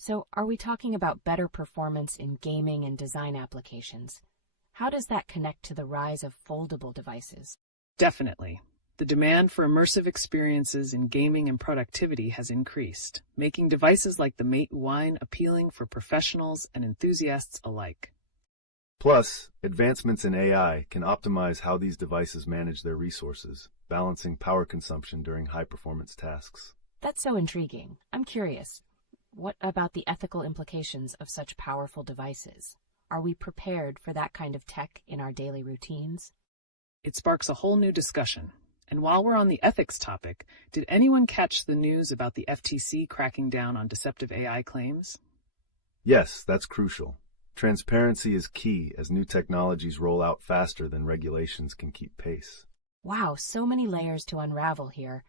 So, are we talking about better performance in gaming and design applications? How does that connect to the rise of foldable devices? Definitely. The demand for immersive experiences in gaming and productivity has increased, making devices like the LeetOne appealing for professionals and enthusiasts alike. Plus, advancements in AI can optimize how these devices manage their resources, balancing power consumption during high-performance tasks. That's so intriguing. I'm curious. What about the ethical implications of such powerful devices? Are we prepared for that kind of tech in our daily routines? It sparks a whole new discussion. And while we're on the ethics topic, did anyone catch the news about the FTC cracking down on deceptive AI claims? Yes, that's crucial. Transparency is key as new technologies roll out faster than regulations can keep pace. Wow, so many layers to unravel here.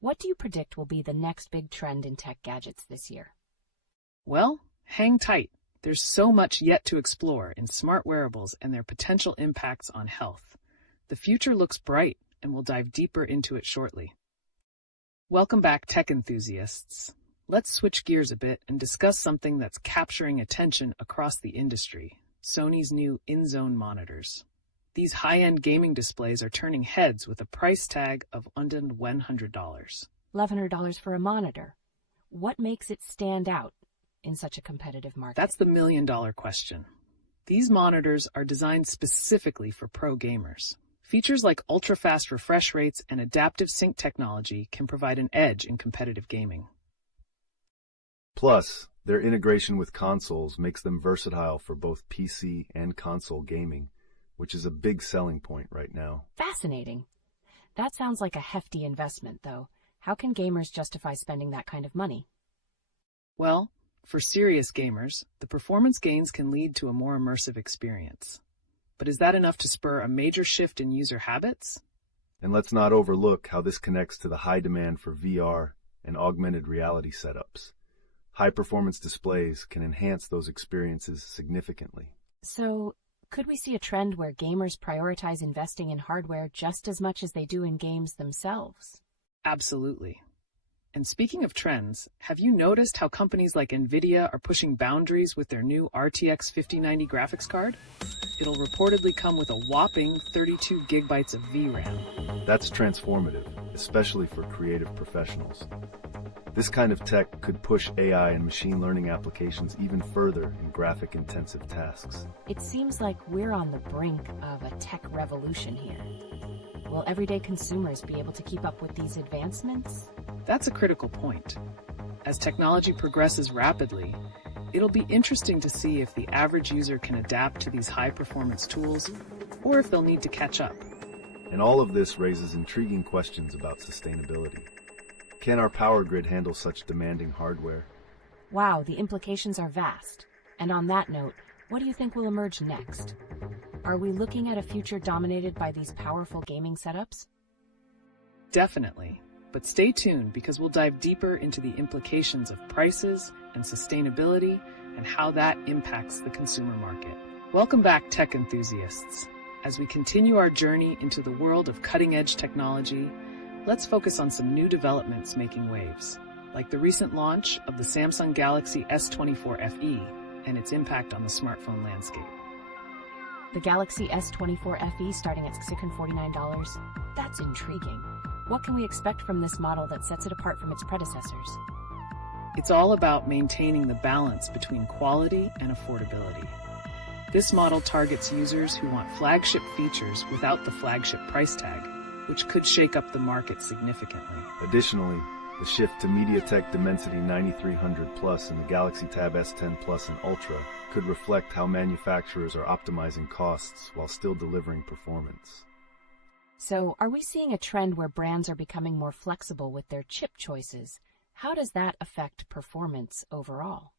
What do you predict will be the next big trend in tech gadgets this year? Well, hang tight. There's so much yet to explore in smart wearables and their potential impacts on health. The future looks bright, and we'll dive deeper into it shortly. Welcome back, tech enthusiasts. Let's switch gears a bit and discuss something that's capturing attention across the industry: Sony's new in-zone monitors. These high-end gaming displays are turning heads with a price tag of under $100. $1,100 for a monitor. What makes it stand out in such a competitive market? That's the million-dollar question. These monitors are designed specifically for pro gamers. Features like ultra-fast refresh rates and adaptive sync technology can provide an edge in competitive gaming. Plus, their integration with consoles makes them versatile for both PC and console gaming, which is a big selling point right now. Fascinating. That sounds like a hefty investment, though. How can gamers justify spending that kind of money? Well, for serious gamers, the performance gains can lead to a more immersive experience. But is that enough to spur a major shift in user habits? And let's not overlook how this connects to the high demand for VR and augmented reality setups. High-performance displays can enhance those experiences significantly. So, could we see a trend where gamers prioritize investing in hardware just as much as they do in games themselves? Absolutely. And speaking of trends, have you noticed how companies like Nvidia are pushing boundaries with their new RTX 5090 graphics card? It'll reportedly come with a whopping 32 gigabytes of VRAM. That's transformative, especially for creative professionals. This kind of tech could push AI and machine learning applications even further in graphic-intensive tasks. It seems like we're on the brink of a tech revolution here. Will everyday consumers be able to keep up with these advancements? That's a critical point. As technology progresses rapidly, it'll be interesting to see if the average user can adapt to these high-performance tools, or if they'll need to catch up. And all of this raises intriguing questions about sustainability. Can our power grid handle such demanding hardware? Wow, the implications are vast. And on that note, what do you think will emerge next? Are we looking at a future dominated by these powerful gaming setups? Definitely. But stay tuned because we'll dive deeper into the implications of prices and sustainability and how that impacts the consumer market. Welcome back, tech enthusiasts. As we continue our journey into the world of cutting-edge technology, let's focus on some new developments making waves, like the recent launch of the Samsung Galaxy S24 FE and its impact on the smartphone landscape. The Galaxy S24 FE starting at $649? That's intriguing. What can we expect from this model that sets it apart from its predecessors? It's all about maintaining the balance between quality and affordability. This model targets users who want flagship features without the flagship price tag, which could shake up the market significantly. Additionally, the shift to MediaTek Dimensity 9300 Plus in the Galaxy Tab S10 Plus and Ultra could reflect how manufacturers are optimizing costs while still delivering performance. So, are we seeing a trend where brands are becoming more flexible with their chip choices? How does that affect performance overall?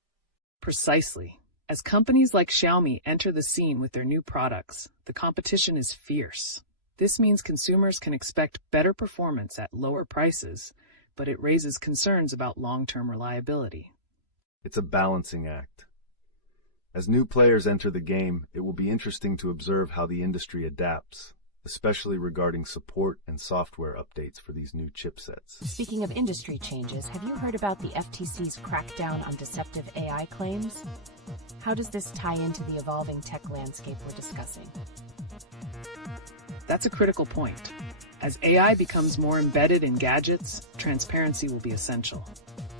Precisely. As companies like Xiaomi enter the scene with their new products, the competition is fierce. This means consumers can expect better performance at lower prices, but it raises concerns about long-term reliability. It's a balancing act. As new players enter the game, it will be interesting to observe how the industry adapts. especially regarding support and software updates for these new chipsets. Speaking of industry changes, have you heard about the FTC's crackdown on deceptive AI claims? How does this tie into the evolving tech landscape we're discussing? That's a critical point. As AI becomes more embedded in gadgets, transparency will be essential.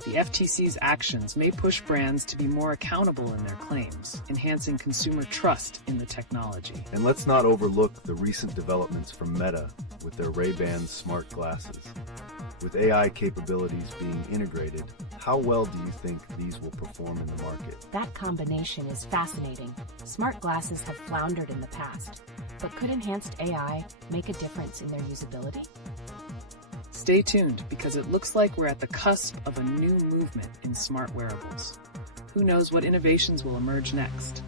The FTC's actions may push brands to be more accountable in their claims, enhancing consumer trust in the technology. And let's not overlook the recent developments from Meta with their Ray-Ban smart glasses. With AI capabilities being integrated, how well do you think these will perform in the market? That combination is fascinating. Smart glasses have floundered in the past, but could enhanced AI make a difference in their usability? Stay tuned, because it looks like we're at the cusp of a new movement in smart wearables. Who knows what innovations will emerge next?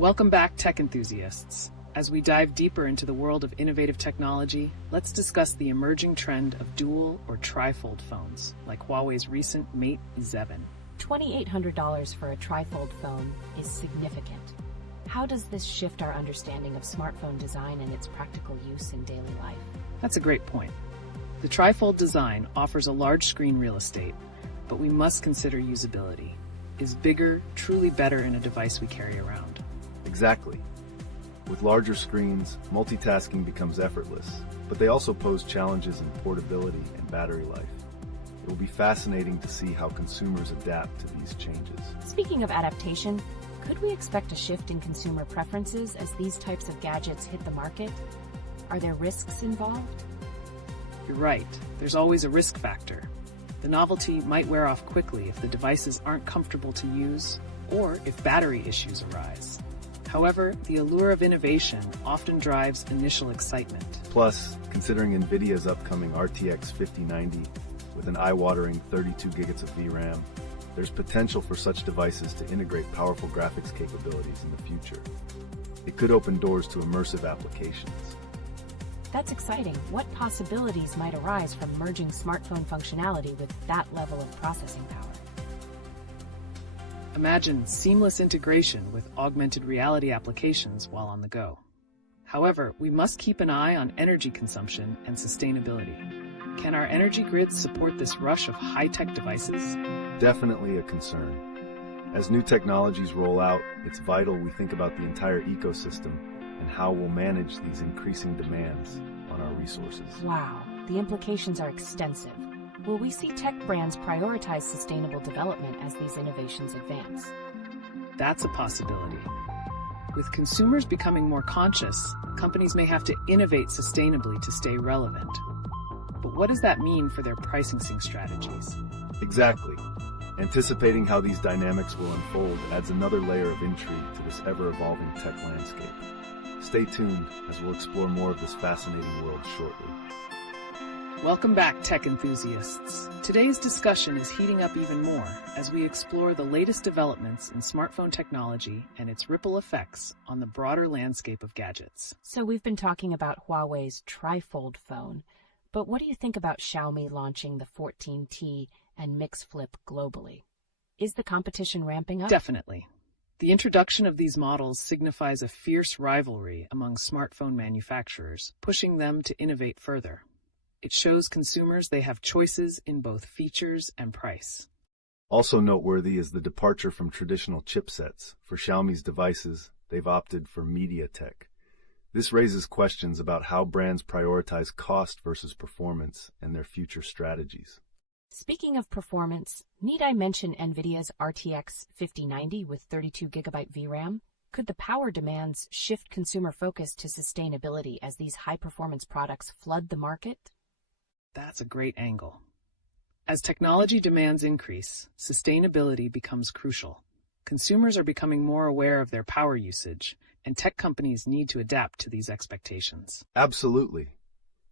Welcome back, tech enthusiasts. As we dive deeper into the world of innovative technology, let's discuss the emerging trend of dual or trifold phones, like Huawei's recent Mate 7. $2,800 for a trifold phone is significant. How does this shift our understanding of smartphone design and its practical use in daily life? That's a great point. The trifold design offers a large screen real estate, but we must consider usability. Is bigger truly better in a device we carry around? Exactly. With larger screens, multitasking becomes effortless, but they also pose challenges in portability and battery life. It will be fascinating to see how consumers adapt to these changes. Speaking of adaptation, could we expect a shift in consumer preferences as these types of gadgets hit the market? Are there risks involved? You're right, there's always a risk factor. The novelty might wear off quickly if the devices aren't comfortable to use, or if battery issues arise. However, the allure of innovation often drives initial excitement. Plus, considering Nvidia's upcoming RTX 5090 with an eye-watering 32 gigabytes of VRAM, there's potential for such devices to integrate powerful graphics capabilities in the future. It could open doors to immersive applications. That's exciting. What possibilities might arise from merging smartphone functionality with that level of processing power? Imagine seamless integration with augmented reality applications while on the go. However, we must keep an eye on energy consumption and sustainability. Can our energy grids support this rush of high-tech devices? Definitely a concern. As new technologies roll out, it's vital we think about the entire ecosystem and how we'll manage these increasing demands on our resources. Wow, the implications are extensive. Will we see tech brands prioritize sustainable development as these innovations advance? That's a possibility. With consumers becoming more conscious, companies may have to innovate sustainably to stay relevant. But what does that mean for their pricing strategies? Exactly. Anticipating how these dynamics will unfold adds another layer of intrigue to this ever-evolving tech landscape. Stay tuned as we'll explore more of this fascinating world shortly. Welcome back, tech enthusiasts. Today's discussion is heating up even more as we explore the latest developments in smartphone technology and its ripple effects on the broader landscape of gadgets. So we've been talking about Huawei's Trifold phone, but what do you think about Xiaomi launching the 14T and Mix Flip globally? Is the competition ramping up? Definitely. The introduction of these models signifies a fierce rivalry among smartphone manufacturers, pushing them to innovate further. It shows consumers they have choices in both features and price. Also noteworthy is the departure from traditional chipsets. For Xiaomi's devices, they've opted for MediaTek. This raises questions about how brands prioritize cost versus performance and their future strategies. Speaking of performance, need I mention Nvidia's RTX 5090 with 32 gigabyte VRAM? Could the power demands shift consumer focus to sustainability as these high-performance products flood the market? That's a great angle. As technology demands increase, sustainability becomes crucial. Consumers are becoming more aware of their power usage, and tech companies need to adapt to these expectations. Absolutely.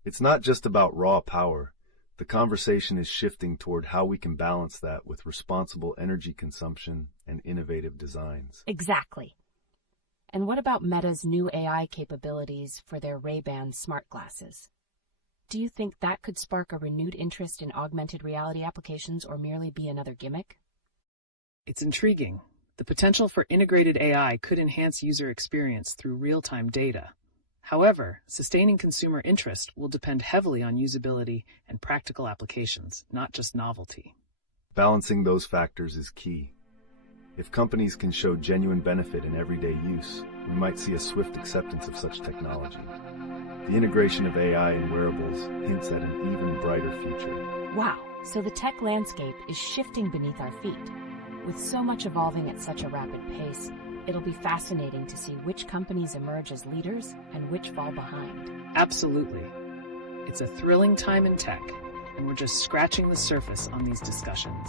It's not just about raw power. The conversation is shifting toward how we can balance that with responsible energy consumption and innovative designs. Exactly. And what about Meta's new AI capabilities for their Ray-Ban smart glasses? Do you think that could spark a renewed interest in augmented reality applications or merely be another gimmick? It's intriguing. The potential for integrated AI could enhance user experience through real-time data. However, sustaining consumer interest will depend heavily on usability and practical applications, not just novelty. Balancing those factors is key. If companies can show genuine benefit in everyday use, we might see a swift acceptance of such technology. The integration of AI in wearables hints at an even brighter future. Wow, so the tech landscape is shifting beneath our feet. With so much evolving at such a rapid pace, it'll be fascinating to see which companies emerge as leaders and which fall behind. Absolutely. It's a thrilling time in tech, and we're just scratching the surface on these discussions.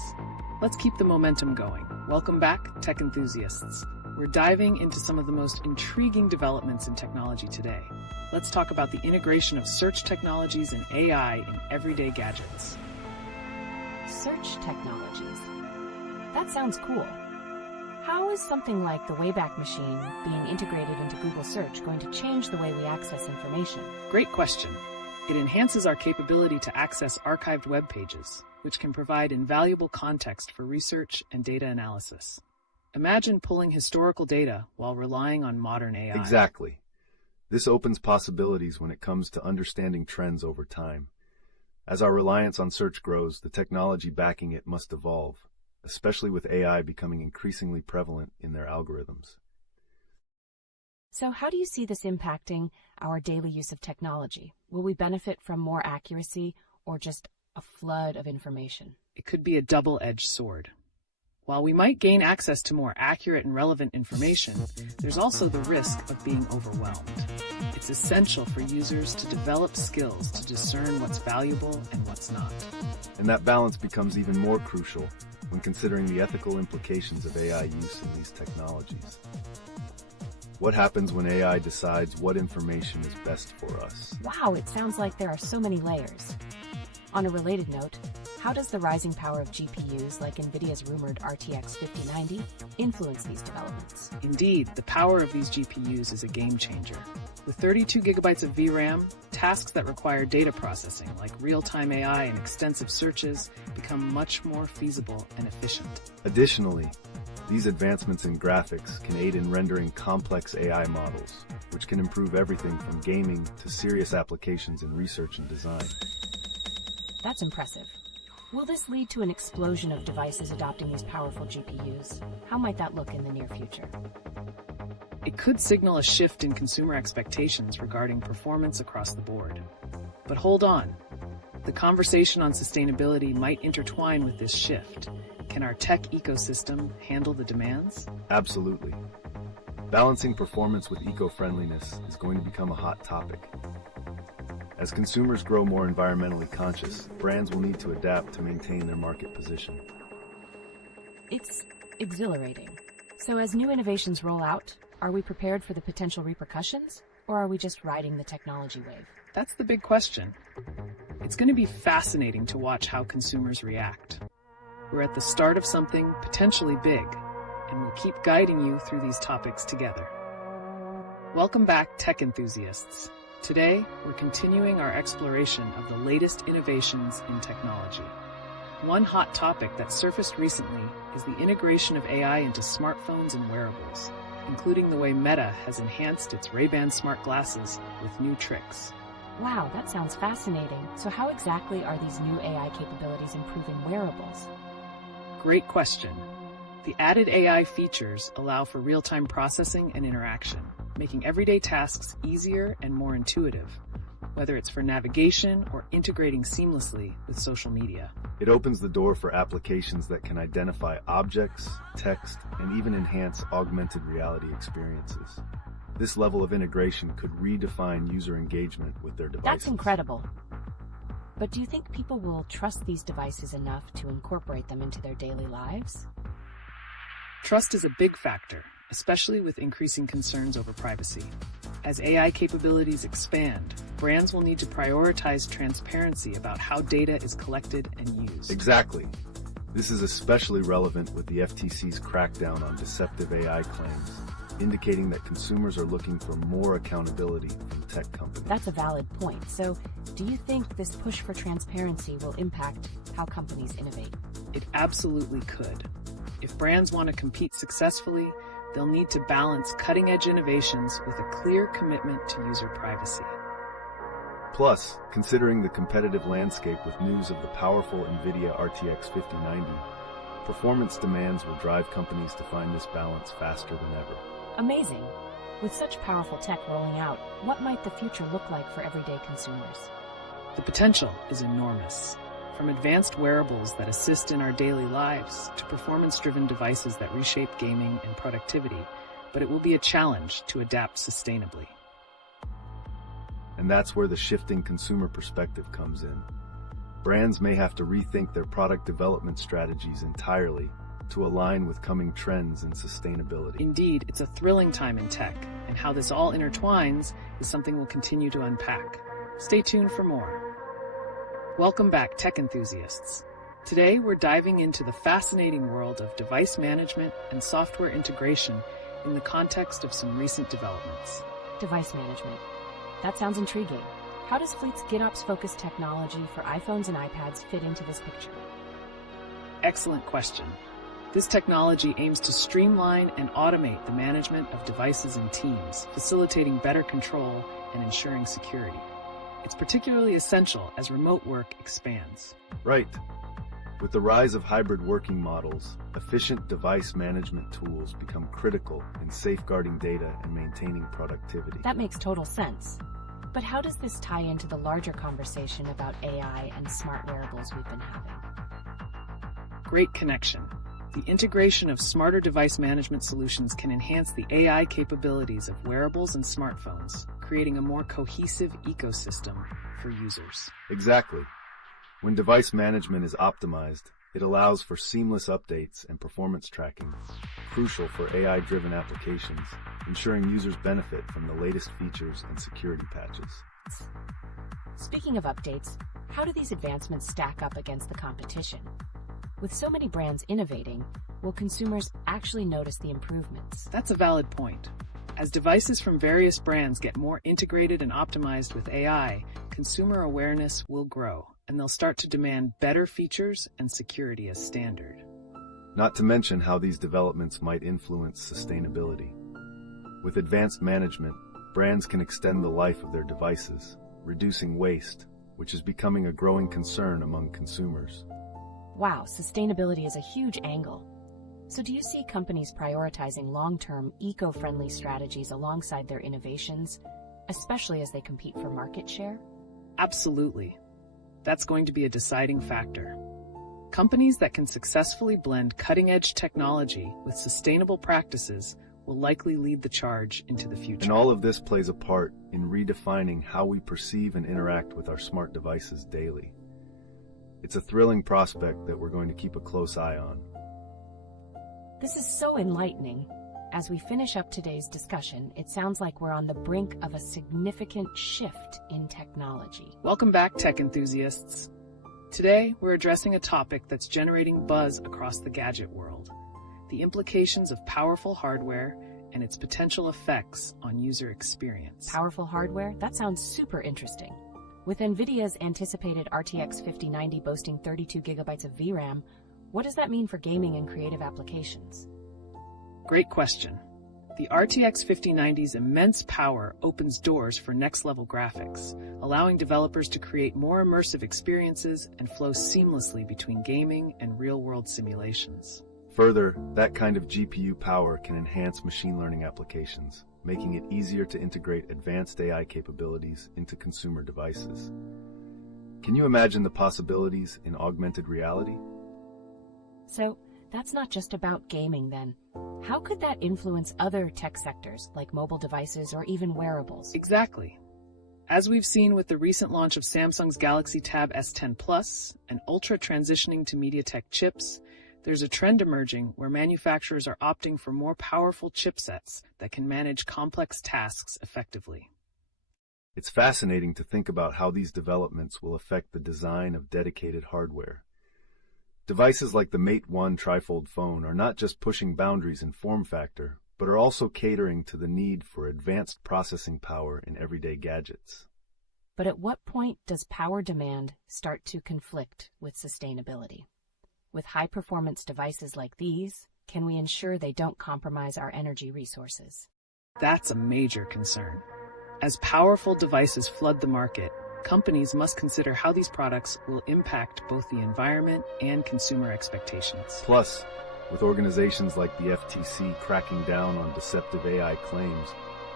Let's keep the momentum going. Welcome back, tech enthusiasts. We're diving into some of the most intriguing developments in technology today. Let's talk about the integration of search technologies and AI in everyday gadgets. Search technologies. That sounds cool. How is something like the Wayback Machine being integrated into Google Search going to change the way we access information? Great question. It enhances our capability to access archived web pages, which can provide invaluable context for research and data analysis. Imagine pulling historical data while relying on modern AI. Exactly. This opens possibilities when it comes to understanding trends over time. As our reliance on search grows, the technology backing it must evolve, especially with AI becoming increasingly prevalent in their algorithms. So how do you see this impacting our daily use of technology? Will we benefit from more accuracy or just a flood of information? It could be a double-edged sword. While we might gain access to more accurate and relevant information, there's also the risk of being overwhelmed. It's essential for users to develop skills to discern what's valuable and what's not. And that balance becomes even more crucial when considering the ethical implications of AI use in these technologies. What happens when AI decides what information is best for us? Wow, it sounds like there are so many layers. On a related note, how does the rising power of GPUs like Nvidia's rumored RTX 5090 influence these developments? Indeed, the power of these GPUs is a game changer. With 32 gigabytes of VRAM, tasks that require data processing, like real-time AI and extensive searches, become much more feasible and efficient. Additionally, these advancements in graphics can aid in rendering complex AI models, which can improve everything from gaming to serious applications in research and design. That's impressive. Will this lead to an explosion of devices adopting these powerful GPUs? How might that look in the near future? It could signal a shift in consumer expectations regarding performance across the board. But hold on. The conversation on sustainability might intertwine with this shift. Can our tech ecosystem handle the demands? Absolutely. Balancing performance with eco-friendliness is going to become a hot topic. As consumers grow more environmentally conscious, brands will need to adapt to maintain their market position. It's exhilarating. So as new innovations roll out, are we prepared for the potential repercussions, or are we just riding the technology wave? That's the big question. It's going to be fascinating to watch how consumers react. We're at the start of something potentially big, and we'll keep guiding you through these topics together. Welcome back, tech enthusiasts. Today, we're continuing our exploration of the latest innovations in technology. One hot topic that surfaced recently is the integration of AI into smartphones and wearables, including the way Meta has enhanced its Ray-Ban smart glasses with new tricks. Wow, that sounds fascinating. So how exactly are these new AI capabilities improving wearables? Great question. The added AI features allow for real-time processing and interaction, making everyday tasks easier and more intuitive, whether it's for navigation or integrating seamlessly with social media. It opens the door for applications that can identify objects, text, and even enhance augmented reality experiences. This level of integration could redefine user engagement with their devices. That's incredible. But do you think people will trust these devices enough to incorporate them into their daily lives? Trust is a big factor, especially with increasing concerns over privacy. As AI capabilities expand, brands will need to prioritize transparency about how data is collected and used. Exactly. This is especially relevant with the FTC's crackdown on deceptive AI claims, indicating that consumers are looking for more accountability from tech companies. That's a valid point. So, do you think this push for transparency will impact how companies innovate? It absolutely could. If brands want to compete successfully, they'll need to balance cutting-edge innovations with a clear commitment to user privacy. Plus, considering the competitive landscape with news of the powerful Nvidia RTX 5090, performance demands will drive companies to find this balance faster than ever. Amazing. With such powerful tech rolling out, what might the future look like for everyday consumers? The potential is enormous. From advanced wearables that assist in our daily lives to performance-driven devices that reshape gaming and productivity, but it will be a challenge to adapt sustainably. And that's where the shifting consumer perspective comes in. Brands may have to rethink their product development strategies entirely to align with coming trends in sustainability. Indeed, it's a thrilling time in tech, and how this all intertwines is something we'll continue to unpack. Stay tuned for more. Welcome back, tech enthusiasts. Today, we're diving into the fascinating world of device management and software integration in the context of some recent developments. Device management. That sounds intriguing. How does Fleet's GitOps-focused technology for iPhones and iPads fit into this picture? Excellent question. This technology aims to streamline and automate the management of devices and teams, facilitating better control and ensuring security. It's particularly essential as remote work expands. Right. With the rise of hybrid working models, efficient device management tools become critical in safeguarding data and maintaining productivity. That makes total sense. But how does this tie into the larger conversation about AI and smart wearables we've been having? Great connection. The integration of smarter device management solutions can enhance the AI capabilities of wearables and smartphones, creating a more cohesive ecosystem for users. Exactly. When device management is optimized, it allows for seamless updates and performance tracking, crucial for AI-driven applications, ensuring users benefit from the latest features and security patches. Speaking of updates, how do these advancements stack up against the competition? With so many brands innovating, will consumers actually notice the improvements? That's a valid point. As devices from various brands get more integrated and optimized with AI, consumer awareness will grow, and they'll start to demand better features and security as standard. Not to mention how these developments might influence sustainability. With advanced management, brands can extend the life of their devices, reducing waste, which is becoming a growing concern among consumers. Wow, sustainability is a huge angle. So do you see companies prioritizing long-term, eco-friendly strategies alongside their innovations, especially as they compete for market share? Absolutely. That's going to be a deciding factor. Companies that can successfully blend cutting-edge technology with sustainable practices will likely lead the charge into the future. And all of this plays a part in redefining how we perceive and interact with our smart devices daily. It's a thrilling prospect that we're going to keep a close eye on. This is so enlightening. As we finish up today's discussion, it sounds like we're on the brink of a significant shift in technology. Welcome back, tech enthusiasts. Today, we're addressing a topic that's generating buzz across the gadget world: the implications of powerful hardware and its potential effects on user experience. Powerful hardware? That sounds super interesting. With Nvidia's anticipated RTX 5090 boasting 32 gigabytes of VRAM, what does that mean for gaming and creative applications? Great question. The RTX 5090's immense power opens doors for next-level graphics, allowing developers to create more immersive experiences and flow seamlessly between gaming and real-world simulations. Further, that kind of GPU power can enhance machine learning applications, making it easier to integrate advanced AI capabilities into consumer devices. Can you imagine the possibilities in augmented reality? So, that's not just about gaming then. How could that influence other tech sectors like mobile devices or even wearables? Exactly. As we've seen with the recent launch of Samsung's Galaxy Tab S10 Plus and Ultra transitioning to MediaTek chips, there's a trend emerging where manufacturers are opting for more powerful chipsets that can manage complex tasks effectively. It's fascinating to think about how these developments will affect the design of dedicated hardware. Devices like the LeetOne Trifold phone are not just pushing boundaries in form factor, but are also catering to the need for advanced processing power in everyday gadgets. But at what point does power demand start to conflict with sustainability? With high-performance devices like these, can we ensure they don't compromise our energy resources? That's a major concern. As powerful devices flood the market, companies must consider how these products will impact both the environment and consumer expectations. Plus, with organizations like the FTC cracking down on deceptive AI claims,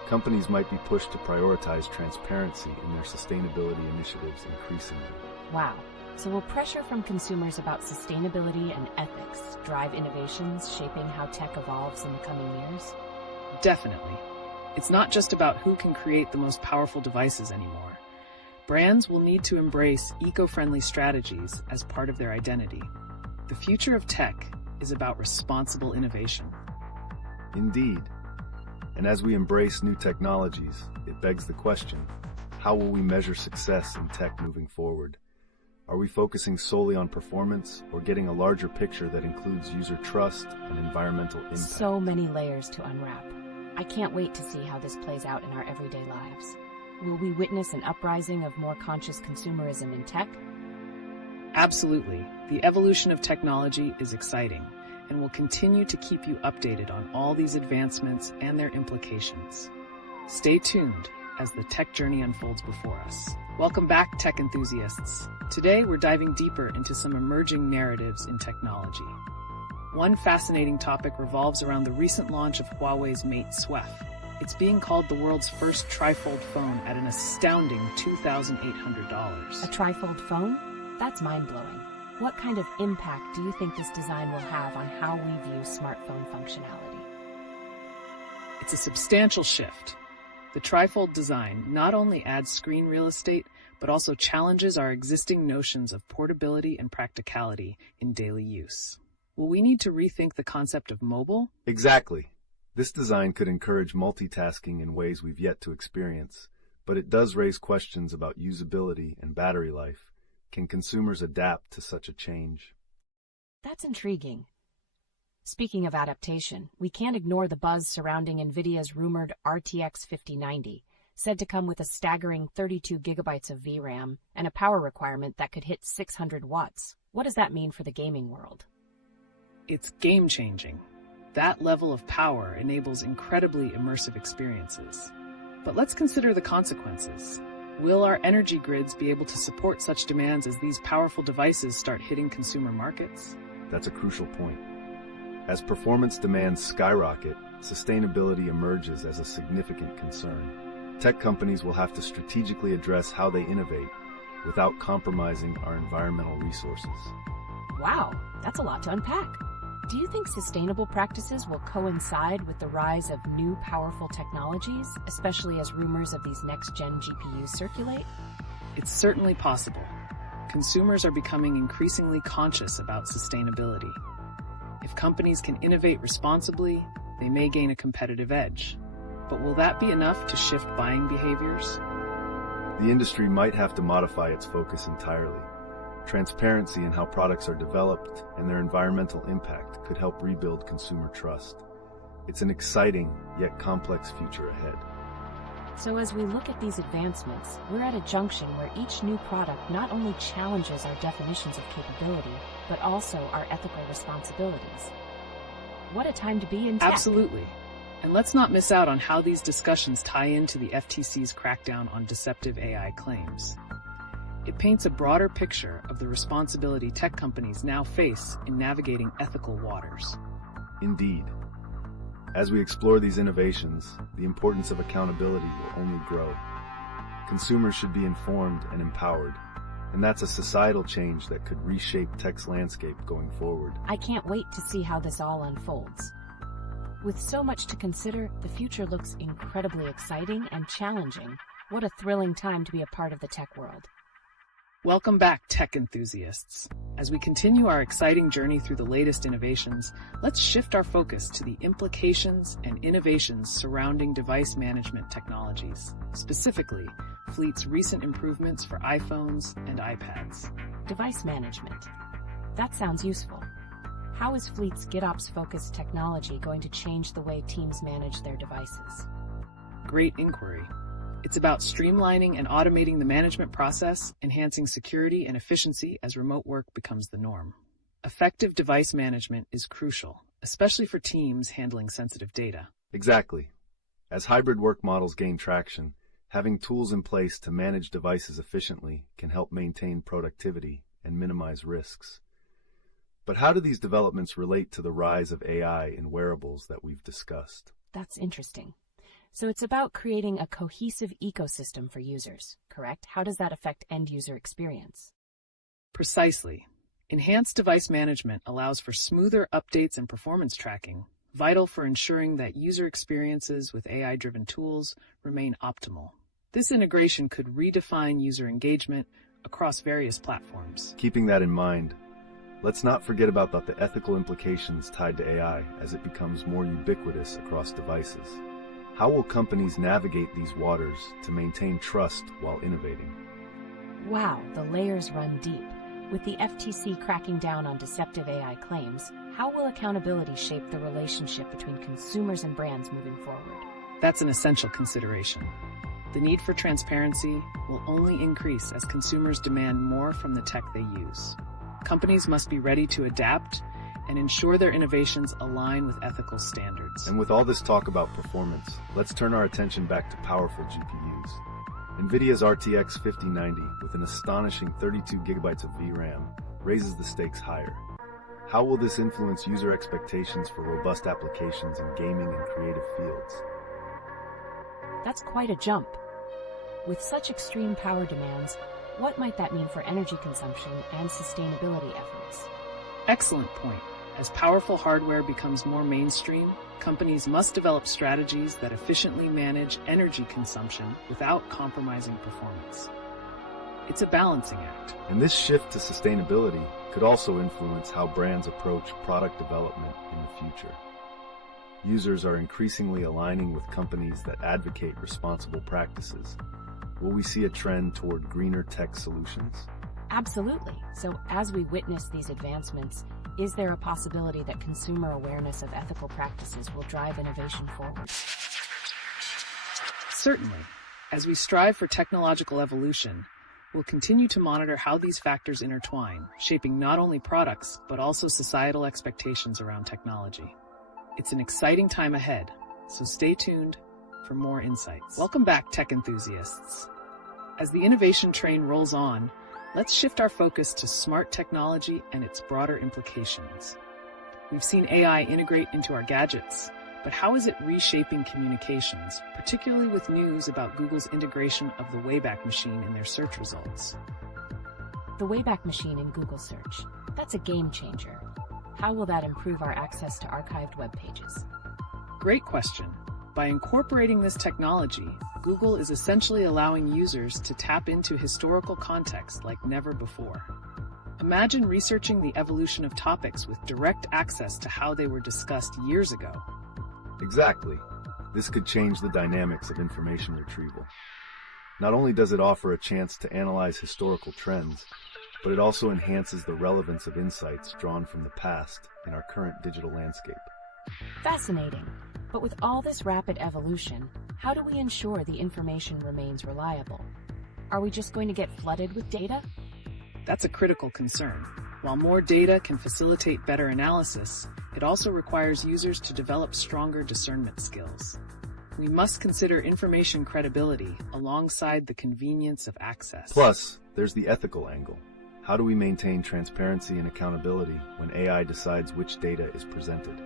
companies might be pushed to prioritize transparency in their sustainability initiatives increasingly. Wow. So will pressure from consumers about sustainability and ethics drive innovations shaping how tech evolves in the coming years? Definitely. It's not just about who can create the most powerful devices anymore. Brands will need to embrace eco-friendly strategies as part of their identity. The future of tech is about responsible innovation. Indeed. And as we embrace new technologies, it begs the question, how will we measure success in tech moving forward? Are we focusing solely on performance or getting a larger picture that includes user trust and environmental impact? So many layers to unwrap. I can't wait to see how this plays out in our everyday lives. Will we witness an uprising of more conscious consumerism in tech? Absolutely. The evolution of technology is exciting, and we'll continue to keep you updated on all these advancements and their implications. Stay tuned as the tech journey unfolds before us. Welcome back, tech enthusiasts. Today, we're diving deeper into some emerging narratives in technology. One fascinating topic revolves around the recent launch of Huawei's Mate SWEF. It's being called the world's first Trifold phone at an astounding $2,800. A Trifold phone? That's mind-blowing. What kind of impact do you think this design will have on how we view smartphone functionality? It's a substantial shift. The Trifold design not only adds screen real estate, but also challenges our existing notions of portability and practicality in daily use. Will we need to rethink the concept of mobile? Exactly. This design could encourage multitasking in ways we've yet to experience, but it does raise questions about usability and battery life. Can consumers adapt to such a change? That's intriguing. Speaking of adaptation, we can't ignore the buzz surrounding Nvidia's rumored RTX 5090, said to come with a staggering 32 gigabytes of VRAM and a power requirement that could hit 600 watts. What does that mean for the gaming world? It's game-changing. That level of power enables incredibly immersive experiences. But let's consider the consequences. Will our energy grids be able to support such demands as these powerful devices start hitting consumer markets? That's a crucial point. As performance demands skyrocket, sustainability emerges as a significant concern. Tech companies will have to strategically address how they innovate without compromising our environmental resources. Wow, that's a lot to unpack. Do you think sustainable practices will coincide with the rise of new powerful technologies, especially as rumors of these next-gen GPUs circulate? It's certainly possible. Consumers are becoming increasingly conscious about sustainability. If companies can innovate responsibly, they may gain a competitive edge. But will that be enough to shift buying behaviors? The industry might have to modify its focus entirely. Transparency in how products are developed and their environmental impact could help rebuild consumer trust. It's an exciting yet complex future ahead. So as we look at these advancements, we're at a junction where each new product not only challenges our definitions of capability, but also our ethical responsibilities. What a time to be in tech. Absolutely. And let's not miss out on how these discussions tie into the FTC's crackdown on deceptive AI claims. It paints a broader picture of the responsibility tech companies now face in navigating ethical waters. Indeed. As we explore these innovations, the importance of accountability will only grow. Consumers should be informed and empowered, and that's a societal change that could reshape tech's landscape going forward. I can't wait to see how this all unfolds. With so much to consider, the future looks incredibly exciting and challenging. What a thrilling time to be a part of the tech world. Welcome back, tech enthusiasts. As we continue our exciting journey through the latest innovations, let's shift our focus to the implications and innovations surrounding device management technologies, specifically Fleet's recent improvements for iPhones and iPads. Device management. That sounds useful. How is Fleet's GitOps-focused technology going to change the way teams manage their devices? Great inquiry. It's about streamlining and automating the management process, enhancing security and efficiency as remote work becomes the norm. Effective device management is crucial, especially for teams handling sensitive data. Exactly. As hybrid work models gain traction, having tools in place to manage devices efficiently can help maintain productivity and minimize risks. But how do these developments relate to the rise of AI in wearables that we've discussed? That's interesting. So it's about creating a cohesive ecosystem for users, correct? How does that affect end-user experience? Precisely. Enhanced device management allows for smoother updates and performance tracking, vital for ensuring that user experiences with AI-driven tools remain optimal. This integration could redefine user engagement across various platforms. Keeping that in mind, let's not forget about the ethical implications tied to AI as it becomes more ubiquitous across devices. How will companies navigate these waters to maintain trust while innovating? Wow, the layers run deep. With the FTC cracking down on deceptive AI claims, how will accountability shape the relationship between consumers and brands moving forward? That's an essential consideration. The need for transparency will only increase as consumers demand more from the tech they use. Companies must be ready to adapt and ensure their innovations align with ethical standards. And with all this talk about performance, let's turn our attention back to powerful GPUs. Nvidia's RTX 5090, with an astonishing 32 gigabytes of VRAM, raises the stakes higher. How will this influence user expectations for robust applications in gaming and creative fields? That's quite a jump. With such extreme power demands, what might that mean for energy consumption and sustainability efforts? Excellent point. As powerful hardware becomes more mainstream, companies must develop strategies that efficiently manage energy consumption without compromising performance. It's a balancing act. And this shift to sustainability could also influence how brands approach product development in the future. Users are increasingly aligning with companies that advocate responsible practices. Will we see a trend toward greener tech solutions? Absolutely. So as we witness these advancements, is there a possibility that consumer awareness of ethical practices will drive innovation forward? Certainly. As we strive for technological evolution, we'll continue to monitor how these factors intertwine, shaping not only products, but also societal expectations around technology. It's an exciting time ahead, so stay tuned for more insights. Welcome back, tech enthusiasts. As the innovation train rolls on, let's shift our focus to smart technology and its broader implications. We've seen AI integrate into our gadgets, but how is it reshaping communications, particularly with news about Google's integration of the Wayback Machine in their search results? The Wayback Machine in Google Search. That's a game changer. How will that improve our access to archived web pages? Great question. By incorporating this technology, Google is essentially allowing users to tap into historical context like never before. Imagine researching the evolution of topics with direct access to how they were discussed years ago. Exactly. This could change the dynamics of information retrieval. Not only does it offer a chance to analyze historical trends, but it also enhances the relevance of insights drawn from the past in our current digital landscape. Fascinating. But with all this rapid evolution, how do we ensure the information remains reliable? Are we just going to get flooded with data? That's a critical concern. While more data can facilitate better analysis, it also requires users to develop stronger discernment skills. We must consider information credibility alongside the convenience of access. Plus, there's the ethical angle. How do we maintain transparency and accountability when AI decides which data is presented?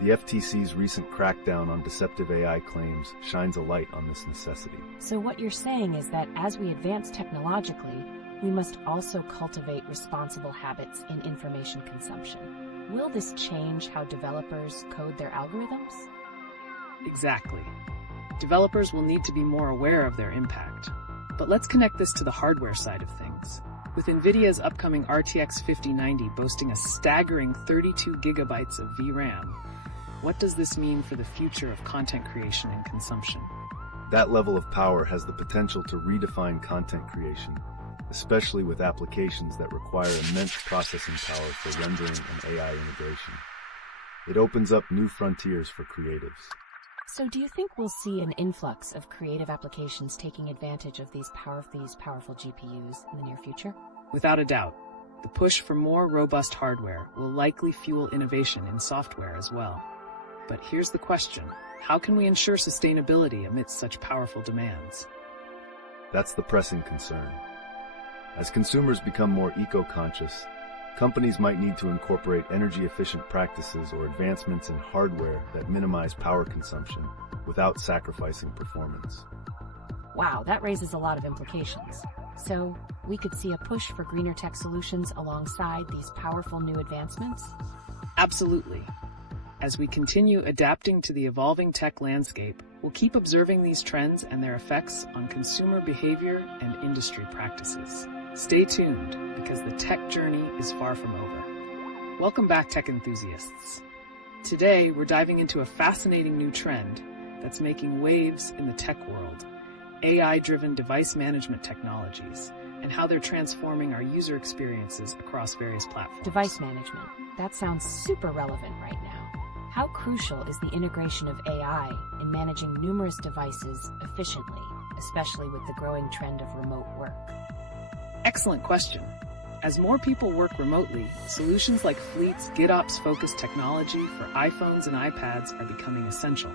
The FTC's recent crackdown on deceptive AI claims shines a light on this necessity. So what you're saying is that as we advance technologically, we must also cultivate responsible habits in information consumption. Will this change how developers code their algorithms? Exactly. Developers will need to be more aware of their impact. But let's connect this to the hardware side of things. With Nvidia's upcoming RTX 5090 boasting a staggering 32 gigabytes of VRAM, what does this mean for the future of content creation and consumption? That level of power has the potential to redefine content creation, especially with applications that require immense processing power for rendering and AI integration. It opens up new frontiers for creatives. So do you think we'll see an influx of creative applications taking advantage of these powerful GPUs in the near future? Without a doubt. The push for more robust hardware will likely fuel innovation in software as well. But here's the question: how can we ensure sustainability amidst such powerful demands? That's the pressing concern. As consumers become more eco-conscious, companies might need to incorporate energy-efficient practices or advancements in hardware that minimize power consumption without sacrificing performance. Wow, that raises a lot of implications. So, we could see a push for greener tech solutions alongside these powerful new advancements? Absolutely. As we continue adapting to the evolving tech landscape, we'll keep observing these trends and their effects on consumer behavior and industry practices. Stay tuned, because the tech journey is far from over. Welcome back, tech enthusiasts. Today, we're diving into a fascinating new trend that's making waves in the tech world: AI-driven device management technologies, and how they're transforming our user experiences across various platforms. Device management. That sounds super relevant right now. How crucial is the integration of AI in managing numerous devices efficiently, especially with the growing trend of remote work? Excellent question. As more people work remotely, solutions like Fleet's GitOps-focused technology for iPhones and iPads are becoming essential.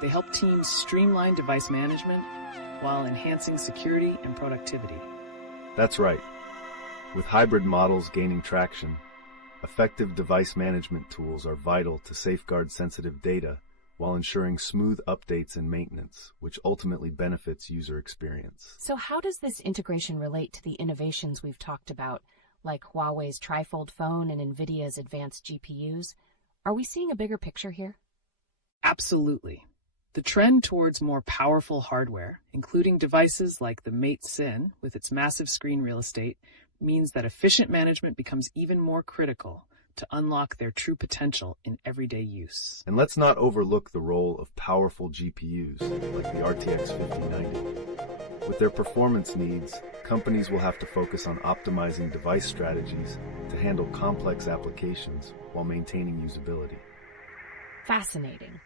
They help teams streamline device management while enhancing security and productivity. That's right. With hybrid models gaining traction, effective device management tools are vital to safeguard sensitive data while ensuring smooth updates and maintenance, which ultimately benefits user experience. So how does this integration relate to the innovations we've talked about, like Huawei's Trifold phone and Nvidia's advanced GPUs? Are we seeing a bigger picture here? Absolutely. The trend towards more powerful hardware, including devices like the Mate Sin with its massive screen real estate, means that efficient management becomes even more critical to unlock their true potential in everyday use. And let's not overlook the role of powerful GPUs, like the RTX 5090. With their performance needs, companies will have to focus on optimizing device strategies to handle complex applications while maintaining usability. Fascinating.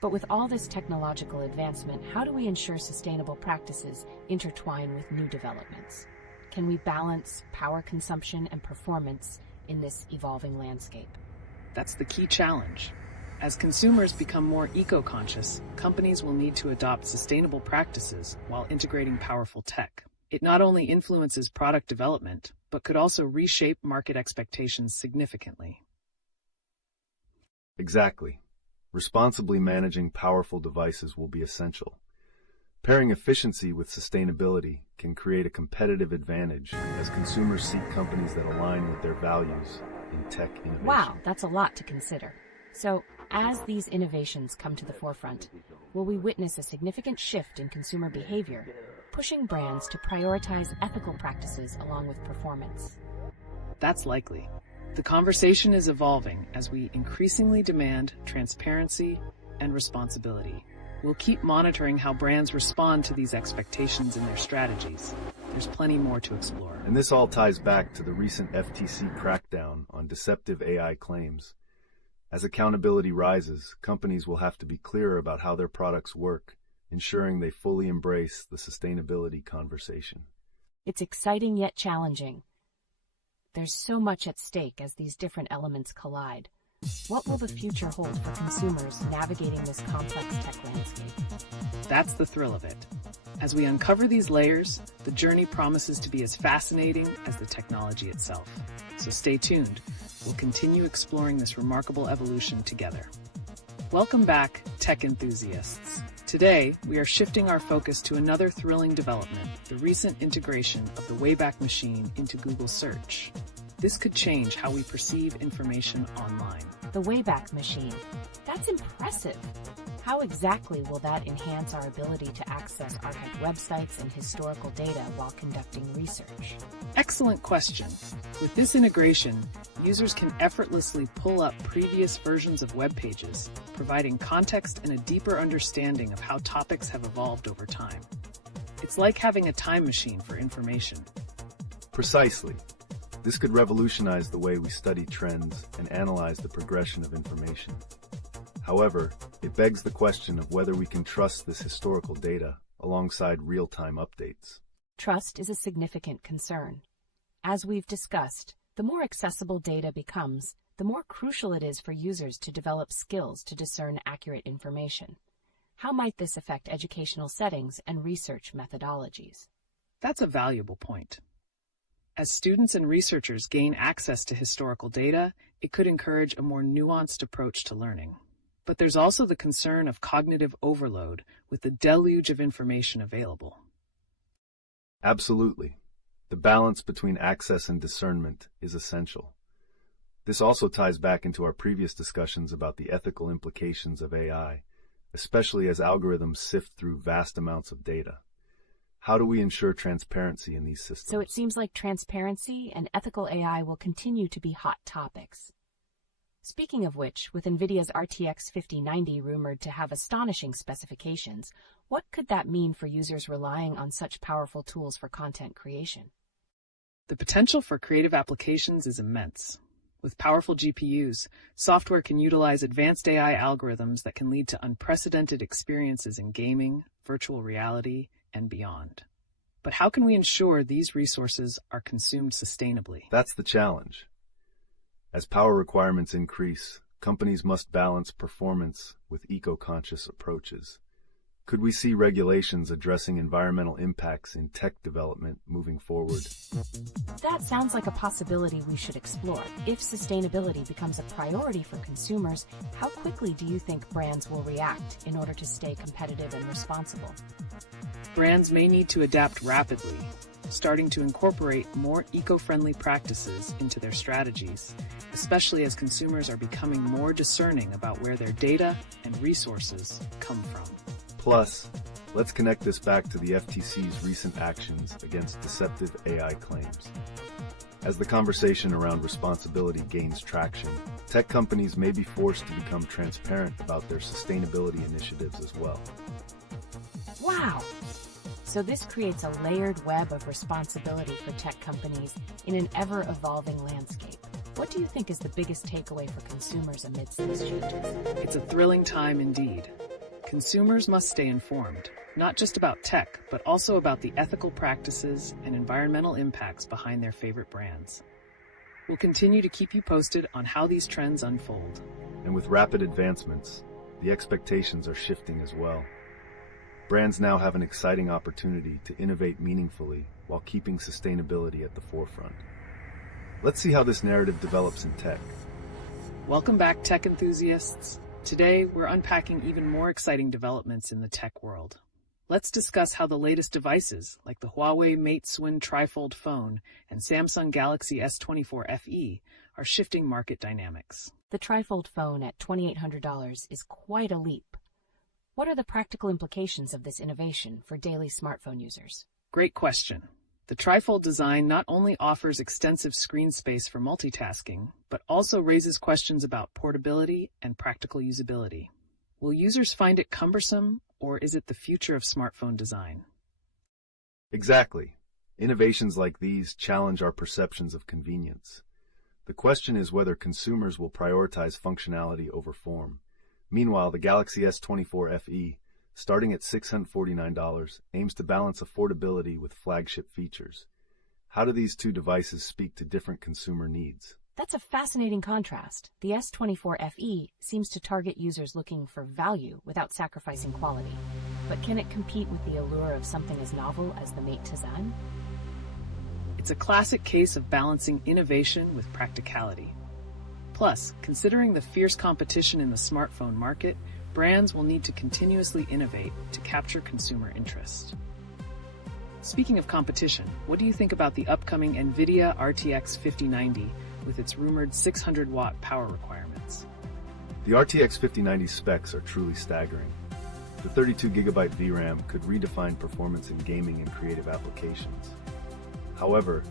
But with all this technological advancement, how do we ensure sustainable practices intertwine with new developments? Can we balance power consumption and performance in this evolving landscape? That's the key challenge. As consumers become more eco-conscious, companies will need to adopt sustainable practices while integrating powerful tech. It not only influences product development, but could also reshape market expectations significantly. Exactly. Responsibly managing powerful devices will be essential. Pairing efficiency with sustainability can create a competitive advantage as consumers seek companies that align with their values in tech innovation. Wow, that's a lot to consider. So, as these innovations come to the forefront, will we witness a significant shift in consumer behavior, pushing brands to prioritize ethical practices along with performance? That's likely. The conversation is evolving as we increasingly demand transparency and responsibility. We'll keep monitoring how brands respond to these expectations in their strategies. There's plenty more to explore. And this all ties back to the recent FTC crackdown on deceptive AI claims. As accountability rises, companies will have to be clearer about how their products work, ensuring they fully embrace the sustainability conversation. It's exciting yet challenging. There's so much at stake as these different elements collide. What will the future hold for consumers navigating this complex tech landscape? That's the thrill of it. As we uncover these layers, the journey promises to be as fascinating as the technology itself. So stay tuned. We'll continue exploring this remarkable evolution together. Welcome back, tech enthusiasts. Today, we are shifting our focus to another thrilling development, the recent integration of the Wayback Machine into Google Search. This could change how we perceive information online. The Wayback Machine. That's impressive. How exactly will that enhance our ability to access archived websites and historical data while conducting research? Excellent question. With this integration, users can effortlessly pull up previous versions of web pages, providing context and a deeper understanding of how topics have evolved over time. It's like having a time machine for information. Precisely. This could revolutionize the way we study trends and analyze the progression of information. However, it begs the question of whether we can trust this historical data alongside real-time updates. Trust is a significant concern. As we've discussed, the more accessible data becomes, the more crucial it is for users to develop skills to discern accurate information. How might this affect educational settings and research methodologies? That's a valuable point. As students and researchers gain access to historical data, it could encourage a more nuanced approach to learning. But there's also the concern of cognitive overload with the deluge of information available. Absolutely. The balance between access and discernment is essential. This also ties back into our previous discussions about the ethical implications of AI, especially as algorithms sift through vast amounts of data. How do we ensure transparency in these systems? So it seems like transparency and ethical AI will continue to be hot topics. Speaking of which, with Nvidia's RTX 5090 rumored to have astonishing specifications, what could that mean for users relying on such powerful tools for content creation? The potential for creative applications is immense. With powerful GPUs, software can utilize advanced AI algorithms that can lead to unprecedented experiences in gaming, virtual reality, and beyond. But how can we ensure these resources are consumed sustainably? That's the challenge. As power requirements increase, companies must balance performance with eco-conscious approaches. Could we see regulations addressing environmental impacts in tech development moving forward? That sounds like a possibility we should explore. If sustainability becomes a priority for consumers, how quickly do you think brands will react in order to stay competitive and responsible? Brands may need to adapt rapidly, starting to incorporate more eco-friendly practices into their strategies, especially as consumers are becoming more discerning about where their data and resources come from. Plus, let's connect this back to the FTC's recent actions against deceptive AI claims. As the conversation around responsibility gains traction, tech companies may be forced to become transparent about their sustainability initiatives as well. Wow! So this creates a layered web of responsibility for tech companies in an ever-evolving landscape. What do you think is the biggest takeaway for consumers amidst these changes? It's a thrilling time indeed. Consumers must stay informed, not just about tech, but also about the ethical practices and environmental impacts behind their favorite brands. We'll continue to keep you posted on how these trends unfold. And with rapid advancements, the expectations are shifting as well. Brands now have an exciting opportunity to innovate meaningfully while keeping sustainability at the forefront. Let's see how this narrative develops in tech. Welcome back, tech enthusiasts. Today, we're unpacking even more exciting developments in the tech world. Let's discuss how the latest devices, like the Huawei MateSwin Trifold phone and Samsung Galaxy S24 FE, are shifting market dynamics. The Trifold phone at $2,800 is quite a leap. What are the practical implications of this innovation for daily smartphone users? Great question. The Trifold design not only offers extensive screen space for multitasking, but also raises questions about portability and practical usability. Will users find it cumbersome, or is it the future of smartphone design? Exactly. Innovations like these challenge our perceptions of convenience. The question is whether consumers will prioritize functionality over form. Meanwhile, the Galaxy S24 FE, starting at $649, aims to balance affordability with flagship features. How do these two devices speak to different consumer needs? That's a fascinating contrast. The S24 FE seems to target users looking for value without sacrificing quality. But can it compete with the allure of something as novel as the Mate Tizan? It's a classic case of balancing innovation with practicality. Plus, considering the fierce competition in the smartphone market, brands will need to continuously innovate to capture consumer interest. Speaking of competition, what do you think about the upcoming Nvidia RTX 5090 with its rumored 600-watt power requirements? The RTX 5090 specs are truly staggering. The 32GB VRAM could redefine performance in gaming and creative applications. However,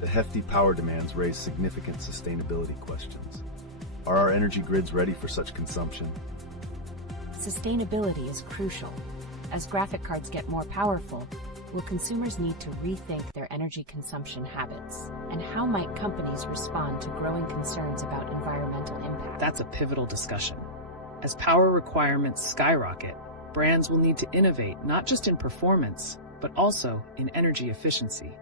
the hefty power demands raise significant sustainability questions. Are our energy grids ready for such consumption? Sustainability is crucial. As graphic cards get more powerful, will consumers need to rethink their energy consumption habits? And how might companies respond to growing concerns about environmental impact? That's a pivotal discussion. As power requirements skyrocket, brands will need to innovate not just in performance, but also in energy efficiency.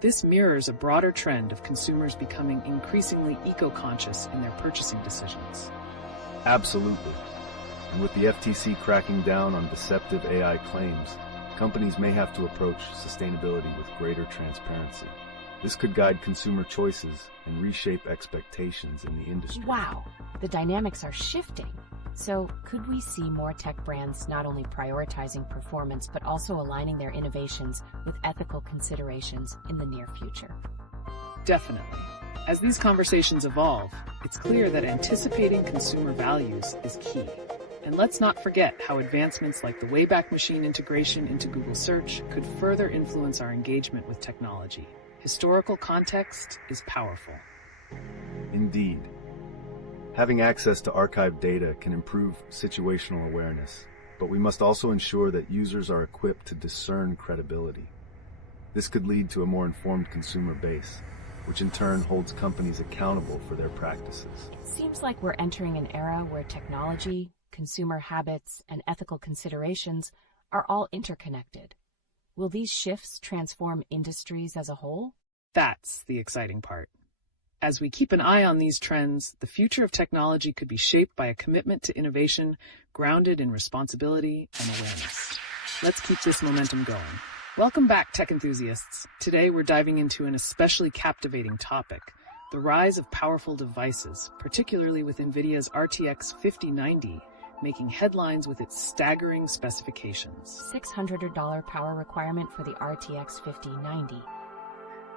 This mirrors a broader trend of consumers becoming increasingly eco-conscious in their purchasing decisions. Absolutely. And with the FTC cracking down on deceptive AI claims, companies may have to approach sustainability with greater transparency. This could guide consumer choices and reshape expectations in the industry. Wow, the dynamics are shifting. So could we see more tech brands not only prioritizing performance but also aligning their innovations with ethical considerations in the near future? Definitely. As these conversations evolve, it's clear that anticipating consumer values is key. And let's not forget how advancements like the Wayback Machine integration into Google Search could further influence our engagement with technology. Historical context is powerful. Indeed. Having access to archived data can improve situational awareness, but we must also ensure that users are equipped to discern credibility. This could lead to a more informed consumer base, which in turn holds companies accountable for their practices. It seems like we're entering an era where technology, consumer habits, and ethical considerations are all interconnected. Will these shifts transform industries as a whole? That's the exciting part. As we keep an eye on these trends, the future of technology could be shaped by a commitment to innovation grounded in responsibility and awareness. Let's keep this momentum going. Welcome back, tech enthusiasts. Today we're diving into an especially captivating topic, the rise of powerful devices, particularly with Nvidia's RTX 5090, making headlines with its staggering specifications. $600 power requirement for the RTX 5090.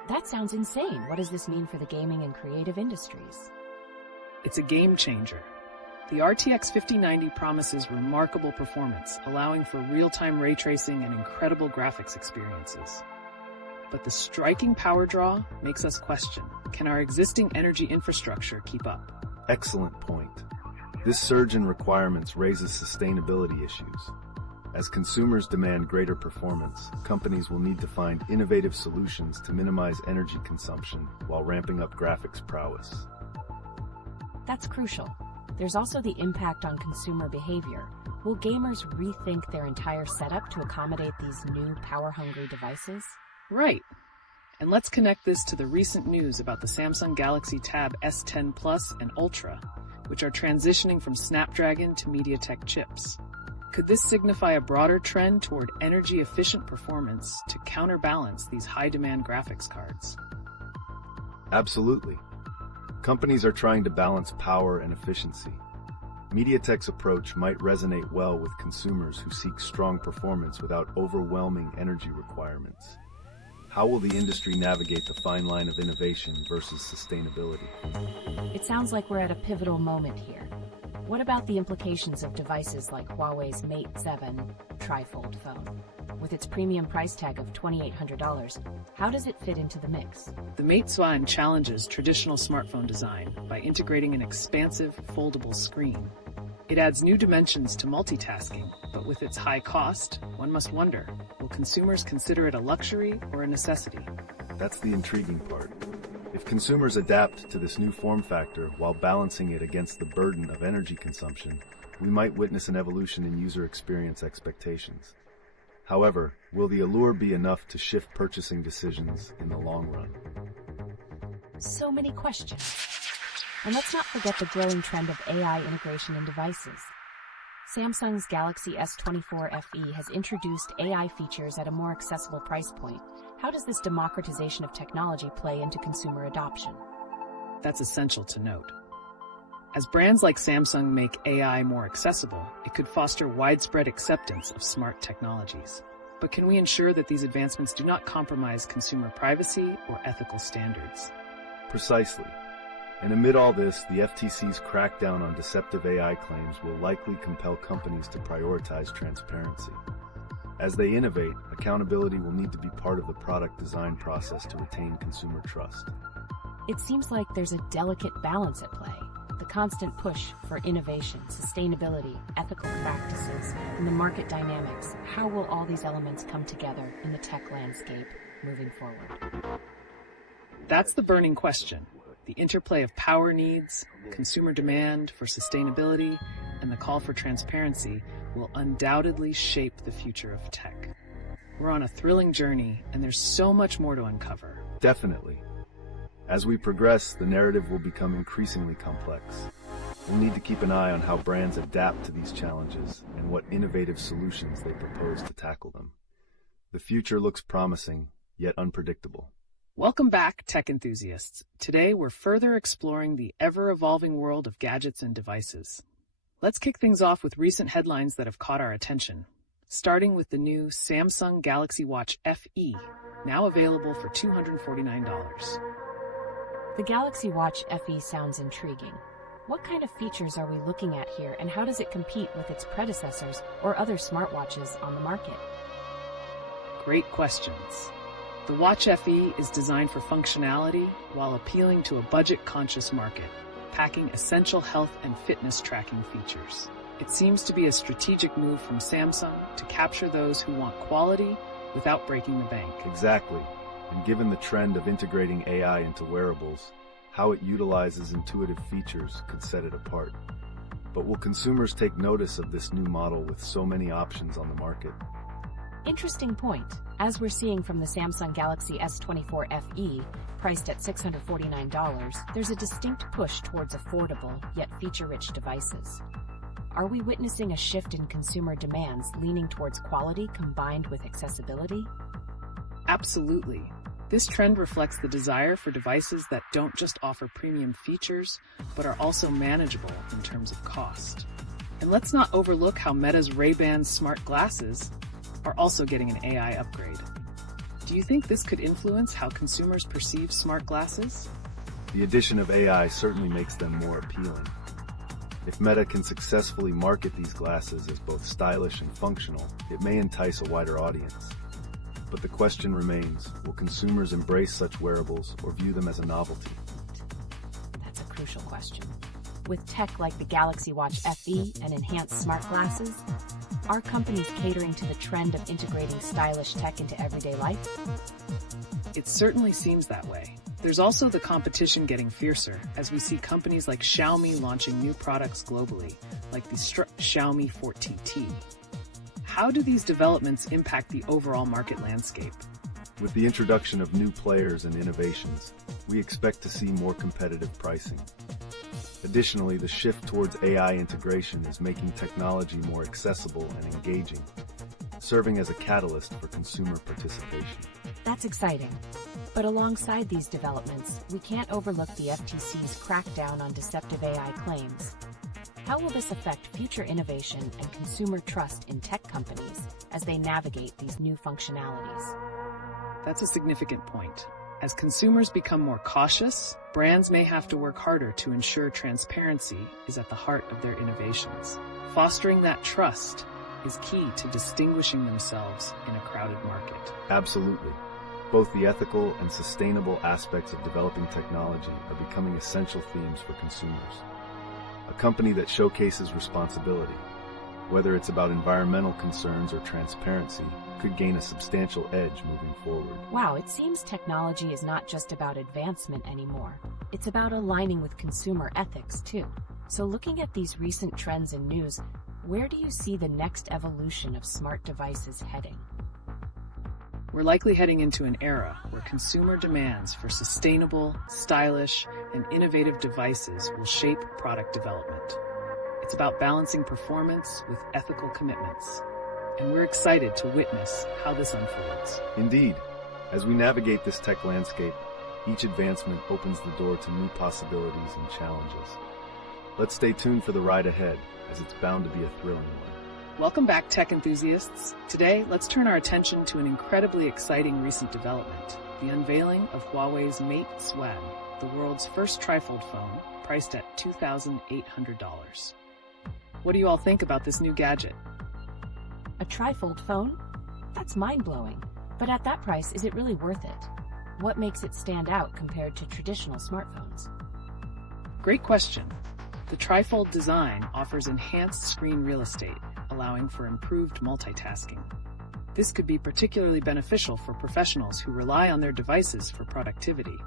That sounds insane. What does this mean for the gaming and creative industries? It's a game changer. The RTX 5090 promises remarkable performance, allowing for real-time ray tracing and incredible graphics experiences. But the striking power draw makes us question, can our existing energy infrastructure keep up? Excellent point. This surge in requirements raises sustainability issues. As consumers demand greater performance, companies will need to find innovative solutions to minimize energy consumption while ramping up graphics prowess. That's crucial. There's also the impact on consumer behavior. Will gamers rethink their entire setup to accommodate these new power-hungry devices? Right. And let's connect this to the recent news about the Samsung Galaxy Tab S10 Plus and Ultra, which are transitioning from Snapdragon to MediaTek chips. Could this signify a broader trend toward energy-efficient performance to counterbalance these high-demand graphics cards? Absolutely. Companies are trying to balance power and efficiency. MediaTek's approach might resonate well with consumers who seek strong performance without overwhelming energy requirements. How will the industry navigate the fine line of innovation versus sustainability? It sounds like we're at a pivotal moment here. What about the implications of devices like Huawei's Mate 7 Trifold phone? With its premium price tag of $2,800, how does it fit into the mix? The Mate 7 challenges traditional smartphone design by integrating an expansive, foldable screen. It adds new dimensions to multitasking, but with its high cost, one must wonder, will consumers consider it a luxury or a necessity? That's the intriguing part. If consumers adapt to this new form factor while balancing it against the burden of energy consumption, we might witness an evolution in user experience expectations. However, will the allure be enough to shift purchasing decisions in the long run? So many questions. And let's not forget the growing trend of AI integration in devices. Samsung's Galaxy S24 FE has introduced AI features at a more accessible price point. How does this democratization of technology play into consumer adoption? That's essential to note. As brands like Samsung make AI more accessible, it could foster widespread acceptance of smart technologies. But can we ensure that these advancements do not compromise consumer privacy or ethical standards? Precisely. And amid all this, the FTC's crackdown on deceptive AI claims will likely compel companies to prioritize transparency. As they innovate, accountability will need to be part of the product design process to retain consumer trust. It seems like there's a delicate balance at play. The constant push for innovation, sustainability, ethical practices, and the market dynamics. How will all these elements come together in the tech landscape moving forward? That's the burning question. The interplay of power needs, consumer demand for sustainability, and the call for transparency will undoubtedly shape the future of tech. We're on a thrilling journey, and there's so much more to uncover. Definitely. As we progress, the narrative will become increasingly complex. We'll need to keep an eye on how brands adapt to these challenges and what innovative solutions they propose to tackle them. The future looks promising, yet unpredictable. Welcome back, tech enthusiasts. Today, we're further exploring the ever-evolving world of gadgets and devices. Let's kick things off with recent headlines that have caught our attention, starting with the new Samsung Galaxy Watch FE, now available for $249. The Galaxy Watch FE sounds intriguing. What kind of features are we looking at here, and how does it compete with its predecessors or other smartwatches on the market? Great questions. The Watch FE is designed for functionality while appealing to a budget-conscious market, packing essential health and fitness tracking features. It seems to be a strategic move from Samsung to capture those who want quality without breaking the bank. Exactly. And given the trend of integrating AI into wearables, how it utilizes intuitive features could set it apart. But will consumers take notice of this new model with so many options on the market? Interesting point. As we're seeing from the Samsung Galaxy S24 FE, priced at $649, there's a distinct push towards affordable, yet feature-rich devices. Are we witnessing a shift in consumer demands leaning towards quality combined with accessibility? Absolutely. This trend reflects the desire for devices that don't just offer premium features, but are also manageable in terms of cost. And let's not overlook how Meta's Ray-Ban smart glasses are also getting an AI upgrade. Do you think this could influence how consumers perceive smart glasses? The addition of AI certainly makes them more appealing. If Meta can successfully market these glasses as both stylish and functional, it may entice a wider audience. But the question remains, will consumers embrace such wearables or view them as a novelty? That's a crucial question. With tech like the Galaxy Watch FE and enhanced smart glasses, are companies catering to the trend of integrating stylish tech into everyday life? It certainly seems that way. There's also the competition getting fiercer as we see companies like Xiaomi launching new products globally, like the Xiaomi 14T. How do these developments impact the overall market landscape? With the introduction of new players and innovations, we expect to see more competitive pricing. Additionally, the shift towards AI integration is making technology more accessible and engaging, serving as a catalyst for consumer participation. That's exciting. But alongside these developments, we can't overlook the FTC's crackdown on deceptive AI claims. How will this affect future innovation and consumer trust in tech companies as they navigate these new functionalities? That's a significant point. As consumers become more cautious, brands may have to work harder to ensure transparency is at the heart of their innovations. Fostering that trust is key to distinguishing themselves in a crowded market. Absolutely. Both the ethical and sustainable aspects of developing technology are becoming essential themes for consumers. A company that showcases responsibility, whether it's about environmental concerns or transparency, could gain a substantial edge moving forward. Wow, it seems technology is not just about advancement anymore. It's about aligning with consumer ethics too. So looking at these recent trends and news, where do you see the next evolution of smart devices heading? We're likely heading into an era where consumer demands for sustainable, stylish, and innovative devices will shape product development. It's about balancing performance with ethical commitments, and we're excited to witness how this unfolds. Indeed, as we navigate this tech landscape, each advancement opens the door to new possibilities and challenges. Let's stay tuned for the ride ahead, as it's bound to be a thrilling one. Welcome back, tech enthusiasts. Today, let's turn our attention to an incredibly exciting recent development, the unveiling of Huawei's Mate Swag, the world's first trifold phone, priced at $2,800. What do you all think about this new gadget? A trifold phone? That's mind-blowing. But at that price, is it really worth it? What makes it stand out compared to traditional smartphones? Great question. The trifold design offers enhanced screen real estate, allowing for improved multitasking. This could be particularly beneficial for professionals who rely on their devices for productivity.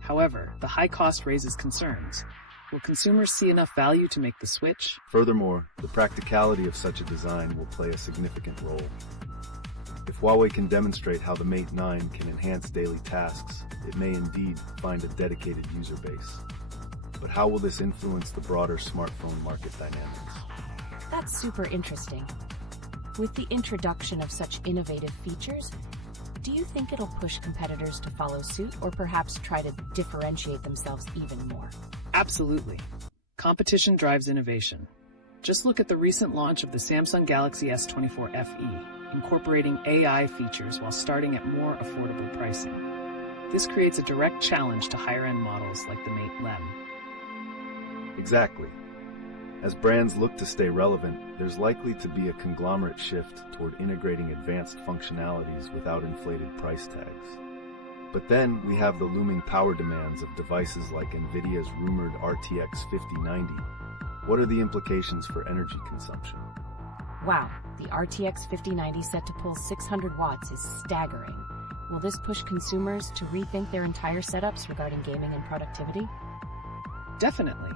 However, the high cost raises concerns. Will consumers see enough value to make the switch? Furthermore, the practicality of such a design will play a significant role. If Huawei can demonstrate how the Mate 9 can enhance daily tasks, it may indeed find a dedicated user base. But how will this influence the broader smartphone market dynamics? That's super interesting. With the introduction of such innovative features, do you think it'll push competitors to follow suit or perhaps try to differentiate themselves even more? Absolutely. Competition drives innovation. Just look at the recent launch of the Samsung Galaxy S24 FE, incorporating AI features while starting at more affordable pricing. This creates a direct challenge to higher-end models like the Mate 11. Exactly. As brands look to stay relevant, there's likely to be a conglomerate shift toward integrating advanced functionalities without inflated price tags. But then we have the looming power demands of devices like Nvidia's rumored RTX 5090. What are the implications for energy consumption? Wow, the RTX 5090 set to pull 600 watts is staggering. Will this push consumers to rethink their entire setups regarding gaming and productivity? Definitely.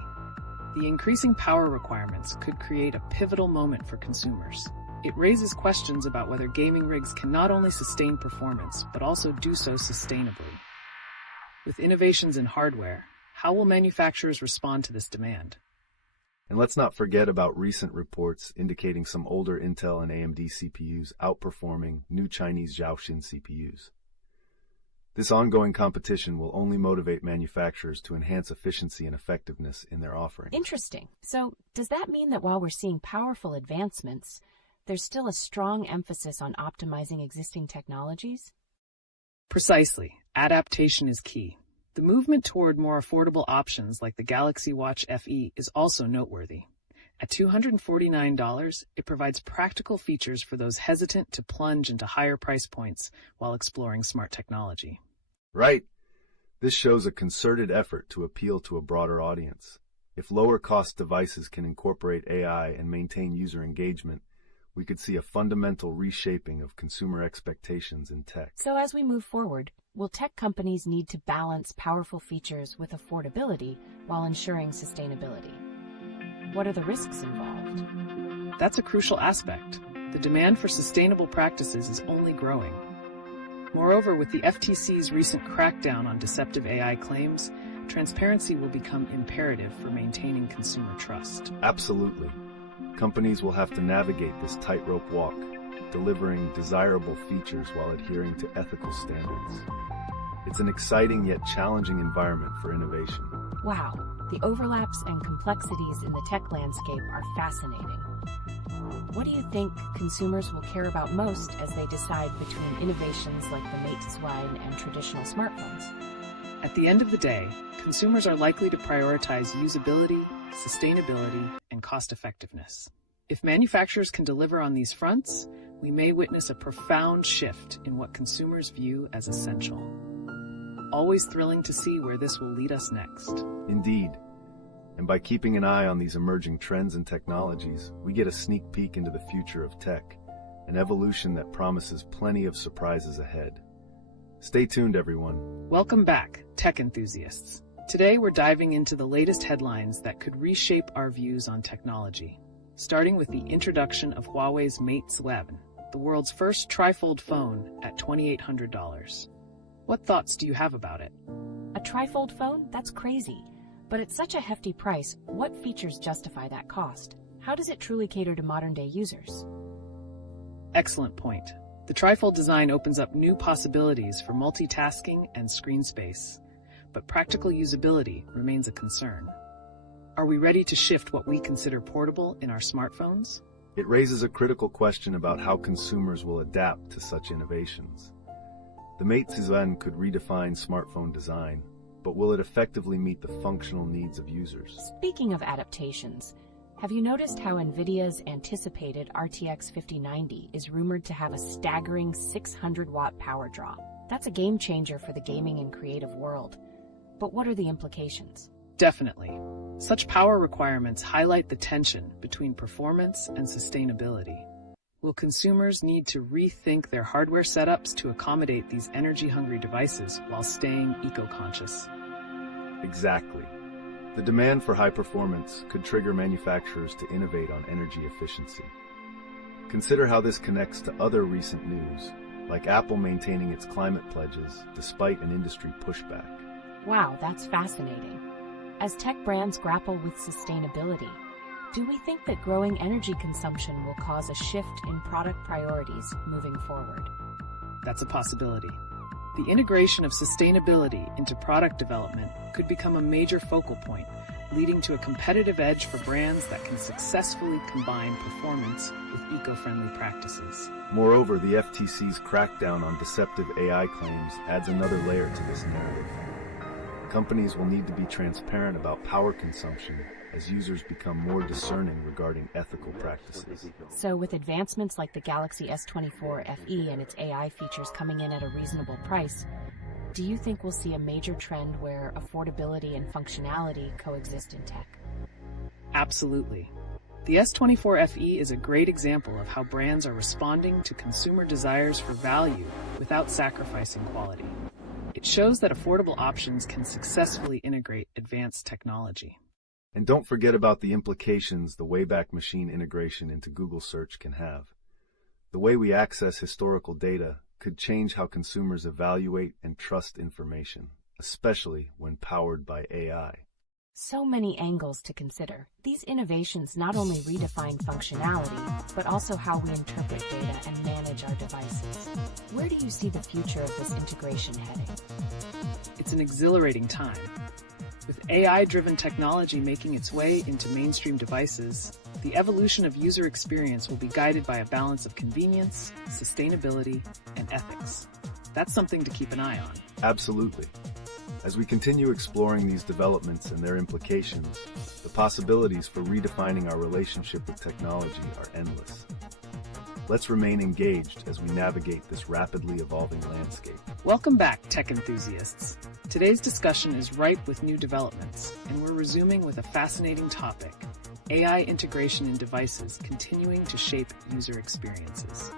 The increasing power requirements could create a pivotal moment for consumers. It raises questions about whether gaming rigs can not only sustain performance, but also do so sustainably. With innovations in hardware, how will manufacturers respond to this demand? And let's not forget about recent reports indicating some older Intel and AMD CPUs outperforming new Chinese Zhaoxin CPUs. This ongoing competition will only motivate manufacturers to enhance efficiency and effectiveness in their offerings. Interesting. So, does that mean that while we're seeing powerful advancements, there's still a strong emphasis on optimizing existing technologies? Precisely. Adaptation is key. The movement toward more affordable options like the Galaxy Watch FE is also noteworthy. At $249, it provides practical features for those hesitant to plunge into higher price points while exploring smart technology. Right. This shows a concerted effort to appeal to a broader audience. If lower-cost devices can incorporate AI and maintain user engagement, we could see a fundamental reshaping of consumer expectations in tech. So as we move forward, will tech companies need to balance powerful features with affordability while ensuring sustainability? What are the risks involved? That's a crucial aspect. The demand for sustainable practices is only growing. Moreover, with the FTC's recent crackdown on deceptive AI claims, transparency will become imperative for maintaining consumer trust. Absolutely. Companies will have to navigate this tightrope walk, delivering desirable features while adhering to ethical standards. It's an exciting yet challenging environment for innovation. Wow, the overlaps and complexities in the tech landscape are fascinating. What do you think consumers will care about most as they decide between innovations like the Mate 9 and traditional smartphones? At the end of the day, consumers are likely to prioritize usability, sustainability, and cost-effectiveness. If manufacturers can deliver on these fronts, we may witness a profound shift in what consumers view as essential. Always thrilling to see where this will lead us next. Indeed. And by keeping an eye on these emerging trends and technologies, we get a sneak peek into the future of tech, an evolution that promises plenty of surprises ahead. Stay tuned, everyone. Welcome back, tech enthusiasts. Today we're diving into the latest headlines that could reshape our views on technology, starting with the introduction of Huawei's Mate 11, the world's first Trifold phone at $2,800. What thoughts do you have about it? A Trifold phone? That's crazy. But at such a hefty price, what features justify that cost? How does it truly cater to modern-day users? Excellent point. The Trifold design opens up new possibilities for multitasking and screen space, but practical usability remains a concern. Are we ready to shift what we consider portable in our smartphones? It raises a critical question about how consumers will adapt to such innovations. The Mate 9 could redefine smartphone design, but will it effectively meet the functional needs of users? Speaking of adaptations, have you noticed how Nvidia's anticipated RTX 5090 is rumored to have a staggering 600-watt power draw? That's a game changer for the gaming and creative world. But what are the implications? Definitely. Such power requirements highlight the tension between performance and sustainability. Will consumers need to rethink their hardware setups to accommodate these energy-hungry devices while staying eco-conscious? Exactly. The demand for high performance could trigger manufacturers to innovate on energy efficiency. Consider how this connects to other recent news, like Apple maintaining its climate pledges despite an industry pushback. Wow, that's fascinating. As tech brands grapple with sustainability, do we think that growing energy consumption will cause a shift in product priorities moving forward? That's a possibility. The integration of sustainability into product development could become a major focal point, leading to a competitive edge for brands that can successfully combine performance with eco-friendly practices. Moreover, the FTC's crackdown on deceptive AI claims adds another layer to this narrative. Companies will need to be transparent about power consumption as users become more discerning regarding ethical practices. So with advancements like the Galaxy S24 FE and its AI features coming in at a reasonable price, do you think we'll see a major trend where affordability and functionality coexist in tech? Absolutely. The S24 FE is a great example of how brands are responding to consumer desires for value without sacrificing quality. It shows that affordable options can successfully integrate advanced technology. And don't forget about the implications the Wayback Machine integration into Google Search can have. The way we access historical data could change how consumers evaluate and trust information, especially when powered by AI. So many angles to consider. These innovations not only redefine functionality, but also how we interpret data and manage our devices. Where do you see the future of this integration heading? It's an exhilarating time. With AI-driven technology making its way into mainstream devices, the evolution of user experience will be guided by a balance of convenience, sustainability, and ethics. That's something to keep an eye on. Absolutely. As we continue exploring these developments and their implications, the possibilities for redefining our relationship with technology are endless. Let's remain engaged as we navigate this rapidly evolving landscape. Welcome back, tech enthusiasts. Today's discussion is ripe with new developments, and we're resuming with a fascinating topic: AI integration in devices continuing to shape user experiences.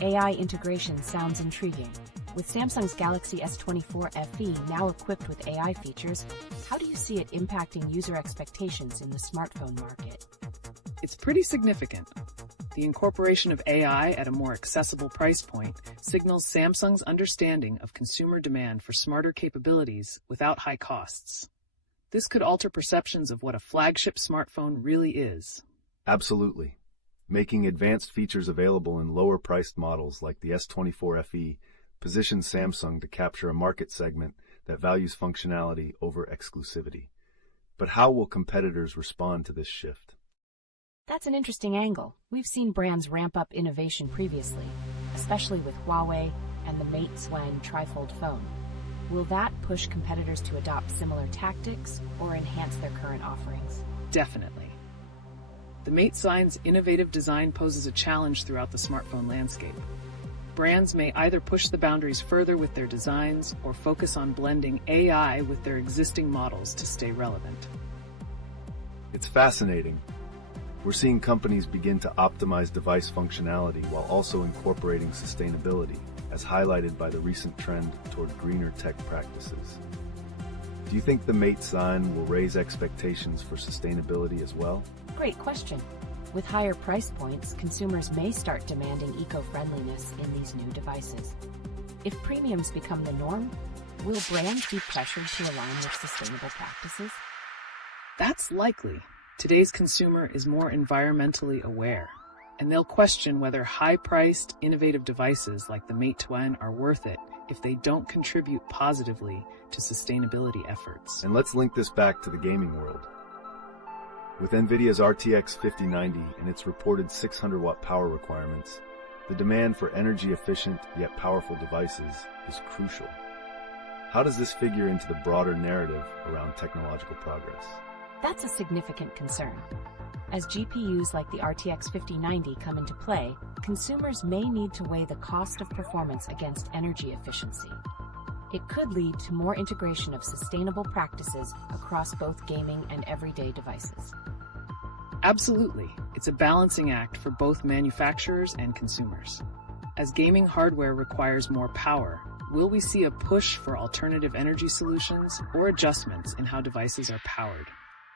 AI integration sounds intriguing. With Samsung's Galaxy S24 FE now equipped with AI features, how do you see it impacting user expectations in the smartphone market? It's pretty significant. The incorporation of AI at a more accessible price point signals Samsung's understanding of consumer demand for smarter capabilities without high costs. This could alter perceptions of what a flagship smartphone really is. Absolutely. Making advanced features available in lower-priced models like the S24 FE positions Samsung to capture a market segment that values functionality over exclusivity. But how will competitors respond to this shift? That's an interesting angle. We've seen brands ramp up innovation previously, especially with Huawei and the LeetOne Trifold phone. Will that push competitors to adopt similar tactics or enhance their current offerings? Definitely. The LeetOne's innovative design poses a challenge throughout the smartphone landscape. Brands may either push the boundaries further with their designs or focus on blending AI with their existing models to stay relevant. It's fascinating. We're seeing companies begin to optimize device functionality while also incorporating sustainability, as highlighted by the recent trend toward greener tech practices. Do you think the LeetOne will raise expectations for sustainability as well? Great question. With higher price points, consumers may start demanding eco-friendliness in these new devices. If premiums become the norm, will brands be pressured to align with sustainable practices? That's likely. Today's consumer is more environmentally aware, and they'll question whether high-priced, innovative devices like the LeetOne are worth it if they don't contribute positively to sustainability efforts. And let's link this back to the gaming world. With Nvidia's RTX 5090 and its reported 600-watt power requirements, the demand for energy-efficient yet powerful devices is crucial. How does this figure into the broader narrative around technological progress? That's a significant concern. As GPUs like the RTX 5090 come into play, consumers may need to weigh the cost of performance against energy efficiency. It could lead to more integration of sustainable practices across both gaming and everyday devices. Absolutely. It's a balancing act for both manufacturers and consumers. As gaming hardware requires more power, will we see a push for alternative energy solutions or adjustments in how devices are powered?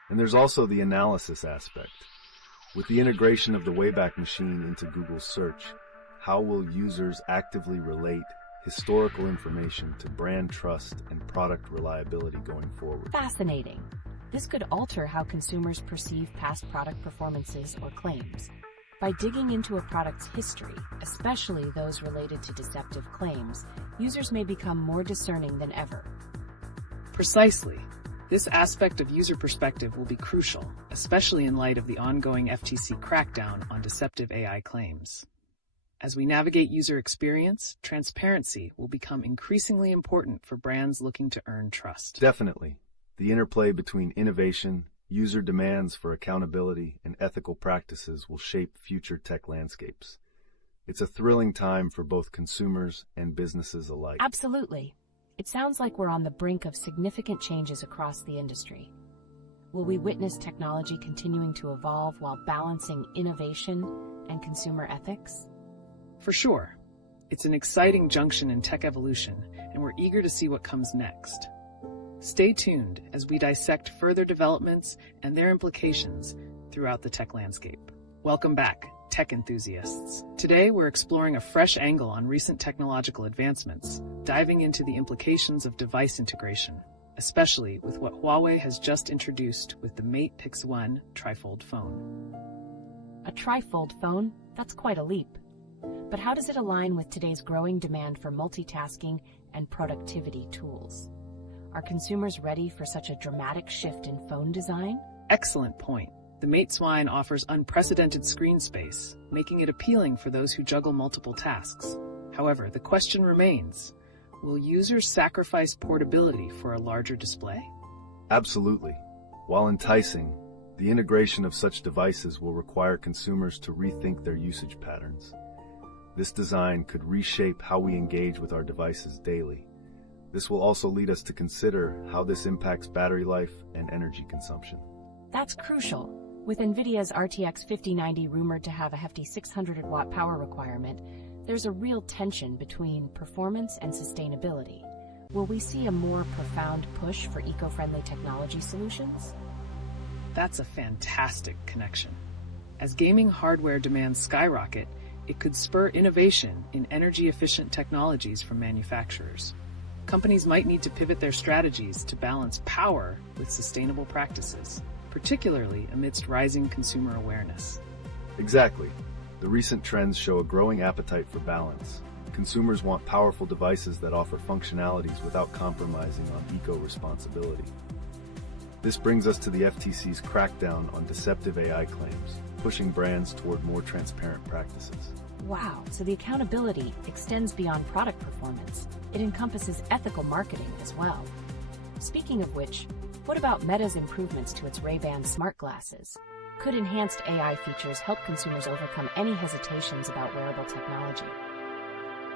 And there's also the analysis aspect. With the integration of the Wayback Machine into Google's search, how will users actively relate historical information to brand trust and product reliability going forward? Fascinating. This could alter how consumers perceive past product performances or claims. By digging into a product's history, especially those related to deceptive claims, users may become more discerning than ever. Precisely. This aspect of user perspective will be crucial, especially in light of the ongoing FTC crackdown on deceptive AI claims. As we navigate user experience, transparency will become increasingly important for brands looking to earn trust. Definitely. The interplay between innovation, user demands for accountability, and ethical practices will shape future tech landscapes. It's a thrilling time for both consumers and businesses alike. Absolutely. It sounds like we're on the brink of significant changes across the industry. Will we witness technology continuing to evolve while balancing innovation and consumer ethics? For sure. It's an exciting junction in tech evolution, and we're eager to see what comes next. Stay tuned as we dissect further developments and their implications throughout the tech landscape. Welcome back, tech enthusiasts. Today, we're exploring a fresh angle on recent technological advancements, diving into the implications of device integration, especially with what Huawei has just introduced with the Mate Pix 1 Trifold phone. A trifold phone? That's quite a leap. But how does it align with today's growing demand for multitasking and productivity tools? Are consumers ready for such a dramatic shift in phone design? Excellent point. The Mate Swine offers unprecedented screen space, making it appealing for those who juggle multiple tasks. However, the question remains, will users sacrifice portability for a larger display? Absolutely. While enticing, the integration of such devices will require consumers to rethink their usage patterns. This design could reshape how we engage with our devices daily. This will also lead us to consider how this impacts battery life and energy consumption. That's crucial. With Nvidia's RTX 5090 rumored to have a hefty 600-watt power requirement, there's a real tension between performance and sustainability. Will we see a more profound push for eco-friendly technology solutions? That's a fantastic connection. As gaming hardware demands skyrocket, it could spur innovation in energy-efficient technologies from manufacturers. Companies might need to pivot their strategies to balance power with sustainable practices, particularly amidst rising consumer awareness. Exactly. The recent trends show a growing appetite for balance. Consumers want powerful devices that offer functionalities without compromising on eco-responsibility. This brings us to the FTC's crackdown on deceptive AI claims, pushing brands toward more transparent practices. Wow, so the accountability extends beyond product performance. It encompasses ethical marketing as well. Speaking of which, what about Meta's improvements to its Ray-Ban smart glasses? Could enhanced AI features help consumers overcome any hesitations about wearable technology?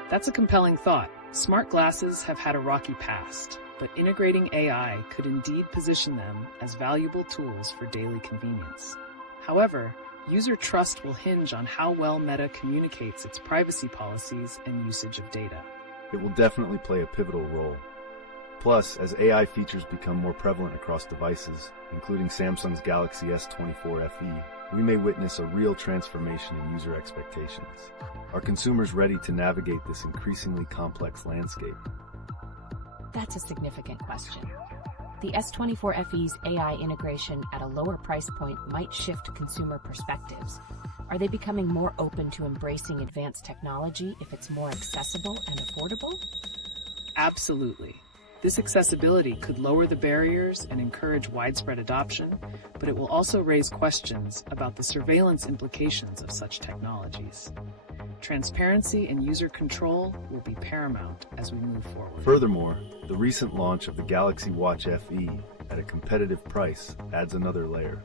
That's a compelling thought. Smart glasses have had a rocky past, but integrating AI could indeed position them as valuable tools for daily convenience. However, user trust will hinge on how well Meta communicates its privacy policies and usage of data. It will definitely play a pivotal role. Plus, as AI features become more prevalent across devices, including Samsung's Galaxy S24 FE, we may witness a real transformation in user expectations. Are consumers ready to navigate this increasingly complex landscape? That's a significant question. The S24 FE's AI integration at a lower price point might shift consumer perspectives. Are they becoming more open to embracing advanced technology if it's more accessible and affordable? Absolutely. This accessibility could lower the barriers and encourage widespread adoption, but it will also raise questions about the surveillance implications of such technologies. Transparency and user control will be paramount as we move forward. Furthermore, the recent launch of the Galaxy Watch FE at a competitive price adds another layer.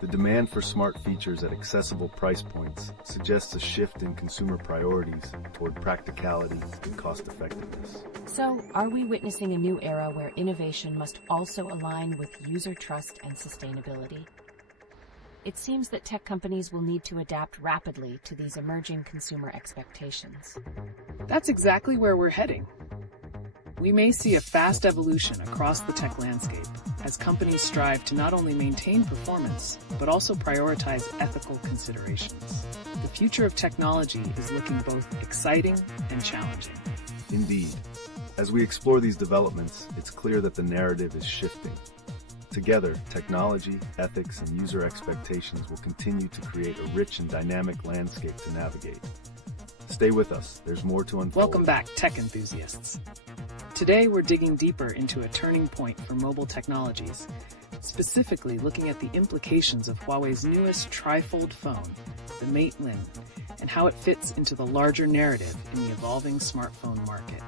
The demand for smart features at accessible price points suggests a shift in consumer priorities toward practicality and cost-effectiveness. So, are we witnessing a new era where innovation must also align with user trust and sustainability? It seems that tech companies will need to adapt rapidly to these emerging consumer expectations. That's exactly where we're heading. We may see a fast evolution across the tech landscape as companies strive to not only maintain performance, but also prioritize ethical considerations. The future of technology is looking both exciting and challenging. Indeed. As we explore these developments, it's clear that the narrative is shifting. Together, technology, ethics, and user expectations will continue to create a rich and dynamic landscape to navigate. Stay with us, there's more to unfold. Welcome back, tech enthusiasts. Today, we're digging deeper into a turning point for mobile technologies, specifically looking at the implications of Huawei's newest Trifold phone, the Mate Lin, and how it fits into the larger narrative in the evolving smartphone market.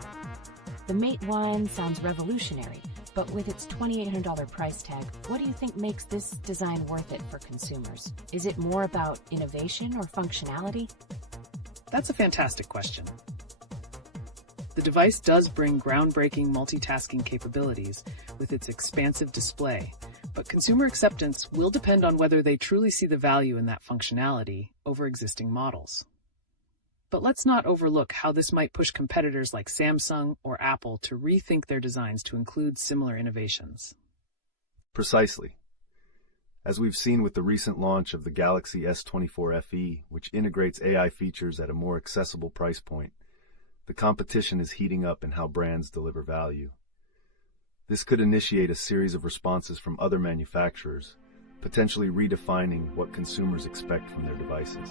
The Mate 1 sounds revolutionary, but with its $2,800 price tag, what do you think makes this design worth it for consumers? Is it more about innovation or functionality? That's a fantastic question. The device does bring groundbreaking multitasking capabilities with its expansive display, but consumer acceptance will depend on whether they truly see the value in that functionality over existing models. But let's not overlook how this might push competitors like Samsung or Apple to rethink their designs to include similar innovations. Precisely. As we've seen with the recent launch of the Galaxy S24 FE, which integrates AI features at a more accessible price point, the competition is heating up in how brands deliver value. This could initiate a series of responses from other manufacturers, potentially redefining what consumers expect from their devices.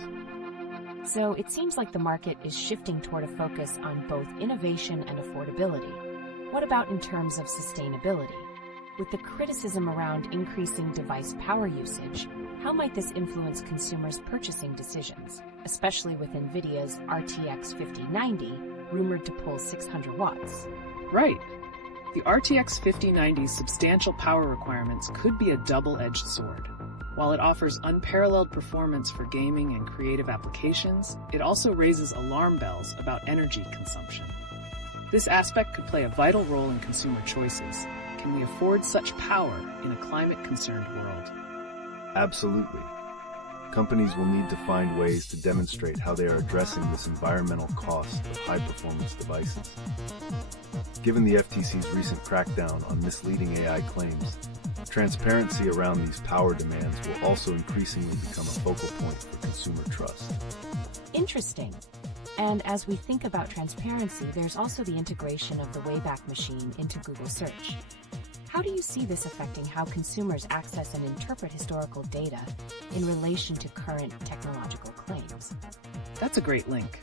So it seems like the market is shifting toward a focus on both innovation and affordability. What about in terms of sustainability? With the criticism around increasing device power usage, how might this influence consumers' purchasing decisions, especially with Nvidia's RTX 5090, rumored to pull 600 watts? Right. The RTX 5090's substantial power requirements could be a double-edged sword. While it offers unparalleled performance for gaming and creative applications, it also raises alarm bells about energy consumption. This aspect could play a vital role in consumer choices. Can we afford such power in a climate-concerned world? Absolutely. Companies will need to find ways to demonstrate how they are addressing this environmental cost of high-performance devices. Given the FTC's recent crackdown on misleading AI claims, transparency around these power demands will also increasingly become a focal point for consumer trust. Interesting. And as we think about transparency, there's also the integration of the Wayback Machine into Google Search. How do you see this affecting how consumers access and interpret historical data in relation to current technological claims? That's a great link.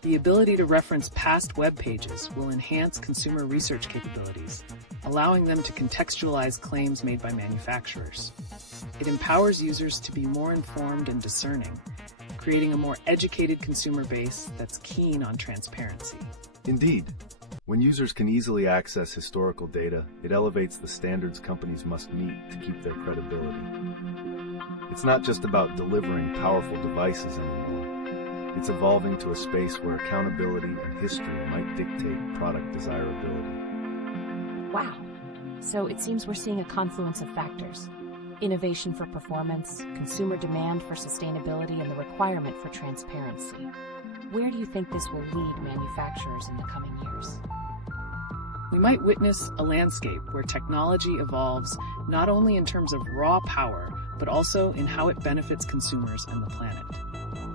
The ability to reference past web pages will enhance consumer research capabilities, allowing them to contextualize claims made by manufacturers. It empowers users to be more informed and discerning, creating a more educated consumer base that's keen on transparency. Indeed. When users can easily access historical data, it elevates the standards companies must meet to keep their credibility. It's not just about delivering powerful devices anymore. It's evolving to a space where accountability and history might dictate product desirability. Wow. So it seems we're seeing a confluence of factors. Innovation for performance, consumer demand for sustainability, and the requirement for transparency. Where do you think this will lead manufacturers in the coming years? We might witness a landscape where technology evolves not only in terms of raw power, but also in how it benefits consumers and the planet.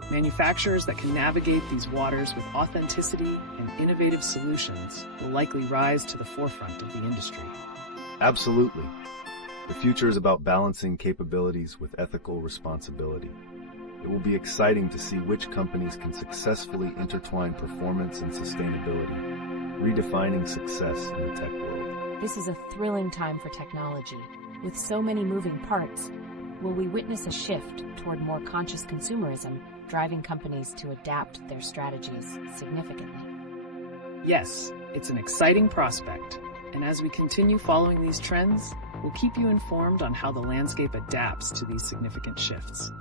Manufacturers that can navigate these waters with authenticity and innovative solutions will likely rise to the forefront of the industry. Absolutely. The future is about balancing capabilities with ethical responsibility. It will be exciting to see which companies can successfully intertwine performance and sustainability, redefining success in the tech world. This is a thrilling time for technology. With so many moving parts, will we witness a shift toward more conscious consumerism, driving companies to adapt their strategies significantly? Yes, it's an exciting prospect, and as we continue following these trends, we'll keep you informed on how the landscape adapts to these significant shifts.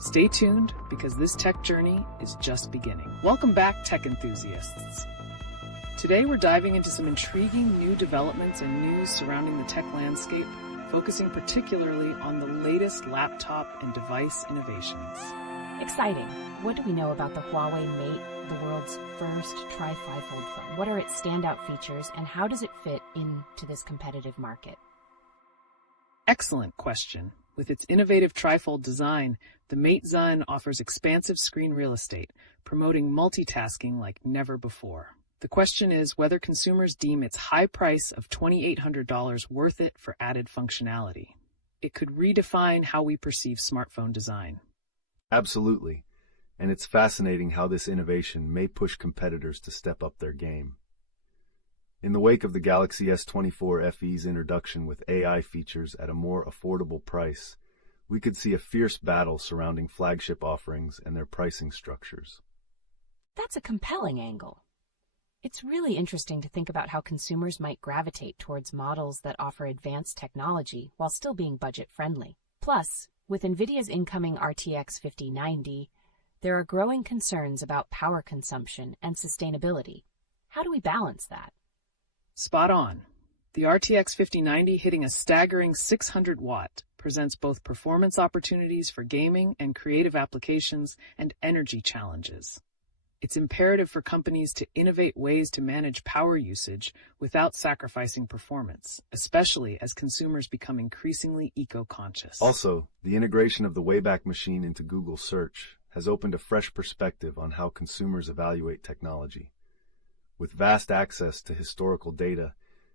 Stay tuned, because this tech journey is just beginning. Welcome back, tech enthusiasts. Today we're diving into some intriguing new developments and news surrounding the tech landscape, focusing particularly on the latest laptop and device innovations. Exciting. What do we know about the Huawei Mate the world's first trifold phone? What are its standout features, and how does it fit into this competitive market? Excellent question. With its innovative trifold design, the Mate Zun offers expansive screen real estate, promoting multitasking like never before. The question is whether consumers deem its high price of $2,800 worth it for added functionality. It could redefine how we perceive smartphone design. Absolutely. And it's fascinating how this innovation may push competitors to step up their game. In the wake of the Galaxy S24 FE's introduction with AI features at a more affordable price, we could see a fierce battle surrounding flagship offerings and their pricing structures. That's a compelling angle. It's really interesting to think about how consumers might gravitate towards models that offer advanced technology while still being budget-friendly. Plus, with Nvidia's incoming RTX 5090, there are growing concerns about power consumption and sustainability. How do we balance that? Spot on. The RTX 5090 hitting a staggering 600 watt presents both performance opportunities for gaming and creative applications and energy challenges. It's imperative for companies to innovate ways to manage power usage without sacrificing performance, especially as consumers become increasingly eco-conscious. Also, the integration of the Wayback Machine into Google Search has opened a fresh perspective on how consumers evaluate technology. With vast access to historical data,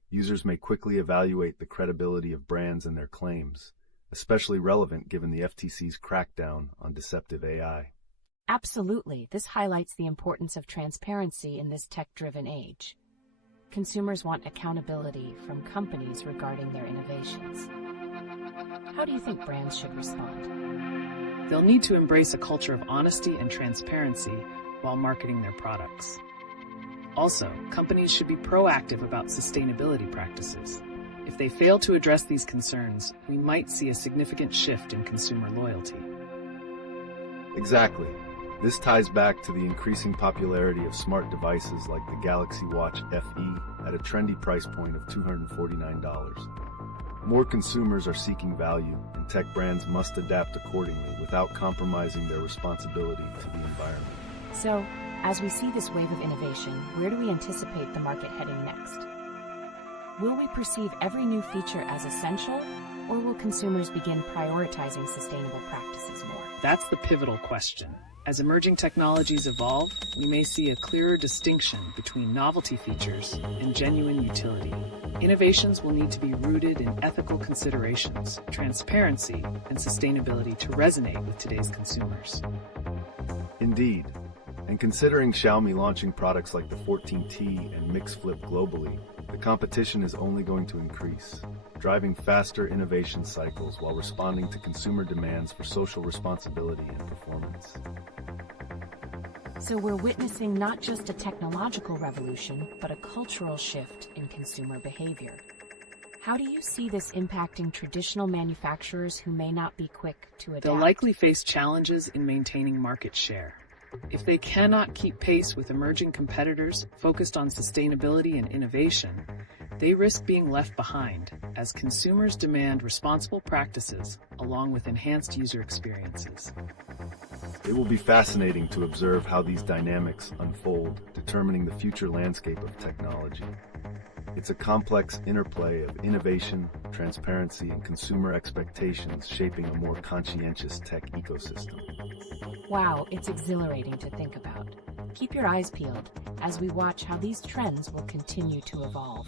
users may quickly evaluate the credibility of brands and their claims, especially relevant given the FTC's crackdown on deceptive AI. Absolutely. This highlights the importance of transparency in this tech-driven age. Consumers want accountability from companies regarding their innovations. How do you think brands should respond? They'll need to embrace a culture of honesty and transparency while marketing their products. Also, companies should be proactive about sustainability practices. If they fail to address these concerns, we might see a significant shift in consumer loyalty. Exactly. This ties back to the increasing popularity of smart devices like the Galaxy Watch FE at a trendy price point of $249. More consumers are seeking value, and tech brands must adapt accordingly without compromising their responsibility to the environment. So, as we see this wave of innovation, where do we anticipate the market heading next? Will we perceive every new feature as essential, or will consumers begin prioritizing sustainable practices more? That's the pivotal question. As emerging technologies evolve, we may see a clearer distinction between novelty features and genuine utility. Innovations will need to be rooted in ethical considerations, transparency, and sustainability to resonate with today's consumers. Indeed. And considering Xiaomi launching products like the 14T and Mix Flip globally, the competition is only going to increase, driving faster innovation cycles while responding to consumer demands for social responsibility and performance. So we're witnessing not just a technological revolution, but a cultural shift in consumer behavior. How do you see this impacting traditional manufacturers who may not be quick to adapt? They'll likely face challenges in maintaining market share. If they cannot keep pace with emerging competitors focused on sustainability and innovation, they risk being left behind as consumers demand responsible practices along with enhanced user experiences. It will be fascinating to observe how these dynamics unfold, determining the future landscape of technology. It's a complex interplay of innovation, transparency, and consumer expectations shaping a more conscientious tech ecosystem. Wow, it's exhilarating to think about. Keep your eyes peeled as we watch how these trends will continue to evolve.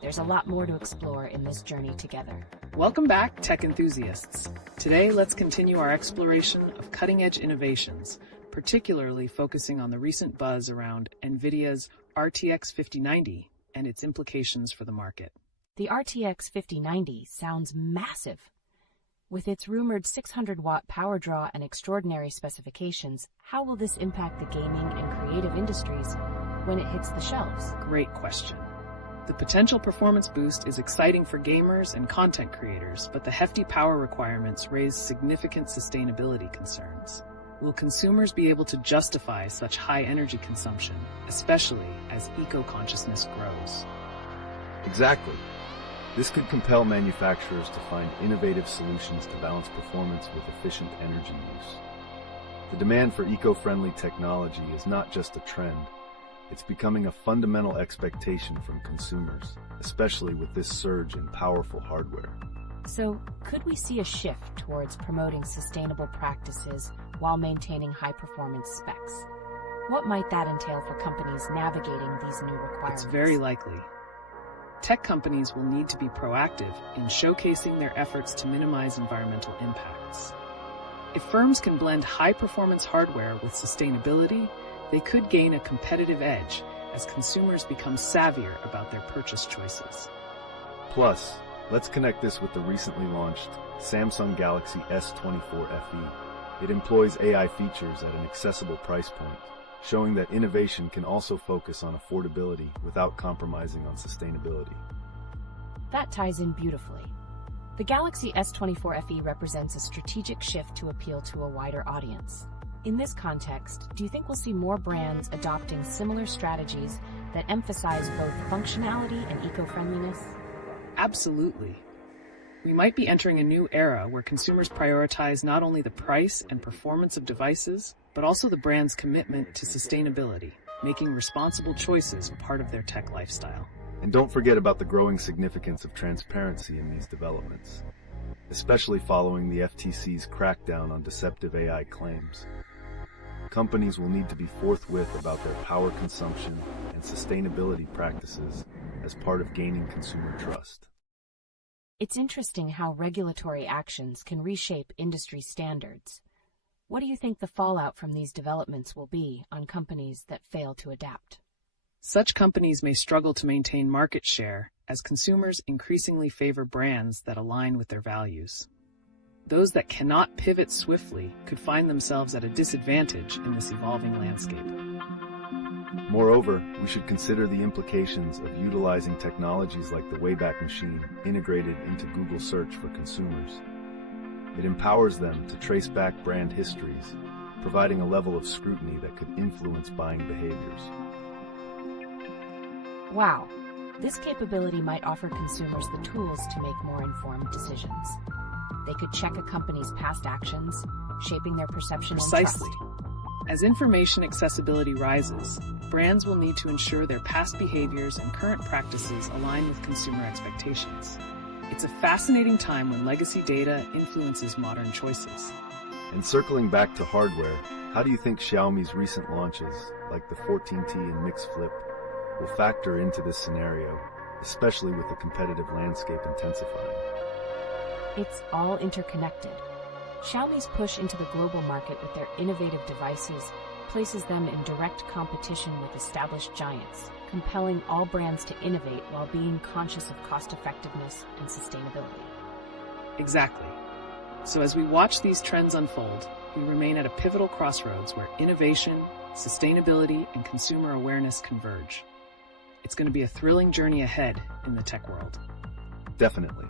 There's a lot more to explore in this journey together. Welcome back, tech enthusiasts. Today, let's continue our exploration of cutting-edge innovations, particularly focusing on the recent buzz around Nvidia's RTX 5090 and its implications for the market. The RTX 5090 sounds massive. With its rumored 600-watt power draw and extraordinary specifications, how will this impact the gaming and creative industries when it hits the shelves? Great question. The potential performance boost is exciting for gamers and content creators, but the hefty power requirements raise significant sustainability concerns. Will consumers be able to justify such high energy consumption, especially as eco-consciousness grows? Exactly. This could compel manufacturers to find innovative solutions to balance performance with efficient energy use. The demand for eco-friendly technology is not just a trend, it's becoming a fundamental expectation from consumers, especially with this surge in powerful hardware. So, could we see a shift towards promoting sustainable practices while maintaining high-performance specs? What might that entail for companies navigating these new requirements? It's very likely. Tech companies will need to be proactive in showcasing their efforts to minimize environmental impacts. If firms can blend high-performance hardware with sustainability, they could gain a competitive edge as consumers become savvier about their purchase choices. Plus, let's connect this with the recently launched Samsung Galaxy S24 FE. It employs AI features at an accessible price point, showing that innovation can also focus on affordability without compromising on sustainability. That ties in beautifully. The Galaxy S24 FE represents a strategic shift to appeal to a wider audience. In this context, do you think we'll see more brands adopting similar strategies that emphasize both functionality and eco-friendliness? Absolutely. We might be entering a new era where consumers prioritize not only the price and performance of devices, but also the brand's commitment to sustainability, making responsible choices part of their tech lifestyle. And don't forget about the growing significance of transparency in these developments, especially following the FTC's crackdown on deceptive AI claims. Companies will need to be forthwith about their power consumption and sustainability practices as part of gaining consumer trust. It's interesting how regulatory actions can reshape industry standards. What do you think the fallout from these developments will be on companies that fail to adapt? Such companies may struggle to maintain market share as consumers increasingly favor brands that align with their values. Those that cannot pivot swiftly could find themselves at a disadvantage in this evolving landscape. Moreover, we should consider the implications of utilizing technologies like the Wayback Machine integrated into Google Search for consumers. It empowers them to trace back brand histories, providing a level of scrutiny that could influence buying behaviors. Wow, this capability might offer consumers the tools to make more informed decisions. They could check a company's past actions, shaping their perception and trust. Precisely. As information accessibility rises, brands will need to ensure their past behaviors and current practices align with consumer expectations. It's a fascinating time when legacy data influences modern choices. And circling back to hardware, how do you think Xiaomi's recent launches, like the 14T and Mix Flip, will factor into this scenario, especially with the competitive landscape intensifying? It's all interconnected. Xiaomi's push into the global market with their innovative devices places them in direct competition with established giants, compelling all brands to innovate while being conscious of cost-effectiveness and sustainability. Exactly. So as we watch these trends unfold, we remain at a pivotal crossroads where innovation, sustainability, and consumer awareness converge. It's going to be a thrilling journey ahead in the tech world. Definitely.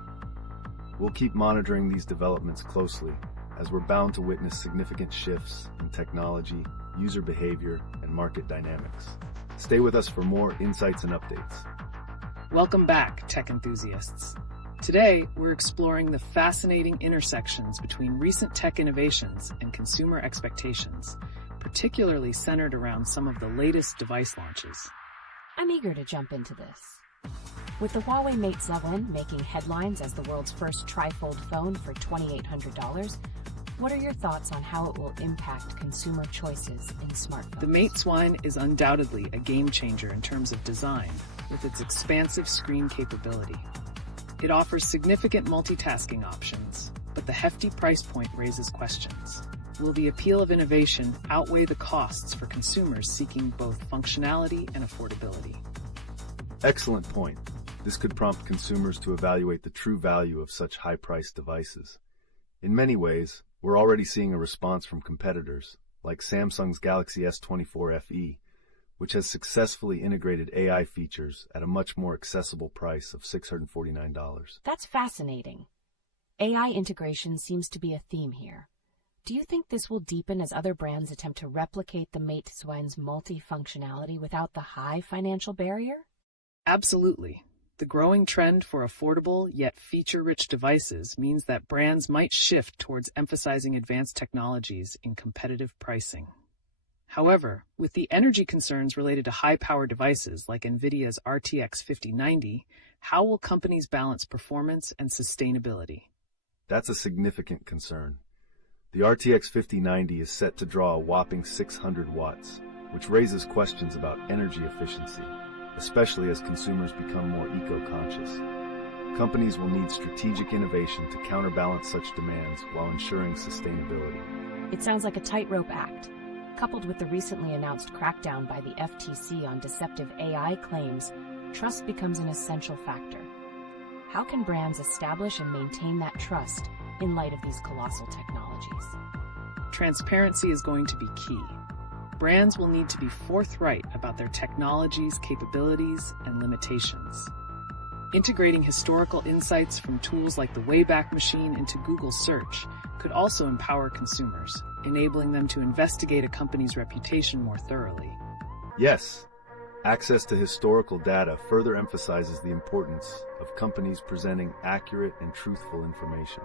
We'll keep monitoring these developments closely, as we're bound to witness significant shifts in technology, user behavior, and market dynamics. Stay with us for more insights and updates. Welcome back, tech enthusiasts. Today, we're exploring the fascinating intersections between recent tech innovations and consumer expectations, particularly centered around some of the latest device launches. I'm eager to jump into this. With the Huawei Mate 7 making headlines as the world's first Trifold phone for $2,800, what are your thoughts on how it will impact consumer choices in smartphones? The Mate 1 is undoubtedly a game changer in terms of design, with its expansive screen capability. It offers significant multitasking options, but the hefty price point raises questions. Will the appeal of innovation outweigh the costs for consumers seeking both functionality and affordability? Excellent point. This could prompt consumers to evaluate the true value of such high-priced devices. In many ways, we're already seeing a response from competitors, like Samsung's Galaxy S24 FE, which has successfully integrated AI features at a much more accessible price of $649. That's fascinating. AI integration seems to be a theme here. Do you think this will deepen as other brands attempt to replicate the Mate 1's multi-functionality without the high financial barrier? Absolutely. The growing trend for affordable yet feature-rich devices means that brands might shift towards emphasizing advanced technologies in competitive pricing. However, with the energy concerns related to high-power devices like Nvidia's RTX 5090, how will companies balance performance and sustainability? That's a significant concern. The RTX 5090 is set to draw a whopping 600 watts, which raises questions about energy efficiency, especially as consumers become more eco-conscious. Companies will need strategic innovation to counterbalance such demands while ensuring sustainability. It sounds like a tightrope act. Coupled with the recently announced crackdown by the FTC on deceptive AI claims, trust becomes an essential factor. How can brands establish and maintain that trust in light of these colossal technologies? Transparency is going to be key. Brands will need to be forthright about their technologies, capabilities, and limitations. Integrating historical insights from tools like the Wayback Machine into Google Search could also empower consumers, enabling them to investigate a company's reputation more thoroughly. Yes, access to historical data further emphasizes the importance of companies presenting accurate and truthful information.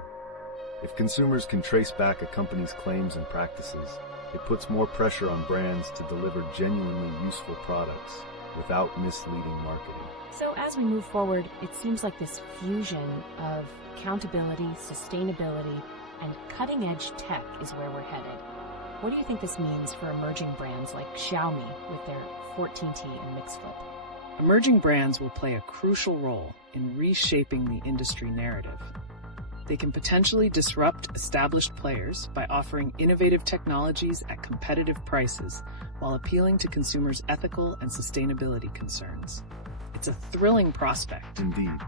If consumers can trace back a company's claims and practices, it puts more pressure on brands to deliver genuinely useful products without misleading marketing. So as we move forward, it seems like this fusion of accountability, sustainability, and cutting-edge tech is where we're headed. What do you think this means for emerging brands like Xiaomi with their 14T and MixFlip? Emerging brands will play a crucial role in reshaping the industry narrative. They can potentially disrupt established players by offering innovative technologies at competitive prices while appealing to consumers' ethical and sustainability concerns. It's a thrilling prospect. Indeed.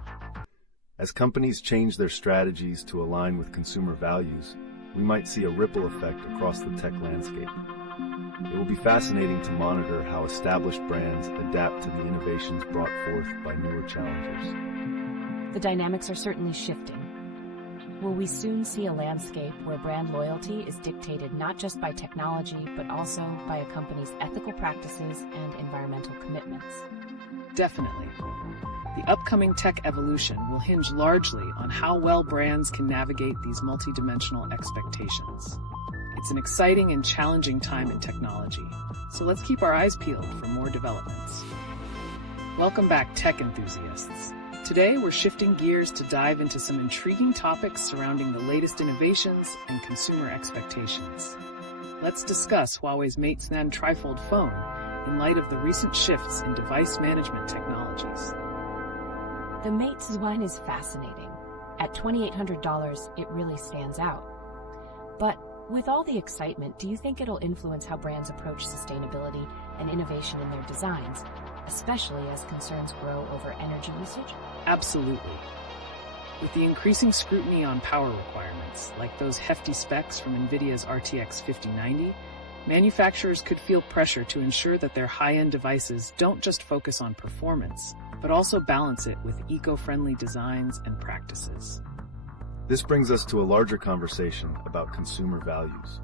As companies change their strategies to align with consumer values, we might see a ripple effect across the tech landscape. It will be fascinating to monitor how established brands adapt to the innovations brought forth by newer challengers. The dynamics are certainly shifting. Will we soon see a landscape where brand loyalty is dictated not just by technology, but also by a company's ethical practices and environmental commitments? Definitely. The upcoming tech evolution will hinge largely on how well brands can navigate these multidimensional expectations. It's an exciting and challenging time in technology, so let's keep our eyes peeled for more developments. Welcome back, tech enthusiasts. Today, we're shifting gears to dive into some intriguing topics surrounding the latest innovations and consumer expectations. Let's discuss Huawei's Mate 9 Trifold phone in light of the recent shifts in device management technologies. The Mate 9 is fascinating. At $2,800, it really stands out. But with all the excitement, do you think it'll influence how brands approach sustainability and innovation in their designs, especially as concerns grow over energy usage? Absolutely. With the increasing scrutiny on power requirements, like those hefty specs from Nvidia's RTX 5090, manufacturers could feel pressure to ensure that their high-end devices don't just focus on performance, but also balance it with eco-friendly designs and practices. This brings us to a larger conversation about consumer values.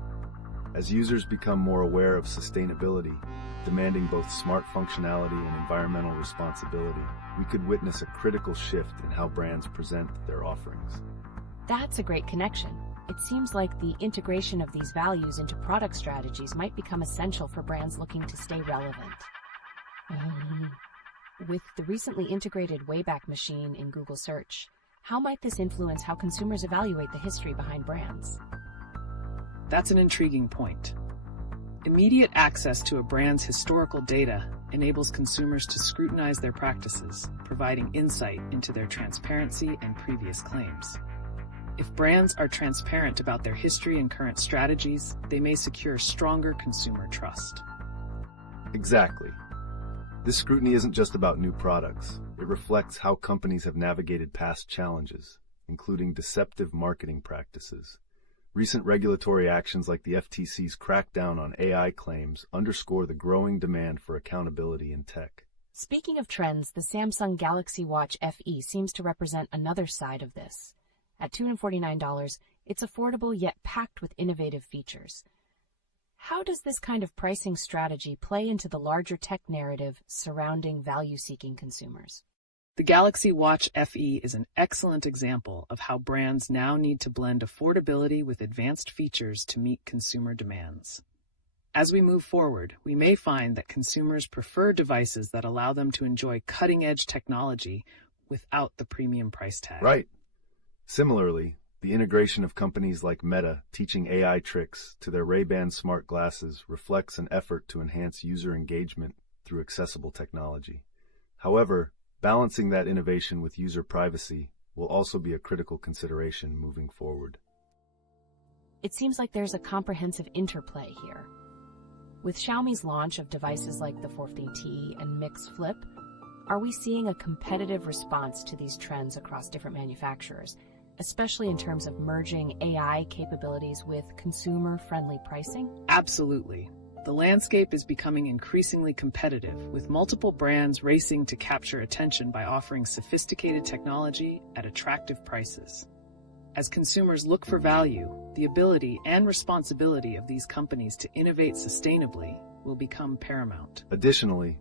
As users become more aware of sustainability, demanding both smart functionality and environmental responsibility, we could witness a critical shift in how brands present their offerings. That's a great connection. It seems like the integration of these values into product strategies might become essential for brands looking to stay relevant. With the recently integrated Wayback Machine in Google Search, how might this influence how consumers evaluate the history behind brands? That's an intriguing point. Immediate access to a brand's historical data enables consumers to scrutinize their practices, providing insight into their transparency and previous claims. If brands are transparent about their history and current strategies, they may secure stronger consumer trust. Exactly. This scrutiny isn't just about new products. It reflects how companies have navigated past challenges, including deceptive marketing practices. Recent regulatory actions like the FTC's crackdown on AI claims underscore the growing demand for accountability in tech. Speaking of trends, the Samsung Galaxy Watch FE seems to represent another side of this. At $249, it's affordable yet packed with innovative features. How does this kind of pricing strategy play into the larger tech narrative surrounding value-seeking consumers? The Galaxy Watch FE is an excellent example of how brands now need to blend affordability with advanced features to meet consumer demands. As we move forward, we may find that consumers prefer devices that allow them to enjoy cutting-edge technology without the premium price tag. Right. Similarly, the integration of companies like Meta teaching AI tricks to their Ray-Ban smart glasses reflects an effort to enhance user engagement through accessible technology. However, balancing that innovation with user privacy will also be a critical consideration moving forward. It seems like there's a comprehensive interplay here. With Xiaomi's launch of devices like the 450T and Mix Flip, are we seeing a competitive response to these trends across different manufacturers, especially in terms of merging AI capabilities with consumer-friendly pricing? Absolutely. The landscape is becoming increasingly competitive, with multiple brands racing to capture attention by offering sophisticated technology at attractive prices. As consumers look for value, the ability and responsibility of these companies to innovate sustainably will become paramount. Additionally,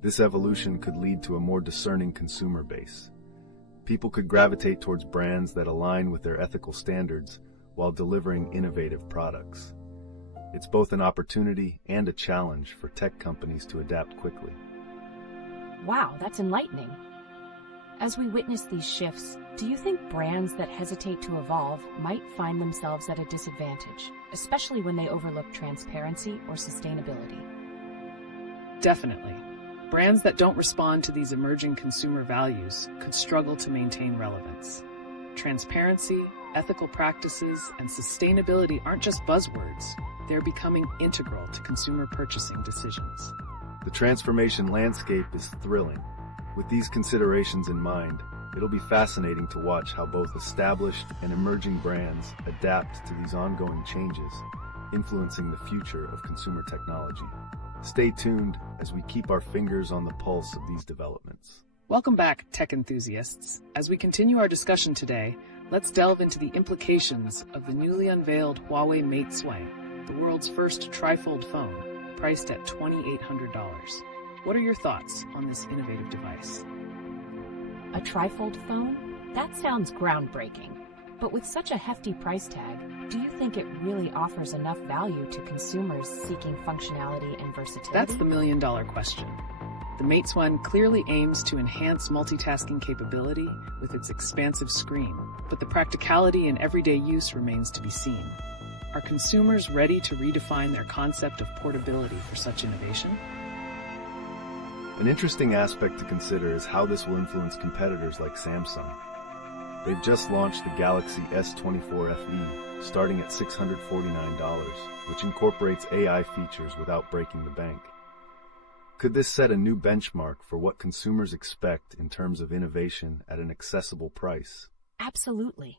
this evolution could lead to a more discerning consumer base. People could gravitate towards brands that align with their ethical standards while delivering innovative products. It's both an opportunity and a challenge for tech companies to adapt quickly. Wow, that's enlightening. As we witness these shifts, do you think brands that hesitate to evolve might find themselves at a disadvantage, especially when they overlook transparency or sustainability? Definitely. Brands that don't respond to these emerging consumer values could struggle to maintain relevance. Transparency, ethical practices, and sustainability aren't just buzzwords. They're becoming integral to consumer purchasing decisions. The transformation landscape is thrilling. With these considerations in mind, it'll be fascinating to watch how both established and emerging brands adapt to these ongoing changes, influencing the future of consumer technology. Stay tuned as we keep our fingers on the pulse of these developments. Welcome back, tech enthusiasts. As we continue our discussion today, let's delve into the implications of the newly unveiled Huawei Mate Sway, the world's first trifold phone, priced at $2,800. What are your thoughts on this innovative device? A trifold phone? That sounds groundbreaking. But with such a hefty price tag, do you think it really offers enough value to consumers seeking functionality and versatility? That's the million-dollar question. The Mate Sway clearly aims to enhance multitasking capability with its expansive screen, but the practicality in everyday use remains to be seen. Are consumers ready to redefine their concept of portability for such innovation? An interesting aspect to consider is how this will influence competitors like Samsung. They've just launched the Galaxy S24 FE, starting at $649, which incorporates AI features without breaking the bank. Could this set a new benchmark for what consumers expect in terms of innovation at an accessible price? Absolutely.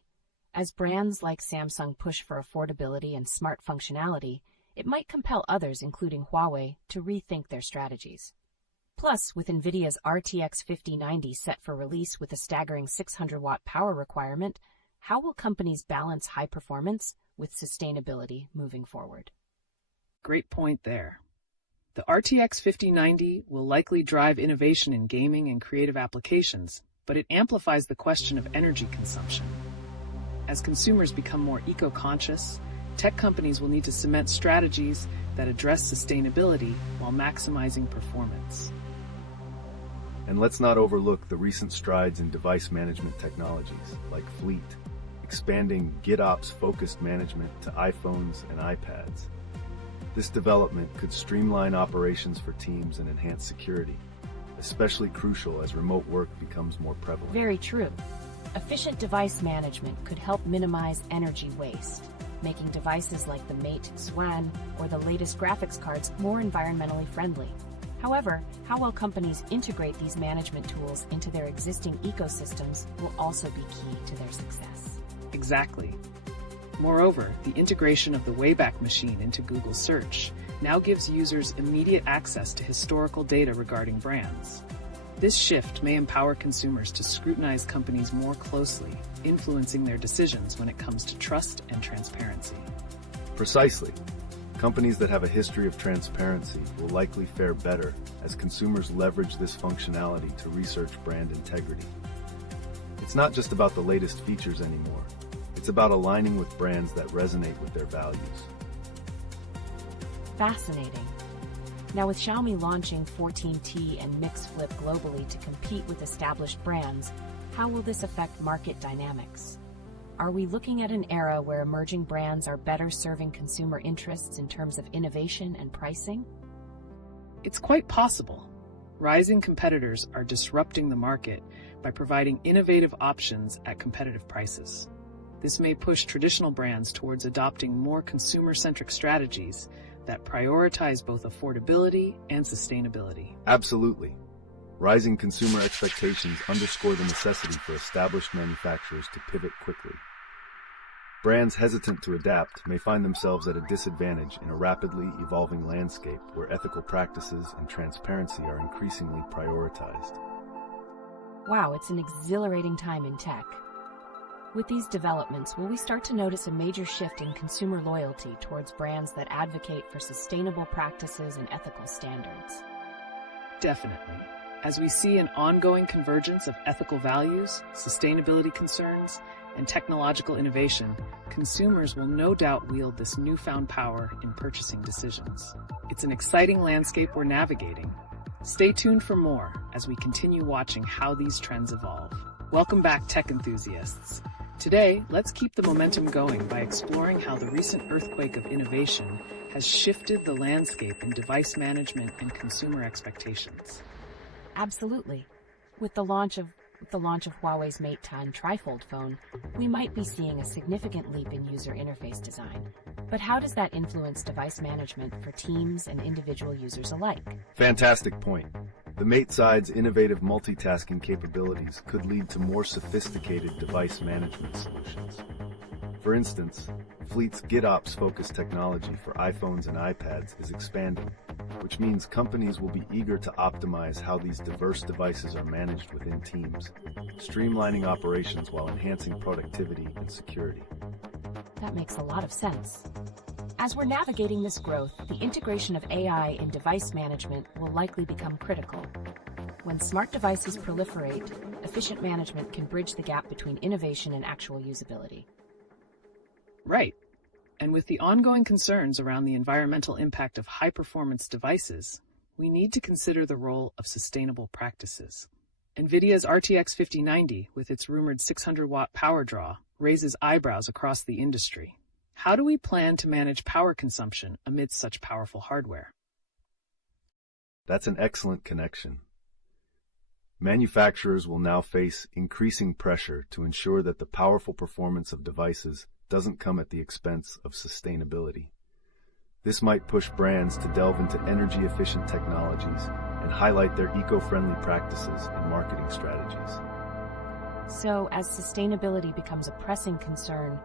As brands like Samsung push for affordability and smart functionality, it might compel others, including Huawei, to rethink their strategies. Plus, with Nvidia's RTX 5090 set for release with a staggering 600-watt power requirement, how will companies balance high performance with sustainability moving forward? Great point there. The RTX 5090 will likely drive innovation in gaming and creative applications, but it amplifies the question of energy consumption. As consumers become more eco-conscious, tech companies will need to cement strategies that address sustainability while maximizing performance. And let's not overlook the recent strides in device management technologies, like Fleet, expanding GitOps-focused management to iPhones and iPads. This development could streamline operations for teams and enhance security, especially crucial as remote work becomes more prevalent. Very true. Efficient device management could help minimize energy waste, making devices like the Mate Sway or the latest graphics cards more environmentally friendly. However, how well companies integrate these management tools into their existing ecosystems will also be key to their success. Exactly. Moreover, the integration of the Wayback Machine into Google Search now gives users immediate access to historical data regarding brands. This shift may empower consumers to scrutinize companies more closely, influencing their decisions when it comes to trust and transparency. Precisely. Companies that have a history of transparency will likely fare better as consumers leverage this functionality to research brand integrity. It's not just about the latest features anymore. It's about aligning with brands that resonate with their values. Fascinating. Now, with Xiaomi launching 14T and Mix Flip globally to compete with established brands, how will this affect market dynamics? Are we looking at an era where emerging brands are better serving consumer interests in terms of innovation and pricing? It's quite possible. Rising competitors are disrupting the market by providing innovative options at competitive prices. This may push traditional brands towards adopting more consumer-centric strategies that prioritize both affordability and sustainability. Absolutely. Rising consumer expectations underscore the necessity for established manufacturers to pivot quickly. Brands hesitant to adapt may find themselves at a disadvantage in a rapidly evolving landscape where ethical practices and transparency are increasingly prioritized. Wow, it's an exhilarating time in tech. With these developments, will we start to notice a major shift in consumer loyalty towards brands that advocate for sustainable practices and ethical standards? Definitely. As we see an ongoing convergence of ethical values, sustainability concerns, and technological innovation, consumers will no doubt wield this newfound power in purchasing decisions. It's an exciting landscape we're navigating. Stay tuned for more as we continue watching how these trends evolve. Welcome back, tech enthusiasts. Today, let's keep the momentum going by exploring how the recent earthquake of innovation has shifted the landscape in device management and consumer expectations. Absolutely. With the launch of Huawei's Mate 10 Trifold phone, we might be seeing a significant leap in user interface design. But how does that influence device management for teams and individual users alike? Fantastic point. The Mate side's innovative multitasking capabilities could lead to more sophisticated device management solutions. For instance, Fleet's GitOps-focused technology for iPhones and iPads is expanding, which means companies will be eager to optimize how these diverse devices are managed within teams, streamlining operations while enhancing productivity and security. That makes a lot of sense. As we're navigating this growth, the integration of AI in device management will likely become critical. When smart devices proliferate, efficient management can bridge the gap between innovation and actual usability. Right. And with the ongoing concerns around the environmental impact of high-performance devices, we need to consider the role of sustainable practices. Nvidia's RTX 5090, with its rumored 600-watt power draw, raises eyebrows across the industry. How do we plan to manage power consumption amidst such powerful hardware? That's an excellent connection. Manufacturers will now face increasing pressure to ensure that the powerful performance of devices doesn't come at the expense of sustainability. This might push brands to delve into energy-efficient technologies and highlight their eco-friendly practices in marketing strategies. So, as sustainability becomes a pressing concern,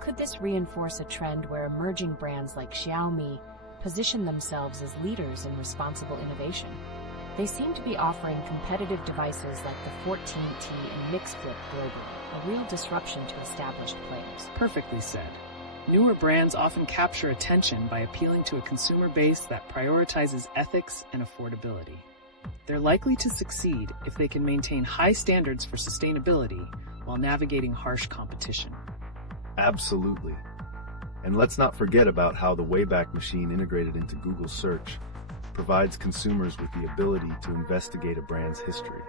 could this reinforce a trend where emerging brands like Xiaomi position themselves as leaders in responsible innovation? They seem to be offering competitive devices like the 14T and Mix Flip globally, a real disruption to established players. Perfectly said. Newer brands often capture attention by appealing to a consumer base that prioritizes ethics and affordability. They're likely to succeed if they can maintain high standards for sustainability while navigating harsh competition. Absolutely. And let's not forget about how the Wayback Machine integrated into Google Search provides consumers with the ability to investigate a brand's history.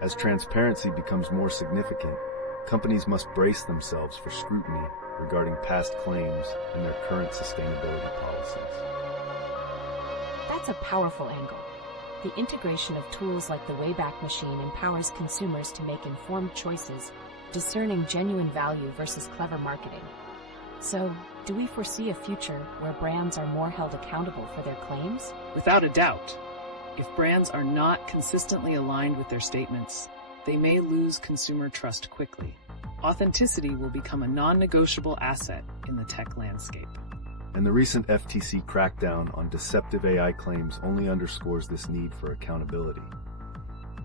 As transparency becomes more significant, companies must brace themselves for scrutiny regarding past claims and their current sustainability policies. That's a powerful angle. The integration of tools like the Wayback Machine empowers consumers to make informed choices, discerning genuine value versus clever marketing. So, do we foresee a future where brands are more held accountable for their claims? Without a doubt. If brands are not consistently aligned with their statements, they may lose consumer trust quickly. Authenticity will become a non-negotiable asset in the tech landscape. And the recent FTC crackdown on deceptive AI claims only underscores this need for accountability.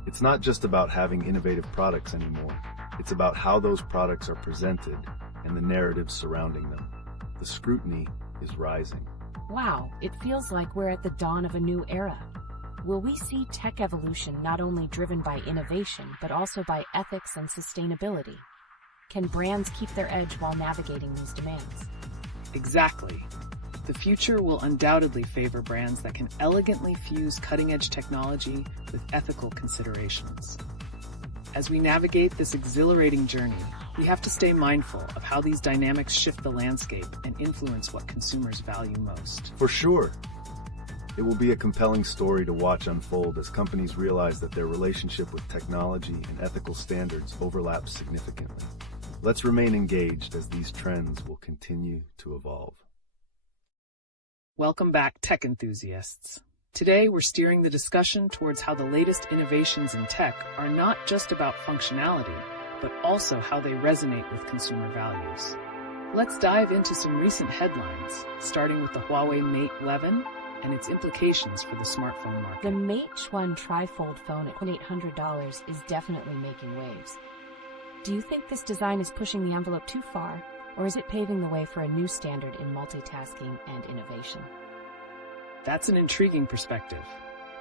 It's not just about having innovative products anymore. It's about how those products are presented and the narratives surrounding them. The scrutiny is rising. Wow, it feels like we're at the dawn of a new era. Will we see tech evolution not only driven by innovation, but also by ethics and sustainability? Can brands keep their edge while navigating these demands? Exactly. The future will undoubtedly favor brands that can elegantly fuse cutting-edge technology with ethical considerations. As we navigate this exhilarating journey, we have to stay mindful of how these dynamics shift the landscape and influence what consumers value most. For sure. It will be a compelling story to watch unfold as companies realize that their relationship with technology and ethical standards overlaps significantly. Let's remain engaged as these trends will continue to evolve. Welcome back, tech enthusiasts. Today, we're steering the discussion towards how the latest innovations in tech are not just about functionality, but also how they resonate with consumer values. Let's dive into some recent headlines, starting with the Huawei Mate 11 and its implications for the smartphone market. The Mate 1 Trifold phone at $800 is definitely making waves. Do you think this design is pushing the envelope too far, or is it paving the way for a new standard in multitasking and innovation? That's an intriguing perspective.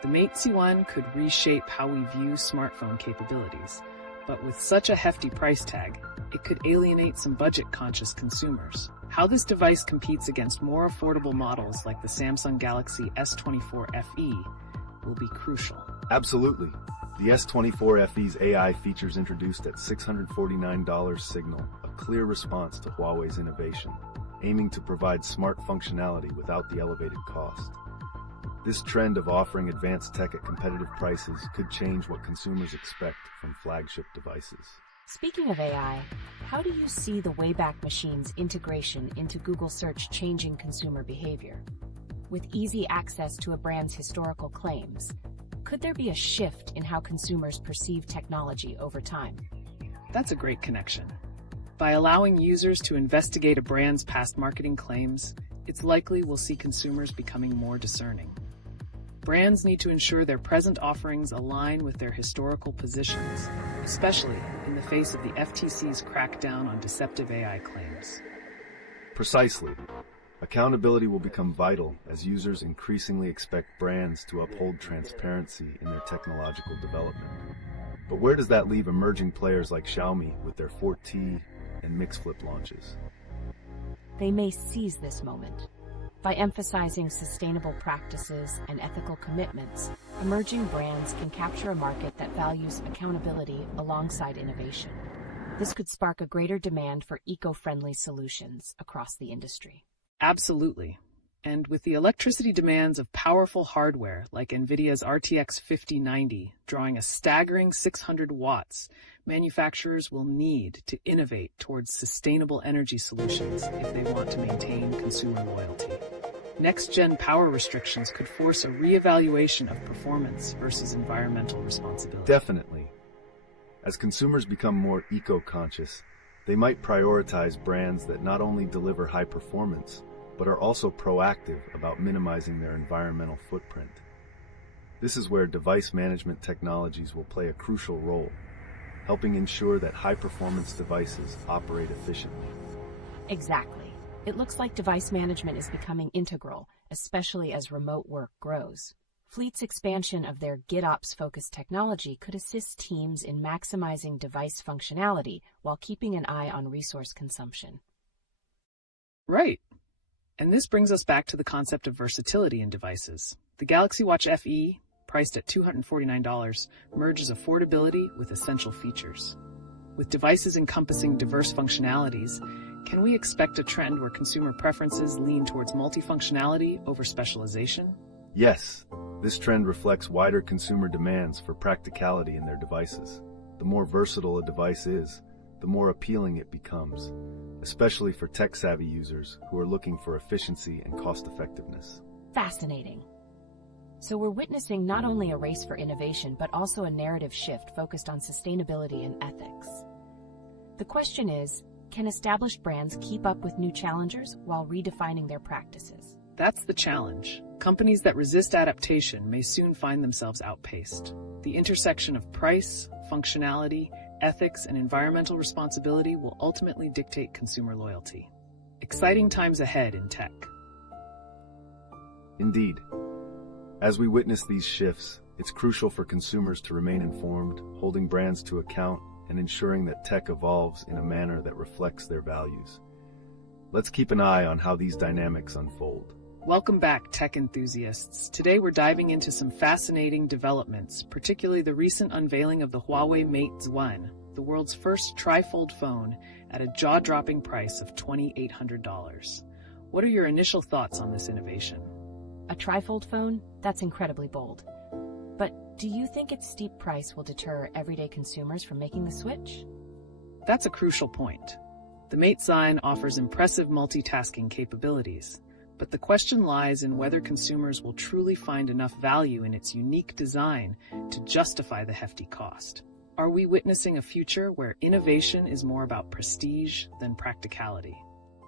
The Mate C1 could reshape how we view smartphone capabilities, but with such a hefty price tag, it could alienate some budget-conscious consumers. How this device competes against more affordable models like the Samsung Galaxy S24 FE will be crucial. Absolutely. The S24 FE's AI features introduced at $649 signal a clear response to Huawei's innovation, aiming to provide smart functionality without the elevated cost. This trend of offering advanced tech at competitive prices could change what consumers expect from flagship devices. Speaking of AI, how do you see the Wayback Machine's integration into Google Search changing consumer behavior? With easy access to a brand's historical claims, could there be a shift in how consumers perceive technology over time? That's a great connection. By allowing users to investigate a brand's past marketing claims, it's likely we'll see consumers becoming more discerning. Brands need to ensure their present offerings align with their historical positions, especially in the face of the FTC's crackdown on deceptive AI claims. Precisely. Accountability will become vital as users increasingly expect brands to uphold transparency in their technological development. But where does that leave emerging players like Xiaomi with their 4T and Mix Flip launches? They may seize this moment. By emphasizing sustainable practices and ethical commitments, emerging brands can capture a market that values accountability alongside innovation. This could spark a greater demand for eco-friendly solutions across the industry. Absolutely. And with the electricity demands of powerful hardware like Nvidia's RTX 5090 drawing a staggering 600 watts, manufacturers will need to innovate towards sustainable energy solutions if they want to maintain consumer loyalty. Next-gen power restrictions could force a reevaluation of performance versus environmental responsibility. Definitely. As consumers become more eco-conscious, they might prioritize brands that not only deliver high performance, but are also proactive about minimizing their environmental footprint. This is where device management technologies will play a crucial role, helping ensure that high-performance devices operate efficiently. Exactly. It looks like device management is becoming integral, especially as remote work grows. Fleet's expansion of their GitOps-focused technology could assist teams in maximizing device functionality while keeping an eye on resource consumption. Right. And this brings us back to the concept of versatility in devices. The Galaxy Watch FE, priced at $249, merges affordability with essential features. With devices encompassing diverse functionalities, can we expect a trend where consumer preferences lean towards multifunctionality over specialization? Yes, this trend reflects wider consumer demands for practicality in their devices. The more versatile a device is, the more appealing it becomes, especially for tech-savvy users who are looking for efficiency and cost-effectiveness. Fascinating. So we're witnessing not only a race for innovation, but also a narrative shift focused on sustainability and ethics. The question is, can established brands keep up with new challengers while redefining their practices? That's the challenge. Companies that resist adaptation may soon find themselves outpaced. The intersection of price, functionality, ethics, and environmental responsibility will ultimately dictate consumer loyalty. Exciting times ahead in tech. Indeed, as we witness these shifts, it's crucial for consumers to remain informed, holding brands to account, and ensuring that tech evolves in a manner that reflects their values. Let's keep an eye on how these dynamics unfold. Welcome back, tech enthusiasts. Today we're diving into some fascinating developments, particularly the recent unveiling of the Huawei Mate Z1, the world's first trifold phone at a jaw-dropping price of $2,800. What are your initial thoughts on this innovation? A trifold phone? That's incredibly bold. But do you think its steep price will deter everyday consumers from making the switch? That's a crucial point. The Mate Z1 offers impressive multitasking capabilities, but the question lies in whether consumers will truly find enough value in its unique design to justify the hefty cost. Are we witnessing a future where innovation is more about prestige than practicality?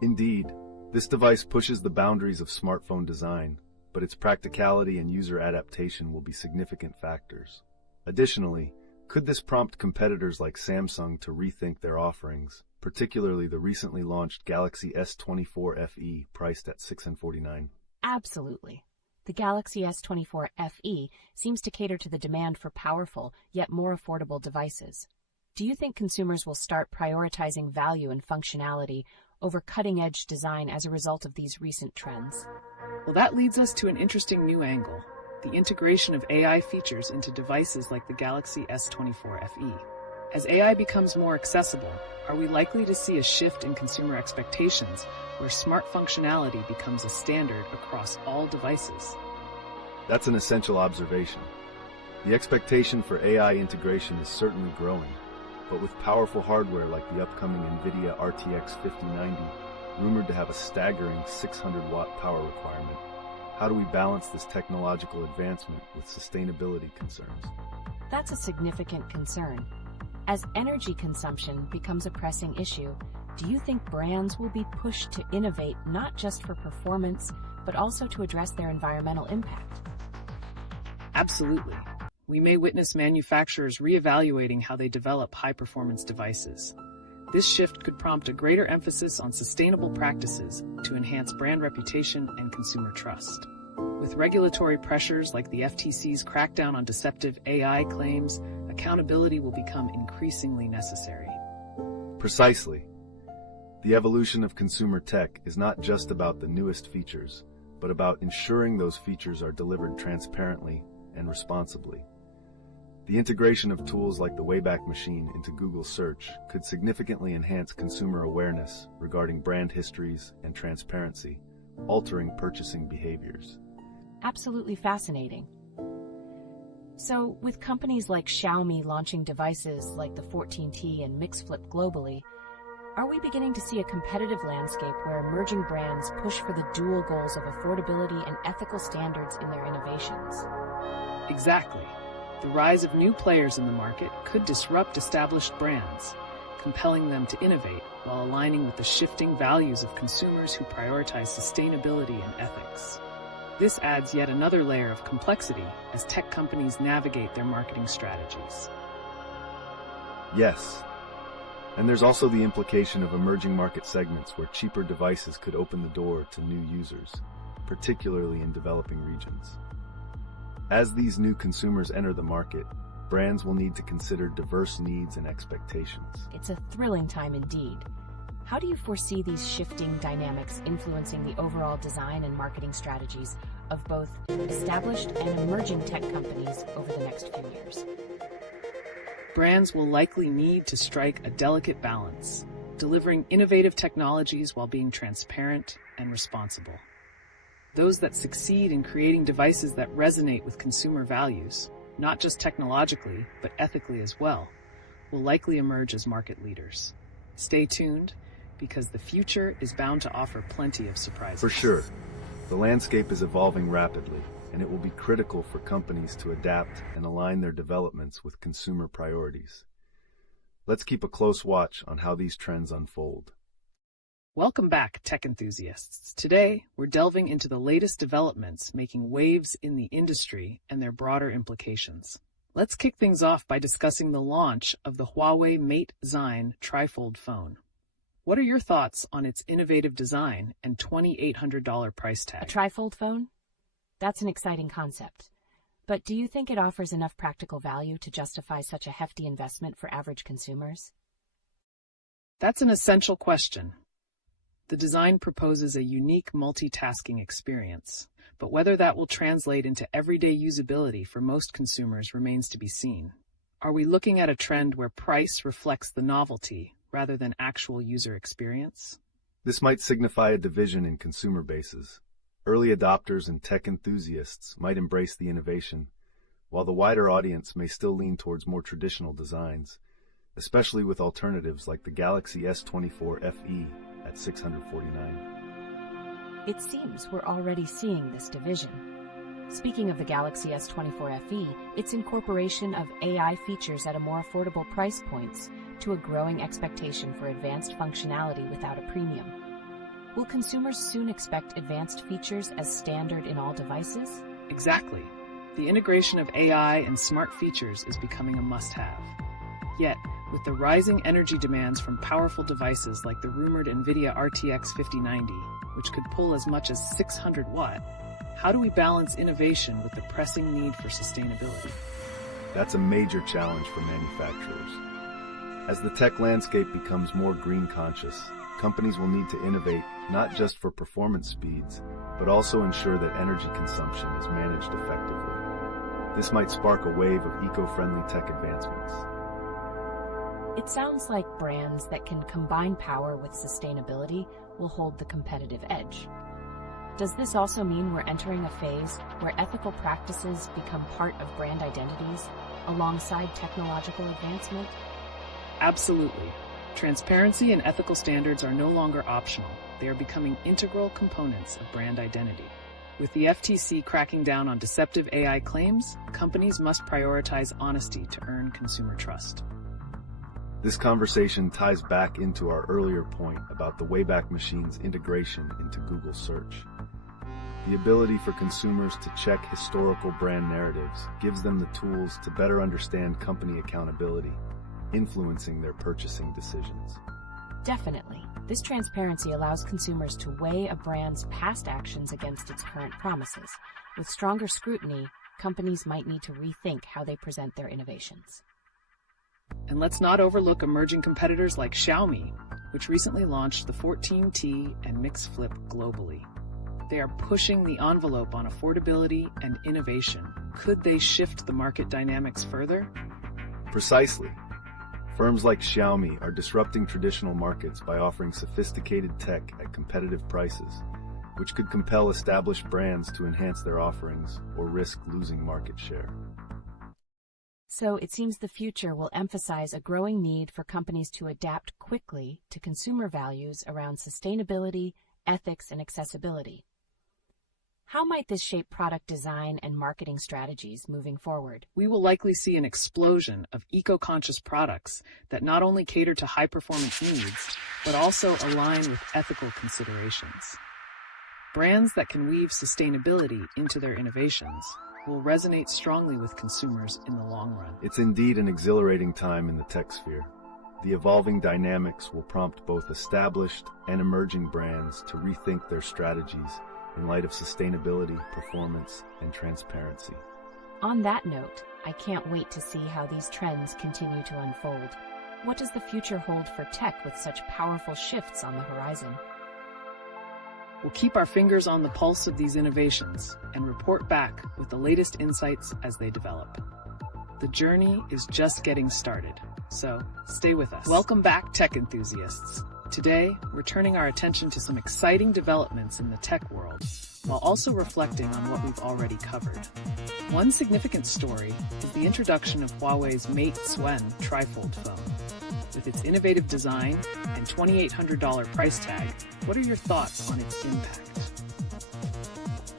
Indeed, this device pushes the boundaries of smartphone design, but its practicality and user adaptation will be significant factors. Additionally, could this prompt competitors like Samsung to rethink their offerings, particularly the recently launched Galaxy S24 FE priced at $649? Absolutely. The Galaxy S24 FE seems to cater to the demand for powerful, yet more affordable devices. Do you think consumers will start prioritizing value and functionality over cutting-edge design as a result of these recent trends? Well, that leads us to an interesting new angle, the integration of AI features into devices like the Galaxy S24 FE. As AI becomes more accessible, are we likely to see a shift in consumer expectations where smart functionality becomes a standard across all devices? That's an essential observation. The expectation for AI integration is certainly growing, but with powerful hardware like the upcoming Nvidia RTX 5090, rumored to have a staggering 600-watt power requirement, how do we balance this technological advancement with sustainability concerns? That's a significant concern. As energy consumption becomes a pressing issue, do you think brands will be pushed to innovate not just for performance, but also to address their environmental impact? Absolutely. We may witness manufacturers reevaluating how they develop high-performance devices. This shift could prompt a greater emphasis on sustainable practices to enhance brand reputation and consumer trust. With regulatory pressures like the FTC's crackdown on deceptive AI claims, accountability will become increasingly necessary. Precisely. The evolution of consumer tech is not just about the newest features, but about ensuring those features are delivered transparently and responsibly. The integration of tools like the Wayback Machine into Google Search could significantly enhance consumer awareness regarding brand histories and transparency, altering purchasing behaviors. Absolutely fascinating. So, with companies like Xiaomi launching devices like the 14T and Mix Flip globally, are we beginning to see a competitive landscape where emerging brands push for the dual goals of affordability and ethical standards in their innovations? Exactly. The rise of new players in the market could disrupt established brands, compelling them to innovate while aligning with the shifting values of consumers who prioritize sustainability and ethics. This adds yet another layer of complexity as tech companies navigate their marketing strategies. Yes. And there's also the implication of emerging market segments where cheaper devices could open the door to new users, particularly in developing regions. As these new consumers enter the market, brands will need to consider diverse needs and expectations. It's a thrilling time indeed. How do you foresee these shifting dynamics influencing the overall design and marketing strategies of both established and emerging tech companies over the next few years? Brands will likely need to strike a delicate balance, delivering innovative technologies while being transparent and responsible. Those that succeed in creating devices that resonate with consumer values, not just technologically, but ethically as well, will likely emerge as market leaders. Stay tuned, because the future is bound to offer plenty of surprises. For sure. The landscape is evolving rapidly, and it will be critical for companies to adapt and align their developments with consumer priorities. Let's keep a close watch on how these trends unfold. Welcome back, tech enthusiasts. Today, we're delving into the latest developments making waves in the industry and their broader implications. Let's kick things off by discussing the launch of the Huawei Mate Z1 Trifold phone. What are your thoughts on its innovative design and $2,800 price tag? A trifold phone? That's an exciting concept. But do you think it offers enough practical value to justify such a hefty investment for average consumers? That's an essential question. The design proposes a unique multitasking experience, but whether that will translate into everyday usability for most consumers remains to be seen. Are we looking at a trend where price reflects the novelty rather than actual user experience? This might signify a division in consumer bases. Early adopters and tech enthusiasts might embrace the innovation, while the wider audience may still lean towards more traditional designs, especially with alternatives like the Galaxy S24 FE at $649. It seems we're already seeing this division. Speaking of the Galaxy S24 FE, its incorporation of AI features at a more affordable price points to a growing expectation for advanced functionality without a premium. Will consumers soon expect advanced features as standard in all devices? Exactly. The integration of AI and smart features is becoming a must-have. Yet, with the rising energy demands from powerful devices like the rumored Nvidia RTX 5090, which could pull as much as 600 watt, how do we balance innovation with the pressing need for sustainability? That's a major challenge for manufacturers. As the tech landscape becomes more green-conscious, companies will need to innovate not just for performance speeds, but also ensure that energy consumption is managed effectively. This might spark a wave of eco-friendly tech advancements. It sounds like brands that can combine power with sustainability will hold the competitive edge. Does this also mean we're entering a phase where ethical practices become part of brand identities alongside technological advancement? Absolutely. Transparency and ethical standards are no longer optional. They are becoming integral components of brand identity. With the FTC cracking down on deceptive AI claims, companies must prioritize honesty to earn consumer trust. This conversation ties back into our earlier point about the Wayback Machine's integration into Google Search. The ability for consumers to check historical brand narratives gives them the tools to better understand company accountability, influencing their purchasing decisions. Definitely. This transparency allows consumers to weigh a brand's past actions against its current promises. With stronger scrutiny, companies might need to rethink how they present their innovations. And let's not overlook emerging competitors like Xiaomi, which recently launched the 14T and Mix Flip globally. They are pushing the envelope on affordability and innovation. Could they shift the market dynamics further? Precisely. Firms like Xiaomi are disrupting traditional markets by offering sophisticated tech at competitive prices, which could compel established brands to enhance their offerings or risk losing market share. So it seems the future will emphasize a growing need for companies to adapt quickly to consumer values around sustainability, ethics, and accessibility. How might this shape product design and marketing strategies moving forward? We will likely see an explosion of eco-conscious products that not only cater to high-performance needs, but also align with ethical considerations. Brands that can weave sustainability into their innovations will resonate strongly with consumers in the long run. It's indeed an exhilarating time in the tech sphere. The evolving dynamics will prompt both established and emerging brands to rethink their strategies in light of sustainability, performance, and transparency. On that note, I can't wait to see how these trends continue to unfold. What does the future hold for tech with such powerful shifts on the horizon? We'll keep our fingers on the pulse of these innovations and report back with the latest insights as they develop. The journey is just getting started, so stay with us. Welcome back, tech enthusiasts. Today, we're turning our attention to some exciting developments in the tech world, while also reflecting on what we've already covered. One significant story is the introduction of Huawei's Mate Swen Trifold phone. With its innovative design and $2,800 price tag, what are your thoughts on its impact?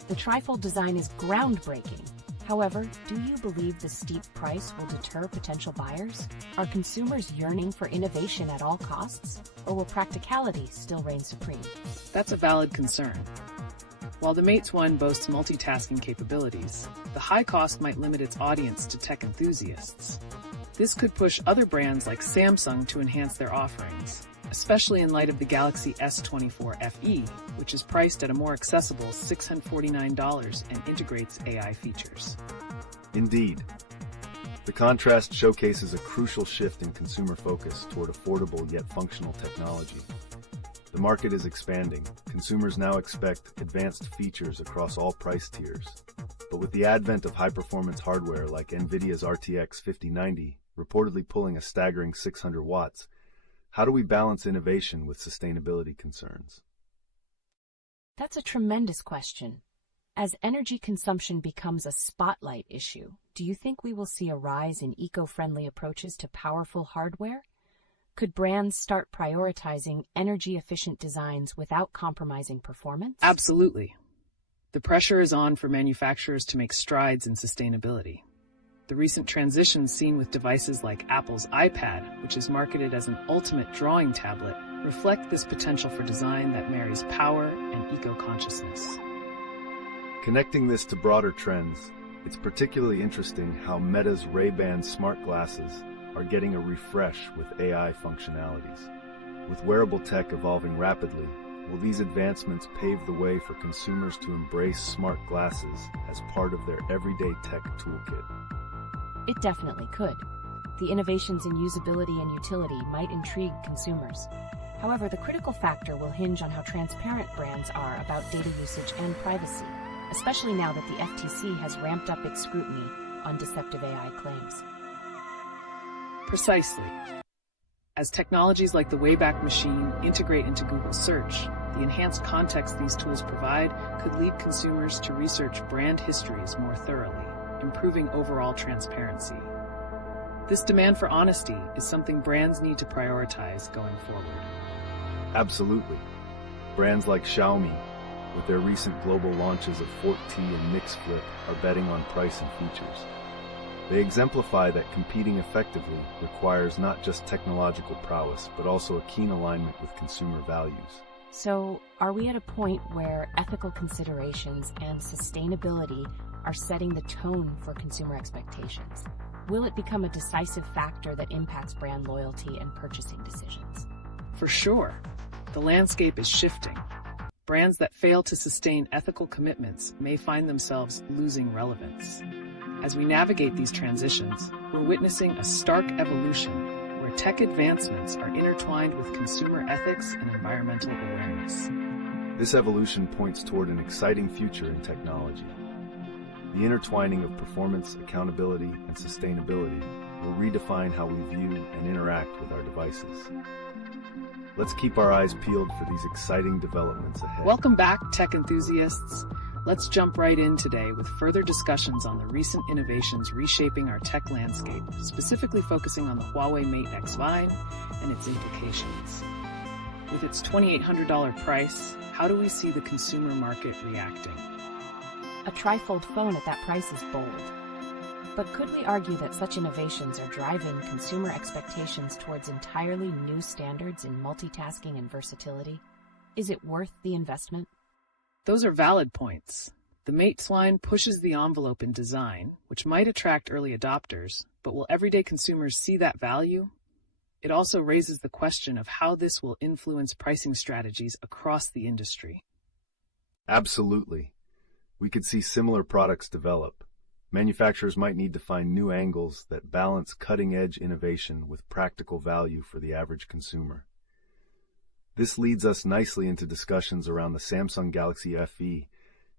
The Trifold design is groundbreaking. However, do you believe the steep price will deter potential buyers? Are consumers yearning for innovation at all costs, or will practicality still reign supreme? That's a valid concern. While the Mate One boasts multitasking capabilities, the high cost might limit its audience to tech enthusiasts. This could push other brands like Samsung to enhance their offerings, especially in light of the Galaxy S24 FE, which is priced at a more accessible $649 and integrates AI features. Indeed. The contrast showcases a crucial shift in consumer focus toward affordable yet functional technology. The market is expanding. Consumers now expect advanced features across all price tiers. But with the advent of high-performance hardware like Nvidia's RTX 5090, reportedly pulling a staggering 600 watts, how do we balance innovation with sustainability concerns? That's a tremendous question. As energy consumption becomes a spotlight issue, do you think we will see a rise in eco-friendly approaches to powerful hardware? Could brands start prioritizing energy-efficient designs without compromising performance? Absolutely. The pressure is on for manufacturers to make strides in sustainability. The recent transitions seen with devices like Apple's iPad, which is marketed as an ultimate drawing tablet, reflect this potential for design that marries power and eco-consciousness. Connecting this to broader trends, it's particularly interesting how Meta's Ray-Ban smart glasses are getting a refresh with AI functionalities. With wearable tech evolving rapidly, will these advancements pave the way for consumers to embrace smart glasses as part of their everyday tech toolkit? It definitely could. The innovations in usability and utility might intrigue consumers. However, the critical factor will hinge on how transparent brands are about data usage and privacy, especially now that the FTC has ramped up its scrutiny on deceptive AI claims. Precisely. As technologies like the Wayback Machine integrate into Google Search, the enhanced context these tools provide could lead consumers to research brand histories more thoroughly, improving overall transparency. This demand for honesty is something brands need to prioritize going forward. Absolutely. Brands like Xiaomi, with their recent global launches of Forte and Mix Flip, are betting on price and features. They exemplify that competing effectively requires not just technological prowess, but also a keen alignment with consumer values. So, are we at a point where ethical considerations and sustainability are setting the tone for consumer expectations? Will it become a decisive factor that impacts brand loyalty and purchasing decisions? For sure. The landscape is shifting. Brands that fail to sustain ethical commitments may find themselves losing relevance. As we navigate these transitions, we're witnessing a stark evolution where tech advancements are intertwined with consumer ethics and environmental awareness. This evolution points toward an exciting future in technology. The intertwining of performance, accountability, and sustainability will redefine how we view and interact with our devices. Let's keep our eyes peeled for these exciting developments ahead. Welcome back, tech enthusiasts. Let's jump right in today with further discussions on the recent innovations reshaping our tech landscape, specifically focusing on the Huawei Mate X Vine and its implications. With its $2,800 price, how do we see the consumer market reacting? A trifold phone at that price is bold. But could we argue that such innovations are driving consumer expectations towards entirely new standards in multitasking and versatility? Is it worth the investment? Those are valid points. The Mate's line pushes the envelope in design, which might attract early adopters, but will everyday consumers see that value? It also raises the question of how this will influence pricing strategies across the industry. Absolutely. We could see similar products develop. Manufacturers might need to find new angles that balance cutting-edge innovation with practical value for the average consumer. This leads us nicely into discussions around the Samsung Galaxy FE.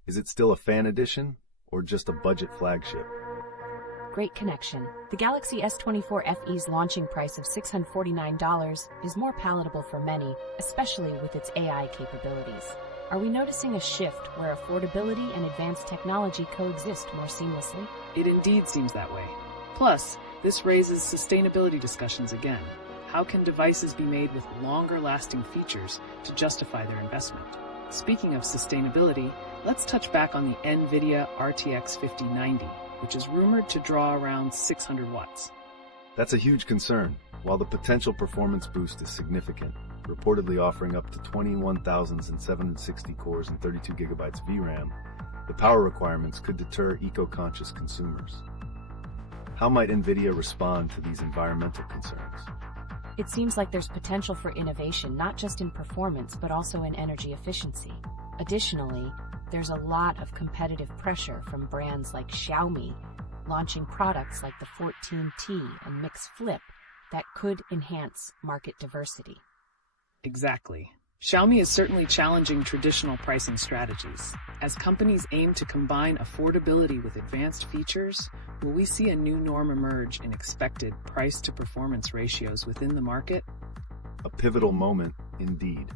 Is it still a fan edition or just a budget flagship? Great connection. The Galaxy S24 FE's launching price of $649 is more palatable for many, especially with its AI capabilities. Are we noticing a shift where affordability and advanced technology coexist more seamlessly? It indeed seems that way. Plus, this raises sustainability discussions again. How can devices be made with longer-lasting features to justify their investment? Speaking of sustainability, let's touch back on the Nvidia RTX 5090, which is rumored to draw around 600 watts. That's a huge concern. While the potential performance boost is significant, reportedly offering up to 21,760 cores and 32 gigabytes VRAM, the power requirements could deter eco-conscious consumers. How might Nvidia respond to these environmental concerns? It seems like there's potential for innovation not just in performance but also in energy efficiency. Additionally, there's a lot of competitive pressure from brands like Xiaomi launching products like the 14T and Mix Flip that could enhance market diversity. Exactly. Xiaomi is certainly challenging traditional pricing strategies. As companies aim to combine affordability with advanced features, will we see a new norm emerge in expected price-to-performance ratios within the market? A pivotal moment, indeed.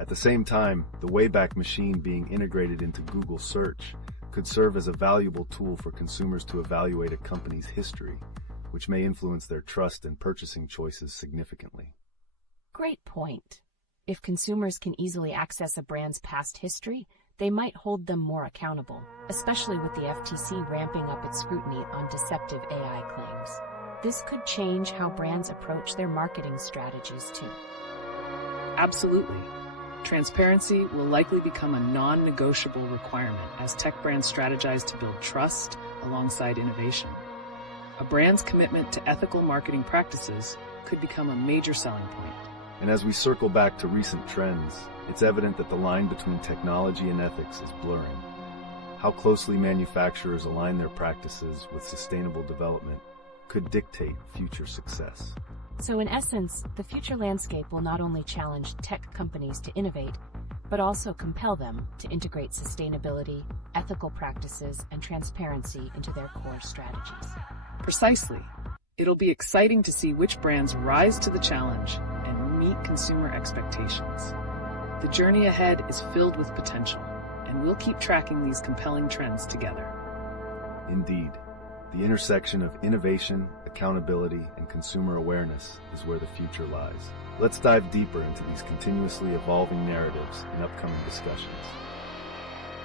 At the same time, the Wayback Machine being integrated into Google Search could serve as a valuable tool for consumers to evaluate a company's history, which may influence their trust and purchasing choices significantly. Great point. If consumers can easily access a brand's past history, they might hold them more accountable, especially with the FTC ramping up its scrutiny on deceptive AI claims. This could change how brands approach their marketing strategies too. Absolutely. Transparency will likely become a non-negotiable requirement as tech brands strategize to build trust alongside innovation. A brand's commitment to ethical marketing practices could become a major selling point. And as we circle back to recent trends, it's evident that the line between technology and ethics is blurring. How closely manufacturers align their practices with sustainable development could dictate future success. So in essence, the future landscape will not only challenge tech companies to innovate, but also compel them to integrate sustainability, ethical practices, and transparency into their core strategies. Precisely. It'll be exciting to see which brands rise to the challenge and meet consumer expectations. The journey ahead is filled with potential, and we'll keep tracking these compelling trends together. Indeed, the intersection of innovation, accountability, and consumer awareness is where the future lies. Let's dive deeper into these continuously evolving narratives in upcoming discussions.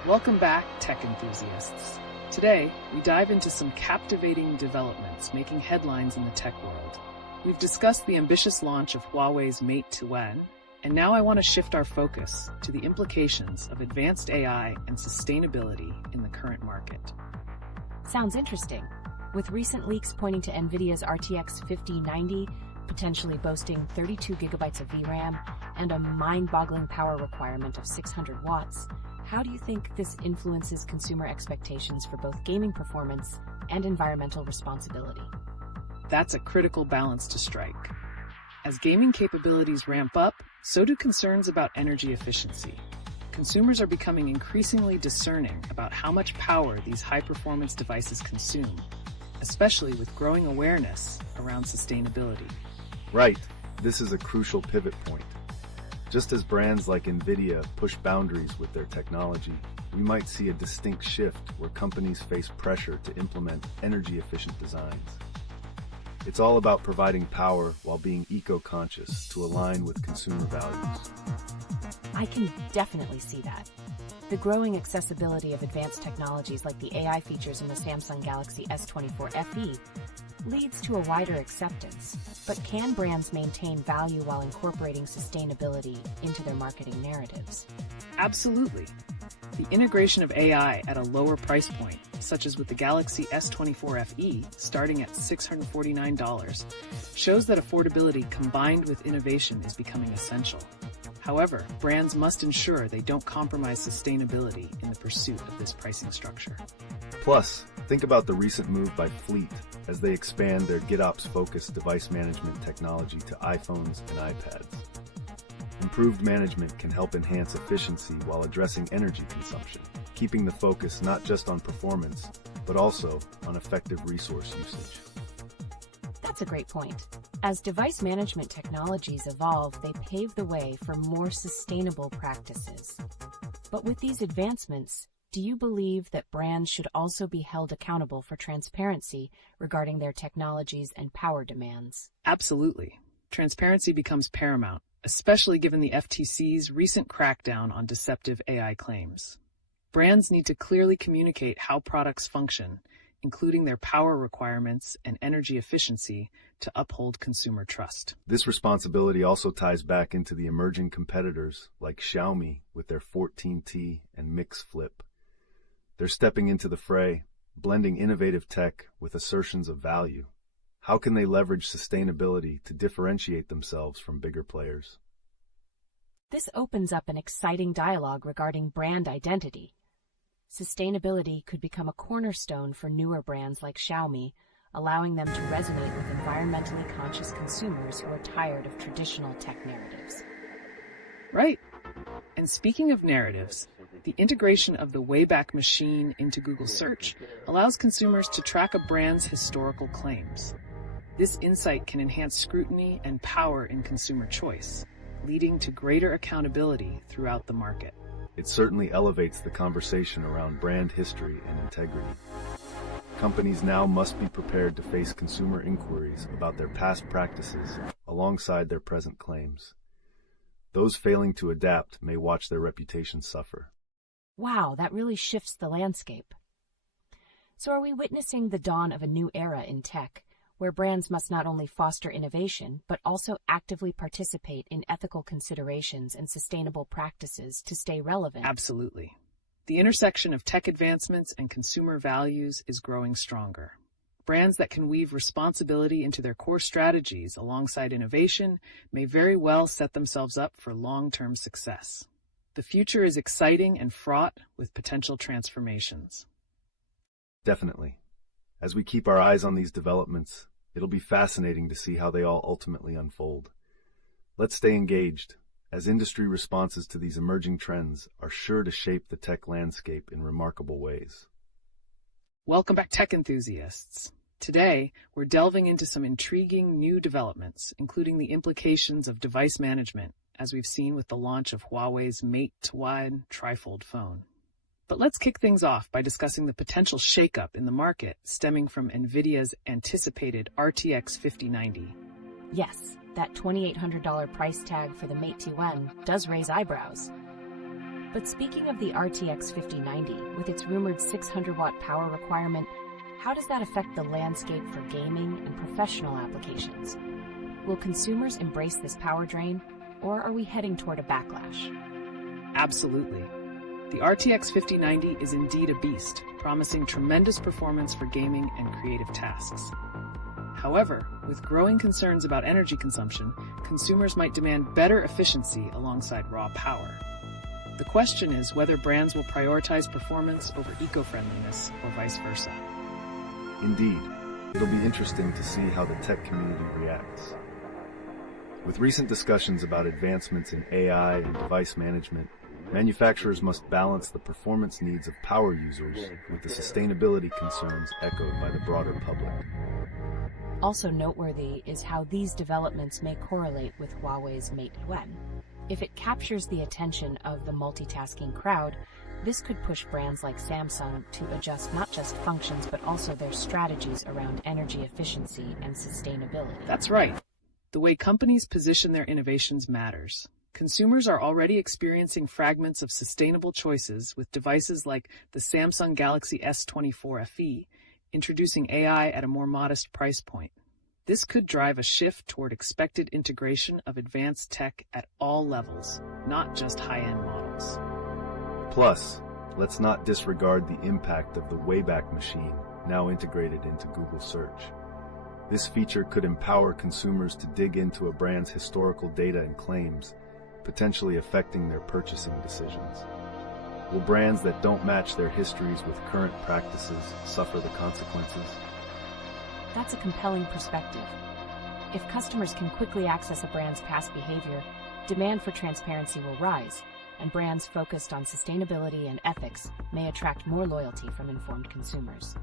Welcome back, tech enthusiasts. Today, we dive into some captivating developments making headlines in the tech world. We've discussed the ambitious launch of Huawei's Mate 2N, and now I want to shift our focus to the implications of advanced AI and sustainability in the current market. Sounds interesting, with recent leaks pointing to Nvidia's RTX 5090 potentially boasting 32 gigabytes of VRAM and a mind-boggling power requirement of 600 watts. How do you think this influences consumer expectations for both gaming performance and environmental responsibility? That's a critical balance to strike. As gaming capabilities ramp up, so do concerns about energy efficiency. Consumers are becoming increasingly discerning about how much power these high-performance devices consume, especially with growing awareness around sustainability. Right. This is a crucial pivot point. Just as brands like Nvidia push boundaries with their technology, we might see a distinct shift where companies face pressure to implement energy-efficient designs. It's all about providing power while being eco-conscious to align with consumer values. I can definitely see that. The growing accessibility of advanced technologies like the AI features in the Samsung Galaxy S24 FE leads to a wider acceptance. But can brands maintain value while incorporating sustainability into their marketing narratives? Absolutely. The integration of AI at a lower price point, such as with the Galaxy S24 FE starting at $649, shows that affordability combined with innovation is becoming essential. However, brands must ensure they don't compromise sustainability in the pursuit of this pricing structure. Plus, think about the recent move by Fleet as they expand their GitOps-focused device management technology to iPhones and iPads. Improved management can help enhance efficiency while addressing energy consumption, keeping the focus not just on performance, but also on effective resource usage. That's a great point. As device management technologies evolve, they pave the way for more sustainable practices. But with these advancements, do you believe that brands should also be held accountable for transparency regarding their technologies and power demands? Absolutely. Transparency becomes paramount, especially given the FTC's recent crackdown on deceptive AI claims. Brands need to clearly communicate how products function, including their power requirements and energy efficiency, to uphold consumer trust. This responsibility also ties back into the emerging competitors like Xiaomi with their 14T and Mix Flip. They're stepping into the fray, blending innovative tech with assertions of value. How can they leverage sustainability to differentiate themselves from bigger players? This opens up an exciting dialogue regarding brand identity. Sustainability could become a cornerstone for newer brands like Xiaomi, allowing them to resonate with environmentally conscious consumers who are tired of traditional tech narratives. Right. And speaking of narratives, the integration of the Wayback Machine into Google Search allows consumers to track a brand's historical claims. This insight can enhance scrutiny and power in consumer choice, leading to greater accountability throughout the market. It certainly elevates the conversation around brand history and integrity. Companies now must be prepared to face consumer inquiries about their past practices alongside their present claims. Those failing to adapt may watch their reputation suffer. Wow, that really shifts the landscape. So are we witnessing the dawn of a new era in tech, where brands must not only foster innovation, but also actively participate in ethical considerations and sustainable practices to stay relevant? Absolutely. The intersection of tech advancements and consumer values is growing stronger. Brands that can weave responsibility into their core strategies alongside innovation may very well set themselves up for long-term success. The future is exciting and fraught with potential transformations. Definitely. As we keep our eyes on these developments, it'll be fascinating to see how they all ultimately unfold. Let's stay engaged, as industry responses to these emerging trends are sure to shape the tech landscape in remarkable ways. Welcome back, tech enthusiasts. Today, we're delving into some intriguing new developments, including the implications of device management, as we've seen with the launch of Huawei's Mate-to-Wide Trifold phone. But let's kick things off by discussing the potential shakeup in the market stemming from Nvidia's anticipated RTX 5090. Yes, that $2,800 price tag for the Mate-to-Wide does raise eyebrows. But speaking of the RTX 5090, with its rumored 600-watt power requirement, how does that affect the landscape for gaming and professional applications? Will consumers embrace this power drain, or are we heading toward a backlash? Absolutely. The RTX 5090 is indeed a beast, promising tremendous performance for gaming and creative tasks. However, with growing concerns about energy consumption, consumers might demand better efficiency alongside raw power. The question is whether brands will prioritize performance over eco-friendliness or vice versa. Indeed, it'll be interesting to see how the tech community reacts. With recent discussions about advancements in AI and device management, manufacturers must balance the performance needs of power users with the sustainability concerns echoed by the broader public. Also noteworthy is how these developments may correlate with Huawei's Mate-to-Wide. If it captures the attention of the multitasking crowd, this could push brands like Samsung to adjust not just functions but also their strategies around energy efficiency and sustainability. That's right. The way companies position their innovations matters. Consumers are already experiencing fragments of sustainable choices with devices like the Samsung Galaxy S24 FE, introducing AI at a more modest price point. This could drive a shift toward expected integration of advanced tech at all levels, not just high-end models. Plus, let's not disregard the impact of the Wayback Machine, now integrated into Google Search. This feature could empower consumers to dig into a brand's historical data and claims, potentially affecting their purchasing decisions. Will brands that don't match their histories with current practices suffer the consequences? That's a compelling perspective. If customers can quickly access a brand's past behavior, demand for transparency will rise, and brands focused on sustainability and ethics may attract more loyalty from informed consumers.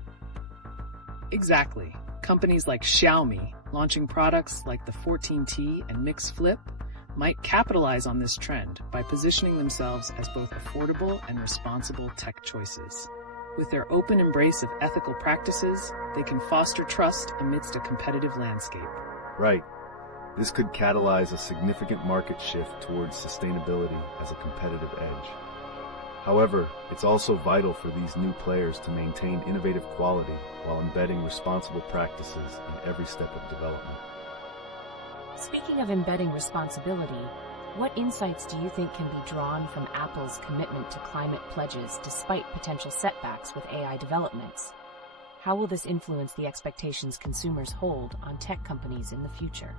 Exactly. Companies like Xiaomi, launching products like the 14T and Mix Flip, might capitalize on this trend by positioning themselves as both affordable and responsible tech choices. With their open embrace of ethical practices, they can foster trust amidst a competitive landscape. Right. This could catalyze a significant market shift towards sustainability as a competitive edge. However, it's also vital for these new players to maintain innovative quality while embedding responsible practices in every step of development. Speaking of embedding responsibility, what insights do you think can be drawn from Apple's commitment to climate pledges despite potential setbacks with AI developments? How will this influence the expectations consumers hold on tech companies in the future?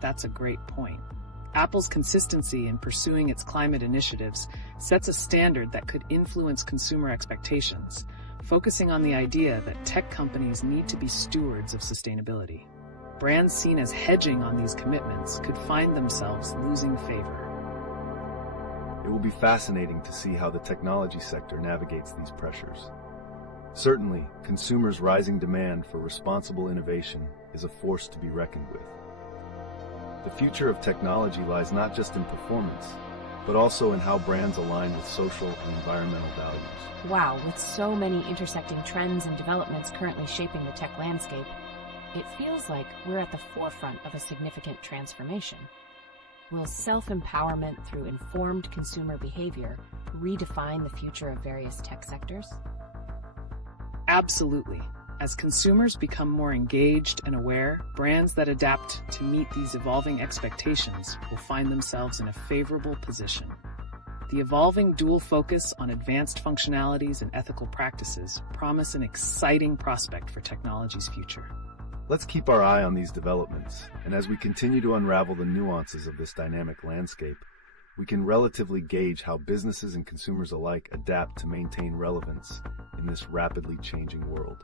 That's a great point. Apple's consistency in pursuing its climate initiatives sets a standard that could influence consumer expectations, focusing on the idea that tech companies need to be stewards of sustainability. Brands seen as hedging on these commitments could find themselves losing favor. It will be fascinating to see how the technology sector navigates these pressures. Certainly, consumers' rising demand for responsible innovation is a force to be reckoned with. The future of technology lies not just in performance, but also in how brands align with social and environmental values. Wow, with so many intersecting trends and developments currently shaping the tech landscape, it feels like we're at the forefront of a significant transformation. Will self-empowerment through informed consumer behavior redefine the future of various tech sectors? Absolutely. As consumers become more engaged and aware, brands that adapt to meet these evolving expectations will find themselves in a favorable position. The evolving dual focus on advanced functionalities and ethical practices promise an exciting prospect for technology's future. Let's keep our eye on these developments, and as we continue to unravel the nuances of this dynamic landscape, we can relatively gauge how businesses and consumers alike adapt to maintain relevance in this rapidly changing world.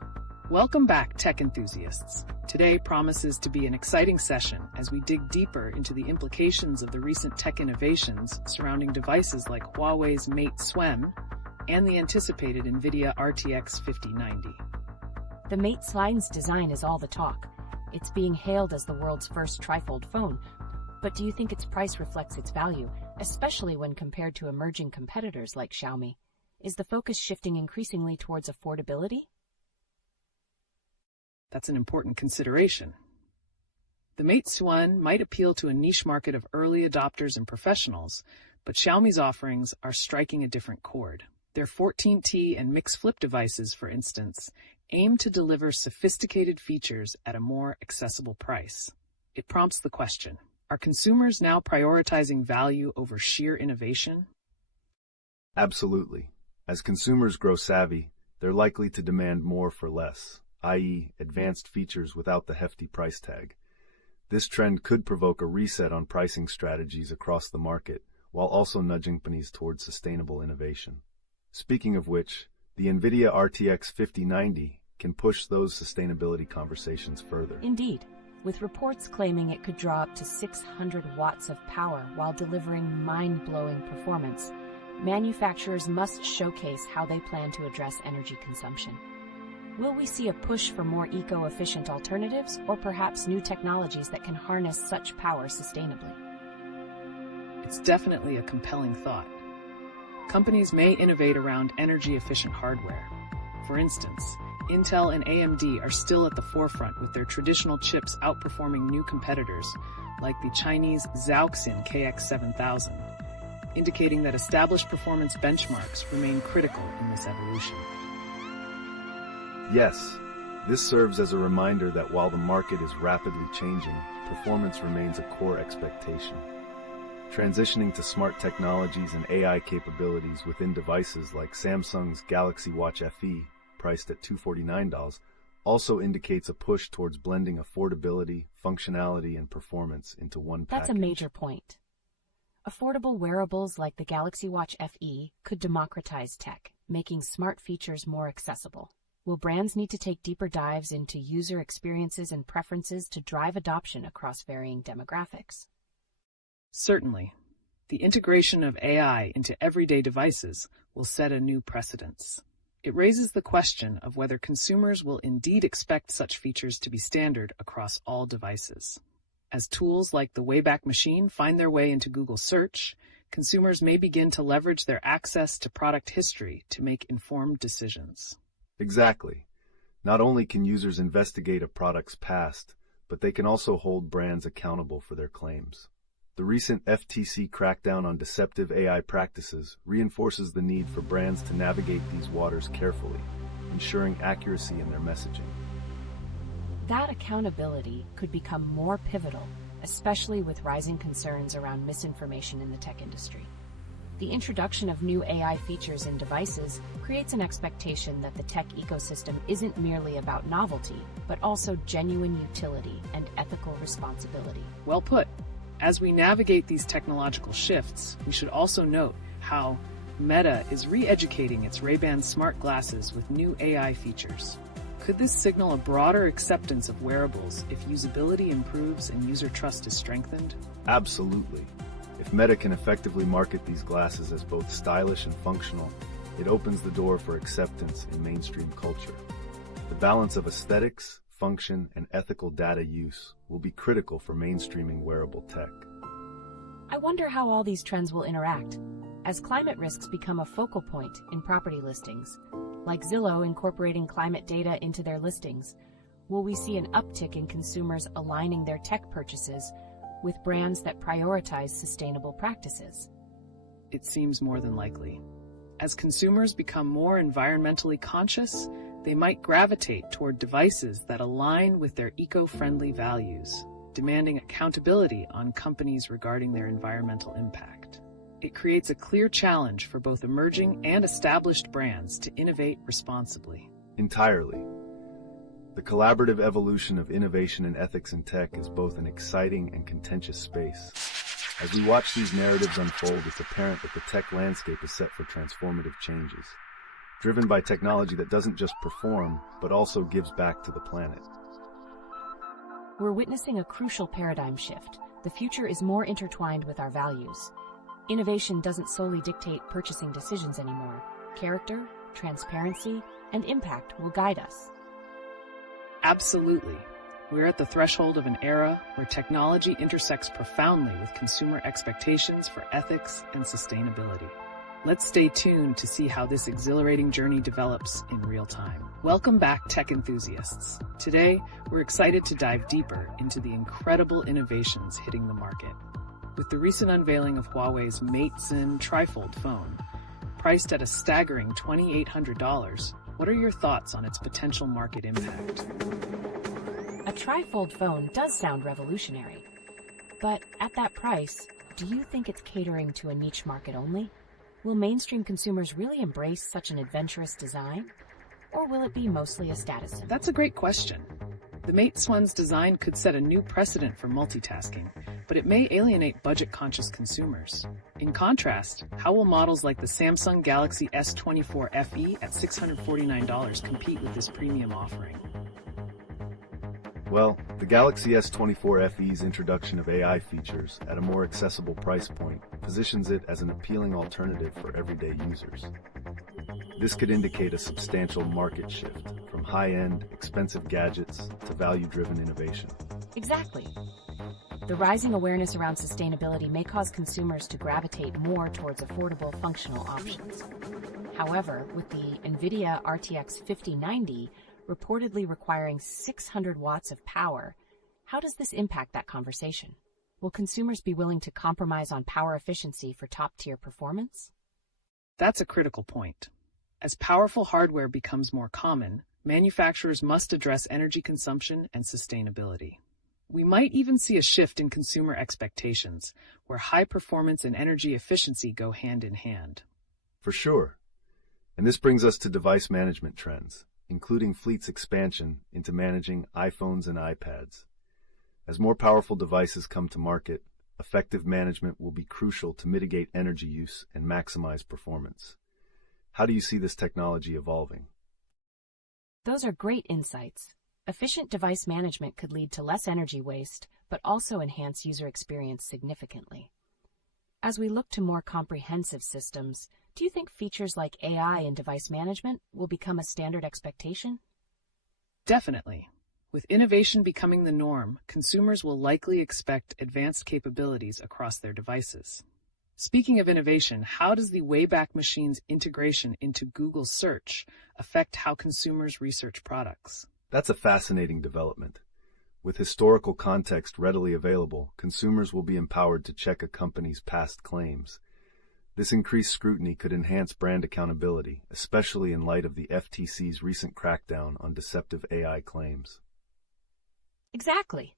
Welcome back, tech enthusiasts. Today promises to be an exciting session as we dig deeper into the implications of the recent tech innovations surrounding devices like Huawei's Mate SWEM and the anticipated Nvidia RTX 5090. The Mate Slime's design is all the talk. It's being hailed as the world's first Trifold phone. But do you think its price reflects its value, especially when compared to emerging competitors like Xiaomi? Is the focus shifting increasingly towards affordability? That's an important consideration. The Mate SWEM might appeal to a niche market of early adopters and professionals, but Xiaomi's offerings are striking a different chord. Their 14T and Mix Flip devices, for instance, aim to deliver sophisticated features at a more accessible price. It prompts the question, are consumers now prioritizing value over sheer innovation? Absolutely. As consumers grow savvy, they're likely to demand more for less, i.e., advanced features without the hefty price tag. This trend could provoke a reset on pricing strategies across the market, while also nudging companies towards sustainable innovation. Speaking of which, the Nvidia RTX 5090 can push those sustainability conversations further. Indeed, with reports claiming it could draw up to 600 watts of power while delivering mind-blowing performance, manufacturers must showcase how they plan to address energy consumption. Will we see a push for more eco-efficient alternatives, or perhaps new technologies that can harness such power sustainably? It's definitely a compelling thought. Companies may innovate around energy-efficient hardware. For instance, Intel and AMD are still at the forefront with their traditional chips outperforming new competitors, like the Chinese Zhaoxin KX7000, indicating that established performance benchmarks remain critical in this evolution. Yes, this serves as a reminder that while the market is rapidly changing, performance remains a core expectation. Transitioning to smart technologies and AI capabilities within devices like Samsung's Galaxy Watch FE, priced at $249, also indicates a push towards blending affordability, functionality, and performance into one package. That's a major point. Affordable wearables like the Galaxy Watch FE could democratize tech, making smart features more accessible. Will brands need to take deeper dives into user experiences and preferences to drive adoption across varying demographics? Certainly. The integration of AI into everyday devices will set a new precedence. It raises the question of whether consumers will indeed expect such features to be standard across all devices. As tools like the Wayback Machine find their way into Google Search, consumers may begin to leverage their access to product history to make informed decisions. Exactly. Not only can users investigate a product's past, but they can also hold brands accountable for their claims. The recent FTC crackdown on deceptive AI practices reinforces the need for brands to navigate these waters carefully, ensuring accuracy in their messaging. That accountability could become more pivotal, especially with rising concerns around misinformation in the tech industry. The introduction of new AI features in devices creates an expectation that the tech ecosystem isn't merely about novelty, but also genuine utility and ethical responsibility. Well put. As we navigate these technological shifts, we should also note how Meta is re-educating its Ray-Ban smart glasses with new AI features. Could this signal a broader acceptance of wearables if usability improves and user trust is strengthened? Absolutely. If Meta can effectively market these glasses as both stylish and functional, it opens the door for acceptance in mainstream culture. The balance of aesthetics, function, and ethical data use will be critical for mainstreaming wearable tech. I wonder how all these trends will interact. As climate risks become a focal point in property listings, like Zillow incorporating climate data into their listings, will we see an uptick in consumers aligning their tech purchases with brands that prioritize sustainable practices? It seems more than likely. As consumers become more environmentally conscious, they might gravitate toward devices that align with their eco-friendly values, demanding accountability on companies regarding their environmental impact. It creates a clear challenge for both emerging and established brands to innovate responsibly. Entirely. The collaborative evolution of innovation and ethics in tech is both an exciting and contentious space. As we watch these narratives unfold, it's apparent that the tech landscape is set for transformative changes, driven by technology that doesn't just perform, but also gives back to the planet. We're witnessing a crucial paradigm shift. The future is more intertwined with our values. Innovation doesn't solely dictate purchasing decisions anymore. Character, transparency, and impact will guide us. Absolutely. We're at the threshold of an era where technology intersects profoundly with consumer expectations for ethics and sustainability. Let's stay tuned to see how this exhilarating journey develops in real time. Welcome back, tech enthusiasts. Today, we're excited to dive deeper into the incredible innovations hitting the market. With the recent unveiling of Huawei's Mate Trifold phone, priced at a staggering $2,800, what are your thoughts on its potential market impact? A trifold phone does sound revolutionary, but at that price, do you think it's catering to a niche market only? Will mainstream consumers really embrace such an adventurous design? Or will it be mostly a status symbol? That's a great question. The Mate One's design could set a new precedent for multitasking, but it may alienate budget-conscious consumers. In contrast, how will models like the Samsung Galaxy S24 FE at $649 compete with this premium offering? Well, the Galaxy S24 FE's introduction of AI features at a more accessible price point positions it as an appealing alternative for everyday users. This could indicate a substantial market shift from high-end, expensive gadgets to value-driven innovation. Exactly. The rising awareness around sustainability may cause consumers to gravitate more towards affordable, functional options. However, with the Nvidia RTX 5090 reportedly requiring 600 watts of power, how does this impact that conversation? Will consumers be willing to compromise on power efficiency for top-tier performance? That's a critical point. As powerful hardware becomes more common, manufacturers must address energy consumption and sustainability. We might even see a shift in consumer expectations, where high performance and energy efficiency go hand in hand. For sure. And this brings us to device management trends, including fleet's expansion into managing iPhones and iPads. As more powerful devices come to market, effective management will be crucial to mitigate energy use and maximize performance. How do you see this technology evolving? Those are great insights. Efficient device management could lead to less energy waste, but also enhance user experience significantly. As we look to more comprehensive systems, do you think features like AI in device management will become a standard expectation? Definitely. With innovation becoming the norm, consumers will likely expect advanced capabilities across their devices. Speaking of innovation, how does the Wayback Machine's integration into Google Search affect how consumers research products? That's a fascinating development. With historical context readily available, consumers will be empowered to check a company's past claims. This increased scrutiny could enhance brand accountability, especially in light of the FTC's recent crackdown on deceptive AI claims. Exactly.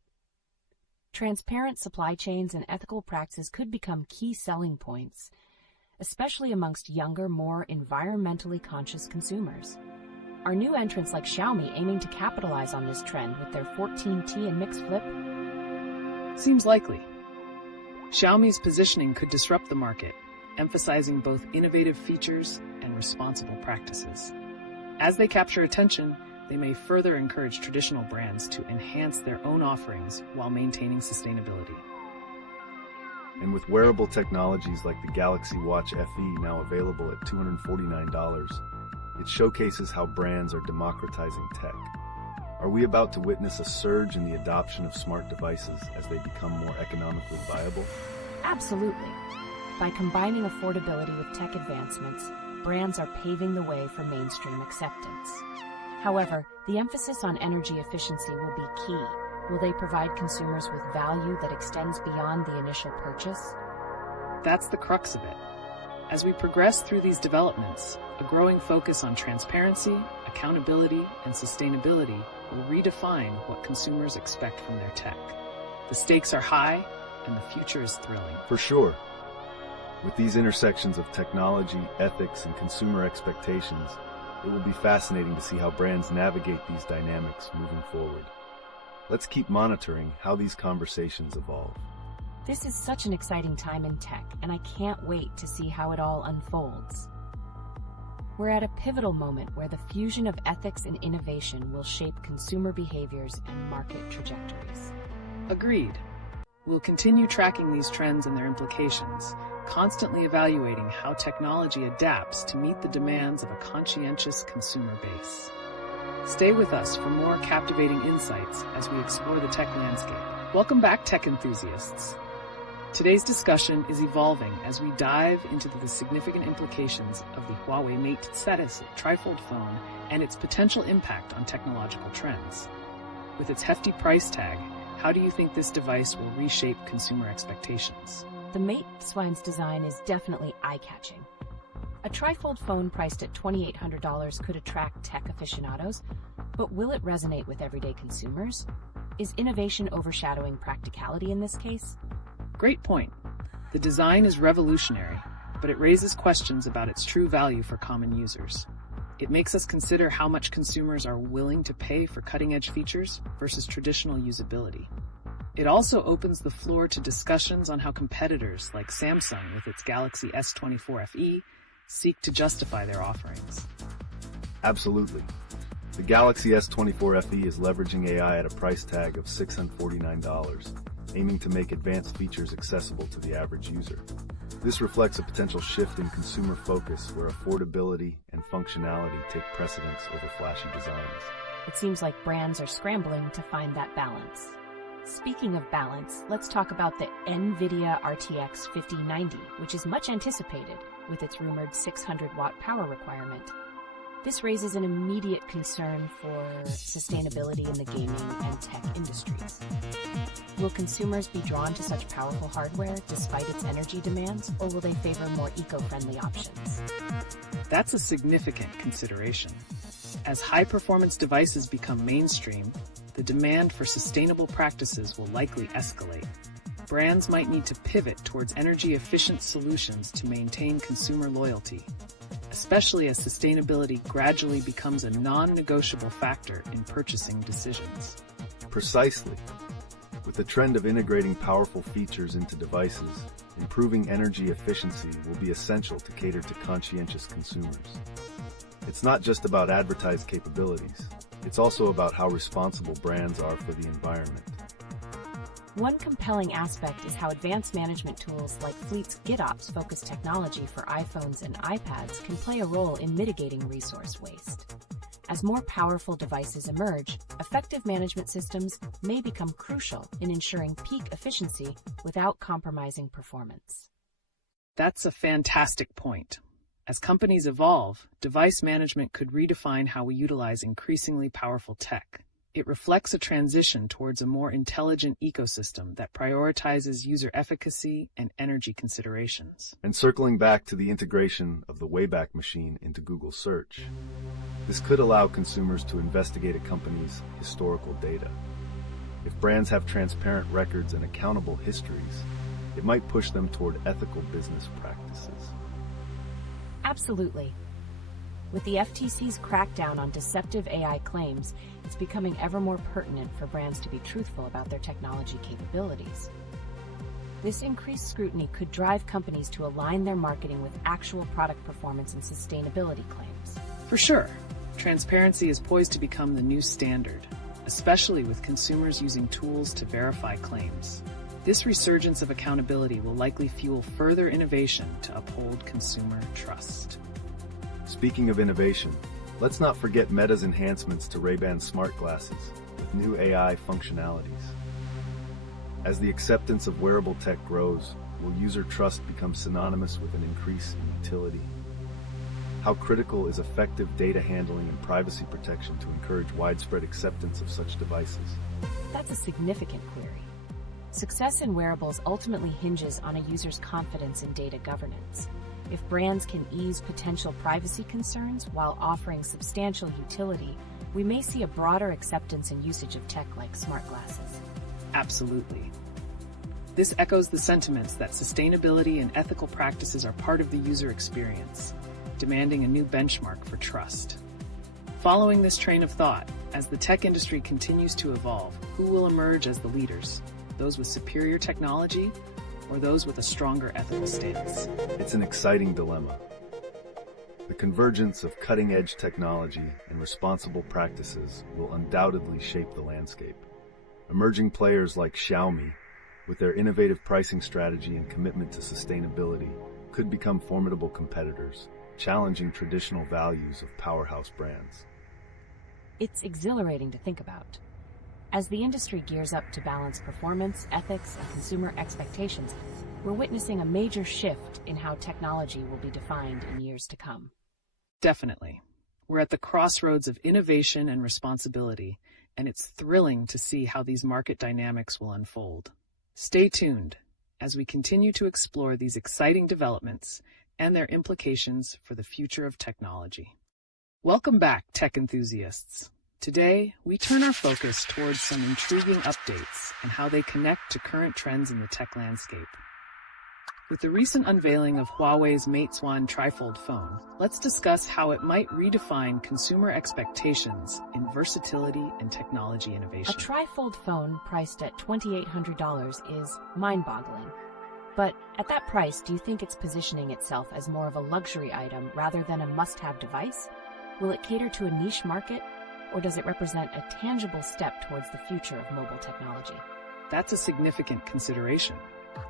Transparent supply chains and ethical practices could become key selling points, especially amongst younger, more environmentally conscious consumers. Are new entrants like Xiaomi aiming to capitalize on this trend with their 14T and Mix Flip? Seems likely. Xiaomi's positioning could disrupt the market, emphasizing both innovative features and responsible practices. As they capture attention, they may further encourage traditional brands to enhance their own offerings while maintaining sustainability. And with wearable technologies like the Galaxy Watch FE now available at $249, it showcases how brands are democratizing tech. Are we about to witness a surge in the adoption of smart devices as they become more economically viable? Absolutely. By combining affordability with tech advancements, brands are paving the way for mainstream acceptance. However, the emphasis on energy efficiency will be key. Will they provide consumers with value that extends beyond the initial purchase? That's the crux of it. As we progress through these developments, a growing focus on transparency, accountability, and sustainability will redefine what consumers expect from their tech. The stakes are high, and the future is thrilling. For sure. With these intersections of technology, ethics, and consumer expectations, it will be fascinating to see how brands navigate these dynamics moving forward. Let's keep monitoring how these conversations evolve. This is such an exciting time in tech, and I can't wait to see how it all unfolds. We're at a pivotal moment where the fusion of ethics and innovation will shape consumer behaviors and market trajectories. Agreed. We'll continue tracking these trends and their implications, constantly evaluating how technology adapts to meet the demands of a conscientious consumer base. Stay with us for more captivating insights as we explore the tech landscape. Welcome back, tech enthusiasts. Today's discussion is evolving as we dive into the significant implications of the Huawei Mate status Trifold phone and its potential impact on technological trends. With its hefty price tag, how do you think this device will reshape consumer expectations? The Mate swine's design is definitely eye-catching. A trifold phone priced at $2,800 could attract tech aficionados, but will it resonate with everyday consumers? Is innovation overshadowing practicality in this case? Great point. The design is revolutionary, but it raises questions about its true value for common users. It makes us consider how much consumers are willing to pay for cutting-edge features versus traditional usability. It also opens the floor to discussions on how competitors like Samsung with its Galaxy S24 FE seek to justify their offerings. Absolutely. The Galaxy S24 FE is leveraging AI at a price tag of $649, aiming to make advanced features accessible to the average user. This reflects a potential shift in consumer focus where affordability and functionality take precedence over flashy designs. It seems like brands are scrambling to find that balance. Speaking of balance, let's talk about the Nvidia RTX 5090, which is much anticipated with its rumored 600-watt power requirement. This raises an immediate concern for sustainability in the gaming and tech industries. Will consumers be drawn to such powerful hardware despite its energy demands, or will they favor more eco-friendly options? That's a significant consideration. As high-performance devices become mainstream, the demand for sustainable practices will likely escalate. Brands might need to pivot towards energy-efficient solutions to maintain consumer loyalty, especially as sustainability gradually becomes a non-negotiable factor in purchasing decisions. Precisely. With the trend of integrating powerful features into devices, improving energy efficiency will be essential to cater to conscientious consumers. It's not just about advertised capabilities, it's also about how responsible brands are for the environment. One compelling aspect is how advanced management tools like Fleet's GitOps-focused technology for iPhones and iPads can play a role in mitigating resource waste. As more powerful devices emerge, effective management systems may become crucial in ensuring peak efficiency without compromising performance. That's a fantastic point. As companies evolve, device management could redefine how we utilize increasingly powerful tech. It reflects a transition towards a more intelligent ecosystem that prioritizes user efficacy and energy considerations. And circling back to the integration of the Wayback Machine into Google Search, this could allow consumers to investigate a company's historical data. If brands have transparent records and accountable histories, it might push them toward ethical business practices. Absolutely. With the FTC's crackdown on deceptive AI claims, it's becoming ever more pertinent for brands to be truthful about their technology capabilities. This increased scrutiny could drive companies to align their marketing with actual product performance and sustainability claims. For sure, transparency is poised to become the new standard, especially with consumers using tools to verify claims. This resurgence of accountability will likely fuel further innovation to uphold consumer trust. Speaking of innovation, let's not forget Meta's enhancements to Ray-Ban smart glasses with new AI functionalities. As the acceptance of wearable tech grows, will user trust become synonymous with an increase in utility? How critical is effective data handling and privacy protection to encourage widespread acceptance of such devices? That's a significant query. Success in wearables ultimately hinges on a user's confidence in data governance. If brands can ease potential privacy concerns while offering substantial utility, we may see a broader acceptance and usage of tech like smart glasses. Absolutely. This echoes the sentiments that sustainability and ethical practices are part of the user experience, demanding a new benchmark for trust. Following this train of thought, as the tech industry continues to evolve, who will emerge as the leaders? Those with superior technology, or those with a stronger ethical stance? It's an exciting dilemma. The convergence of cutting-edge technology and responsible practices will undoubtedly shape the landscape. Emerging players like Xiaomi, with their innovative pricing strategy and commitment to sustainability, could become formidable competitors, challenging traditional values of powerhouse brands. It's exhilarating to think about. As the industry gears up to balance performance, ethics, and consumer expectations, we're witnessing a major shift in how technology will be defined in years to come. Definitely. We're at the crossroads of innovation and responsibility, and it's thrilling to see how these market dynamics will unfold. Stay tuned as we continue to explore these exciting developments and their implications for the future of technology. Welcome back, tech enthusiasts. Today, we turn our focus towards some intriguing updates and how they connect to current trends in the tech landscape. With the recent unveiling of Huawei's LeetOne Trifold phone, let's discuss how it might redefine consumer expectations in versatility and technology innovation. A Trifold phone priced at $2,800 is mind-boggling. But at that price, do you think it's positioning itself as more of a luxury item rather than a must-have device? Will it cater to a niche market? Or does it represent a tangible step towards the future of mobile technology? That's a significant consideration.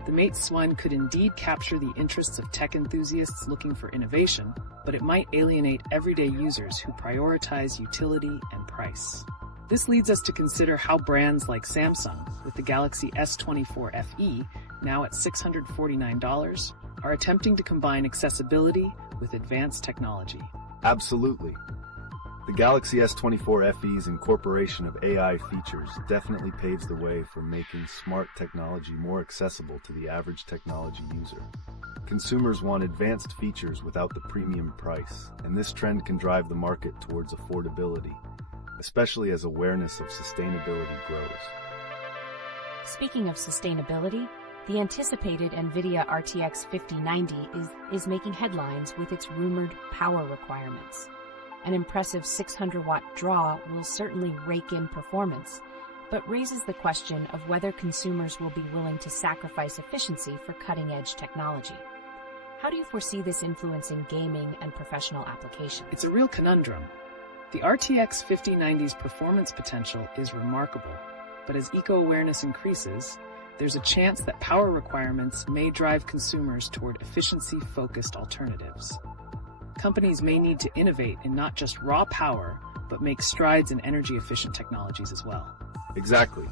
The LeetOne could indeed capture the interests of tech enthusiasts looking for innovation, but it might alienate everyday users who prioritize utility and price. This leads us to consider how brands like Samsung, with the Galaxy S24 FE, now at $649, are attempting to combine accessibility with advanced technology. Absolutely. The Galaxy S24 FE's incorporation of AI features definitely paves the way for making smart technology more accessible to the average technology user. Consumers want advanced features without the premium price, and this trend can drive the market towards affordability, especially as awareness of sustainability grows. Speaking of sustainability, the anticipated Nvidia RTX 5090 is making headlines with its rumored power requirements. An impressive 600-watt draw will certainly rake in performance, but raises the question of whether consumers will be willing to sacrifice efficiency for cutting-edge technology. How do you foresee this influencing gaming and professional applications? It's a real conundrum. The RTX 5090's performance potential is remarkable, but as eco-awareness increases, there's a chance that power requirements may drive consumers toward efficiency-focused alternatives. Companies may need to innovate in not just raw power, but make strides in energy-efficient technologies as well. Exactly.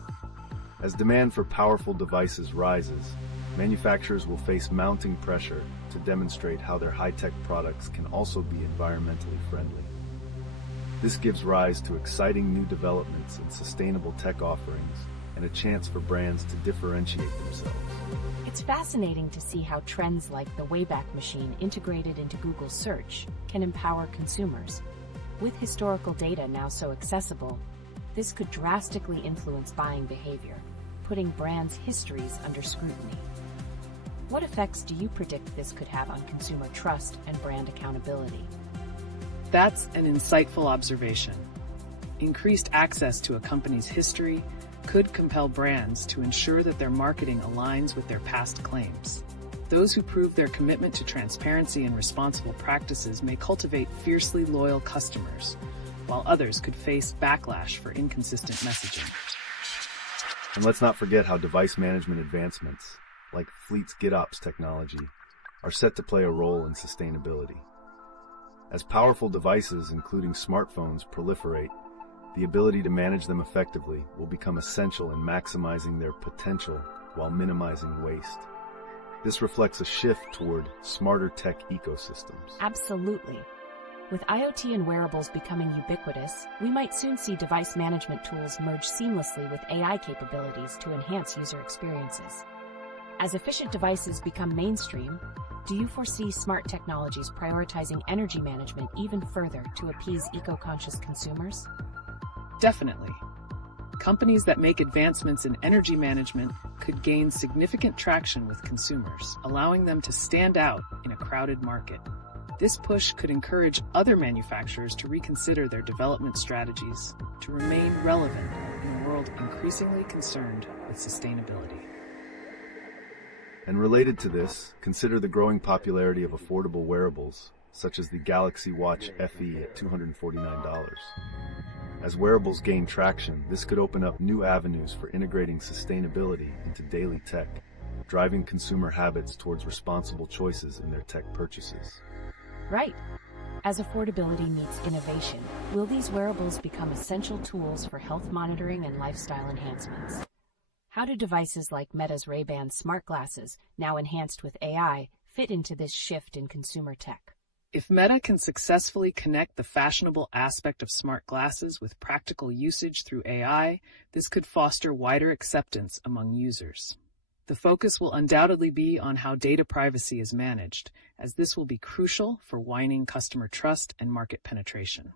As demand for powerful devices rises, manufacturers will face mounting pressure to demonstrate how their high-tech products can also be environmentally friendly. This gives rise to exciting new developments in sustainable tech offerings and a chance for brands to differentiate themselves. It's fascinating to see how trends like the Wayback Machine integrated into Google Search can empower consumers. With historical data now so accessible, this could drastically influence buying behavior, putting brands' histories under scrutiny. What effects do you predict this could have on consumer trust and brand accountability? That's an insightful observation. Increased access to a company's history could compel brands to ensure that their marketing aligns with their past claims. Those who prove their commitment to transparency and responsible practices may cultivate fiercely loyal customers, while others could face backlash for inconsistent messaging. And let's not forget how device management advancements, like Fleet's GitOps technology, are set to play a role in sustainability. As powerful devices, including smartphones, proliferate, the ability to manage them effectively will become essential in maximizing their potential while minimizing waste. This reflects a shift toward smarter tech ecosystems. Absolutely. With IoT and wearables becoming ubiquitous, we might soon see device management tools merge seamlessly with AI capabilities to enhance user experiences. As efficient devices become mainstream, do you foresee smart technologies prioritizing energy management even further to appease eco-conscious consumers? Definitely. Companies that make advancements in energy management could gain significant traction with consumers, allowing them to stand out in a crowded market. This push could encourage other manufacturers to reconsider their development strategies to remain relevant in a world increasingly concerned with sustainability. And related to this, consider the growing popularity of affordable wearables, such as the Galaxy Watch FE at $249. As wearables gain traction, this could open up new avenues for integrating sustainability into daily tech, driving consumer habits towards responsible choices in their tech purchases. Right. As affordability meets innovation, will these wearables become essential tools for health monitoring and lifestyle enhancements? How do devices like Meta's Ray-Ban smart glasses, now enhanced with AI, fit into this shift in consumer tech? If Meta can successfully connect the fashionable aspect of smart glasses with practical usage through AI, this could foster wider acceptance among users. The focus will undoubtedly be on how data privacy is managed, as this will be crucial for widening customer trust and market penetration.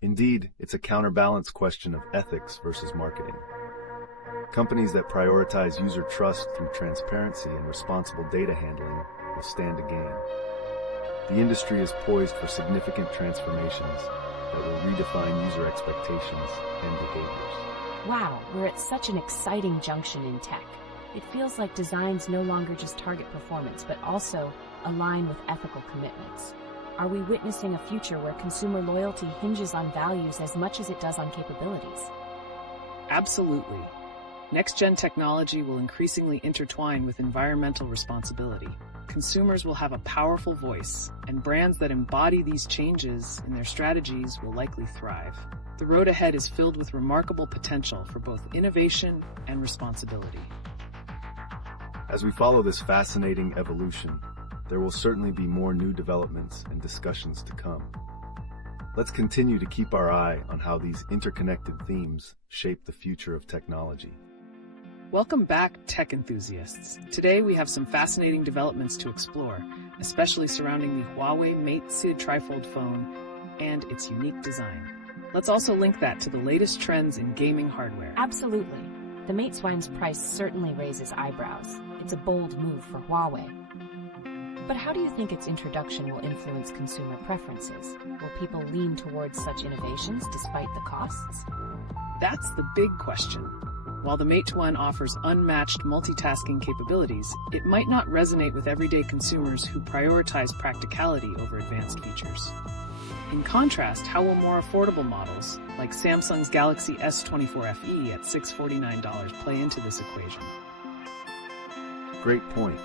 Indeed, it's a counterbalance question of ethics versus marketing. Companies that prioritize user trust through transparency and responsible data handling will stand to gain. The industry is poised for significant transformations that will redefine user expectations and behaviors. Wow, we're at such an exciting junction in tech. It feels like designs no longer just target performance, but also align with ethical commitments. Are we witnessing a future where consumer loyalty hinges on values as much as it does on capabilities? Absolutely. Next-gen technology will increasingly intertwine with environmental responsibility. Consumers will have a powerful voice, and brands that embody these changes in their strategies will likely thrive. The road ahead is filled with remarkable potential for both innovation and responsibility. As we follow this fascinating evolution, there will certainly be more new developments and discussions to come. Let's continue to keep our eye on how these interconnected themes shape the future of technology. Welcome back, tech enthusiasts. Today we have some fascinating developments to explore, especially surrounding the Huawei Mate Trifold phone and its unique design. Let's also link that to the latest trends in gaming hardware. Absolutely. The Mate Swine's price certainly raises eyebrows. It's a bold move for Huawei. But how do you think its introduction will influence consumer preferences? Will people lean towards such innovations despite the costs? That's the big question. While the LeetOne offers unmatched multitasking capabilities, it might not resonate with everyday consumers who prioritize practicality over advanced features. In contrast, how will more affordable models, like Samsung's Galaxy S24 FE at $649, play into this equation? Great point.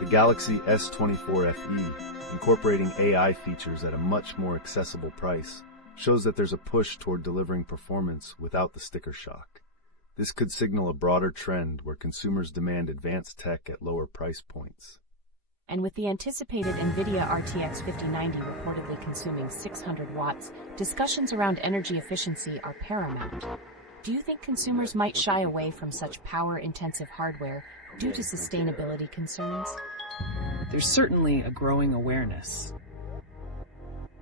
The Galaxy S24 FE, incorporating AI features at a much more accessible price, shows that there's a push toward delivering performance without the sticker shock. This could signal a broader trend where consumers demand advanced tech at lower price points. And with the anticipated Nvidia RTX 5090 reportedly consuming 600 watts, discussions around energy efficiency are paramount. Do you think consumers might shy away from such power-intensive hardware due to sustainability concerns? There's certainly a growing awareness.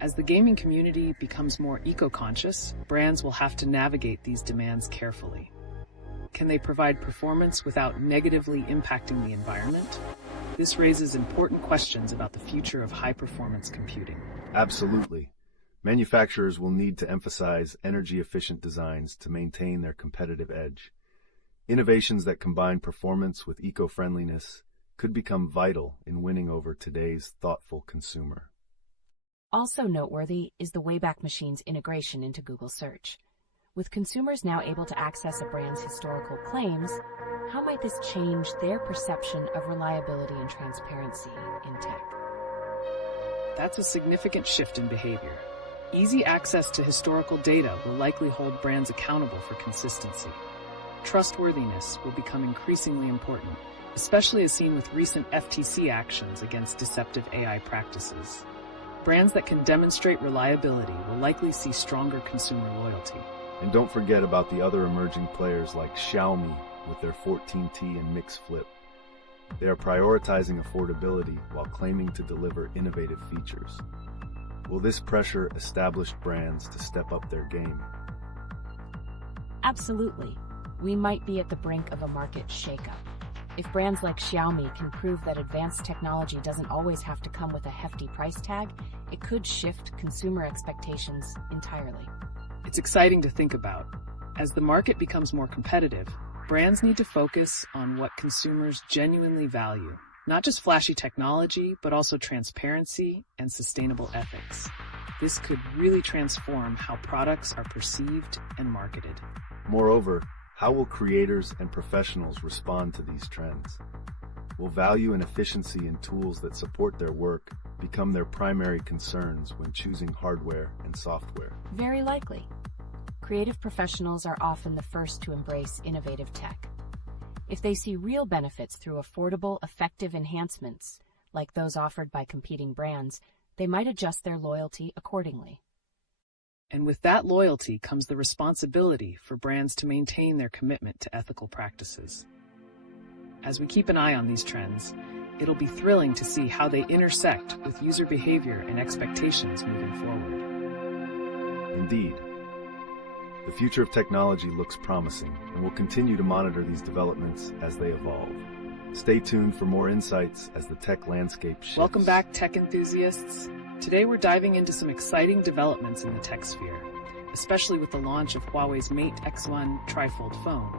As the gaming community becomes more eco-conscious, brands will have to navigate these demands carefully. Can they provide performance without negatively impacting the environment? This raises important questions about the future of high-performance computing. Absolutely. Manufacturers will need to emphasize energy-efficient designs to maintain their competitive edge. Innovations that combine performance with eco-friendliness could become vital in winning over today's thoughtful consumer. Also noteworthy is the Wayback Machine's integration into Google Search. With consumers now able to access a brand's historical claims, how might this change their perception of reliability and transparency in tech? That's a significant shift in behavior. Easy access to historical data will likely hold brands accountable for consistency. Trustworthiness will become increasingly important, especially as seen with recent FTC actions against deceptive AI practices. Brands that can demonstrate reliability will likely see stronger consumer loyalty. And don't forget about the other emerging players like Xiaomi with their 14T and Mix Flip. They are prioritizing affordability while claiming to deliver innovative features. Will this pressure established brands to step up their game? Absolutely. We might be at the brink of a market shakeup. If brands like Xiaomi can prove that advanced technology doesn't always have to come with a hefty price tag, it could shift consumer expectations entirely. It's exciting to think about. As the market becomes more competitive, brands need to focus on what consumers genuinely value, not just flashy technology, but also transparency and sustainable ethics. This could really transform how products are perceived and marketed. Moreover, how will creators and professionals respond to these trends? Will value and efficiency in tools that support their work become their primary concerns when choosing hardware and software? Very likely. Creative professionals are often the first to embrace innovative tech. If they see real benefits through affordable, effective enhancements, like those offered by competing brands, they might adjust their loyalty accordingly. And with that loyalty comes the responsibility for brands to maintain their commitment to ethical practices. As we keep an eye on these trends, it'll be thrilling to see how they intersect with user behavior and expectations moving forward. Indeed. The future of technology looks promising, and we'll continue to monitor these developments as they evolve. Stay tuned for more insights as the tech landscape shifts. Welcome back, tech enthusiasts. Today we're diving into some exciting developments in the tech sphere, especially with the launch of Huawei's Mate X1 Trifold phone,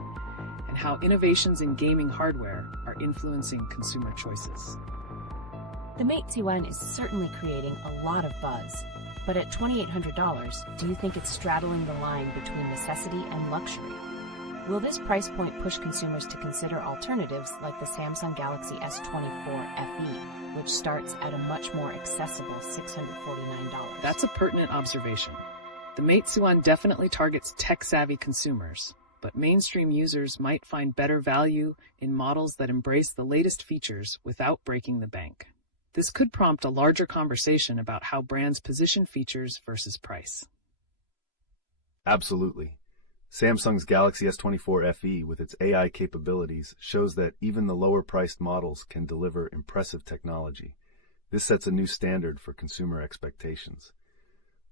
and how innovations in gaming hardware are influencing consumer choices. The Mate X1 is certainly creating a lot of buzz, but at $2,800, do you think it's straddling the line between necessity and luxury? Will this price point push consumers to consider alternatives like the Samsung Galaxy S24 FE, which starts at a much more accessible $649? That's a pertinent observation. The Mate X1 definitely targets tech-savvy consumers, but mainstream users might find better value in models that embrace the latest features without breaking the bank. This could prompt a larger conversation about how brands position features versus price. Absolutely. Samsung's Galaxy S24 FE with its AI capabilities shows that even the lower-priced models can deliver impressive technology. This sets a new standard for consumer expectations.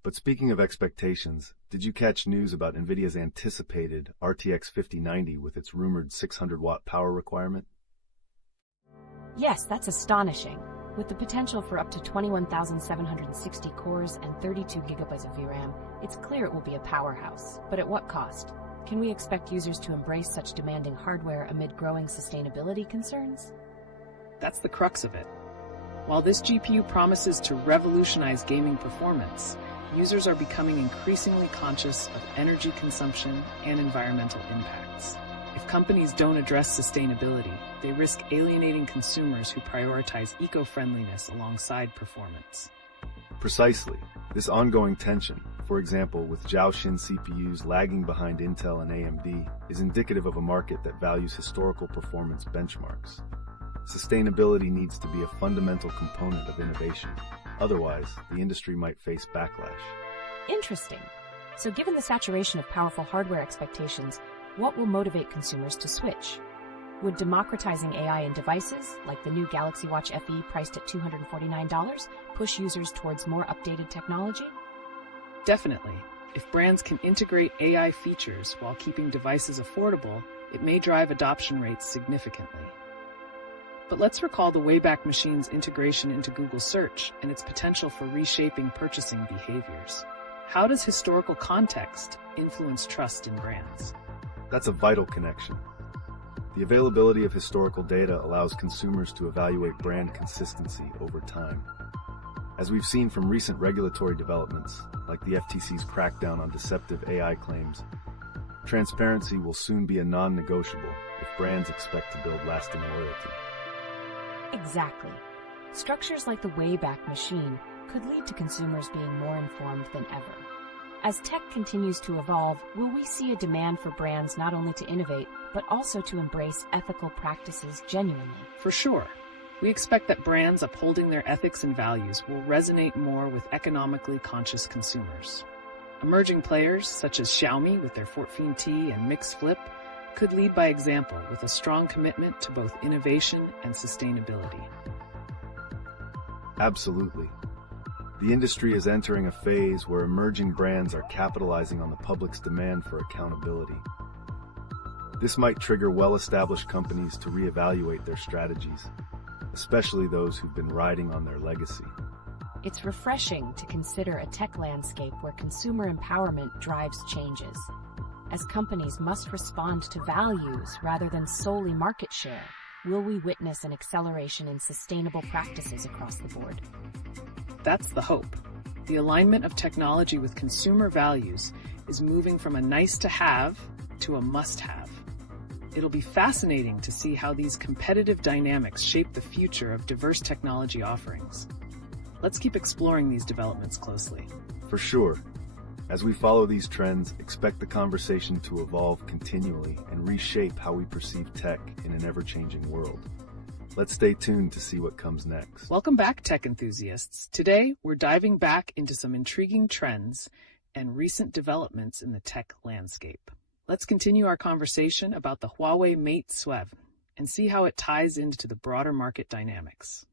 But speaking of expectations, did you catch news about Nvidia's anticipated RTX 5090 with its rumored 600-watt power requirement? Yes, that's astonishing. With the potential for up to 21,760 cores and 32 gigabytes of VRAM, it's clear it will be a powerhouse. But at what cost? Can we expect users to embrace such demanding hardware amid growing sustainability concerns? That's the crux of it. While this GPU promises to revolutionize gaming performance, users are becoming increasingly conscious of energy consumption and environmental impacts. If companies don't address sustainability, they risk alienating consumers who prioritize eco-friendliness alongside performance. Precisely. This ongoing tension, for example with Zhaoshin CPUs lagging behind Intel and AMD, is indicative of a market that values historical performance benchmarks. Sustainability needs to be a fundamental component of innovation. Otherwise, the industry might face backlash. Interesting. So given the saturation of powerful hardware expectations, what will motivate consumers to switch? Would democratizing AI in devices, like the new Galaxy Watch FE priced at $249, push users towards more updated technology? Definitely. If brands can integrate AI features while keeping devices affordable, it may drive adoption rates significantly. But let's recall the Wayback Machine's integration into Google Search and its potential for reshaping purchasing behaviors. How does historical context influence trust in brands? That's a vital connection. The availability of historical data allows consumers to evaluate brand consistency over time. As we've seen from recent regulatory developments, like the FTC's crackdown on deceptive AI claims, transparency will soon be a non-negotiable if brands expect to build lasting loyalty. Exactly. Structures like the Wayback Machine could lead to consumers being more informed than ever. As tech continues to evolve, will we see a demand for brands not only to innovate, but also to embrace ethical practices genuinely? For sure. We expect that brands upholding their ethics and values will resonate more with economically conscious consumers. Emerging players, such as Xiaomi with their 14T and Mix Flip, could lead by example with a strong commitment to both innovation and sustainability. Absolutely. The industry is entering a phase where emerging brands are capitalizing on the public's demand for accountability. This might trigger well-established companies to reevaluate their strategies, especially those who've been riding on their legacy. It's refreshing to consider a tech landscape where consumer empowerment drives changes, as companies must respond to values rather than solely market share. Will we witness an acceleration in sustainable practices across the board? That's the hope. The alignment of technology with consumer values is moving from a nice-to-have to a must-have. It'll be fascinating to see how these competitive dynamics shape the future of diverse technology offerings. Let's keep exploring these developments closely. For sure. As we follow these trends, expect the conversation to evolve continually and reshape how we perceive tech in an ever-changing world. Let's stay tuned to see what comes next. Welcome back, tech enthusiasts. Today, we're diving back into some intriguing trends and recent developments in the tech landscape. Let's continue our conversation about the Huawei Mate 7 and see how it ties into the broader market dynamics.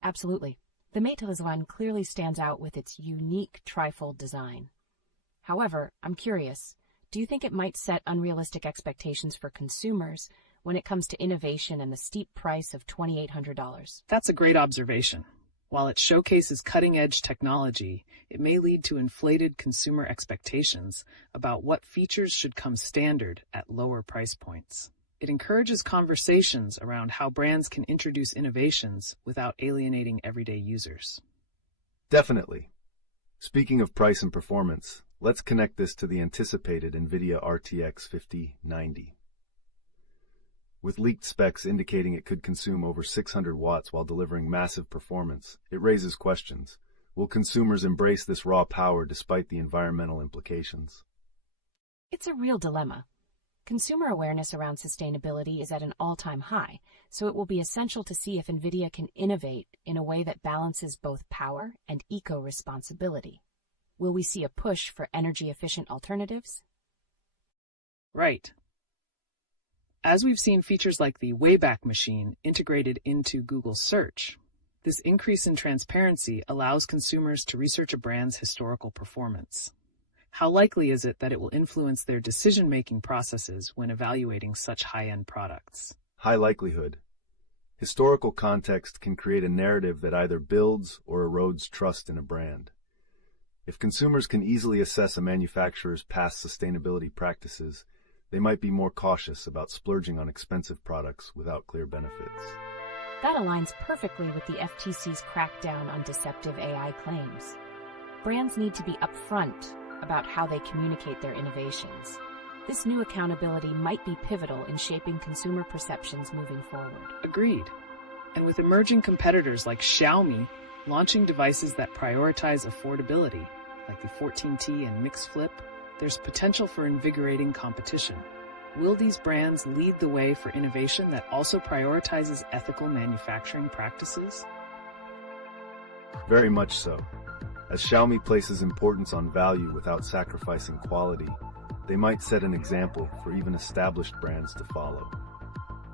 Absolutely. The Mate 7 clearly stands out with its unique trifold design. However, I'm curious, do you think it might set unrealistic expectations for consumers when it comes to innovation and the steep price of $2,800? That's a great observation. While it showcases cutting-edge technology, it may lead to inflated consumer expectations about what features should come standard at lower price points. It encourages conversations around how brands can introduce innovations without alienating everyday users. Definitely. Speaking of price and performance, let's connect this to the anticipated Nvidia RTX 5090. With leaked specs indicating it could consume over 600 watts while delivering massive performance, it raises questions. Will consumers embrace this raw power despite the environmental implications? It's a real dilemma. Consumer awareness around sustainability is at an all-time high, so it will be essential to see if Nvidia can innovate in a way that balances both power and eco-responsibility. Will we see a push for energy-efficient alternatives? Right. As we've seen features like the Wayback Machine integrated into Google Search, this increase in transparency allows consumers to research a brand's historical performance. How likely is it that it will influence their decision-making processes when evaluating such high-end products? High likelihood. Historical context can create a narrative that either builds or erodes trust in a brand. If consumers can easily assess a manufacturer's past sustainability practices, they might be more cautious about splurging on expensive products without clear benefits. That aligns perfectly with the FTC's crackdown on deceptive AI claims. Brands need to be upfront about how they communicate their innovations. This new accountability might be pivotal in shaping consumer perceptions moving forward. Agreed. And with emerging competitors like Xiaomi launching devices that prioritize affordability, like the 14T and Mix Flip, there's potential for invigorating competition. Will these brands lead the way for innovation that also prioritizes ethical manufacturing practices? Very much so. As Xiaomi places importance on value without sacrificing quality, they might set an example for even established brands to follow.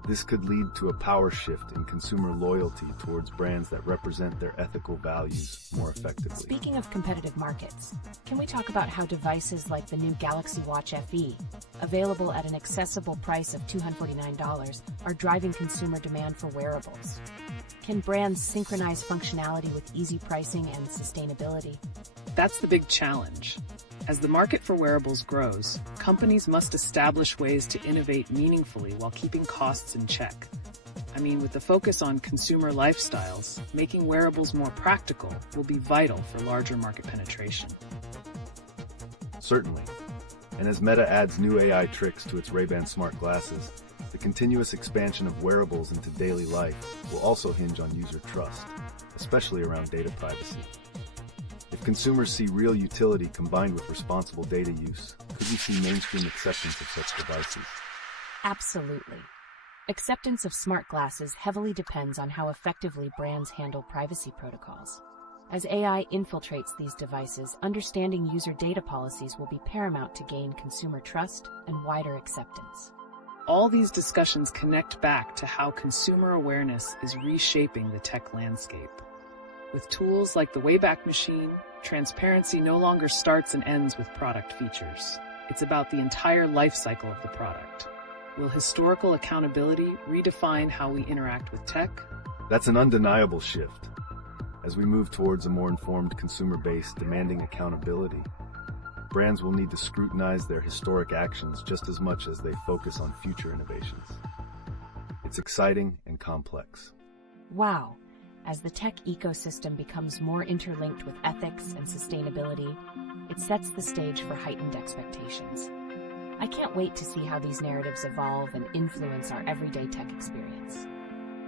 This could lead to a power shift in consumer loyalty towards brands that represent their ethical values more effectively. Speaking of competitive markets, can we talk about how devices like the new Galaxy Watch FE, available at an accessible price of $249, are driving consumer demand for wearables? Can brands synchronize functionality with easy pricing and sustainability? That's the big challenge. As the market for wearables grows, companies must establish ways to innovate meaningfully while keeping costs in check. I mean, with the focus on consumer lifestyles, making wearables more practical will be vital for larger market penetration. Certainly. And as Meta adds new AI tricks to its Ray-Ban smart glasses, the continuous expansion of wearables into daily life will also hinge on user trust, especially around data privacy. If consumers see real utility combined with responsible data use, could we see mainstream acceptance of such devices? Absolutely. Acceptance of smart glasses heavily depends on how effectively brands handle privacy protocols. As AI infiltrates these devices, understanding user data policies will be paramount to gain consumer trust and wider acceptance. All these discussions connect back to how consumer awareness is reshaping the tech landscape. With tools like the Wayback Machine, transparency no longer starts and ends with product features. It's about the entire life cycle of the product. Will historical accountability redefine how we interact with tech? That's an undeniable shift. As we move towards a more informed consumer base demanding accountability, brands will need to scrutinize their historic actions just as much as they focus on future innovations. It's exciting and complex. Wow. As the tech ecosystem becomes more interlinked with ethics and sustainability, it sets the stage for heightened expectations. I can't wait to see how these narratives evolve and influence our everyday tech experience.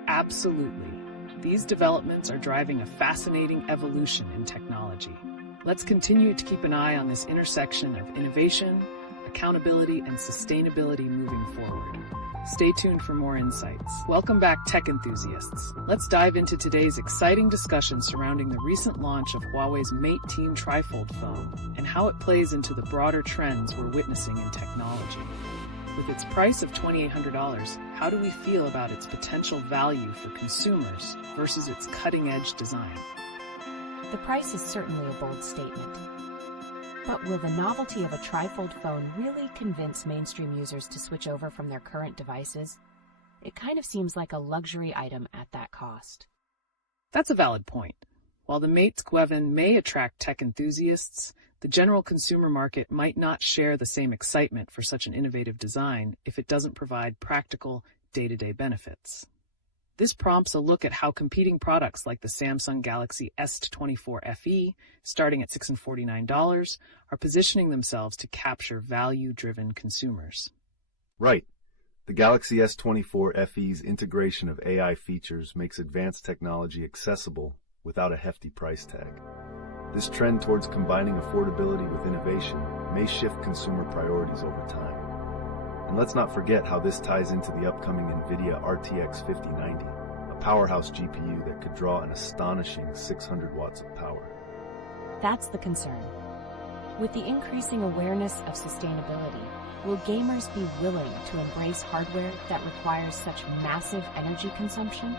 Absolutely. These developments are driving a fascinating evolution in technology. Let's continue to keep an eye on this intersection of innovation, accountability, and sustainability moving forward. Stay tuned for more insights. Welcome back, tech enthusiasts. Let's dive into today's exciting discussion surrounding the recent launch of Huawei's Mate Teen Trifold phone and how it plays into the broader trends we're witnessing in technology. With its price of $2,800, how do we feel about its potential value for consumers versus its cutting-edge design? The price is certainly a bold statement. But will the novelty of a trifold phone really convince mainstream users to switch over from their current devices? It kind of seems like a luxury item at that cost. That's a valid point. While the Mate 7 may attract tech enthusiasts, the general consumer market might not share the same excitement for such an innovative design if it doesn't provide practical, day-to-day benefits. This prompts a look at how competing products like the Samsung Galaxy S24 FE, starting at $649, are positioning themselves to capture value-driven consumers. Right. The Galaxy S24 FE's integration of AI features makes advanced technology accessible without a hefty price tag. This trend towards combining affordability with innovation may shift consumer priorities over time. And let's not forget how this ties into the upcoming Nvidia RTX 5090, a powerhouse GPU that could draw an astonishing 600 watts of power. That's the concern. With the increasing awareness of sustainability, will gamers be willing to embrace hardware that requires such massive energy consumption?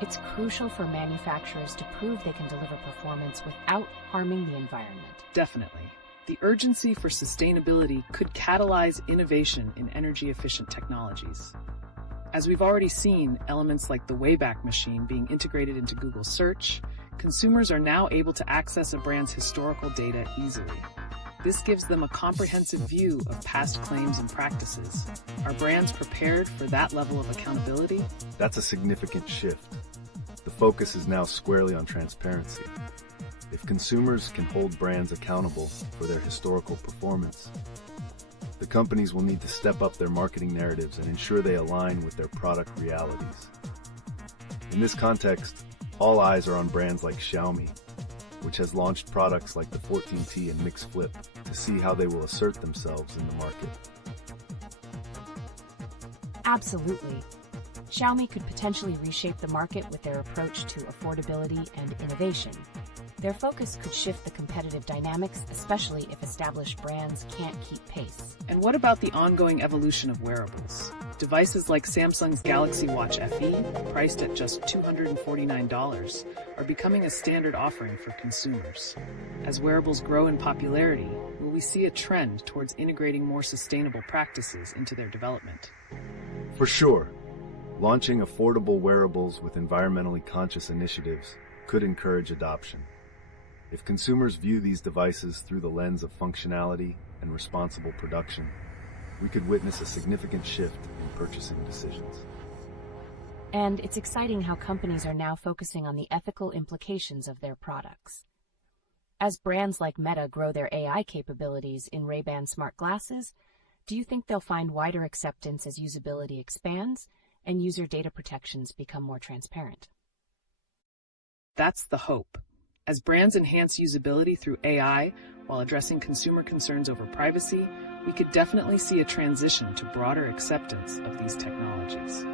It's crucial for manufacturers to prove they can deliver performance without harming the environment. Definitely. The urgency for sustainability could catalyze innovation in energy-efficient technologies. As we've already seen, elements like the Wayback Machine being integrated into Google Search, consumers are now able to access a brand's historical data easily. This gives them a comprehensive view of past claims and practices. Are brands prepared for that level of accountability? That's a significant shift. The focus is now squarely on transparency. If consumers can hold brands accountable for their historical performance, the companies will need to step up their marketing narratives and ensure they align with their product realities. In this context, all eyes are on brands like Xiaomi, which has launched products like the 14T and Mix Flip to see how they will assert themselves in the market. Absolutely. Xiaomi could potentially reshape the market with their approach to affordability and innovation. Their focus could shift the competitive dynamics, especially if established brands can't keep pace. And what about the ongoing evolution of wearables? Devices like Samsung's Galaxy Watch FE, priced at just $249, are becoming a standard offering for consumers. As wearables grow in popularity, will we see a trend towards integrating more sustainable practices into their development? For sure, launching affordable wearables with environmentally conscious initiatives could encourage adoption. If consumers view these devices through the lens of functionality and responsible production, we could witness a significant shift in purchasing decisions. And it's exciting how companies are now focusing on the ethical implications of their products. As brands like Meta grow their AI capabilities in Ray-Ban smart glasses, do you think they'll find wider acceptance as usability expands and user data protections become more transparent? That's the hope. As brands enhance usability through AI while addressing consumer concerns over privacy, we could definitely see a transition to broader acceptance of these technologies.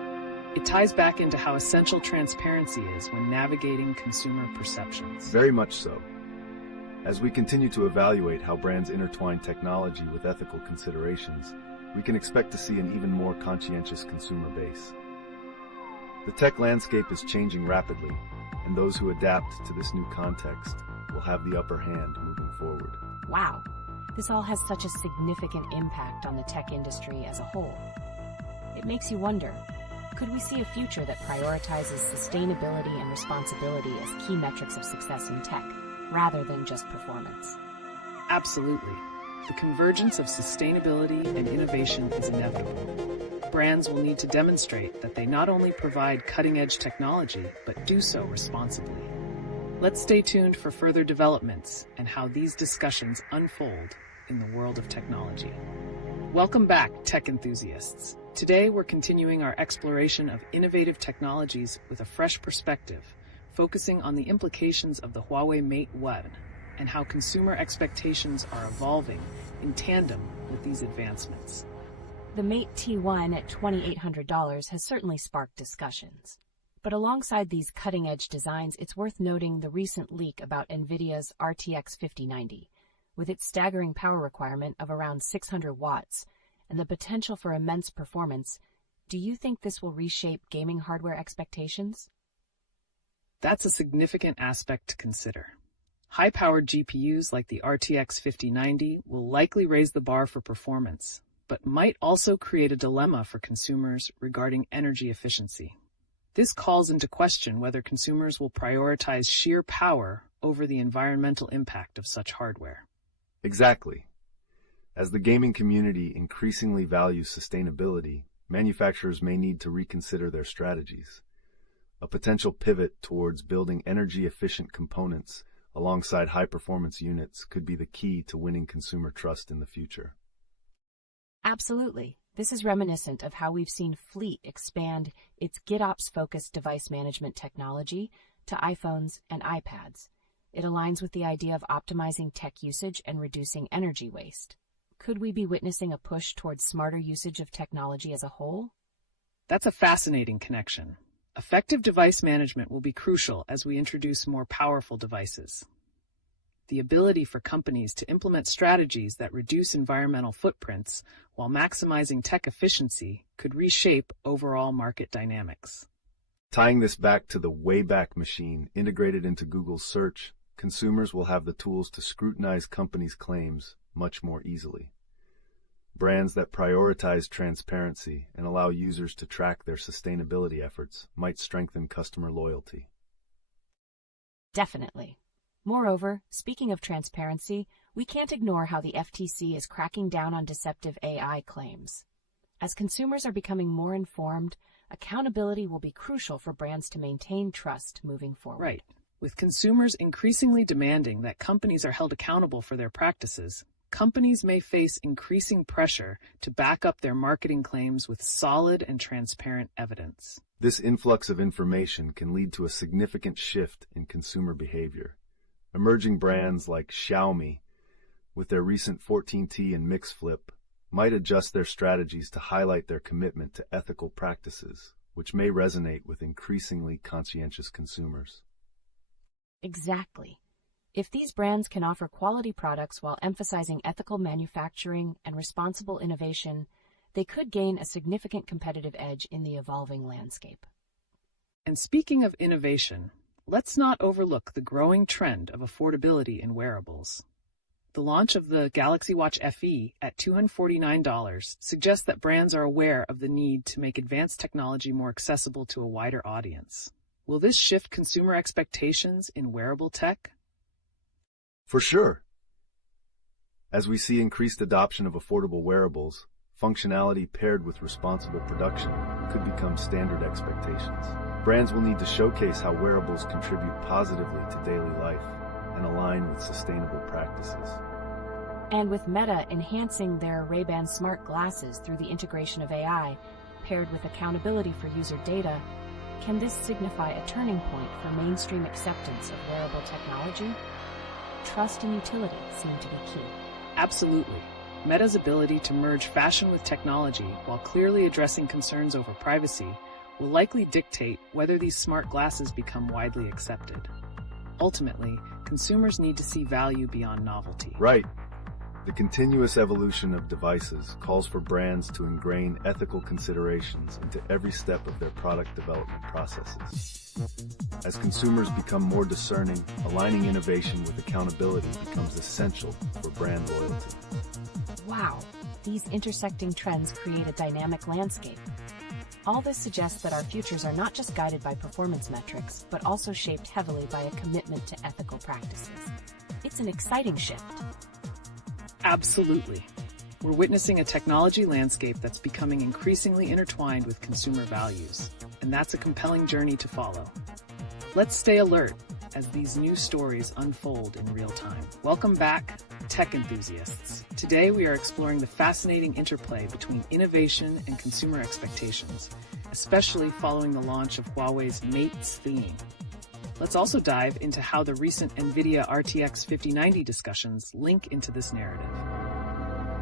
It ties back into how essential transparency is when navigating consumer perceptions. Very much so. As we continue to evaluate how brands intertwine technology with ethical considerations, we can expect to see an even more conscientious consumer base. The tech landscape is changing rapidly, and those who adapt to this new context will have the upper hand moving forward. Wow, this all has such a significant impact on the tech industry as a whole. It makes you wonder, could we see a future that prioritizes sustainability and responsibility as key metrics of success in tech, rather than just performance? Absolutely. The convergence of sustainability and innovation is inevitable. Brands will need to demonstrate that they not only provide cutting-edge technology, but do so responsibly. Let's stay tuned for further developments and how these discussions unfold in the world of technology. Welcome back, tech enthusiasts. Today, we're continuing our exploration of innovative technologies with a fresh perspective, focusing on the implications of the Huawei Mate 1 and how consumer expectations are evolving in tandem with these advancements. The Mate T1 at $2,800 has certainly sparked discussions. But alongside these cutting-edge designs, it's worth noting the recent leak about Nvidia's RTX 5090, with its staggering power requirement of around 600 watts and the potential for immense performance. Do you think this will reshape gaming hardware expectations? That's a significant aspect to consider. High-powered GPUs like the RTX 5090 will likely raise the bar for performance, but might also create a dilemma for consumers regarding energy efficiency. This calls into question whether consumers will prioritize sheer power over the environmental impact of such hardware. Exactly. As the gaming community increasingly values sustainability, manufacturers may need to reconsider their strategies. A potential pivot towards building energy-efficient components alongside high-performance units could be the key to winning consumer trust in the future. Absolutely. This is reminiscent of how we've seen Fleet expand its GitOps-focused device management technology to iPhones and iPads. It aligns with the idea of optimizing tech usage and reducing energy waste. Could we be witnessing a push towards smarter usage of technology as a whole? That's a fascinating connection. Effective device management will be crucial as we introduce more powerful devices. The ability for companies to implement strategies that reduce environmental footprints while maximizing tech efficiency could reshape overall market dynamics. Tying this back to the Wayback Machine integrated into Google's search, consumers will have the tools to scrutinize companies' claims much more easily. Brands that prioritize transparency and allow users to track their sustainability efforts might strengthen customer loyalty. Definitely. Moreover, speaking of transparency, we can't ignore how the FTC is cracking down on deceptive AI claims. As consumers are becoming more informed, accountability will be crucial for brands to maintain trust moving forward. Right. With consumers increasingly demanding that companies are held accountable for their practices, companies may face increasing pressure to back up their marketing claims with solid and transparent evidence. This influx of information can lead to a significant shift in consumer behavior. Emerging brands like Xiaomi, with their recent 14T and Mix Flip, might adjust their strategies to highlight their commitment to ethical practices, which may resonate with increasingly conscientious consumers. Exactly. If these brands can offer quality products while emphasizing ethical manufacturing and responsible innovation, they could gain a significant competitive edge in the evolving landscape. And speaking of innovation, let's not overlook the growing trend of affordability in wearables. The launch of the Galaxy Watch FE at $249 suggests that brands are aware of the need to make advanced technology more accessible to a wider audience. Will this shift consumer expectations in wearable tech? For sure. As we see increased adoption of affordable wearables, functionality paired with responsible production could become standard expectations. Brands will need to showcase how wearables contribute positively to daily life and align with sustainable practices. And with Meta enhancing their Ray-Ban smart glasses through the integration of AI, paired with accountability for user data, can this signify a turning point for mainstream acceptance of wearable technology? Trust and utility seem to be key. Absolutely. Meta's ability to merge fashion with technology while clearly addressing concerns over privacy will likely dictate whether these smart glasses become widely accepted. Ultimately, consumers need to see value beyond novelty. Right. The continuous evolution of devices calls for brands to ingrain ethical considerations into every step of their product development processes. As consumers become more discerning, aligning innovation with accountability becomes essential for brand loyalty. Wow, these intersecting trends create a dynamic landscape. All this suggests that our futures are not just guided by performance metrics, but also shaped heavily by a commitment to ethical practices. It's an exciting shift. Absolutely. We're witnessing a technology landscape that's becoming increasingly intertwined with consumer values, and that's a compelling journey to follow. Let's stay alert as these new stories unfold in real time. Welcome back, tech enthusiasts. Today we are exploring the fascinating interplay between innovation and consumer expectations, especially following the launch of Huawei's Mate's theme. Let's also dive into how the recent Nvidia RTX 5090 discussions link into this narrative.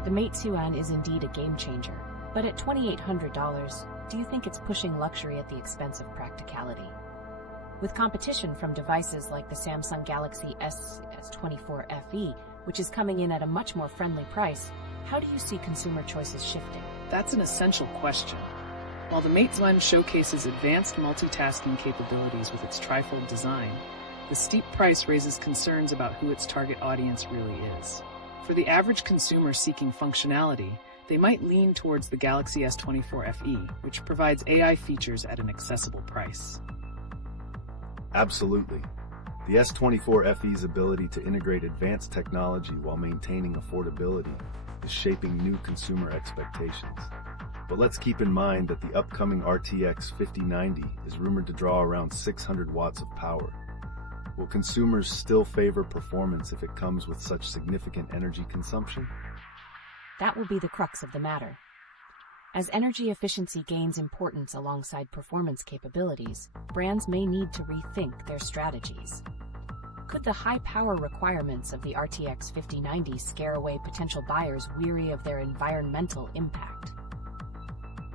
The LeetOne is indeed a game changer, but at $2,800, do you think it's pushing luxury at the expense of practicality? With competition from devices like the Samsung Galaxy S24 FE, which is coming in at a much more friendly price, how do you see consumer choices shifting? That's an essential question. While the LeetOne showcases advanced multitasking capabilities with its Trifold design, the steep price raises concerns about who its target audience really is. For the average consumer seeking functionality, they might lean towards the Galaxy S24 FE, which provides AI features at an accessible price. Absolutely. The S24 FE's ability to integrate advanced technology while maintaining affordability is shaping new consumer expectations. But let's keep in mind that the upcoming RTX 5090 is rumored to draw around 600 watts of power. Will consumers still favor performance if it comes with such significant energy consumption? That will be the crux of the matter. As energy efficiency gains importance alongside performance capabilities, brands may need to rethink their strategies. Could the high power requirements of the RTX 5090 scare away potential buyers weary of their environmental impact?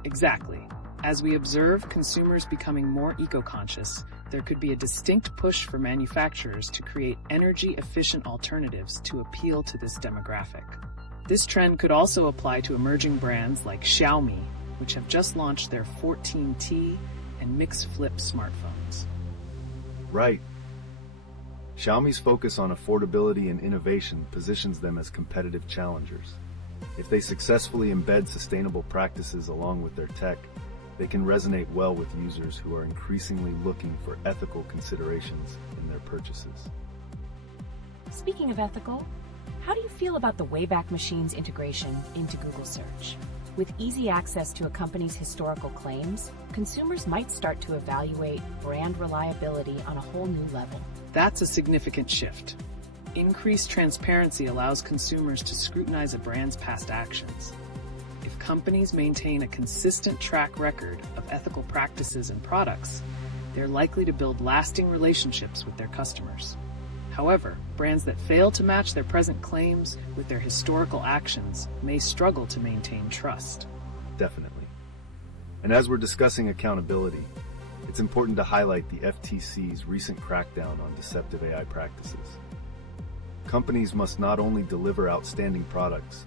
Exactly. As we observe consumers becoming more eco-conscious, there could be a distinct push for manufacturers to create energy-efficient alternatives to appeal to this demographic. This trend could also apply to emerging brands like Xiaomi, which have just launched their 14T and Mix Flip smartphones. Right. Xiaomi's focus on affordability and innovation positions them as competitive challengers. If they successfully embed sustainable practices along with their tech, they can resonate well with users who are increasingly looking for ethical considerations in their purchases. Speaking of ethical, how do you feel about the Wayback Machine's integration into Google Search? With easy access to a company's historical claims, consumers might start to evaluate brand reliability on a whole new level. That's a significant shift. Increased transparency allows consumers to scrutinize a brand's past actions. If companies maintain a consistent track record of ethical practices and products, they're likely to build lasting relationships with their customers. However, brands that fail to match their present claims with their historical actions may struggle to maintain trust. Definitely. And as we're discussing accountability, it's important to highlight the FTC's recent crackdown on deceptive AI practices. Companies must not only deliver outstanding products,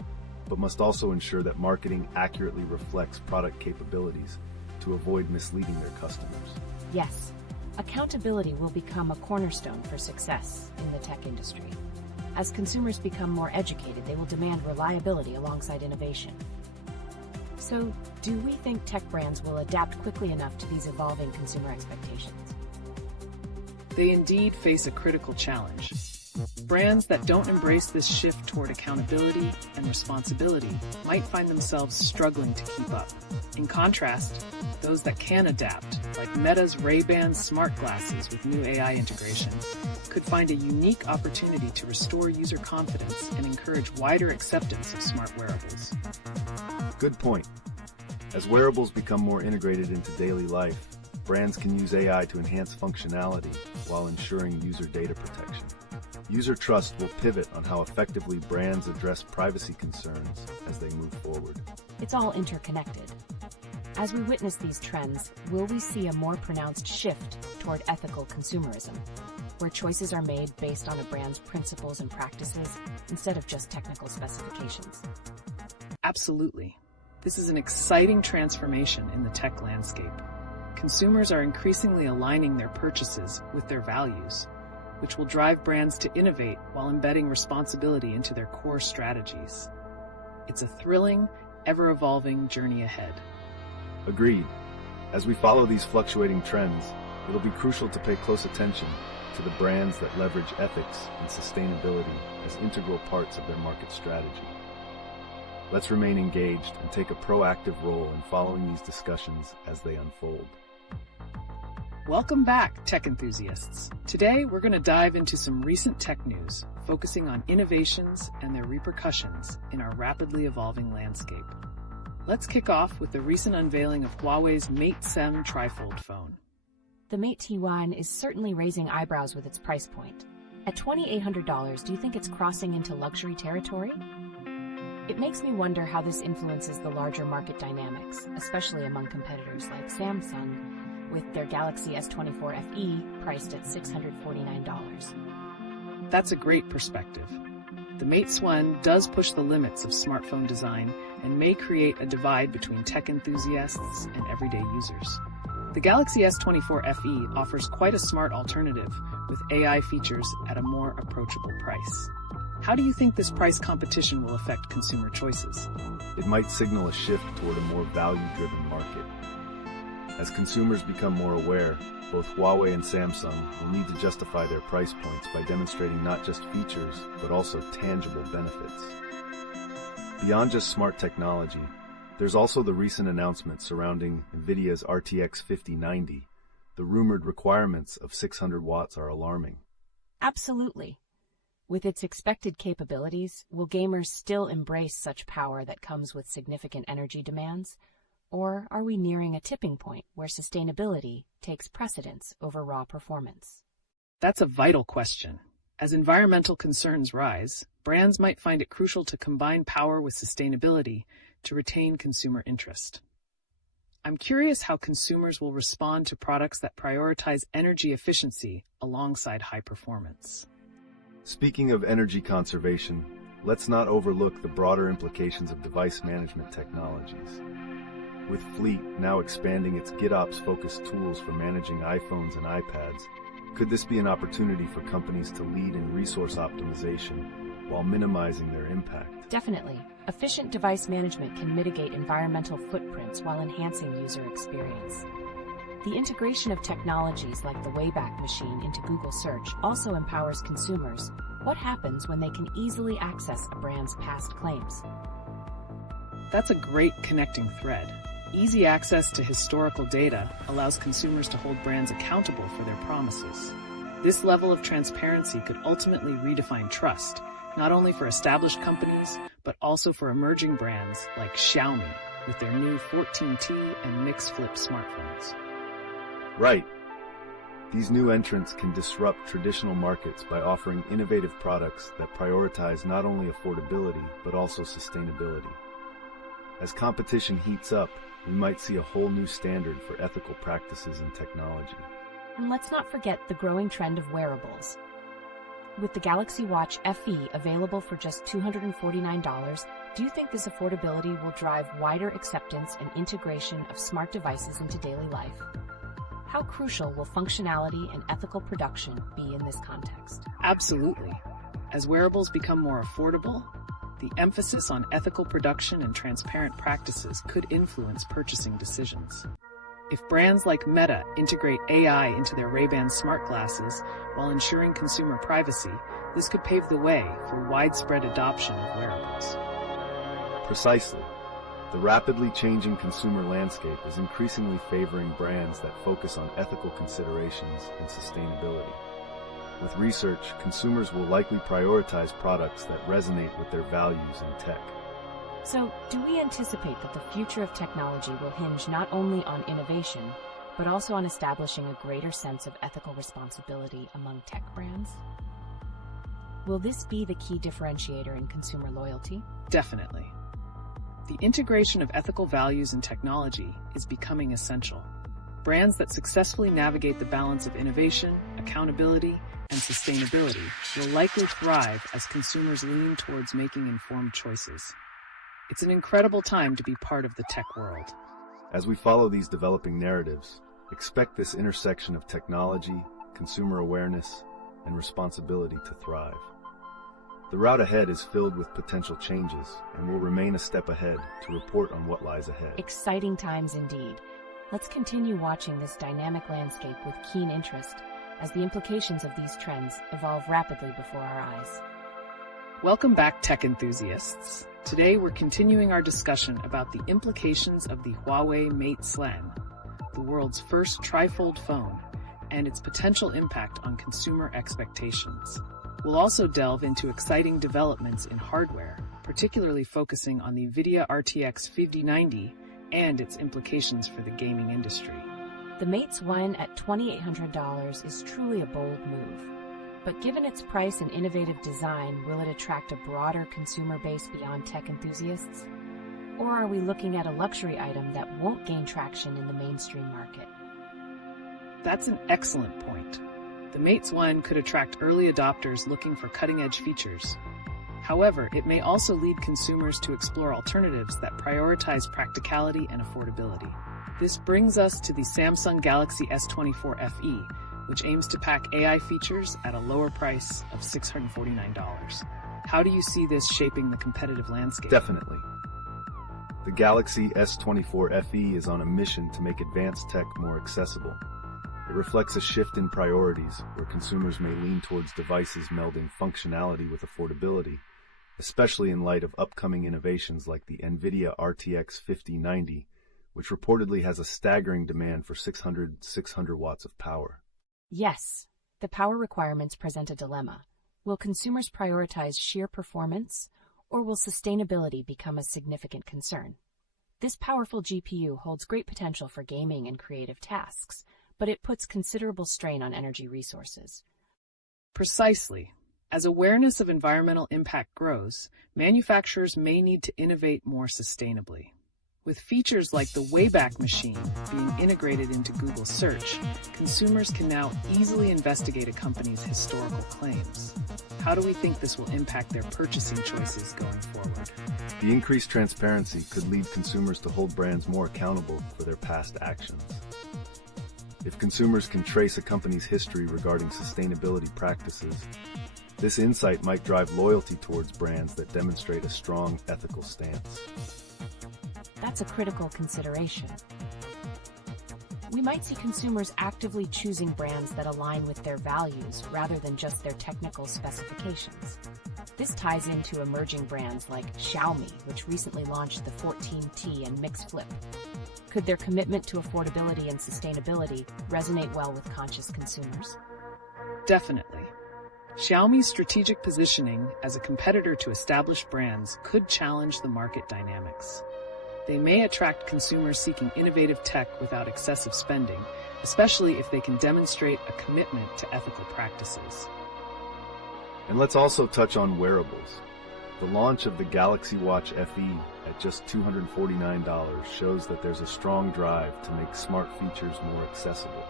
but must also ensure that marketing accurately reflects product capabilities to avoid misleading their customers. Yes, accountability will become a cornerstone for success in the tech industry. As consumers become more educated, they will demand reliability alongside innovation. So, do we think tech brands will adapt quickly enough to these evolving consumer expectations? They indeed face a critical challenge. Brands that don't embrace this shift toward accountability and responsibility might find themselves struggling to keep up. In contrast, those that can adapt, like Meta's Ray-Ban smart glasses with new AI integration, could find a unique opportunity to restore user confidence and encourage wider acceptance of smart wearables. Good point. As wearables become more integrated into daily life, brands can use AI to enhance functionality while ensuring user data protection. User trust will pivot on how effectively brands address privacy concerns as they move forward. It's all interconnected. As we witness these trends, will we see a more pronounced shift toward ethical consumerism, where choices are made based on a brand's principles and practices instead of just technical specifications? Absolutely. This is an exciting transformation in the tech landscape. Consumers are increasingly aligning their purchases with their values, which will drive brands to innovate while embedding responsibility into their core strategies. It's a thrilling, ever-evolving journey ahead. Agreed. As we follow these fluctuating trends, it'll be crucial to pay close attention to the brands that leverage ethics and sustainability as integral parts of their market strategy. Let's remain engaged and take a proactive role in following these discussions as they unfold. Welcome back, tech enthusiasts. Today, we're going to dive into some recent tech news, focusing on innovations and their repercussions in our rapidly evolving landscape. Let's kick off with the recent unveiling of Huawei's Mate 7 Trifold phone. The Mate T1 is certainly raising eyebrows with its price point. At $2,800, do you think it's crossing into luxury territory? It makes me wonder how this influences the larger market dynamics, especially among competitors like Samsung, with their Galaxy S24 FE priced at $649. That's a great perspective. The Mate 1 does push the limits of smartphone design and may create a divide between tech enthusiasts and everyday users. The Galaxy S24 FE offers quite a smart alternative with AI features at a more approachable price. How do you think this price competition will affect consumer choices? It might signal a shift toward a more value-driven market. As consumers become more aware, both Huawei and Samsung will need to justify their price points by demonstrating not just features, but also tangible benefits. Beyond just smart technology, there's also the recent announcement surrounding Nvidia's RTX 5090. The rumored requirements of 600 watts are alarming. Absolutely. With its expected capabilities, will gamers still embrace such power that comes with significant energy demands? Or are we nearing a tipping point where sustainability takes precedence over raw performance? That's a vital question. As environmental concerns rise, brands might find it crucial to combine power with sustainability to retain consumer interest. I'm curious how consumers will respond to products that prioritize energy efficiency alongside high performance. Speaking of energy conservation, let's not overlook the broader implications of device management technologies. With Fleet now expanding its GitOps-focused tools for managing iPhones and iPads, could this be an opportunity for companies to lead in resource optimization while minimizing their impact? Definitely. Efficient device management can mitigate environmental footprints while enhancing user experience. The integration of technologies like the Wayback Machine into Google Search also empowers consumers. What happens when they can easily access a brand's past claims? That's a great connecting thread. Easy access to historical data allows consumers to hold brands accountable for their promises. This level of transparency could ultimately redefine trust, not only for established companies, but also for emerging brands like Xiaomi with their new 14T and Mix Flip smartphones. Right. These new entrants can disrupt traditional markets by offering innovative products that prioritize not only affordability, but also sustainability. As competition heats up, we might see a whole new standard for ethical practices in technology. And let's not forget the growing trend of wearables. With the Galaxy Watch FE available for just $249, do you think this affordability will drive wider acceptance and integration of smart devices into daily life? How crucial will functionality and ethical production be in this context? Absolutely. As wearables become more affordable, the emphasis on ethical production and transparent practices could influence purchasing decisions. If brands like Meta integrate AI into their Ray-Ban smart glasses while ensuring consumer privacy, this could pave the way for widespread adoption of wearables. Precisely. The rapidly changing consumer landscape is increasingly favoring brands that focus on ethical considerations and sustainability. With research, consumers will likely prioritize products that resonate with their values in tech. So, do we anticipate that the future of technology will hinge not only on innovation, but also on establishing a greater sense of ethical responsibility among tech brands? Will this be the key differentiator in consumer loyalty? Definitely. The integration of ethical values and technology is becoming essential. Brands that successfully navigate the balance of innovation, accountability, and sustainability will likely thrive as consumers lean towards making informed choices. It's an incredible time to be part of the tech world. As we follow these developing narratives, expect this intersection of technology, consumer awareness, and responsibility to thrive. The route ahead is filled with potential changes, and we'll remain a step ahead to report on what lies ahead. Exciting times indeed. Let's continue watching this dynamic landscape with keen interest as the implications of these trends evolve rapidly before our eyes. Welcome back, tech enthusiasts. Today we're continuing our discussion about the implications of the Huawei Mate Slan, the world's first trifold phone, and its potential impact on consumer expectations. We'll also delve into exciting developments in hardware, particularly focusing on the Nvidia RTX 5090 and its implications for the gaming industry. The Mate's one at $2,800 is truly a bold move. But given its price and innovative design, will it attract a broader consumer base beyond tech enthusiasts? Or are we looking at a luxury item that won't gain traction in the mainstream market? That's an excellent point. The Mate's one could attract early adopters looking for cutting-edge features. However, it may also lead consumers to explore alternatives that prioritize practicality and affordability. This brings us to the Samsung Galaxy S24 FE, which aims to pack AI features at a lower price of $649. How do you see this shaping the competitive landscape? Definitely. The Galaxy S24 FE is on a mission to make advanced tech more accessible. It reflects a shift in priorities, where consumers may lean towards devices melding functionality with affordability, especially in light of upcoming innovations like the Nvidia RTX 5090, which reportedly has a staggering demand for 600 watts of power. Yes, the power requirements present a dilemma. Will consumers prioritize sheer performance, or will sustainability become a significant concern? This powerful GPU holds great potential for gaming and creative tasks, but it puts considerable strain on energy resources. Precisely. As awareness of environmental impact grows, manufacturers may need to innovate more sustainably. With features like the Wayback Machine being integrated into Google Search, consumers can now easily investigate a company's historical claims. How do we think this will impact their purchasing choices going forward? The increased transparency could lead consumers to hold brands more accountable for their past actions. If consumers can trace a company's history regarding sustainability practices, this insight might drive loyalty towards brands that demonstrate a strong ethical stance. That's a critical consideration. We might see consumers actively choosing brands that align with their values rather than just their technical specifications. This ties into emerging brands like Xiaomi, which recently launched the 14T and Mix Flip. Could their commitment to affordability and sustainability resonate well with conscious consumers? Definitely. Xiaomi's strategic positioning as a competitor to established brands could challenge the market dynamics. They may attract consumers seeking innovative tech without excessive spending, especially if they can demonstrate a commitment to ethical practices. And let's also touch on wearables. The launch of the Galaxy Watch FE at just $249 shows that there's a strong drive to make smart features more accessible.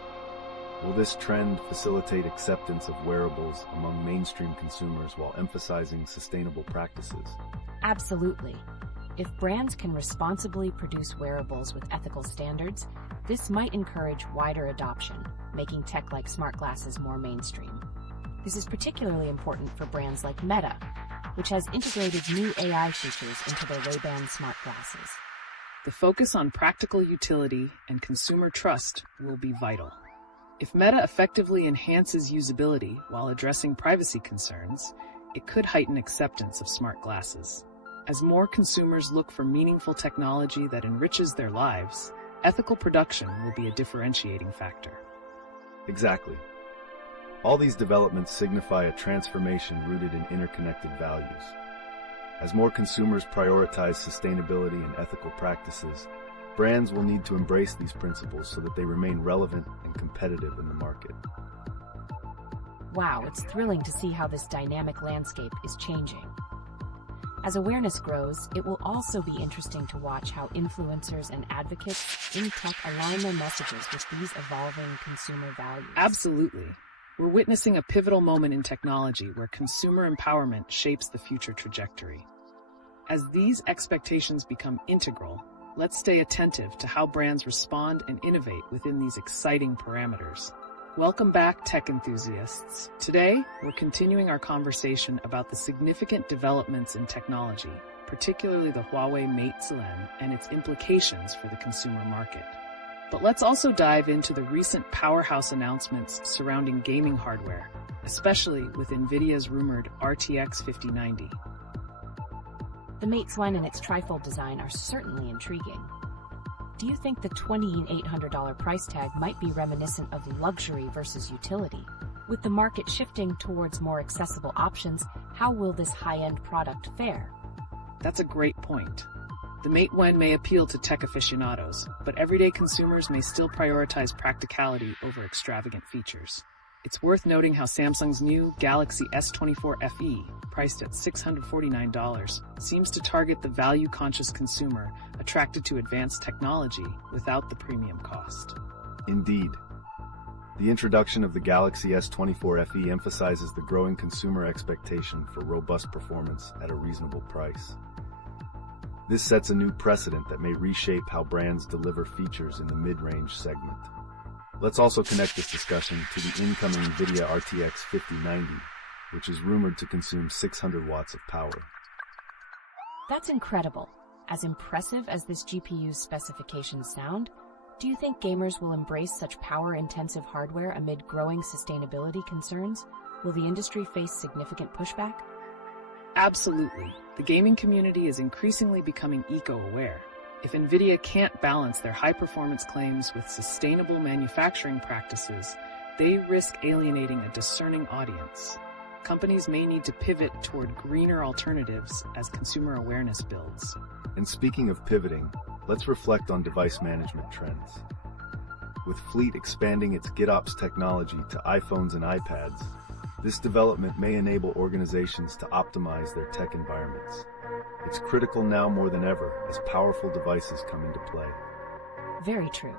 Will this trend facilitate acceptance of wearables among mainstream consumers while emphasizing sustainable practices? Absolutely. If brands can responsibly produce wearables with ethical standards, this might encourage wider adoption, making tech like smart glasses more mainstream. This is particularly important for brands like Meta, which has integrated new AI features into their Ray-Ban smart glasses. The focus on practical utility and consumer trust will be vital. If Meta effectively enhances usability while addressing privacy concerns, it could heighten acceptance of smart glasses. As more consumers look for meaningful technology that enriches their lives, ethical production will be a differentiating factor. Exactly. All these developments signify a transformation rooted in interconnected values. As more consumers prioritize sustainability and ethical practices, brands will need to embrace these principles so that they remain relevant and competitive in the market. Wow, it's thrilling to see how this dynamic landscape is changing. As awareness grows, it will also be interesting to watch how influencers and advocates in tech align their messages with these evolving consumer values. Absolutely. We're witnessing a pivotal moment in technology where consumer empowerment shapes the future trajectory. As these expectations become integral, let's stay attentive to how brands respond and innovate within these exciting parameters. Welcome back, tech enthusiasts. Today, we're continuing our conversation about the significant developments in technology, particularly the Huawei Mate Selen and its implications for the consumer market. But let's also dive into the recent powerhouse announcements surrounding gaming hardware, especially with Nvidia's rumored RTX 5090. The Mate Selen and its Trifold design are certainly intriguing. Do you think the $2,800 price tag might be reminiscent of luxury versus utility? With the market shifting towards more accessible options, how will this high-end product fare? That's a great point. The Mate 1 may appeal to tech aficionados, but everyday consumers may still prioritize practicality over extravagant features. It's worth noting how Samsung's new Galaxy S24 FE, priced at $649, seems to target the value-conscious consumer attracted to advanced technology without the premium cost. Indeed. The introduction of the Galaxy S24 FE emphasizes the growing consumer expectation for robust performance at a reasonable price. This sets a new precedent that may reshape how brands deliver features in the mid-range segment. Let's also connect this discussion to the incoming Nvidia RTX 5090, which is rumored to consume 600 watts of power. That's incredible. As impressive as this GPU's specifications sound, do you think gamers will embrace such power-intensive hardware amid growing sustainability concerns? Will the industry face significant pushback? Absolutely. The gaming community is increasingly becoming eco-aware. If Nvidia can't balance their high-performance claims with sustainable manufacturing practices, they risk alienating a discerning audience. Companies may need to pivot toward greener alternatives as consumer awareness builds. And speaking of pivoting, let's reflect on device management trends. With Fleet expanding its GitOps technology to iPhones and iPads, this development may enable organizations to optimize their tech environments. It's critical now more than ever as powerful devices come into play. Very true.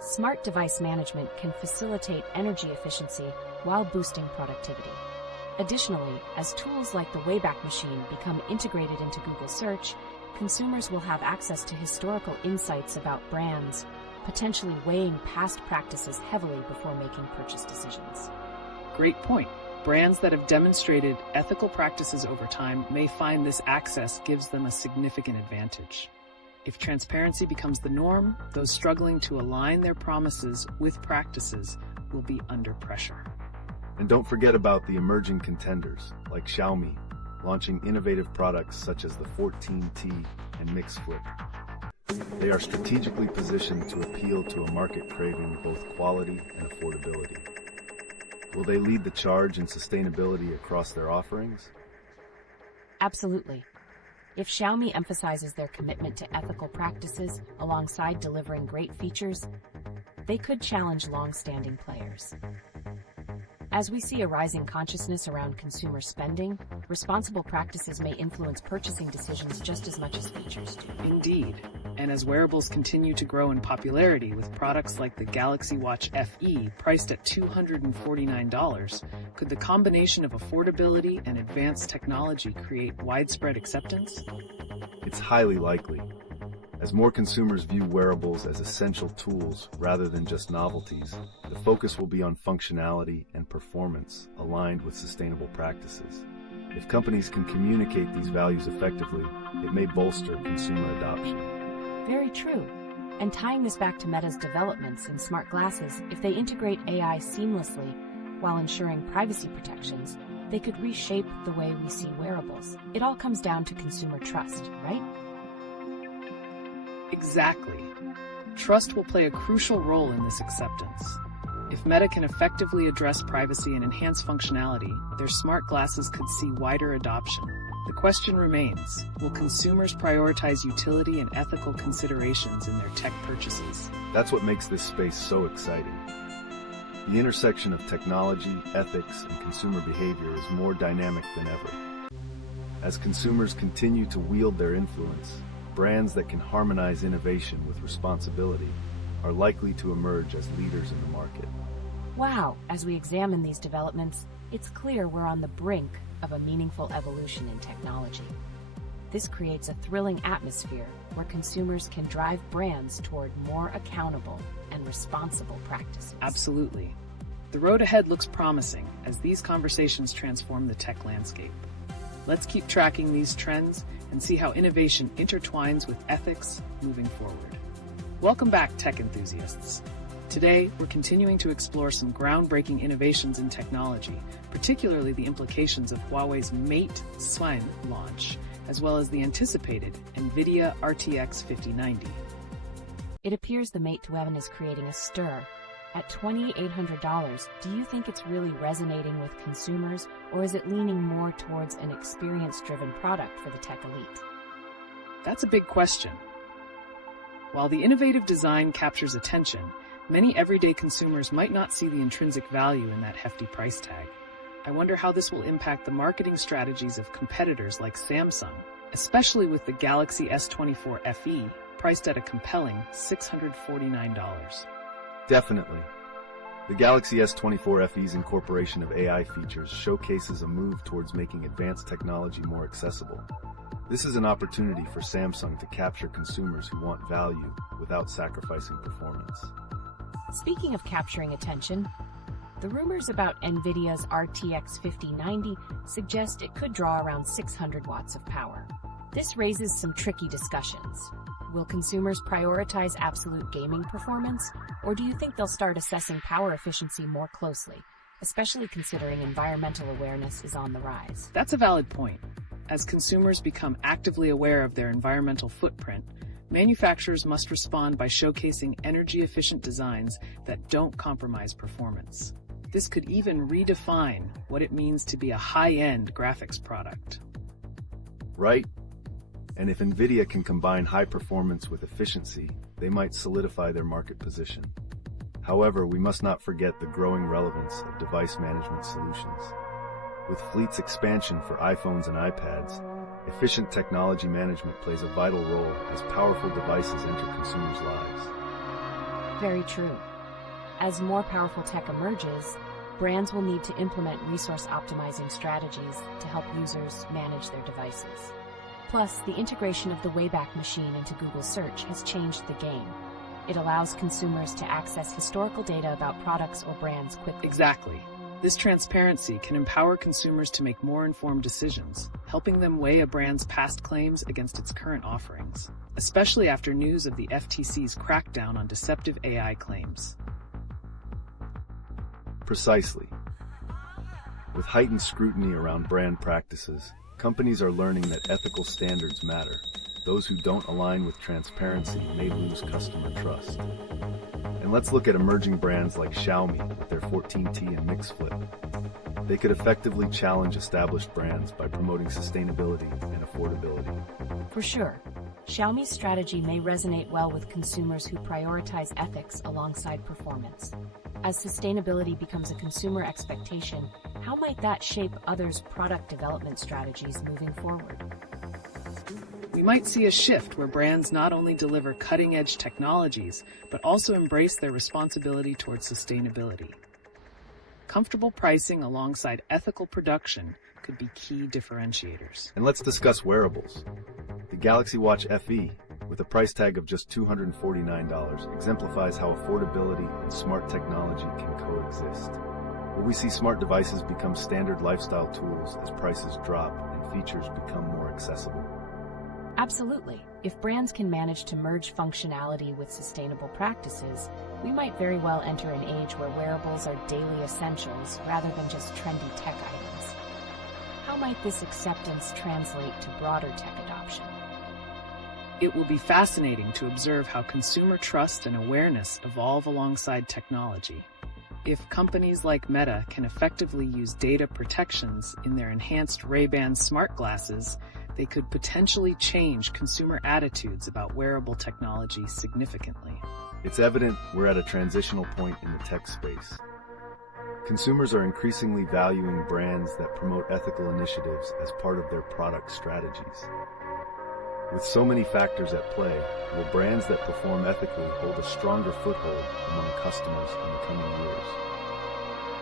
Smart device management can facilitate energy efficiency while boosting productivity. Additionally, as tools like the Wayback Machine become integrated into Google Search, consumers will have access to historical insights about brands, potentially weighing past practices heavily before making purchase decisions. Great point. Brands that have demonstrated ethical practices over time may find this access gives them a significant advantage. If transparency becomes the norm, those struggling to align their promises with practices will be under pressure. And don't forget about the emerging contenders, like Xiaomi, launching innovative products such as the 14T and Mix Flip. They are strategically positioned to appeal to a market craving both quality and affordability. Will they lead the charge in sustainability across their offerings? Absolutely. If Xiaomi emphasizes their commitment to ethical practices alongside delivering great features, they could challenge long-standing players. As we see a rising consciousness around consumer spending, responsible practices may influence purchasing decisions just as much as features do. Indeed. And as wearables continue to grow in popularity with products like the Galaxy Watch FE priced at $249, could the combination of affordability and advanced technology create widespread acceptance? It's highly likely. As more consumers view wearables as essential tools rather than just novelties, the focus will be on functionality and performance aligned with sustainable practices. If companies can communicate these values effectively, it may bolster consumer adoption. Very true. And tying this back to Meta's developments in smart glasses, if they integrate AI seamlessly while ensuring privacy protections, they could reshape the way we see wearables. It all comes down to consumer trust, right? Exactly. Trust will play a crucial role in this acceptance. If Meta can effectively address privacy and enhance functionality, their smart glasses could see wider adoption. The question remains, will consumers prioritize utility and ethical considerations in their tech purchases? That's what makes this space so exciting. The intersection of technology, ethics, and consumer behavior is more dynamic than ever. As consumers continue to wield their influence, brands that can harmonize innovation with responsibility are likely to emerge as leaders in the market. Wow, as we examine these developments, it's clear we're on the brink of a meaningful evolution in technology. This creates a thrilling atmosphere where consumers can drive brands toward more accountable and responsible practices. Absolutely. The road ahead looks promising as these conversations transform the tech landscape. Let's keep tracking these trends and see how innovation intertwines with ethics moving forward. Welcome back, tech enthusiasts. Today, we're continuing to explore some groundbreaking innovations in technology, particularly the implications of Huawei's Mate Swine launch, as well as the anticipated Nvidia RTX 5090. It appears the Mate 11 is creating a stir. At $2,800, do you think it's really resonating with consumers, or is it leaning more towards an experience-driven product for the tech elite? That's a big question. While the innovative design captures attention, many everyday consumers might not see the intrinsic value in that hefty price tag. I wonder how this will impact the marketing strategies of competitors like Samsung, especially with the Galaxy S24 FE priced at a compelling $649. Definitely. The Galaxy S24 FE's incorporation of AI features showcases a move towards making advanced technology more accessible. This is an opportunity for Samsung to capture consumers who want value without sacrificing performance. Speaking of capturing attention, the rumors about Nvidia's RTX 5090 suggest it could draw around 600 watts of power. This raises some tricky discussions. Will consumers prioritize absolute gaming performance, or do you think they'll start assessing power efficiency more closely, especially considering environmental awareness is on the rise? That's a valid point. As consumers become actively aware of their environmental footprint, manufacturers must respond by showcasing energy-efficient designs that don't compromise performance. This could even redefine what it means to be a high-end graphics product. Right? And if Nvidia can combine high performance with efficiency, they might solidify their market position. However, we must not forget the growing relevance of device management solutions. With fleet's expansion for iPhones and iPads, efficient technology management plays a vital role as powerful devices enter consumers' lives. Very true. As more powerful tech emerges, brands will need to implement resource-optimizing strategies to help users manage their devices. Plus, the integration of the Wayback Machine into Google Search has changed the game. It allows consumers to access historical data about products or brands quickly. Exactly. This transparency can empower consumers to make more informed decisions, helping them weigh a brand's past claims against its current offerings, especially after news of the FTC's crackdown on deceptive AI claims. Precisely. With heightened scrutiny around brand practices, companies are learning that ethical standards matter. Those who don't align with transparency may lose customer trust. And let's look at emerging brands like Xiaomi with their 14T and Mix Flip. They could effectively challenge established brands by promoting sustainability and affordability. For sure. Xiaomi's strategy may resonate well with consumers who prioritize ethics alongside performance. As sustainability becomes a consumer expectation, how might that shape others' product development strategies moving forward? We might see a shift where brands not only deliver cutting-edge technologies, but also embrace their responsibility towards sustainability. Comfortable pricing alongside ethical production could be key differentiators. And let's discuss wearables. The Galaxy Watch FE, with a price tag of just $249, exemplifies how affordability and smart technology can coexist. Will we see smart devices become standard lifestyle tools as prices drop and features become more accessible? Absolutely. If brands can manage to merge functionality with sustainable practices, we might very well enter an age where wearables are daily essentials rather than just trendy tech items. How might this acceptance translate to broader tech adoption? It will be fascinating to observe how consumer trust and awareness evolve alongside technology. If companies like Meta can effectively use data protections in their enhanced Ray-Ban smart glasses, they could potentially change consumer attitudes about wearable technology significantly. It's evident we're at a transitional point in the tech space. Consumers are increasingly valuing brands that promote ethical initiatives as part of their product strategies. With so many factors at play, will brands that perform ethically hold a stronger foothold among customers in the coming years?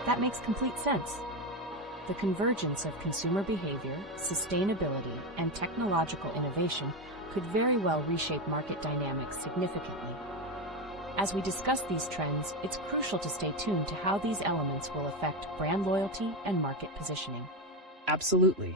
That makes complete sense. The convergence of consumer behavior, sustainability, and technological innovation could very well reshape market dynamics significantly. As we discuss these trends, it's crucial to stay tuned to how these elements will affect brand loyalty and market positioning. Absolutely.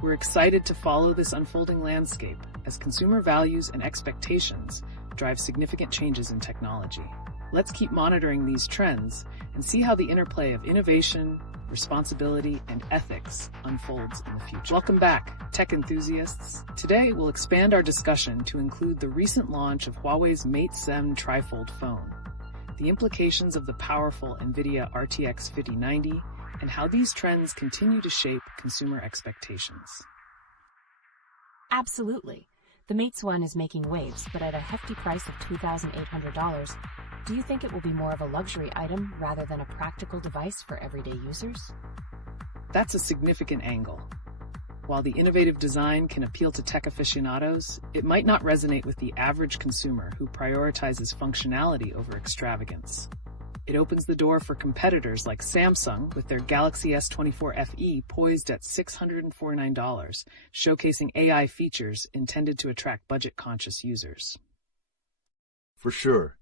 We're excited to follow this unfolding landscape as consumer values and expectations drive significant changes in technology. Let's keep monitoring these trends and see how the interplay of innovation, responsibility, and ethics unfolds in the future. Welcome back, tech enthusiasts. Today, we'll expand our discussion to include the recent launch of Huawei's Mate 7 Trifold phone, the implications of the powerful Nvidia RTX 5090, and how these trends continue to shape consumer expectations. Absolutely. The Mate 7 is making waves, but at a hefty price of $2,800. Do you think it will be more of a luxury item rather than a practical device for everyday users? That's a significant angle. While the innovative design can appeal to tech aficionados, it might not resonate with the average consumer who prioritizes functionality over extravagance. It opens the door for competitors like Samsung with their Galaxy S24 FE poised at $649, showcasing AI features intended to attract budget-conscious users. For sure.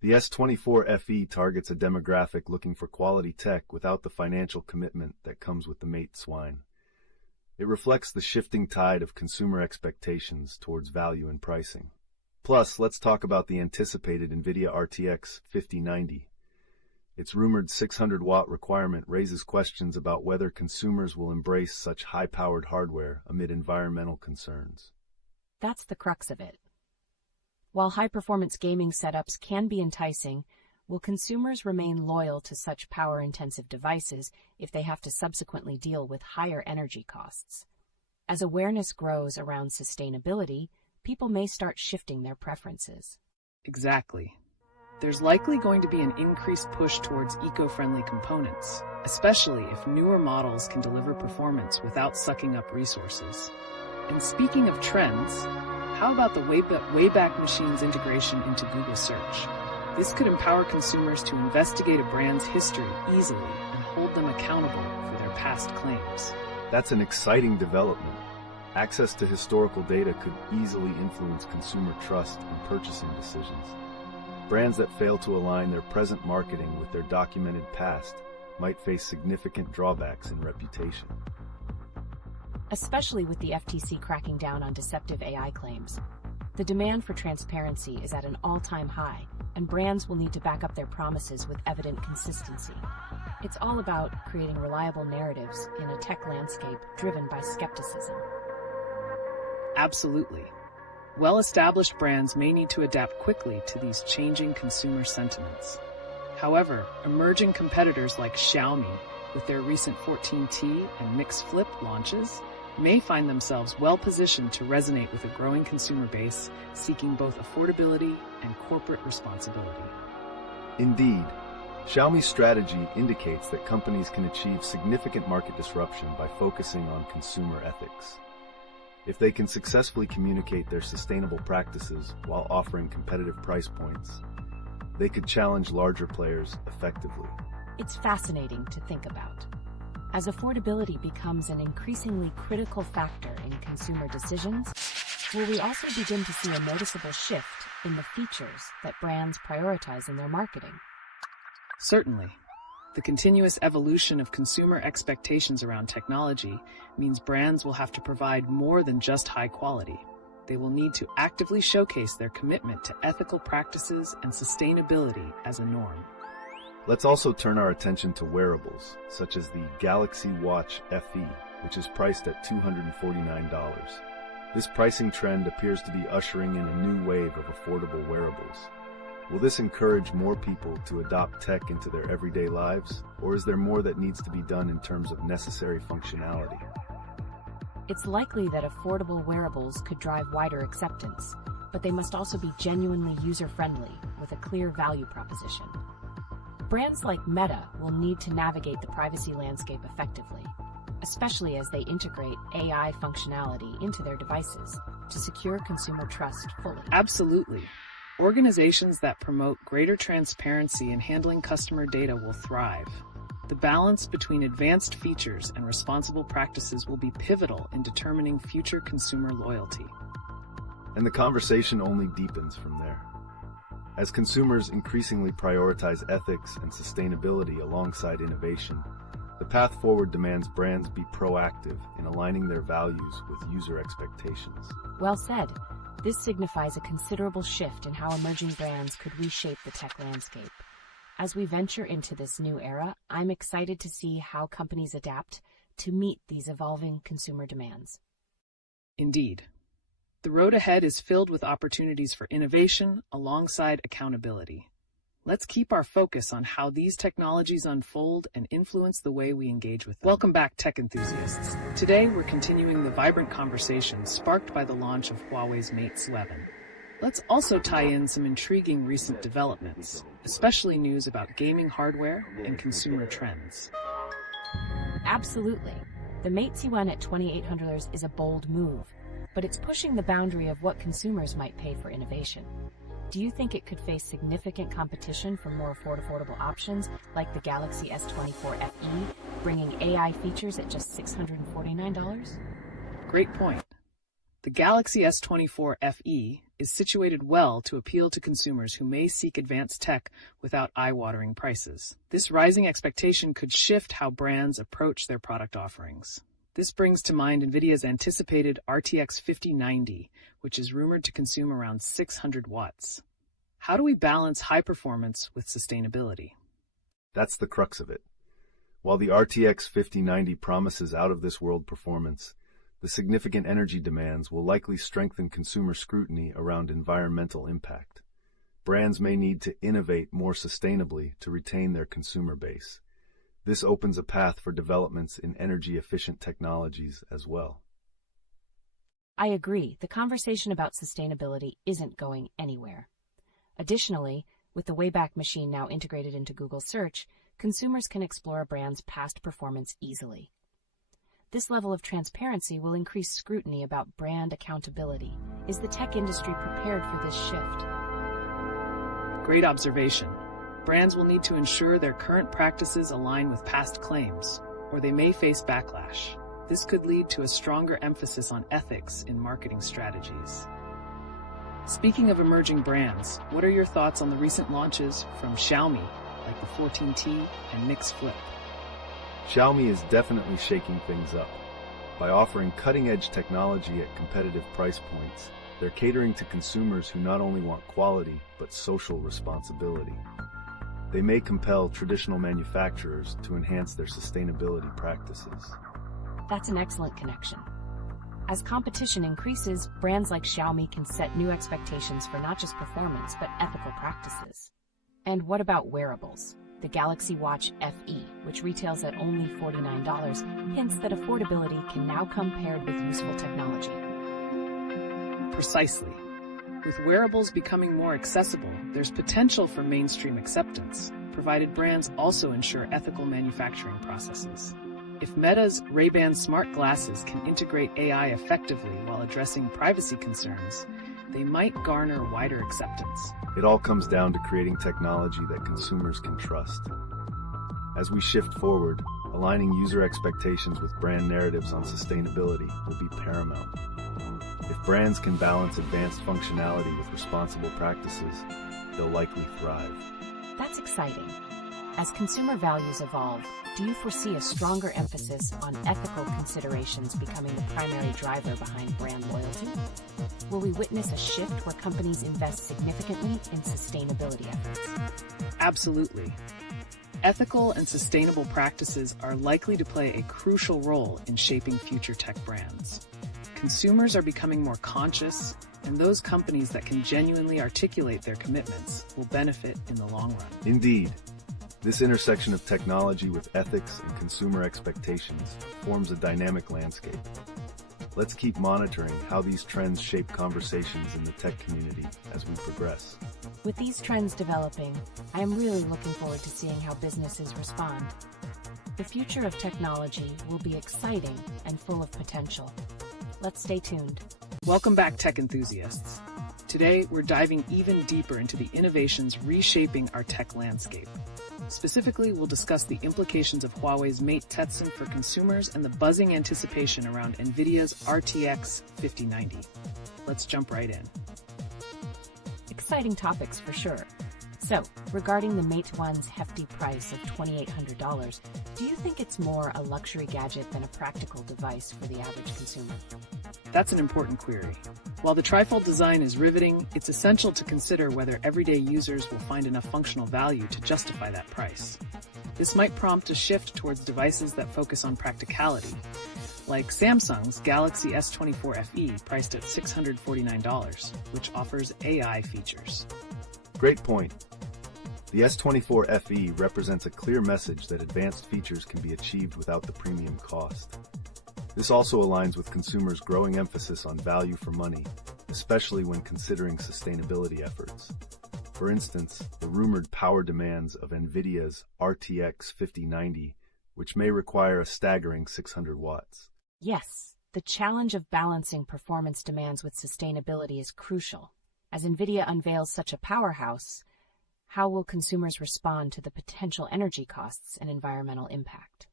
The S24 FE targets a demographic looking for quality tech without the financial commitment that comes with the Mate 7. It reflects the shifting tide of consumer expectations towards value and pricing. Plus, let's talk about the anticipated Nvidia RTX 5090. Its rumored 600-watt requirement raises questions about whether consumers will embrace such high-powered hardware amid environmental concerns. That's the crux of it. While high-performance gaming setups can be enticing, will consumers remain loyal to such power-intensive devices if they have to subsequently deal with higher energy costs? As awareness grows around sustainability, people may start shifting their preferences. Exactly. There's likely going to be an increased push towards eco-friendly components, especially if newer models can deliver performance without sucking up resources. And speaking of trends, how about the Wayback Machine's integration into Google Search? This could empower consumers to investigate a brand's history easily and hold them accountable for their past claims. That's an exciting development. Access to historical data could easily influence consumer trust and purchasing decisions. Brands that fail to align their present marketing with their documented past might face significant drawbacks in reputation. Especially with the FTC cracking down on deceptive AI claims. The demand for transparency is at an all-time high, and brands will need to back up their promises with evident consistency. It's all about creating reliable narratives in a tech landscape driven by skepticism. Absolutely. Well-established brands may need to adapt quickly to these changing consumer sentiments. However, emerging competitors like Xiaomi, with their recent 14T and Mix Flip launches, may find themselves well-positioned to resonate with a growing consumer base seeking both affordability and corporate responsibility. Indeed, Xiaomi's strategy indicates that companies can achieve significant market disruption by focusing on consumer ethics. If they can successfully communicate their sustainable practices while offering competitive price points, they could challenge larger players effectively. It's fascinating to think about. As affordability becomes an increasingly critical factor in consumer decisions, will we also begin to see a noticeable shift in the features that brands prioritize in their marketing? Certainly. The continuous evolution of consumer expectations around technology means brands will have to provide more than just high quality. They will need to actively showcase their commitment to ethical practices and sustainability as a norm. Let's also turn our attention to wearables, such as the Galaxy Watch FE, which is priced at $249. This pricing trend appears to be ushering in a new wave of affordable wearables. Will this encourage more people to adopt tech into their everyday lives, or is there more that needs to be done in terms of necessary functionality? It's likely that affordable wearables could drive wider acceptance, but they must also be genuinely user-friendly with a clear value proposition. Brands like Meta will need to navigate the privacy landscape effectively, especially as they integrate AI functionality into their devices to secure consumer trust fully. Absolutely. Organizations that promote greater transparency in handling customer data will thrive. The balance between advanced features and responsible practices will be pivotal in determining future consumer loyalty. And the conversation only deepens from there. As consumers increasingly prioritize ethics and sustainability alongside innovation, the path forward demands brands be proactive in aligning their values with user expectations. Well said. This signifies a considerable shift in how emerging brands could reshape the tech landscape. As we venture into this new era, I'm excited to see how companies adapt to meet these evolving consumer demands. Indeed. The road ahead is filled with opportunities for innovation alongside accountability. Let's keep our focus on how these technologies unfold and influence the way we engage with them. Welcome back, tech enthusiasts. Today, we're continuing the vibrant conversation sparked by the launch of Huawei's Mate 11. Let's also tie in some intriguing recent developments, especially news about gaming hardware and consumer trends. Absolutely. The Mate C1 at $2,800 is a bold move, but it's pushing the boundary of what consumers might pay for innovation. Do you think it could face significant competition from more affordable options like the Galaxy S24 FE, bringing AI features at just $649? Great point. The Galaxy S24 FE is situated well to appeal to consumers who may seek advanced tech without eye-watering prices. This rising expectation could shift how brands approach their product offerings. This brings to mind Nvidia's anticipated RTX 5090, which is rumored to consume around 600 watts. How do we balance high performance with sustainability? That's the crux of it. While the RTX 5090 promises out-of-this-world performance, the significant energy demands will likely strengthen consumer scrutiny around environmental impact. Brands may need to innovate more sustainably to retain their consumer base. This opens a path for developments in energy-efficient technologies as well. I agree. The conversation about sustainability isn't going anywhere. Additionally, with the Wayback Machine now integrated into Google Search, consumers can explore a brand's past performance easily. This level of transparency will increase scrutiny about brand accountability. Is the tech industry prepared for this shift? Great observation. Brands will need to ensure their current practices align with past claims, or they may face backlash. This could lead to a stronger emphasis on ethics in marketing strategies. Speaking of emerging brands, what are your thoughts on the recent launches from Xiaomi, like the 14T and Mix Flip? Xiaomi is definitely shaking things up. By offering cutting-edge technology at competitive price points, they're catering to consumers who not only want quality, but social responsibility. They may compel traditional manufacturers to enhance their sustainability practices. That's an excellent connection. As competition increases, brands like Xiaomi can set new expectations for not just performance, but ethical practices. And what about wearables? The Galaxy Watch FE, which retails at only $49, hints that affordability can now come paired with useful technology. Precisely. With wearables becoming more accessible, there's potential for mainstream acceptance, provided brands also ensure ethical manufacturing processes. If Meta's Ray-Ban smart glasses can integrate AI effectively while addressing privacy concerns, they might garner wider acceptance. It all comes down to creating technology that consumers can trust. As we shift forward, aligning user expectations with brand narratives on sustainability will be paramount. If brands can balance advanced functionality with responsible practices, they'll likely thrive. That's exciting. As consumer values evolve, do you foresee a stronger emphasis on ethical considerations becoming the primary driver behind brand loyalty? Will we witness a shift where companies invest significantly in sustainability efforts? Absolutely. Ethical and sustainable practices are likely to play a crucial role in shaping future tech brands. Consumers are becoming more conscious, and those companies that can genuinely articulate their commitments will benefit in the long run. Indeed. This intersection of technology with ethics and consumer expectations forms a dynamic landscape. Let's keep monitoring how these trends shape conversations in the tech community as we progress. With these trends developing, I am really looking forward to seeing how businesses respond. The future of technology will be exciting and full of potential. Let's stay tuned. Welcome back, tech enthusiasts. Today, we're diving even deeper into the innovations reshaping our tech landscape. Specifically, we'll discuss the implications of Huawei's Mate Tetsun for consumers and the buzzing anticipation around Nvidia's RTX 5090. Let's jump right in. Exciting topics for sure. So, regarding the Mate One's hefty price of $2,800, do you think it's more a luxury gadget than a practical device for the average consumer? That's an important query. While the Trifold design is riveting, it's essential to consider whether everyday users will find enough functional value to justify that price. This might prompt a shift towards devices that focus on practicality, like Samsung's Galaxy S24 FE priced at $649, which offers AI features. Great point. The S24 FE represents a clear message that advanced features can be achieved without the premium cost. This also aligns with consumers' growing emphasis on value for money, especially when considering sustainability efforts. For instance, the rumored power demands of Nvidia's RTX 5090, which may require a staggering 600 watts. Yes, the challenge of balancing performance demands with sustainability is crucial. As Nvidia unveils such a powerhouse, how will consumers respond to the potential energy costs and environmental impact?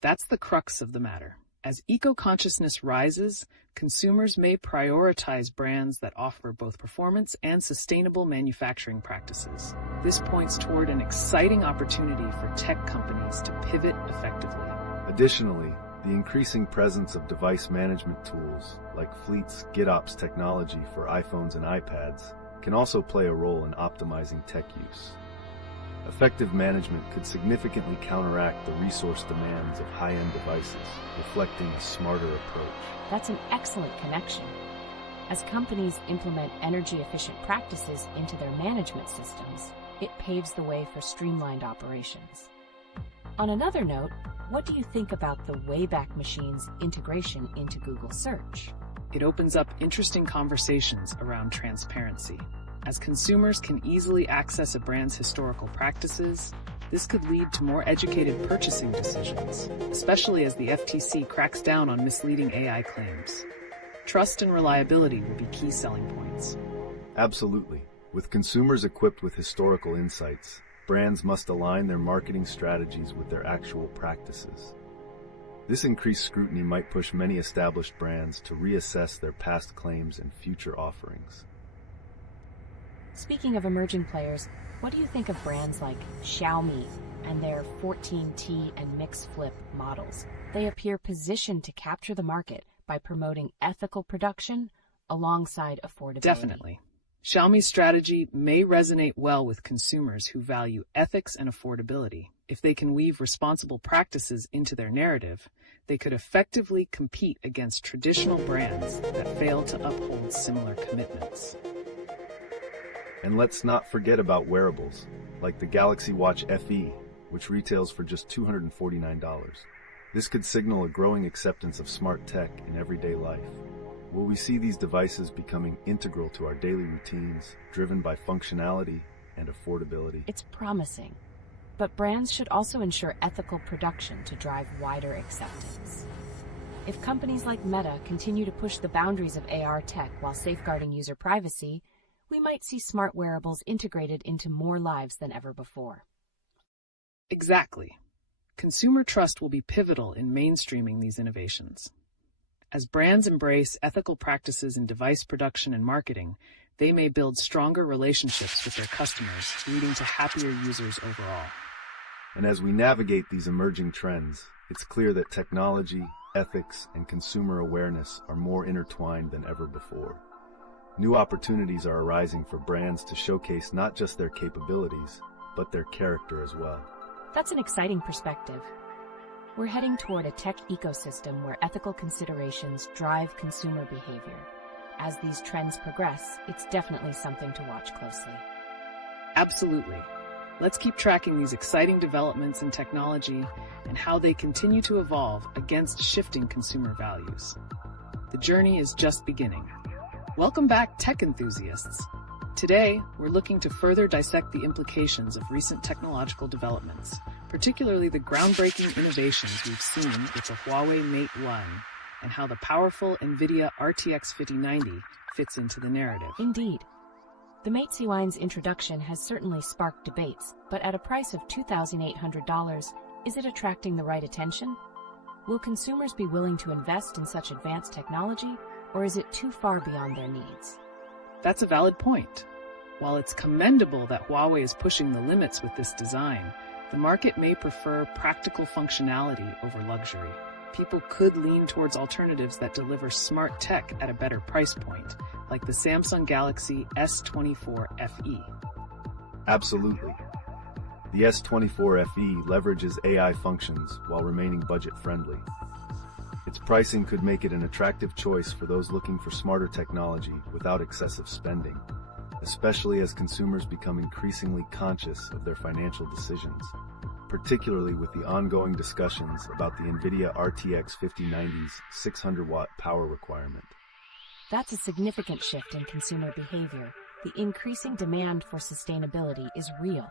That's the crux of the matter. As eco-consciousness rises, consumers may prioritize brands that offer both performance and sustainable manufacturing practices. This points toward an exciting opportunity for tech companies to pivot effectively. Additionally, the increasing presence of device management tools, like Fleet's GitOps technology for iPhones and iPads, can also play a role in optimizing tech use. Effective management could significantly counteract the resource demands of high-end devices, reflecting a smarter approach. That's an excellent connection. As companies implement energy-efficient practices into their management systems, it paves the way for streamlined operations. On another note, what do you think about the Wayback Machine's integration into Google Search? It opens up interesting conversations around transparency. As consumers can easily access a brand's historical practices, this could lead to more educated purchasing decisions, especially as the FTC cracks down on misleading AI claims. Trust and reliability will be key selling points. Absolutely. With consumers equipped with historical insights, brands must align their marketing strategies with their actual practices. This increased scrutiny might push many established brands to reassess their past claims and future offerings. Speaking of emerging players, what do you think of brands like Xiaomi and their 14T and Mix Flip models? They appear positioned to capture the market by promoting ethical production alongside affordability. Definitely. Xiaomi's strategy may resonate well with consumers who value ethics and affordability. If they can weave responsible practices into their narrative, they could effectively compete against traditional brands that fail to uphold similar commitments. And let's not forget about wearables, like the Galaxy Watch FE, which retails for just $249. This could signal a growing acceptance of smart tech in everyday life. Will we see these devices becoming integral to our daily routines, driven by functionality and affordability? It's promising. But brands should also ensure ethical production to drive wider acceptance. If companies like Meta continue to push the boundaries of AR tech while safeguarding user privacy, we might see smart wearables integrated into more lives than ever before. Exactly. Consumer trust will be pivotal in mainstreaming these innovations. As brands embrace ethical practices in device production and marketing, they may build stronger relationships with their customers, leading to happier users overall. And as we navigate these emerging trends, it's clear that technology, ethics, and consumer awareness are more intertwined than ever before. New opportunities are arising for brands to showcase not just their capabilities, but their character as well. That's an exciting perspective. We're heading toward a tech ecosystem where ethical considerations drive consumer behavior. As these trends progress, it's definitely something to watch closely. Absolutely. Let's keep tracking these exciting developments in technology and how they continue to evolve against shifting consumer values. The journey is just beginning. Welcome back, tech enthusiasts. Today, we're looking to further dissect the implications of recent technological developments, particularly the groundbreaking innovations we've seen with the Huawei Mate 1 and how the powerful Nvidia RTX 5090 fits into the narrative. Indeed. The Mate C1's introduction has certainly sparked debates, but at a price of $2,800, is it attracting the right attention? Will consumers be willing to invest in such advanced technology, or is it too far beyond their needs? That's a valid point. While it's commendable that Huawei is pushing the limits with this design, the market may prefer practical functionality over luxury. People could lean towards alternatives that deliver smart tech at a better price point, like the Samsung Galaxy S24 FE. Absolutely. The S24 FE leverages AI functions while remaining budget-friendly. Its pricing could make it an attractive choice for those looking for smarter technology without excessive spending, especially as consumers become increasingly conscious of their financial decisions, particularly with the ongoing discussions about the Nvidia RTX 5090's 600-watt power requirement. That's a significant shift in consumer behavior. The increasing demand for sustainability is real.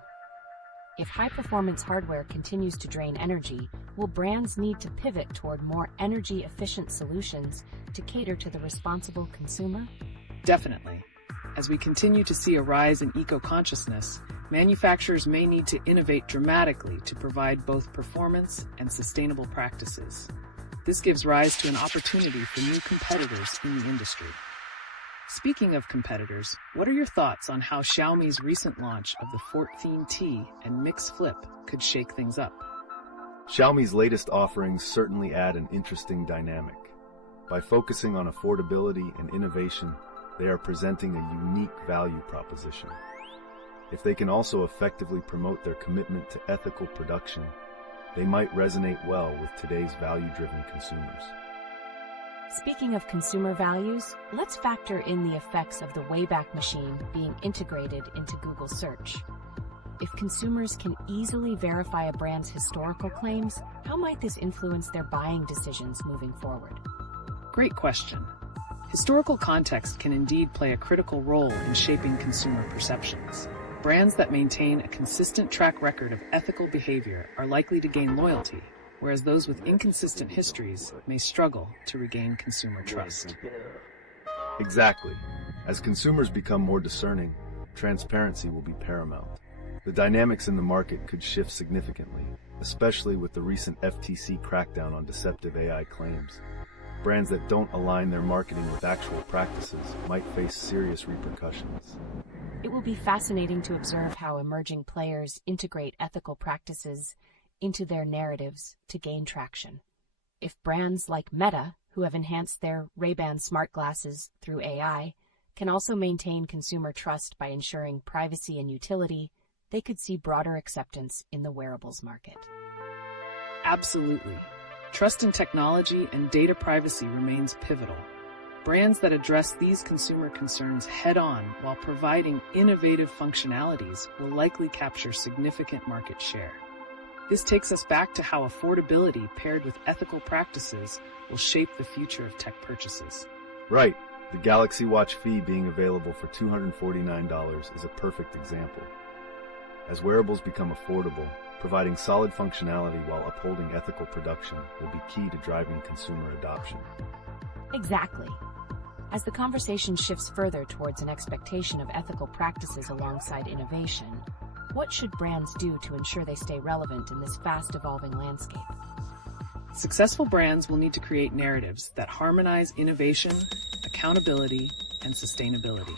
If high-performance hardware continues to drain energy, will brands need to pivot toward more energy-efficient solutions to cater to the responsible consumer? Definitely. As we continue to see a rise in eco-consciousness, manufacturers may need to innovate dramatically to provide both performance and sustainable practices. This gives rise to an opportunity for new competitors in the industry. Speaking of competitors, what are your thoughts on how Xiaomi's recent launch of the 14T and Mix Flip could shake things up? Xiaomi's latest offerings certainly add an interesting dynamic. By focusing on affordability and innovation, they are presenting a unique value proposition. If they can also effectively promote their commitment to ethical production, they might resonate well with today's value-driven consumers. Speaking of consumer values, let's factor in the effects of the Wayback Machine being integrated into Google Search. If consumers can easily verify a brand's historical claims, how might this influence their buying decisions moving forward? Great question. Historical context can indeed play a critical role in shaping consumer perceptions. Brands that maintain a consistent track record of ethical behavior are likely to gain loyalty, whereas those with inconsistent histories may struggle to regain consumer trust. Exactly. As consumers become more discerning, transparency will be paramount. The dynamics in the market could shift significantly, especially with the recent FTC crackdown on deceptive AI claims. Brands that don't align their marketing with actual practices might face serious repercussions. It will be fascinating to observe how emerging players integrate ethical practices into their narratives to gain traction. If brands like Meta, who have enhanced their Ray-Ban smart glasses through AI, can also maintain consumer trust by ensuring privacy and utility, they could see broader acceptance in the wearables market. Absolutely. Trust in technology and data privacy remains pivotal. Brands that address these consumer concerns head-on while providing innovative functionalities will likely capture significant market share. This takes us back to how affordability paired with ethical practices will shape the future of tech purchases. Right. The Galaxy Watch FE being available for $249 is a perfect example. As wearables become affordable, providing solid functionality while upholding ethical production will be key to driving consumer adoption. Exactly. As the conversation shifts further towards an expectation of ethical practices alongside innovation, what should brands do to ensure they stay relevant in this fast-evolving landscape? Successful brands will need to create narratives that harmonize innovation, accountability, and sustainability.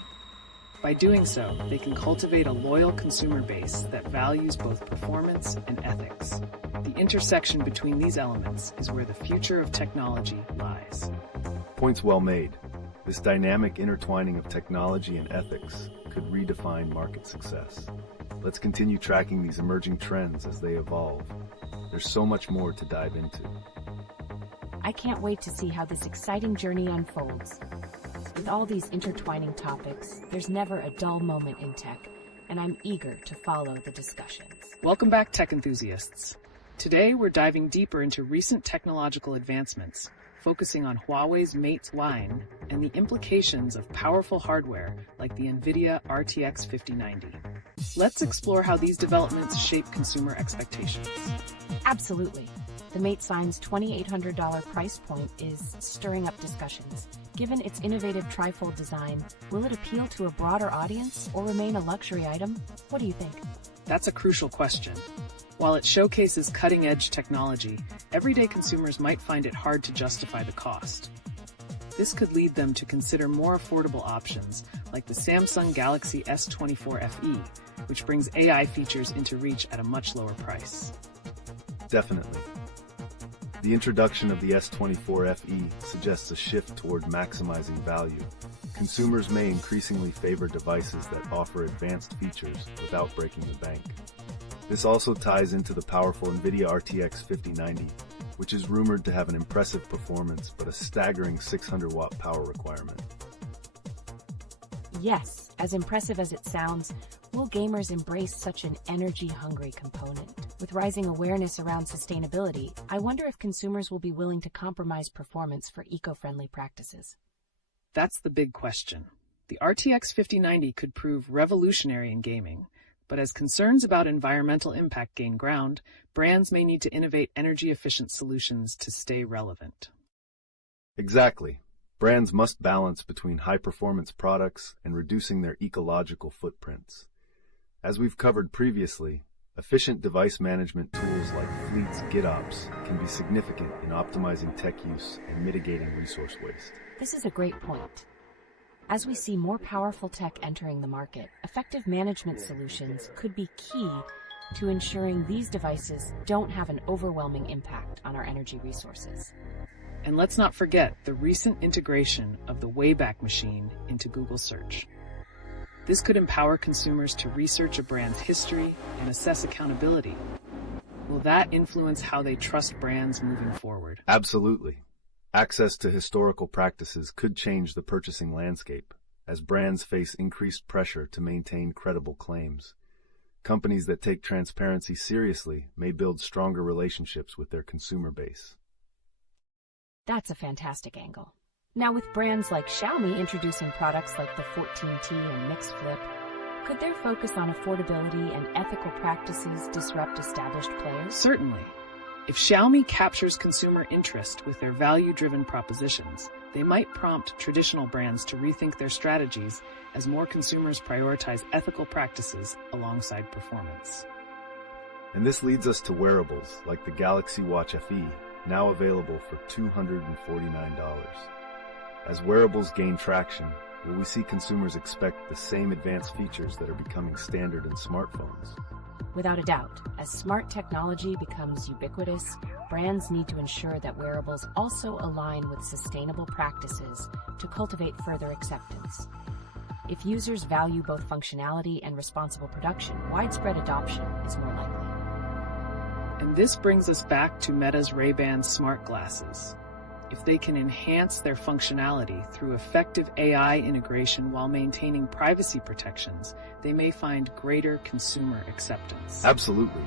By doing so, they can cultivate a loyal consumer base that values both performance and ethics. The intersection between these elements is where the future of technology lies. Points well made. This dynamic intertwining of technology and ethics could redefine market success. Let's continue tracking these emerging trends as they evolve. There's so much more to dive into. I can't wait to see how this exciting journey unfolds. With all these intertwining topics, there's never a dull moment in tech, and I'm eager to follow the discussions. Welcome back, tech enthusiasts. Today, we're diving deeper into recent technological advancements, focusing on Huawei's Mate 9 and the implications of powerful hardware like the Nvidia RTX 5090. Let's explore how these developments shape consumer expectations. Absolutely. The Mate 9's $2,800 price point is stirring up discussions. Given its innovative trifold design, will it appeal to a broader audience or remain a luxury item? What do you think? That's a crucial question. While it showcases cutting-edge technology, everyday consumers might find it hard to justify the cost. This could lead them to consider more affordable options, like the Samsung Galaxy S24 FE, which brings AI features into reach at a much lower price. Definitely. The introduction of the S24 FE suggests a shift toward maximizing value. Consumers may increasingly favor devices that offer advanced features without breaking the bank. This also ties into the powerful Nvidia RTX 5090, which is rumored to have an impressive performance but a staggering 600-watt power requirement. Yes, as impressive as it sounds, will gamers embrace such an energy-hungry component? With rising awareness around sustainability, I wonder if consumers will be willing to compromise performance for eco-friendly practices. That's the big question. The RTX 5090 could prove revolutionary in gaming, but as concerns about environmental impact gain ground, brands may need to innovate energy-efficient solutions to stay relevant. Exactly. Brands must balance between high-performance products and reducing their ecological footprints. As we've covered previously, efficient device management tools like Fleet's GitOps can be significant in optimizing tech use and mitigating resource waste. This is a great point. As we see more powerful tech entering the market, effective management solutions could be key to ensuring these devices don't have an overwhelming impact on our energy resources. And let's not forget the recent integration of the Wayback Machine into Google Search. This could empower consumers to research a brand's history and assess accountability. Will that influence how they trust brands moving forward? Absolutely. Access to historical practices could change the purchasing landscape, as brands face increased pressure to maintain credible claims. Companies that take transparency seriously may build stronger relationships with their consumer base. That's a fantastic angle. Now, with brands like Xiaomi introducing products like the 14T and Mix Flip, could their focus on affordability and ethical practices disrupt established players? Certainly. If Xiaomi captures consumer interest with their value-driven propositions, they might prompt traditional brands to rethink their strategies as more consumers prioritize ethical practices alongside performance. And this leads us to wearables like the Galaxy Watch FE, now available for $249. As wearables gain traction, will we see consumers expect the same advanced features that are becoming standard in smartphones? Without a doubt, as smart technology becomes ubiquitous, brands need to ensure that wearables also align with sustainable practices to cultivate further acceptance. If users value both functionality and responsible production, widespread adoption is more likely. And this brings us back to Meta's Ray-Ban smart glasses. If they can enhance their functionality through effective AI integration while maintaining privacy protections, they may find greater consumer acceptance. Absolutely.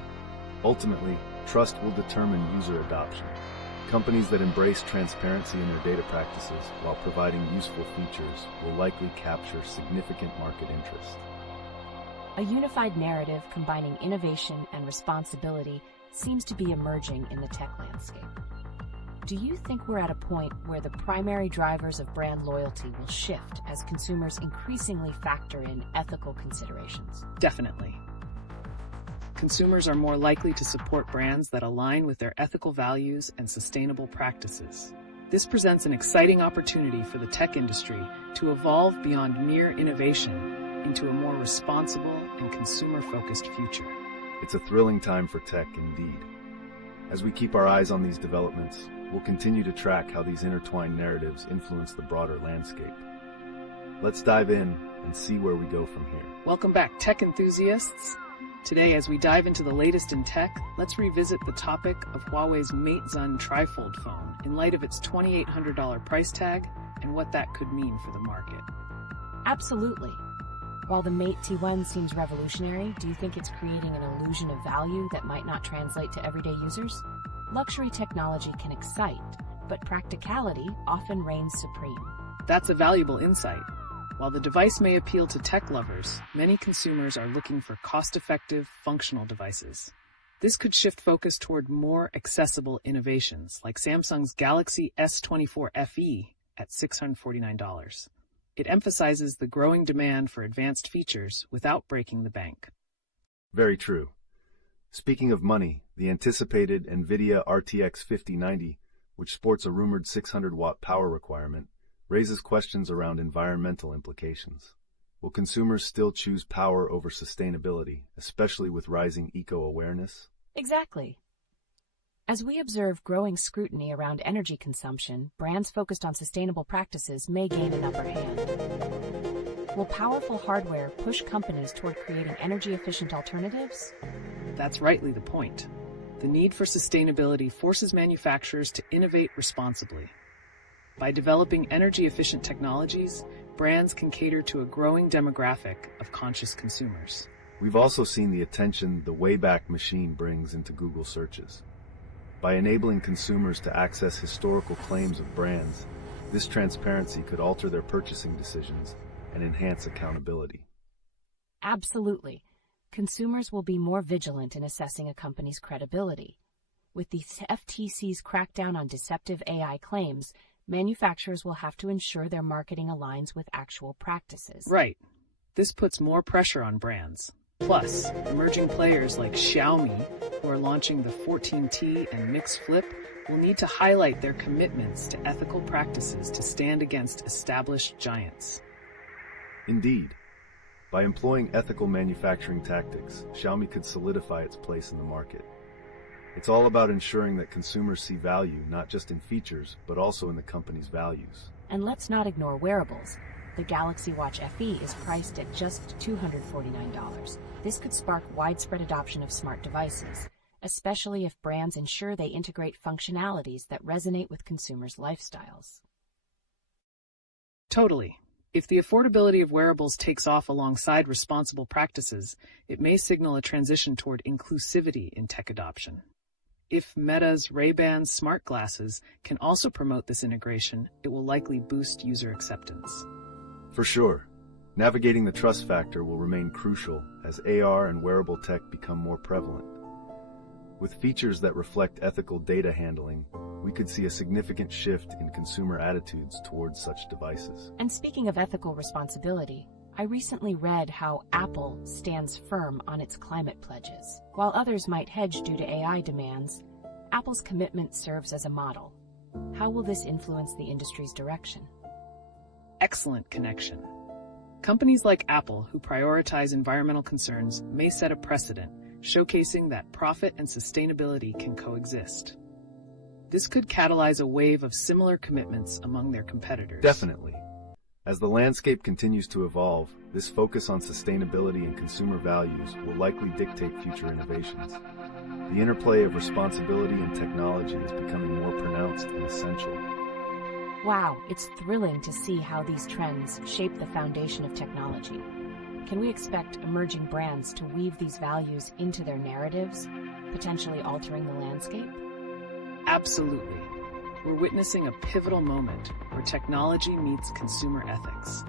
Ultimately, trust will determine user adoption. Companies that embrace transparency in their data practices while providing useful features will likely capture significant market interest. A unified narrative combining innovation and responsibility seems to be emerging in the tech landscape. Do you think we're at a point where the primary drivers of brand loyalty will shift as consumers increasingly factor in ethical considerations? Definitely. Consumers are more likely to support brands that align with their ethical values and sustainable practices. This presents an exciting opportunity for the tech industry to evolve beyond mere innovation into a more responsible and consumer-focused future. It's a thrilling time for tech indeed. As we keep our eyes on these developments, we'll continue to track how these intertwined narratives influence the broader landscape. Let's dive in and see where we go from here. Welcome back, tech enthusiasts. Today, as we dive into the latest in tech, let's revisit the topic of Huawei's MateZone Trifold phone in light of its $2,800 price tag and what that could mean for the market. Absolutely. While the Mate T1 seems revolutionary, do you think it's creating an illusion of value that might not translate to everyday users? Luxury technology can excite, but practicality often reigns supreme. That's a valuable insight. While the device may appeal to tech lovers, many consumers are looking for cost-effective, functional devices. This could shift focus toward more accessible innovations, like Samsung's Galaxy S24 FE at $649. It emphasizes the growing demand for advanced features without breaking the bank. Very true. Speaking of money, the anticipated Nvidia RTX 5090, which sports a rumored 600-watt power requirement, raises questions around environmental implications. Will consumers still choose power over sustainability, especially with rising eco-awareness? Exactly. As we observe growing scrutiny around energy consumption, brands focused on sustainable practices may gain an upper hand. Will powerful hardware push companies toward creating energy-efficient alternatives? That's rightly the point. The need for sustainability forces manufacturers to innovate responsibly. By developing energy-efficient technologies, brands can cater to a growing demographic of conscious consumers. We've also seen the attention the Wayback Machine brings into Google searches. By enabling consumers to access historical claims of brands, this transparency could alter their purchasing decisions and enhance accountability. Absolutely. Consumers will be more vigilant in assessing a company's credibility. With the FTC's crackdown on deceptive AI claims, manufacturers will have to ensure their marketing aligns with actual practices. Right. This puts more pressure on brands. Plus, emerging players like Xiaomi, who are launching the 14T and Mix Flip, will need to highlight their commitments to ethical practices to stand against established giants. Indeed. By employing ethical manufacturing tactics, Xiaomi could solidify its place in the market. It's all about ensuring that consumers see value not just in features, but also in the company's values. And let's not ignore wearables. The Galaxy Watch FE is priced at just $249. This could spark widespread adoption of smart devices, especially if brands ensure they integrate functionalities that resonate with consumers' lifestyles. Totally. If the affordability of wearables takes off alongside responsible practices, it may signal a transition toward inclusivity in tech adoption. If Meta's Ray-Ban smart glasses can also promote this integration, it will likely boost user acceptance. For sure. Navigating the trust factor will remain crucial as AR and wearable tech become more prevalent. With features that reflect ethical data handling, we could see a significant shift in consumer attitudes towards such devices. And speaking of ethical responsibility, I recently read how Apple stands firm on its climate pledges. While others might hedge due to AI demands, Apple's commitment serves as a model. How will this influence the industry's direction? Excellent connection. Companies like Apple, who prioritize environmental concerns, may set a precedent, showcasing that profit and sustainability can coexist. This could catalyze a wave of similar commitments among their competitors. Definitely. As the landscape continues to evolve, this focus on sustainability and consumer values will likely dictate future innovations. The interplay of responsibility and technology is becoming more pronounced and essential. Wow, it's thrilling to see how these trends shape the foundation of technology. Can we expect emerging brands to weave these values into their narratives, potentially altering the landscape? Absolutely. We're witnessing a pivotal moment where technology meets consumer ethics.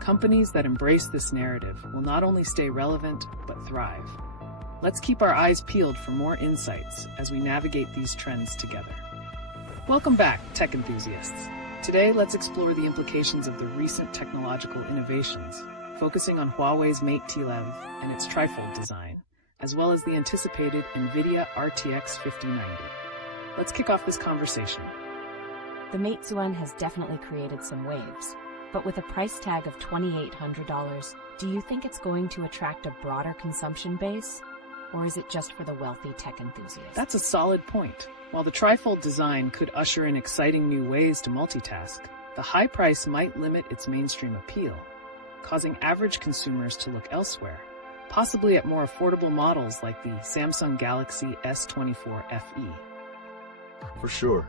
Companies that embrace this narrative will not only stay relevant, but thrive. Let's keep our eyes peeled for more insights as we navigate these trends together. Welcome back, tech enthusiasts. Today, let's explore the implications of the recent technological innovations, focusing on Huawei's Mate T11 and its Trifold design, as well as the anticipated Nvidia RTX 5090. Let's kick off this conversation. The LeetOne has definitely created some waves, but with a price tag of $2,800, do you think it's going to attract a broader consumption base? Or is it just for the wealthy tech enthusiasts? That's a solid point. While the Trifold design could usher in exciting new ways to multitask, the high price might limit its mainstream appeal, causing average consumers to look elsewhere, possibly at more affordable models like the Samsung Galaxy S24 FE. For sure,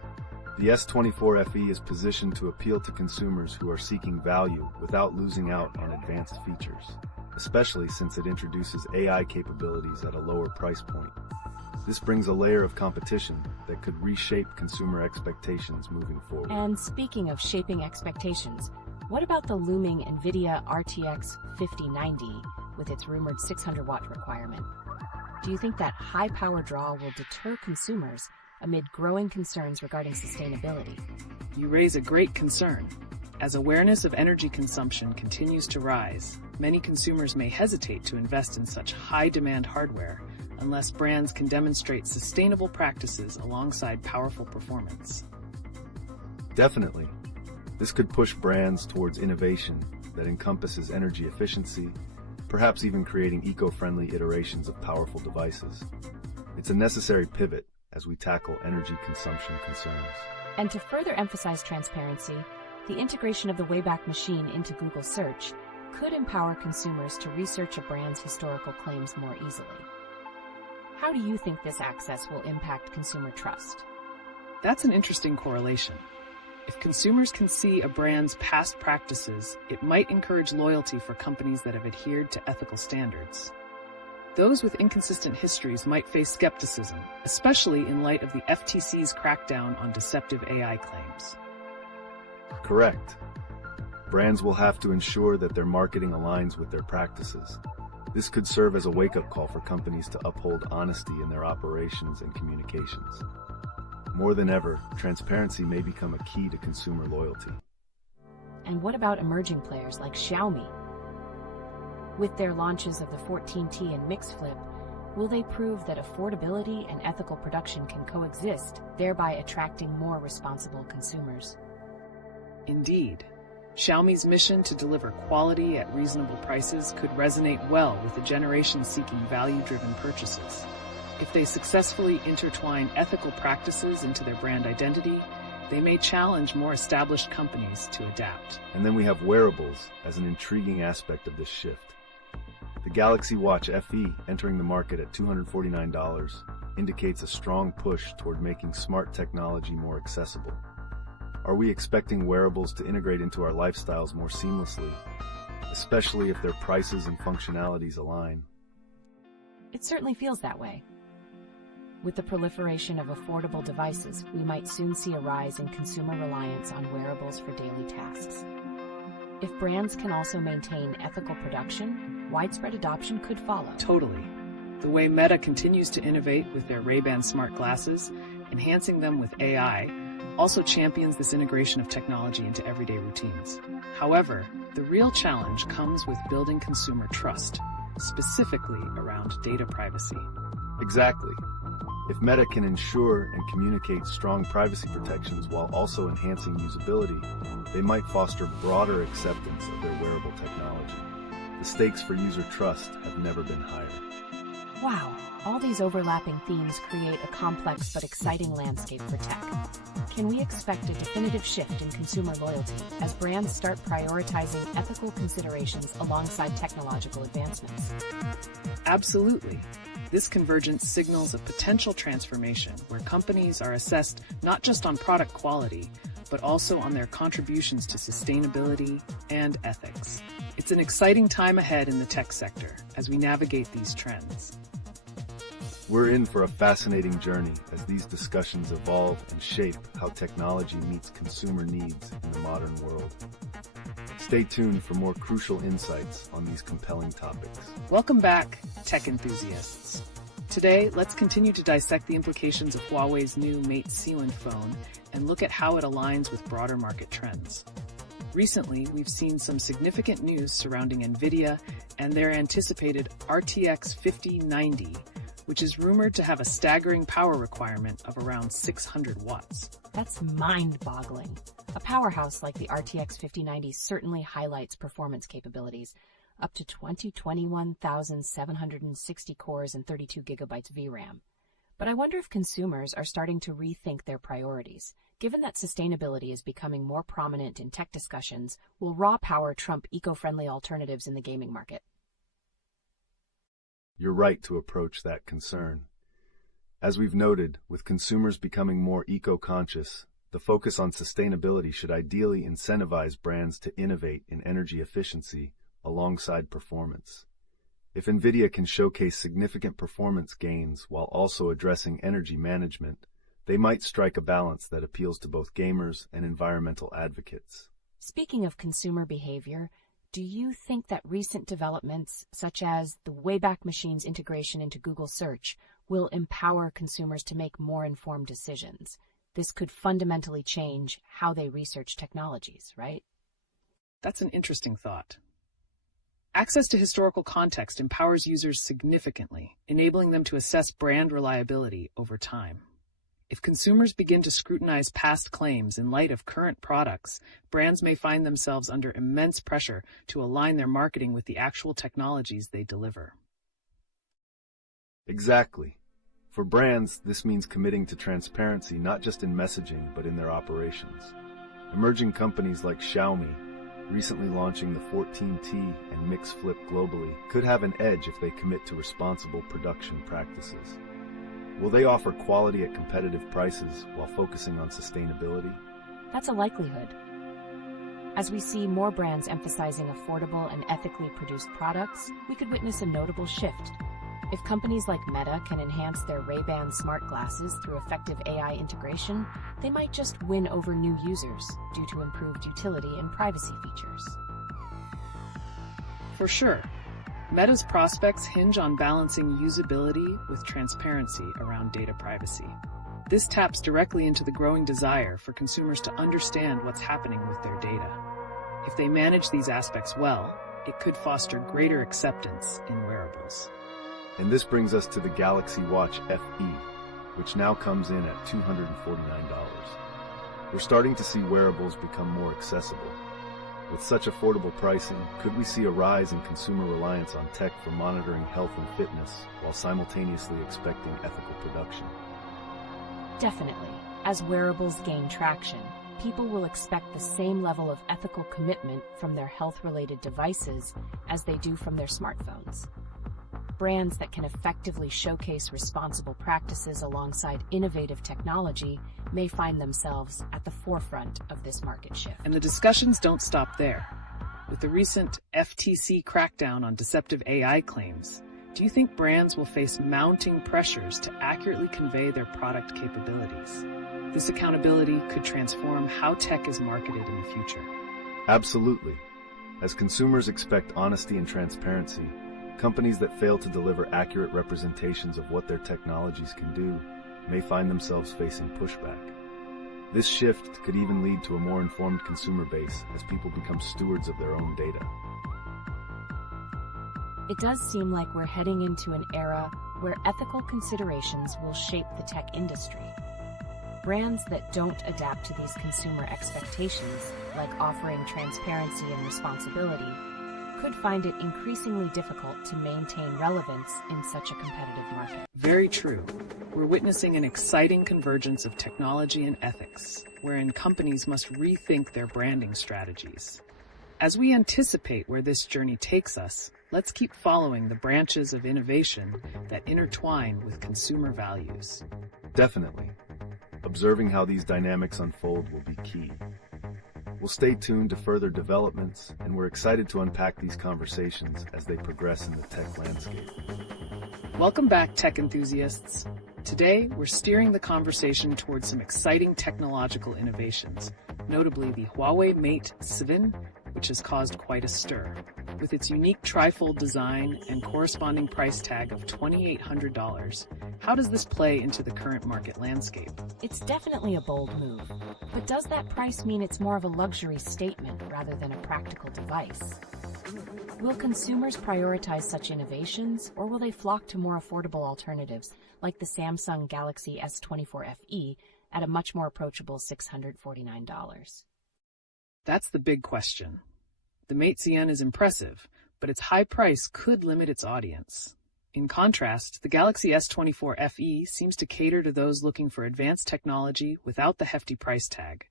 the S24 FE is positioned to appeal to consumers who are seeking value without losing out on advanced features, especially since it introduces AI capabilities at a lower price point. This brings a layer of competition that could reshape consumer expectations moving forward. And speaking of shaping expectations, what about the looming Nvidia RTX 5090 with its rumored 600-watt requirement? Do you think that high power draw will deter consumers amid growing concerns regarding sustainability? You raise a great concern. As awareness of energy consumption continues to rise, many consumers may hesitate to invest in such high-demand hardware unless brands can demonstrate sustainable practices alongside powerful performance. Definitely. This could push brands towards innovation that encompasses energy efficiency, perhaps even creating eco-friendly iterations of powerful devices. It's a necessary pivot as we tackle energy consumption concerns. And to further emphasize transparency, the integration of the Wayback Machine into Google Search could empower consumers to research a brand's historical claims more easily. How do you think this access will impact consumer trust? That's an interesting correlation. If consumers can see a brand's past practices, it might encourage loyalty for companies that have adhered to ethical standards. Those with inconsistent histories might face skepticism, especially in light of the FTC's crackdown on deceptive AI claims. Correct. Brands will have to ensure that their marketing aligns with their practices. This could serve as a wake-up call for companies to uphold honesty in their operations and communications. More than ever, transparency may become a key to consumer loyalty. And what about emerging players like Xiaomi? With their launches of the 14T and Mix Flip, will they prove that affordability and ethical production can coexist, thereby attracting more responsible consumers? Indeed. Xiaomi's mission to deliver quality at reasonable prices could resonate well with a generation seeking value-driven purchases. If they successfully intertwine ethical practices into their brand identity, they may challenge more established companies to adapt. And then we have wearables as an intriguing aspect of this shift. The Galaxy Watch FE entering the market at $249 indicates a strong push toward making smart technology more accessible. Are we expecting wearables to integrate into our lifestyles more seamlessly, especially if their prices and functionalities align? It certainly feels that way. With the proliferation of affordable devices, we might soon see a rise in consumer reliance on wearables for daily tasks. If brands can also maintain ethical production, widespread adoption could follow. Totally. The way Meta continues to innovate with their Ray-Ban smart glasses, enhancing them with AI, also champions this integration of technology into everyday routines. However, the real challenge comes with building consumer trust, specifically around data privacy. Exactly. If Meta can ensure and communicate strong privacy protections while also enhancing usability, they might foster broader acceptance of their wearable technology. The stakes for user trust have never been higher. Wow, all these overlapping themes create a complex but exciting landscape for tech. Can we expect a definitive shift in consumer loyalty as brands start prioritizing ethical considerations alongside technological advancements? Absolutely. This convergence signals a potential transformation where companies are assessed not just on product quality, but also on their contributions to sustainability and ethics. It's an exciting time ahead in the tech sector as we navigate these trends. We're in for a fascinating journey as these discussions evolve and shape how technology meets consumer needs in the modern world. Stay tuned for more crucial insights on these compelling topics. Welcome back, tech enthusiasts. Today, let's continue to dissect the implications of Huawei's new Mate C1 phone and look at how it aligns with broader market trends. Recently, we've seen some significant news surrounding Nvidia and their anticipated RTX 5090, which is rumored to have a staggering power requirement of around 600 watts. That's mind-boggling. A powerhouse like the RTX 5090 certainly highlights performance capabilities, up to 21,760 cores and 32 gigabytes VRAM. But I wonder if consumers are starting to rethink their priorities. Given that sustainability is becoming more prominent in tech discussions, will raw power trump eco-friendly alternatives in the gaming market? You're right to approach that concern. As we've noted, with consumers becoming more eco-conscious, the focus on sustainability should ideally incentivize brands to innovate in energy efficiency alongside performance. If Nvidia can showcase significant performance gains while also addressing energy management, they might strike a balance that appeals to both gamers and environmental advocates. Speaking of consumer behavior, do you think that recent developments, such as the Wayback Machine's integration into Google Search, will empower consumers to make more informed decisions? This could fundamentally change how they research technologies, right? That's an interesting thought. Access to historical context empowers users significantly, enabling them to assess brand reliability over time. If consumers begin to scrutinize past claims in light of current products, brands may find themselves under immense pressure to align their marketing with the actual technologies they deliver. Exactly. For brands, this means committing to transparency not just in messaging but in their operations. Emerging companies like Xiaomi, recently launching the 14T and Mix Flip globally, could have an edge if they commit to responsible production practices. Will they offer quality at competitive prices while focusing on sustainability? That's a likelihood. As we see more brands emphasizing affordable and ethically produced products, we could witness a notable shift. If companies like Meta can enhance their Ray-Ban smart glasses through effective AI integration, they might just win over new users due to improved utility and privacy features. For sure, Meta's prospects hinge on balancing usability with transparency around data privacy. This taps directly into the growing desire for consumers to understand what's happening with their data. If they manage these aspects well, it could foster greater acceptance in wearables. And this brings us to the Galaxy Watch FE, which now comes in at $249. We're starting to see wearables become more accessible. With such affordable pricing, could we see a rise in consumer reliance on tech for monitoring health and fitness while simultaneously expecting ethical production? Definitely. As wearables gain traction, people will expect the same level of ethical commitment from their health-related devices as they do from their smartphones. Brands that can effectively showcase responsible practices alongside innovative technology may find themselves at the forefront of this market shift. And the discussions don't stop there. With the recent FTC crackdown on deceptive AI claims, do you think brands will face mounting pressures to accurately convey their product capabilities? This accountability could transform how tech is marketed in the future. Absolutely. As consumers expect honesty and transparency, companies that fail to deliver accurate representations of what their technologies can do may find themselves facing pushback. This shift could even lead to a more informed consumer base as people become stewards of their own data. It does seem like we're heading into an era where ethical considerations will shape the tech industry. Brands that don't adapt to these consumer expectations, like offering transparency and responsibility, could find it increasingly difficult to maintain relevance in such a competitive market. Very true. We're witnessing an exciting convergence of technology and ethics, wherein companies must rethink their branding strategies. As we anticipate where this journey takes us, let's keep following the branches of innovation that intertwine with consumer values. Definitely. Observing how these dynamics unfold will be key. We'll stay tuned to further developments, and we're excited to unpack these conversations as they progress in the tech landscape. Welcome back, tech enthusiasts. Today, we're steering the conversation towards some exciting technological innovations, notably the Huawei Mate C1 which has caused quite a stir. With its unique trifold design and corresponding price tag of $2,800, how does this play into the current market landscape? It's definitely a bold move, but does that price mean it's more of a luxury statement rather than a practical device? Will consumers prioritize such innovations, or will they flock to more affordable alternatives like the Samsung Galaxy S24 FE at a much more approachable $649? That's the big question. The Mate Zen is impressive, but its high price could limit its audience. In contrast, the Galaxy S24 FE seems to cater to those looking for advanced technology without the hefty price tag,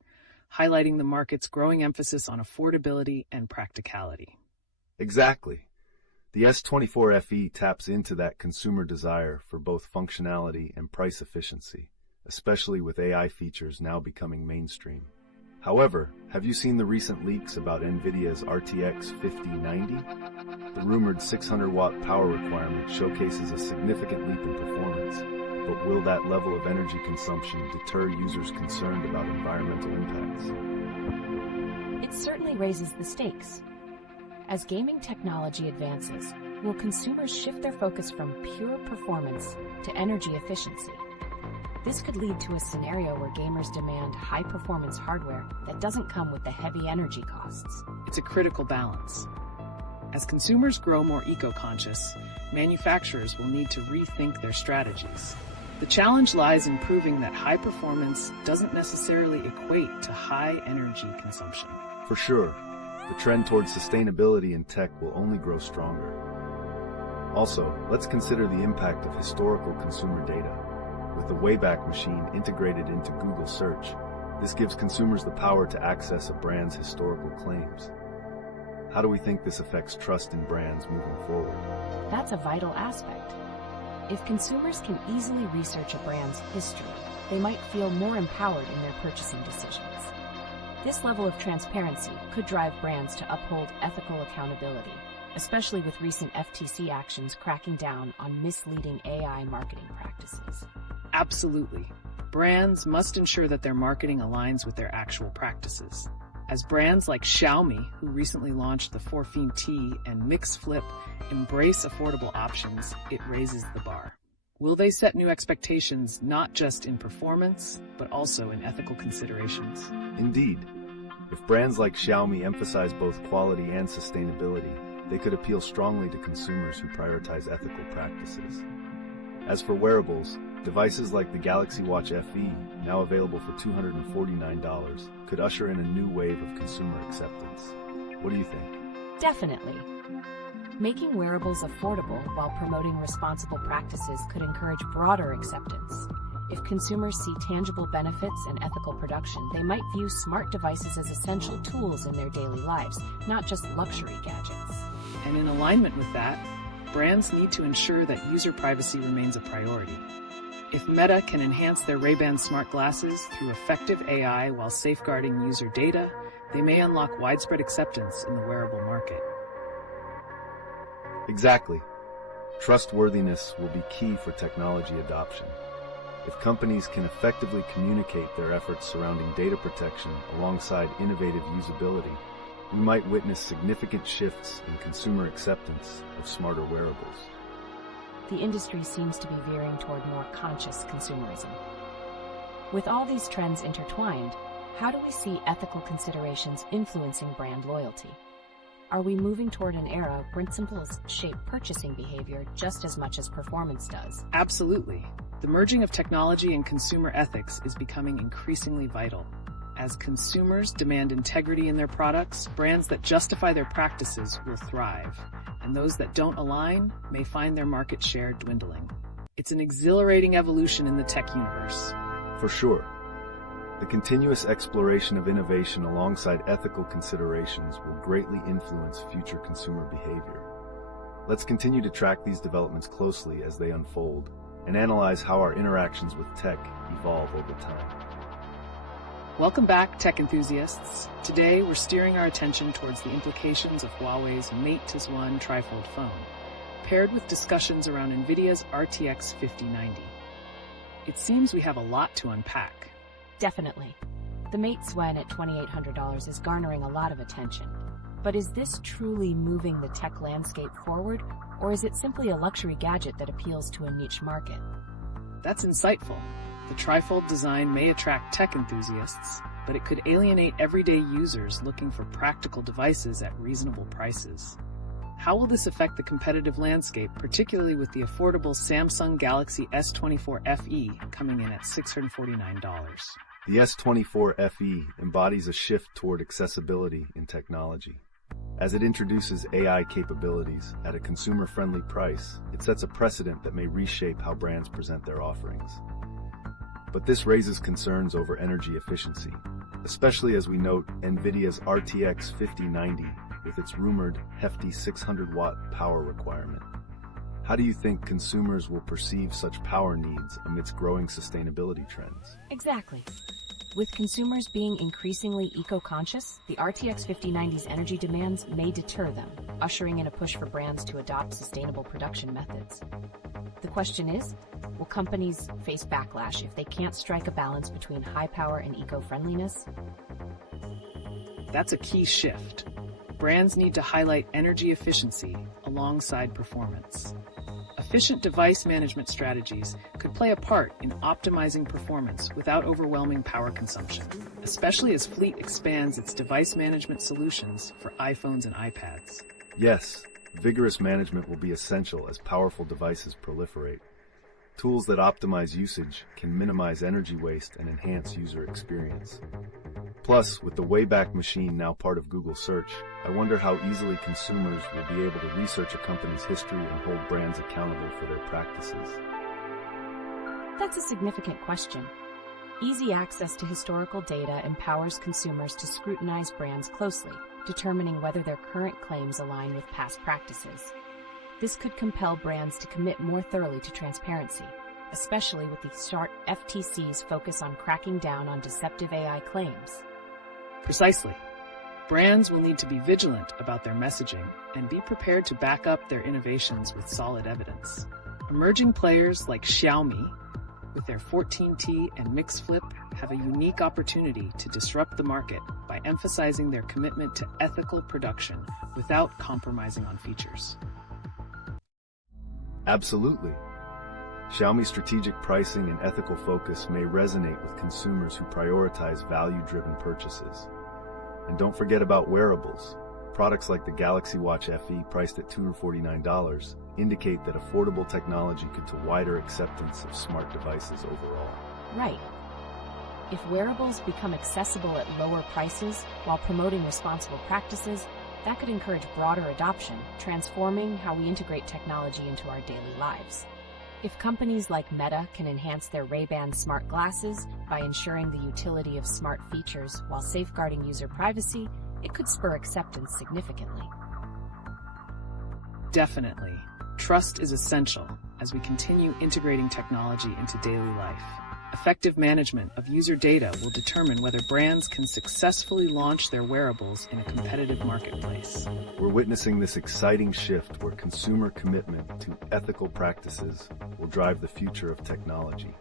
highlighting the market's growing emphasis on affordability and practicality. Exactly. The S24 FE taps into that consumer desire for both functionality and price efficiency, especially with AI features now becoming mainstream. However, have you seen the recent leaks about Nvidia's RTX 5090? The rumored 600-watt power requirement showcases a significant leap in performance, but will that level of energy consumption deter users concerned about environmental impacts? It certainly raises the stakes. As gaming technology advances, will consumers shift their focus from pure performance to energy efficiency? This could lead to a scenario where gamers demand high-performance hardware that doesn't come with the heavy energy costs. It's a critical balance. As consumers grow more eco-conscious, manufacturers will need to rethink their strategies. The challenge lies in proving that high performance doesn't necessarily equate to high energy consumption. For sure, the trend towards sustainability in tech will only grow stronger. Also, let's consider the impact of historical consumer data. With the Wayback Machine integrated into Google Search, this gives consumers the power to access a brand's historical claims. How do we think this affects trust in brands moving forward? That's a vital aspect. If consumers can easily research a brand's history, they might feel more empowered in their purchasing decisions. This level of transparency could drive brands to uphold ethical accountability, especially with recent FTC actions cracking down on misleading AI marketing practices. Absolutely. Brands must ensure that their marketing aligns with their actual practices. As brands like Xiaomi, who recently launched the Forfine T, and Mix Flip embrace affordable options, it raises the bar. Will they set new expectations not just in performance, but also in ethical considerations? Indeed. If brands like Xiaomi emphasize both quality and sustainability, they could appeal strongly to consumers who prioritize ethical practices. As for wearables, devices like the Galaxy Watch FE, now available for $249, could usher in a new wave of consumer acceptance. What do you think? Definitely. Making wearables affordable while promoting responsible practices could encourage broader acceptance. If consumers see tangible benefits and ethical production, they might view smart devices as essential tools in their daily lives, not just luxury gadgets. And in alignment with that, brands need to ensure that user privacy remains a priority. If Meta can enhance their Ray-Ban smart glasses through effective AI while safeguarding user data, they may unlock widespread acceptance in the wearable market. Exactly. Trustworthiness will be key for technology adoption. If companies can effectively communicate their efforts surrounding data protection alongside innovative usability, we might witness significant shifts in consumer acceptance of smarter wearables. The industry seems to be veering toward more conscious consumerism. With all these trends intertwined, how do we see ethical considerations influencing brand loyalty? Are we moving toward an era where principles shape purchasing behavior just as much as performance does? Absolutely. The merging of technology and consumer ethics is becoming increasingly vital. As consumers demand integrity in their products, brands that justify their practices will thrive, and those that don't align may find their market share dwindling. It's an exhilarating evolution in the tech universe. For sure. The continuous exploration of innovation alongside ethical considerations will greatly influence future consumer behavior. Let's continue to track these developments closely as they unfold and analyze how our interactions with tech evolve over time. Welcome back, tech enthusiasts. Today, we're steering our attention towards the implications of Huawei's Mate Zen Trifold phone, paired with discussions around Nvidia's RTX 5090. It seems we have a lot to unpack. Definitely. The Mate Zen at $2,800 is garnering a lot of attention. But is this truly moving the tech landscape forward, or is it simply a luxury gadget that appeals to a niche market? That's insightful. The Trifold design may attract tech enthusiasts, but it could alienate everyday users looking for practical devices at reasonable prices. How will this affect the competitive landscape, particularly with the affordable Samsung Galaxy S24 FE coming in at $649? The S24 FE embodies a shift toward accessibility in technology. As it introduces AI capabilities at a consumer-friendly price, it sets a precedent that may reshape how brands present their offerings. But this raises concerns over energy efficiency, especially as we note Nvidia's RTX 5090 with its rumored hefty 600-watt power requirement. How do you think consumers will perceive such power needs amidst growing sustainability trends? Exactly. With consumers being increasingly eco-conscious, the RTX 5090's energy demands may deter them, ushering in a push for brands to adopt sustainable production methods. The question is, will companies face backlash if they can't strike a balance between high power and eco-friendliness? That's a key shift. Brands need to highlight energy efficiency alongside performance. Efficient device management strategies could play a part in optimizing performance without overwhelming power consumption, especially as Fleet expands its device management solutions for iPhones and iPads. Yes, vigorous management will be essential as powerful devices proliferate. Tools that optimize usage can minimize energy waste and enhance user experience. Plus, with the Wayback Machine now part of Google Search, I wonder how easily consumers will be able to research a company's history and hold brands accountable for their practices. That's a significant question. Easy access to historical data empowers consumers to scrutinize brands closely, determining whether their current claims align with past practices. This could compel brands to commit more thoroughly to transparency, especially with the FTC's focus on cracking down on deceptive AI claims. Precisely. Brands will need to be vigilant about their messaging and be prepared to back up their innovations with solid evidence. Emerging players like Xiaomi, with their 14T and Mix Flip, have a unique opportunity to disrupt the market by emphasizing their commitment to ethical production without compromising on features. Absolutely. Xiaomi's strategic pricing and ethical focus may resonate with consumers who prioritize value-driven purchases. And don't forget about wearables. Products like the Galaxy Watch FE, priced at $249, indicate that affordable technology could to wider acceptance of smart devices overall. Right. If wearables become accessible at lower prices while promoting responsible practices, that could encourage broader adoption, transforming how we integrate technology into our daily lives. If companies like Meta can enhance their Ray-Ban smart glasses by ensuring the utility of smart features while safeguarding user privacy, it could spur acceptance significantly. Definitely. Trust is essential as we continue integrating technology into daily life. Effective management of user data will determine whether brands can successfully launch their wearables in a competitive marketplace. We're witnessing this exciting shift where consumer commitment to ethical practices will drive the future of technology.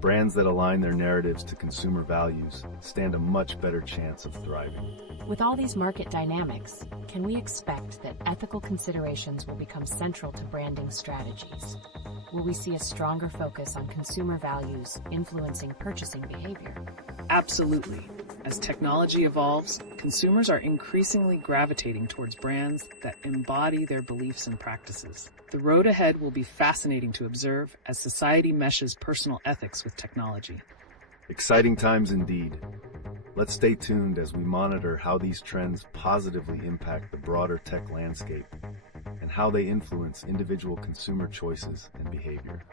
Brands that align their narratives to consumer values stand a much better chance of thriving. With all these market dynamics, can we expect that ethical considerations will become central to branding strategies? Will we see a stronger focus on consumer values influencing purchasing behavior? Absolutely. As technology evolves, consumers are increasingly gravitating towards brands that embody their beliefs and practices. The road ahead will be fascinating to observe as society meshes personal ethics with technology. Exciting times indeed. Let's stay tuned as we monitor how these trends positively impact the broader tech landscape and how they influence individual consumer choices and behavior.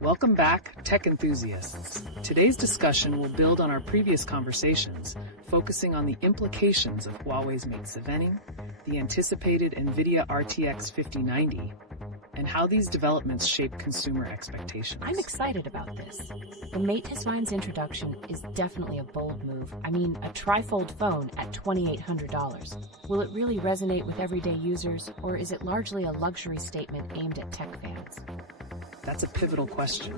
Welcome back, tech enthusiasts. Today's discussion will build on our previous conversations, focusing on the implications of Huawei's Mate 7, the anticipated Nvidia RTX 5090, and how these developments shape consumer expectations. I'm excited about this. The Mate 9's introduction is definitely a bold move. I mean, a Trifold phone at $2,800. Will it really resonate with everyday users, or is it largely a luxury statement aimed at tech fans? That's a pivotal question.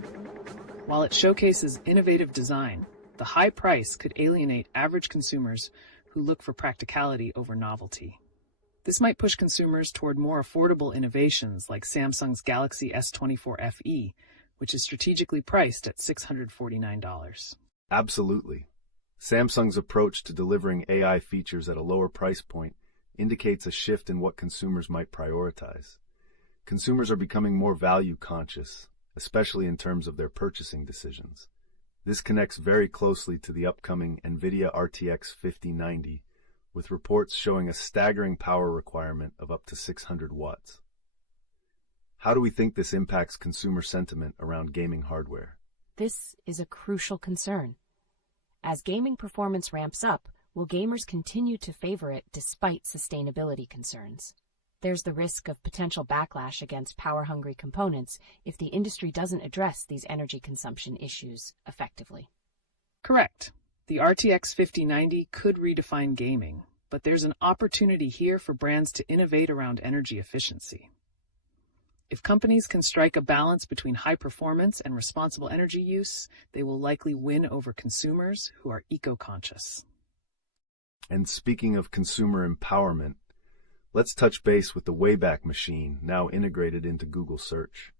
While it showcases innovative design, the high price could alienate average consumers who look for practicality over novelty. This might push consumers toward more affordable innovations like Samsung's Galaxy S24 FE, which is strategically priced at $649. Absolutely. Samsung's approach to delivering AI features at a lower price point indicates a shift in what consumers might prioritize. Consumers are becoming more value conscious, especially in terms of their purchasing decisions. This connects very closely to the upcoming Nvidia RTX 5090, with reports showing a staggering power requirement of up to 600 watts. How do we think this impacts consumer sentiment around gaming hardware? This is a crucial concern. As gaming performance ramps up, will gamers continue to favor it despite sustainability concerns? There's the risk of potential backlash against power-hungry components if the industry doesn't address these energy consumption issues effectively. Correct. The RTX 5090 could redefine gaming, but there's an opportunity here for brands to innovate around energy efficiency. If companies can strike a balance between high performance and responsible energy use, they will likely win over consumers who are eco-conscious. And speaking of consumer empowerment, let's touch base with the Wayback Machine, now integrated into Google Search.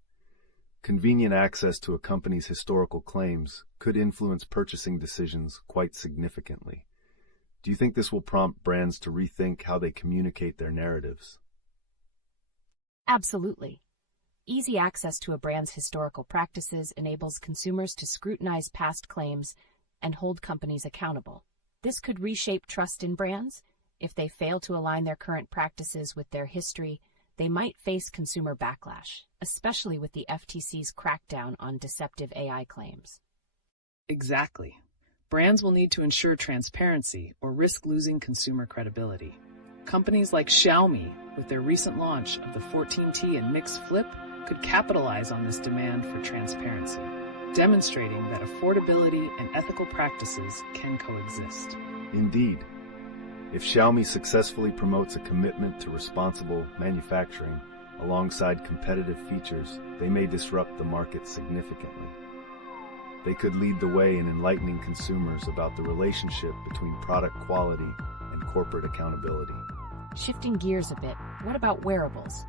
Convenient access to a company's historical claims could influence purchasing decisions quite significantly. Do you think this will prompt brands to rethink how they communicate their narratives? Absolutely. Easy access to a brand's historical practices enables consumers to scrutinize past claims and hold companies accountable. This could reshape trust in brands. If they fail to align their current practices with their history, they might face consumer backlash, especially with the FTC's crackdown on deceptive AI claims. Exactly. Brands will need to ensure transparency or risk losing consumer credibility. Companies like Xiaomi, with their recent launch of the 14T and Mix Flip, could capitalize on this demand for transparency, demonstrating that affordability and ethical practices can coexist. Indeed. If Xiaomi successfully promotes a commitment to responsible manufacturing alongside competitive features, they may disrupt the market significantly. They could lead the way in enlightening consumers about the relationship between product quality and corporate accountability. Shifting gears a bit, what about wearables?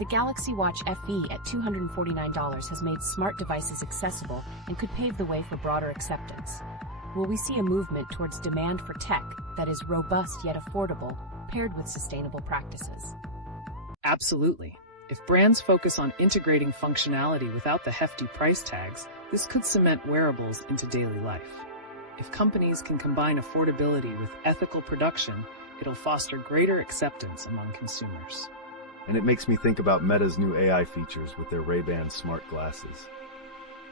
The Galaxy Watch FE at $249 has made smart devices accessible and could pave the way for broader acceptance. Will we see a movement towards demand for tech that is robust yet affordable, paired with sustainable practices? Absolutely. If brands focus on integrating functionality without the hefty price tags, this could cement wearables into daily life. If companies can combine affordability with ethical production, it'll foster greater acceptance among consumers. And it makes me think about Meta's new AI features with their Ray-Ban smart glasses.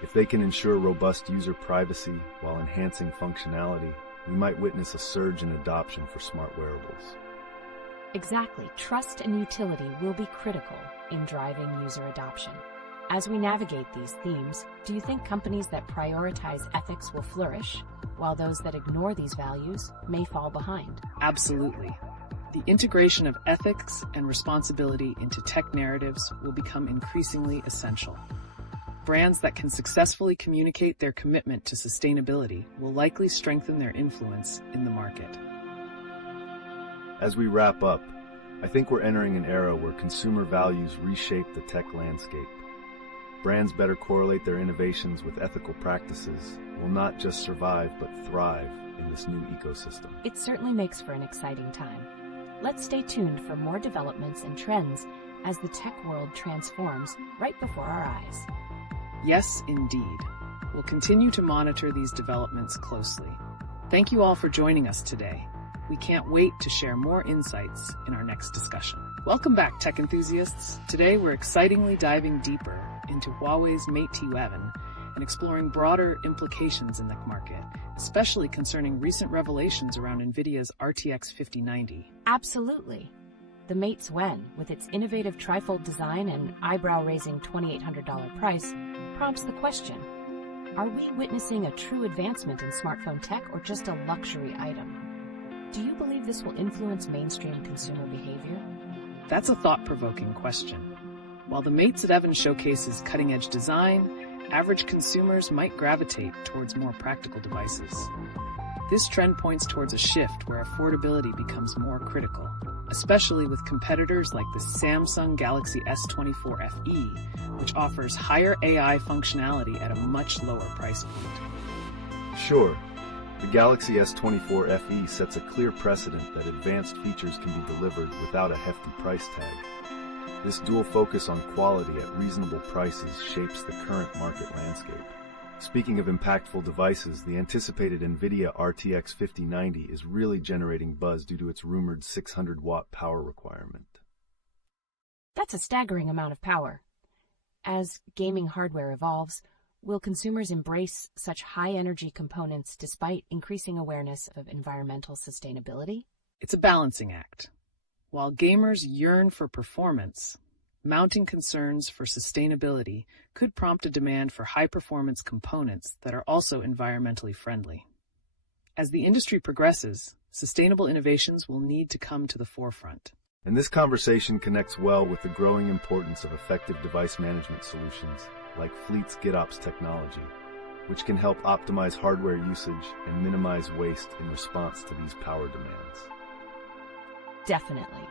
If they can ensure robust user privacy while enhancing functionality, we might witness a surge in adoption for smart wearables. Exactly. Trust and utility will be critical in driving user adoption. As we navigate these themes, do you think companies that prioritize ethics will flourish, while those that ignore these values may fall behind? Absolutely. The integration of ethics and responsibility into tech narratives will become increasingly essential. Brands that can successfully communicate their commitment to sustainability will likely strengthen their influence in the market. As we wrap up, I think we're entering an era where consumer values reshape the tech landscape. Brands better correlate their innovations with ethical practices will not just survive but thrive in this new ecosystem. It certainly makes for an exciting time. Let's stay tuned for more developments and trends as the tech world transforms right before our eyes. Yes, indeed. We'll continue to monitor these developments closely. Thank you all for joining us today. We can't wait to share more insights in our next discussion. Welcome back, tech enthusiasts. Today we're excitingly diving deeper into Huawei's Mate T11 and exploring broader implications in the market, especially concerning recent revelations around Nvidia's RTX 5090. Absolutely. The Mate's Wen, with its innovative Trifold design and eyebrow-raising $2,800 price, prompts the question, are we witnessing a true advancement in smartphone tech or just a luxury item? Do you believe this will influence mainstream consumer behavior? That's a thought-provoking question. While the Mate T11 showcases cutting-edge design, average consumers might gravitate towards more practical devices. This trend points towards a shift where affordability becomes more critical, especially with competitors like the Samsung Galaxy S24 FE, which offers higher AI functionality at a much lower price point. Sure, the Galaxy S24 FE sets a clear precedent that advanced features can be delivered without a hefty price tag. This dual focus on quality at reasonable prices shapes the current market landscape. Speaking of impactful devices, the anticipated Nvidia RTX 5090 is really generating buzz due to its rumored 600-watt power requirement. That's a staggering amount of power. As gaming hardware evolves, will consumers embrace such high-energy components despite increasing awareness of environmental sustainability? It's a balancing act. While gamers yearn for performance, mounting concerns for sustainability could prompt a demand for high-performance components that are also environmentally friendly. As the industry progresses, sustainable innovations will need to come to the forefront. And this conversation connects well with the growing importance of effective device management solutions, like Fleet's GitOps technology, which can help optimize hardware usage and minimize waste in response to these power demands. Definitely.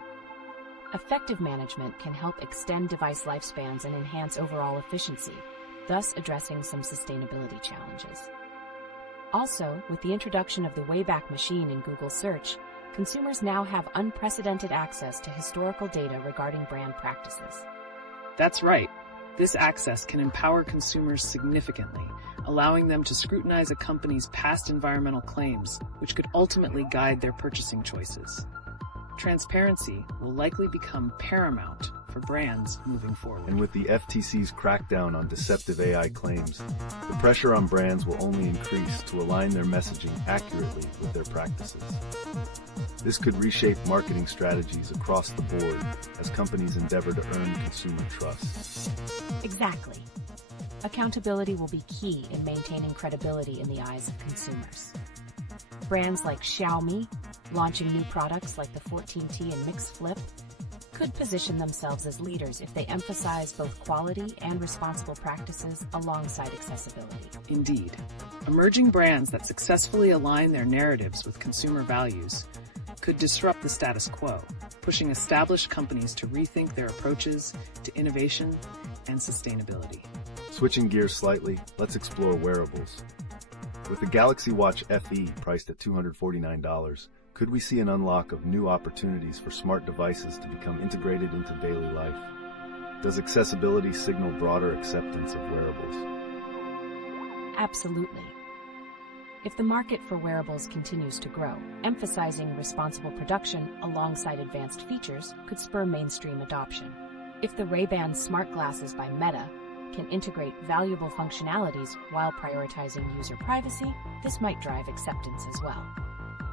Effective management can help extend device lifespans and enhance overall efficiency, thus addressing some sustainability challenges. Also, with the introduction of the Wayback Machine in Google Search, consumers now have unprecedented access to historical data regarding brand practices. That's right. This access can empower consumers significantly, allowing them to scrutinize a company's past environmental claims, which could ultimately guide their purchasing choices. Transparency will likely become paramount for brands moving forward. And with the FTC's crackdown on deceptive AI claims, the pressure on brands will only increase to align their messaging accurately with their practices. This could reshape marketing strategies across the board as companies endeavor to earn consumer trust. Exactly. Accountability will be key in maintaining credibility in the eyes of consumers. Brands like Xiaomi, launching new products like the 14T and Mix Flip, could position themselves as leaders if they emphasize both quality and responsible practices alongside accessibility. Indeed. Emerging brands that successfully align their narratives with consumer values could disrupt the status quo, pushing established companies to rethink their approaches to innovation and sustainability. Switching gears slightly, let's explore wearables. With the Galaxy Watch FE priced at $249, could we see an unlock of new opportunities for smart devices to become integrated into daily life? Does accessibility signal broader acceptance of wearables? Absolutely. If the market for wearables continues to grow, emphasizing responsible production alongside advanced features could spur mainstream adoption. If the Ray-Ban smart glasses by Meta can integrate valuable functionalities while prioritizing user privacy, this might drive acceptance as well.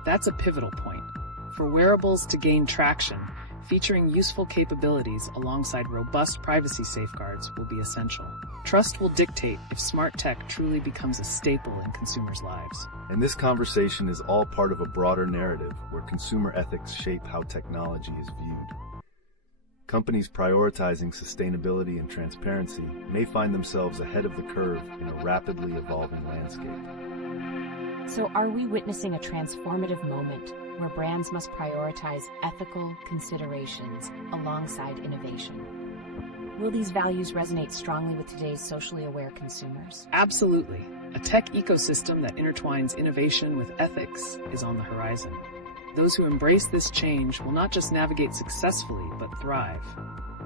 That's a pivotal point. For wearables to gain traction, featuring useful capabilities alongside robust privacy safeguards will be essential. Trust will dictate if smart tech truly becomes a staple in consumers' lives. And this conversation is all part of a broader narrative where consumer ethics shape how technology is viewed. Companies prioritizing sustainability and transparency may find themselves ahead of the curve in a rapidly evolving landscape. So are we witnessing a transformative moment where brands must prioritize ethical considerations alongside innovation? Will these values resonate strongly with today's socially aware consumers? Absolutely. A tech ecosystem that intertwines innovation with ethics is on the horizon. Those who embrace this change will not just navigate successfully, but thrive.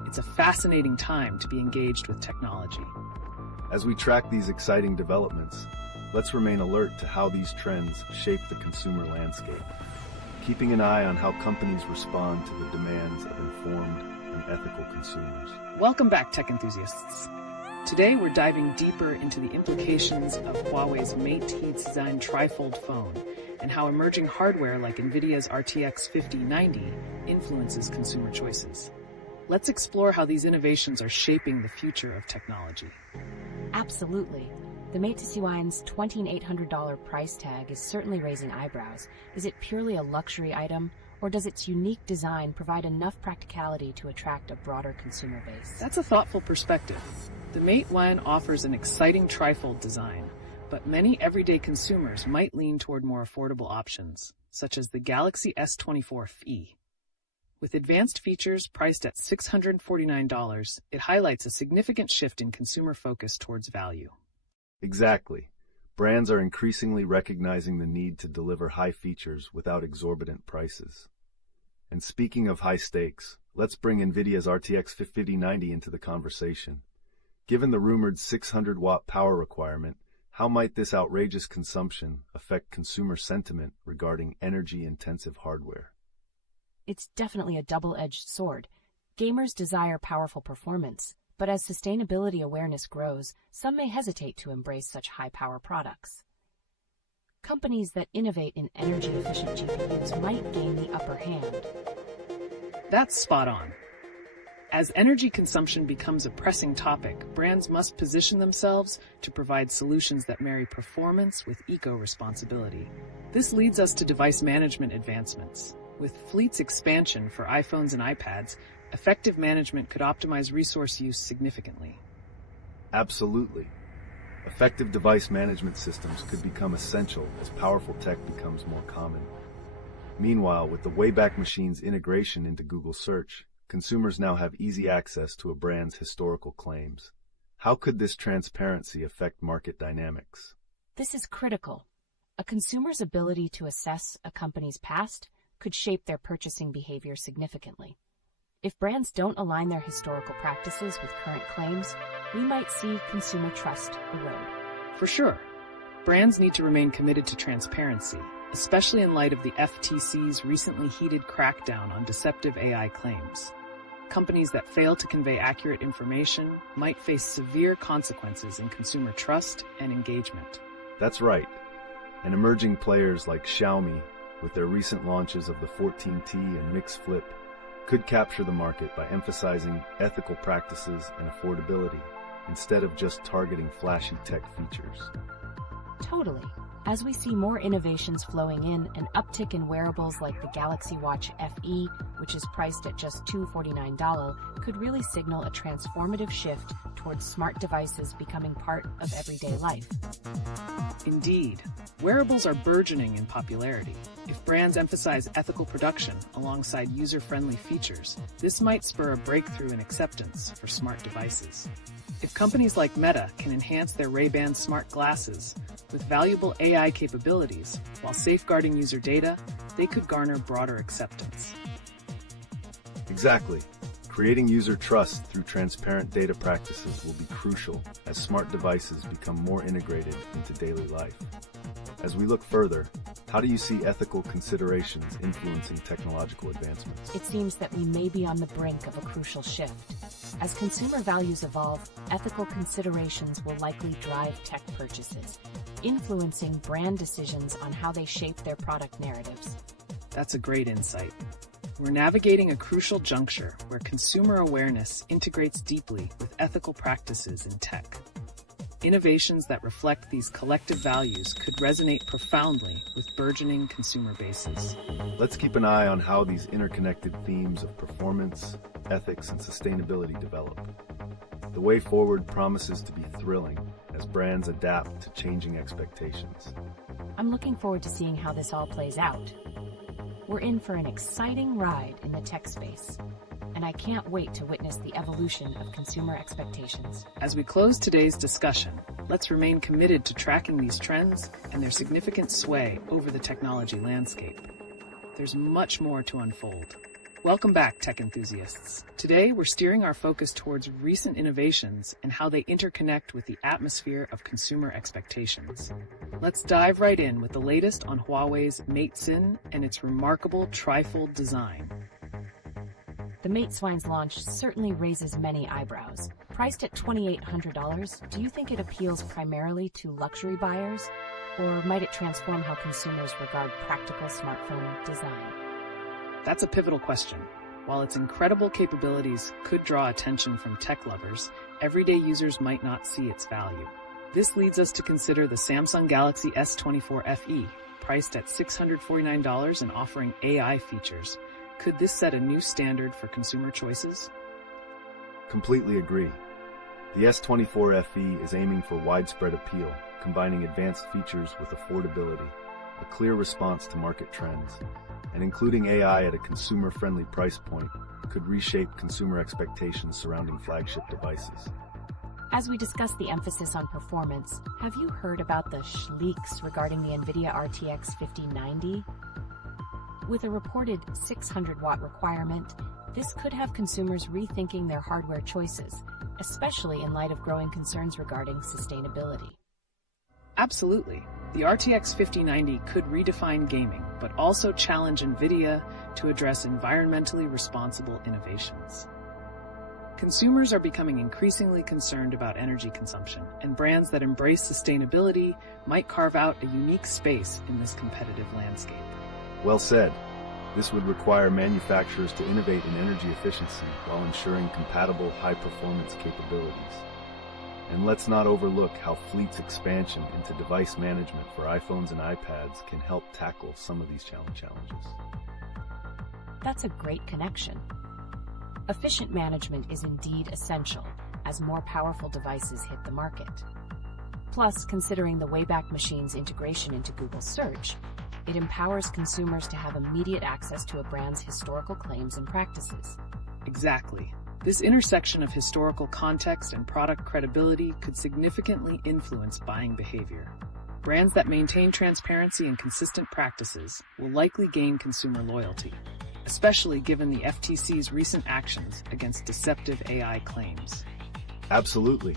It's a fascinating time to be engaged with technology. As we track these exciting developments, let's remain alert to how these trends shape the consumer landscape, keeping an eye on how companies respond to the demands of informed and ethical consumers. Welcome back, tech enthusiasts. Today we're diving deeper into the implications of Huawei's Mate heat-designed Trifold phone and how emerging hardware like Nvidia's RTX 5090 influences consumer choices. Let's explore how these innovations are shaping the future of technology. Absolutely. The Mate Heat-designed's $2,800 price tag is certainly raising eyebrows. Is it purely a luxury item, or does its unique design provide enough practicality to attract a broader consumer base? That's a thoughtful perspective. The Mate One offers an exciting trifold design, but many everyday consumers might lean toward more affordable options, such as the Galaxy S24 FE. With advanced features priced at $649, it highlights a significant shift in consumer focus towards value. Exactly. Brands are increasingly recognizing the need to deliver high features without exorbitant prices. And speaking of high stakes, let's bring Nvidia's RTX 5090 into the conversation. Given the rumored 600-watt power requirement, how might this outrageous consumption affect consumer sentiment regarding energy-intensive hardware? It's definitely a double-edged sword. Gamers desire powerful performance, but as sustainability awareness grows, some may hesitate to embrace such high-power products. Companies that innovate in energy-efficient GPUs might gain the upper hand. That's spot on. As energy consumption becomes a pressing topic, brands must position themselves to provide solutions that marry performance with eco-responsibility. This leads us to device management advancements. With fleet's expansion for iPhones and iPads, effective management could optimize resource use significantly. Absolutely. Effective device management systems could become essential as powerful tech becomes more common. Meanwhile, with the Wayback Machine's integration into Google Search, consumers now have easy access to a brand's historical claims. How could this transparency affect market dynamics? This is critical. A consumer's ability to assess a company's past could shape their purchasing behavior significantly. If brands don't align their historical practices with current claims, we might see consumer trust erode. For sure, brands need to remain committed to transparency, especially in light of the FTC's recently heated crackdown on deceptive AI claims. Companies that fail to convey accurate information might face severe consequences in consumer trust and engagement. That's right. And emerging players like Xiaomi, with their recent launches of the 14T and Mix Flip, could capture the market by emphasizing ethical practices and affordability, instead of just targeting flashy tech features. Totally. As we see more innovations flowing in, an uptick in wearables like the Galaxy Watch FE, which is priced at just $249, could really signal a transformative shift towards smart devices becoming part of everyday life. Indeed, wearables are burgeoning in popularity. If brands emphasize ethical production alongside user-friendly features, this might spur a breakthrough in acceptance for smart devices. If companies like Meta can enhance their Ray-Ban smart glasses with valuable AI capabilities while safeguarding user data, they could garner broader acceptance. Exactly. Creating user trust through transparent data practices will be crucial as smart devices become more integrated into daily life. As we look further, how do you see ethical considerations influencing technological advancements? It seems that we may be on the brink of a crucial shift. As consumer values evolve, ethical considerations will likely drive tech purchases, influencing brand decisions on how they shape their product narratives. That's a great insight. We're navigating a crucial juncture where consumer awareness integrates deeply with ethical practices in tech. Innovations that reflect these collective values could resonate profoundly with burgeoning consumer bases. Let's keep an eye on how these interconnected themes of performance, ethics, and sustainability develop. The way forward promises to be thrilling as brands adapt to changing expectations. I'm looking forward to seeing how this all plays out. We're in for an exciting ride in the tech space, and I can't wait to witness the evolution of consumer expectations. As we close today's discussion, let's remain committed to tracking these trends and their significant sway over the technology landscape. There's much more to unfold. Welcome back, tech enthusiasts. Today, we're steering our focus towards recent innovations and how they interconnect with the atmosphere of consumer expectations. Let's dive right in with the latest on Huawei's Mate Sin and its remarkable Trifold design. The Mate Swine's launch certainly raises many eyebrows. Priced at $2,800, do you think it appeals primarily to luxury buyers, or might it transform how consumers regard practical smartphone design? That's a pivotal question. While its incredible capabilities could draw attention from tech lovers, everyday users might not see its value. This leads us to consider the Samsung Galaxy S24 FE, priced at $649 and offering AI features. Could this set a new standard for consumer choices? Completely agree. The S24 FE is aiming for widespread appeal, combining advanced features with affordability, a clear response to market trends, and including AI at a consumer-friendly price point could reshape consumer expectations surrounding flagship devices. As we discuss the emphasis on performance, have you heard about the leaks regarding the Nvidia RTX 5090? With a reported 600-watt requirement, this could have consumers rethinking their hardware choices, especially in light of growing concerns regarding sustainability. Absolutely. The RTX 5090 could redefine gaming, but also challenge Nvidia to address environmentally responsible innovations. Consumers are becoming increasingly concerned about energy consumption, and brands that embrace sustainability might carve out a unique space in this competitive landscape. Well said. This would require manufacturers to innovate in energy efficiency while ensuring compatible high-performance capabilities. And let's not overlook how fleet's expansion into device management for iPhones and iPads can help tackle some of these challenges. That's a great connection. Efficient management is indeed essential as more powerful devices hit the market. Plus, considering the Wayback Machine's integration into Google Search, it empowers consumers to have immediate access to a brand's historical claims and practices. Exactly. This intersection of historical context and product credibility could significantly influence buying behavior. Brands that maintain transparency and consistent practices will likely gain consumer loyalty, especially given the FTC's recent actions against deceptive AI claims. Absolutely.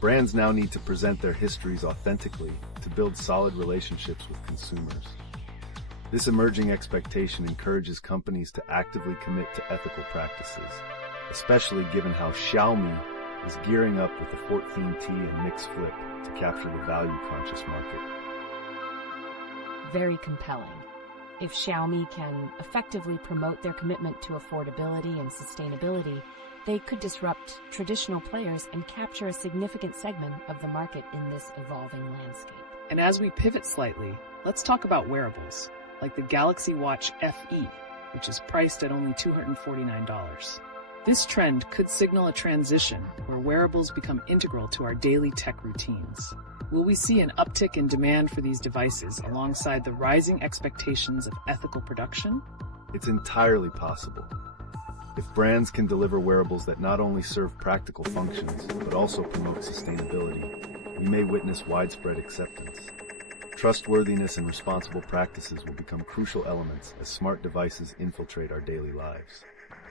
Brands now need to present their histories authentically to build solid relationships with consumers. This emerging expectation encourages companies to actively commit to ethical practices, especially given how Xiaomi is gearing up with the 14T and Mix Flip to capture the value-conscious market. Very compelling. If Xiaomi can effectively promote their commitment to affordability and sustainability, they could disrupt traditional players and capture a significant segment of the market in this evolving landscape. And as we pivot slightly, let's talk about wearables, like the Galaxy Watch FE, which is priced at only $249. This trend could signal a transition where wearables become integral to our daily tech routines. Will we see an uptick in demand for these devices alongside the rising expectations of ethical production? It's entirely possible. If brands can deliver wearables that not only serve practical functions, but also promote sustainability, we may witness widespread acceptance. Trustworthiness and responsible practices will become crucial elements as smart devices infiltrate our daily lives.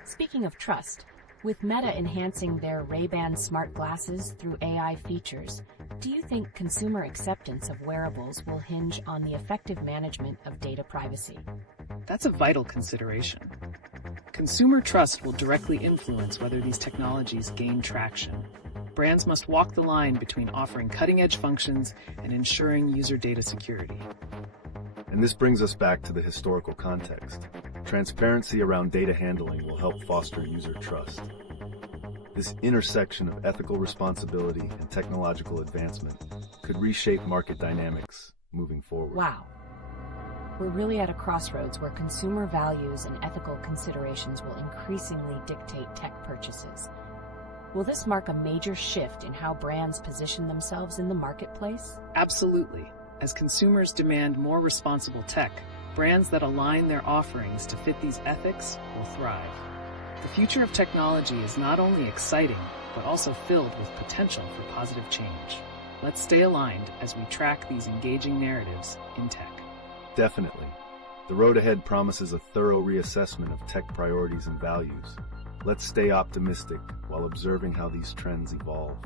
Speaking of trust, with Meta enhancing their Ray-Ban smart glasses through AI features, do you think consumer acceptance of wearables will hinge on the effective management of data privacy? That's a vital consideration. Consumer trust will directly influence whether these technologies gain traction. Brands must walk the line between offering cutting-edge functions and ensuring user data security. And this brings us back to the historical context. Transparency around data handling will help foster user trust. This intersection of ethical responsibility and technological advancement could reshape market dynamics moving forward. Wow. We're really at a crossroads where consumer values and ethical considerations will increasingly dictate tech purchases. Will this mark a major shift in how brands position themselves in the marketplace? Absolutely. As consumers demand more responsible tech, brands that align their offerings to fit these ethics will thrive. The future of technology is not only exciting, but also filled with potential for positive change. Let's stay aligned as we track these engaging narratives in tech. Definitely. The road ahead promises a thorough reassessment of tech priorities and values. Let's stay optimistic while observing how these trends evolve.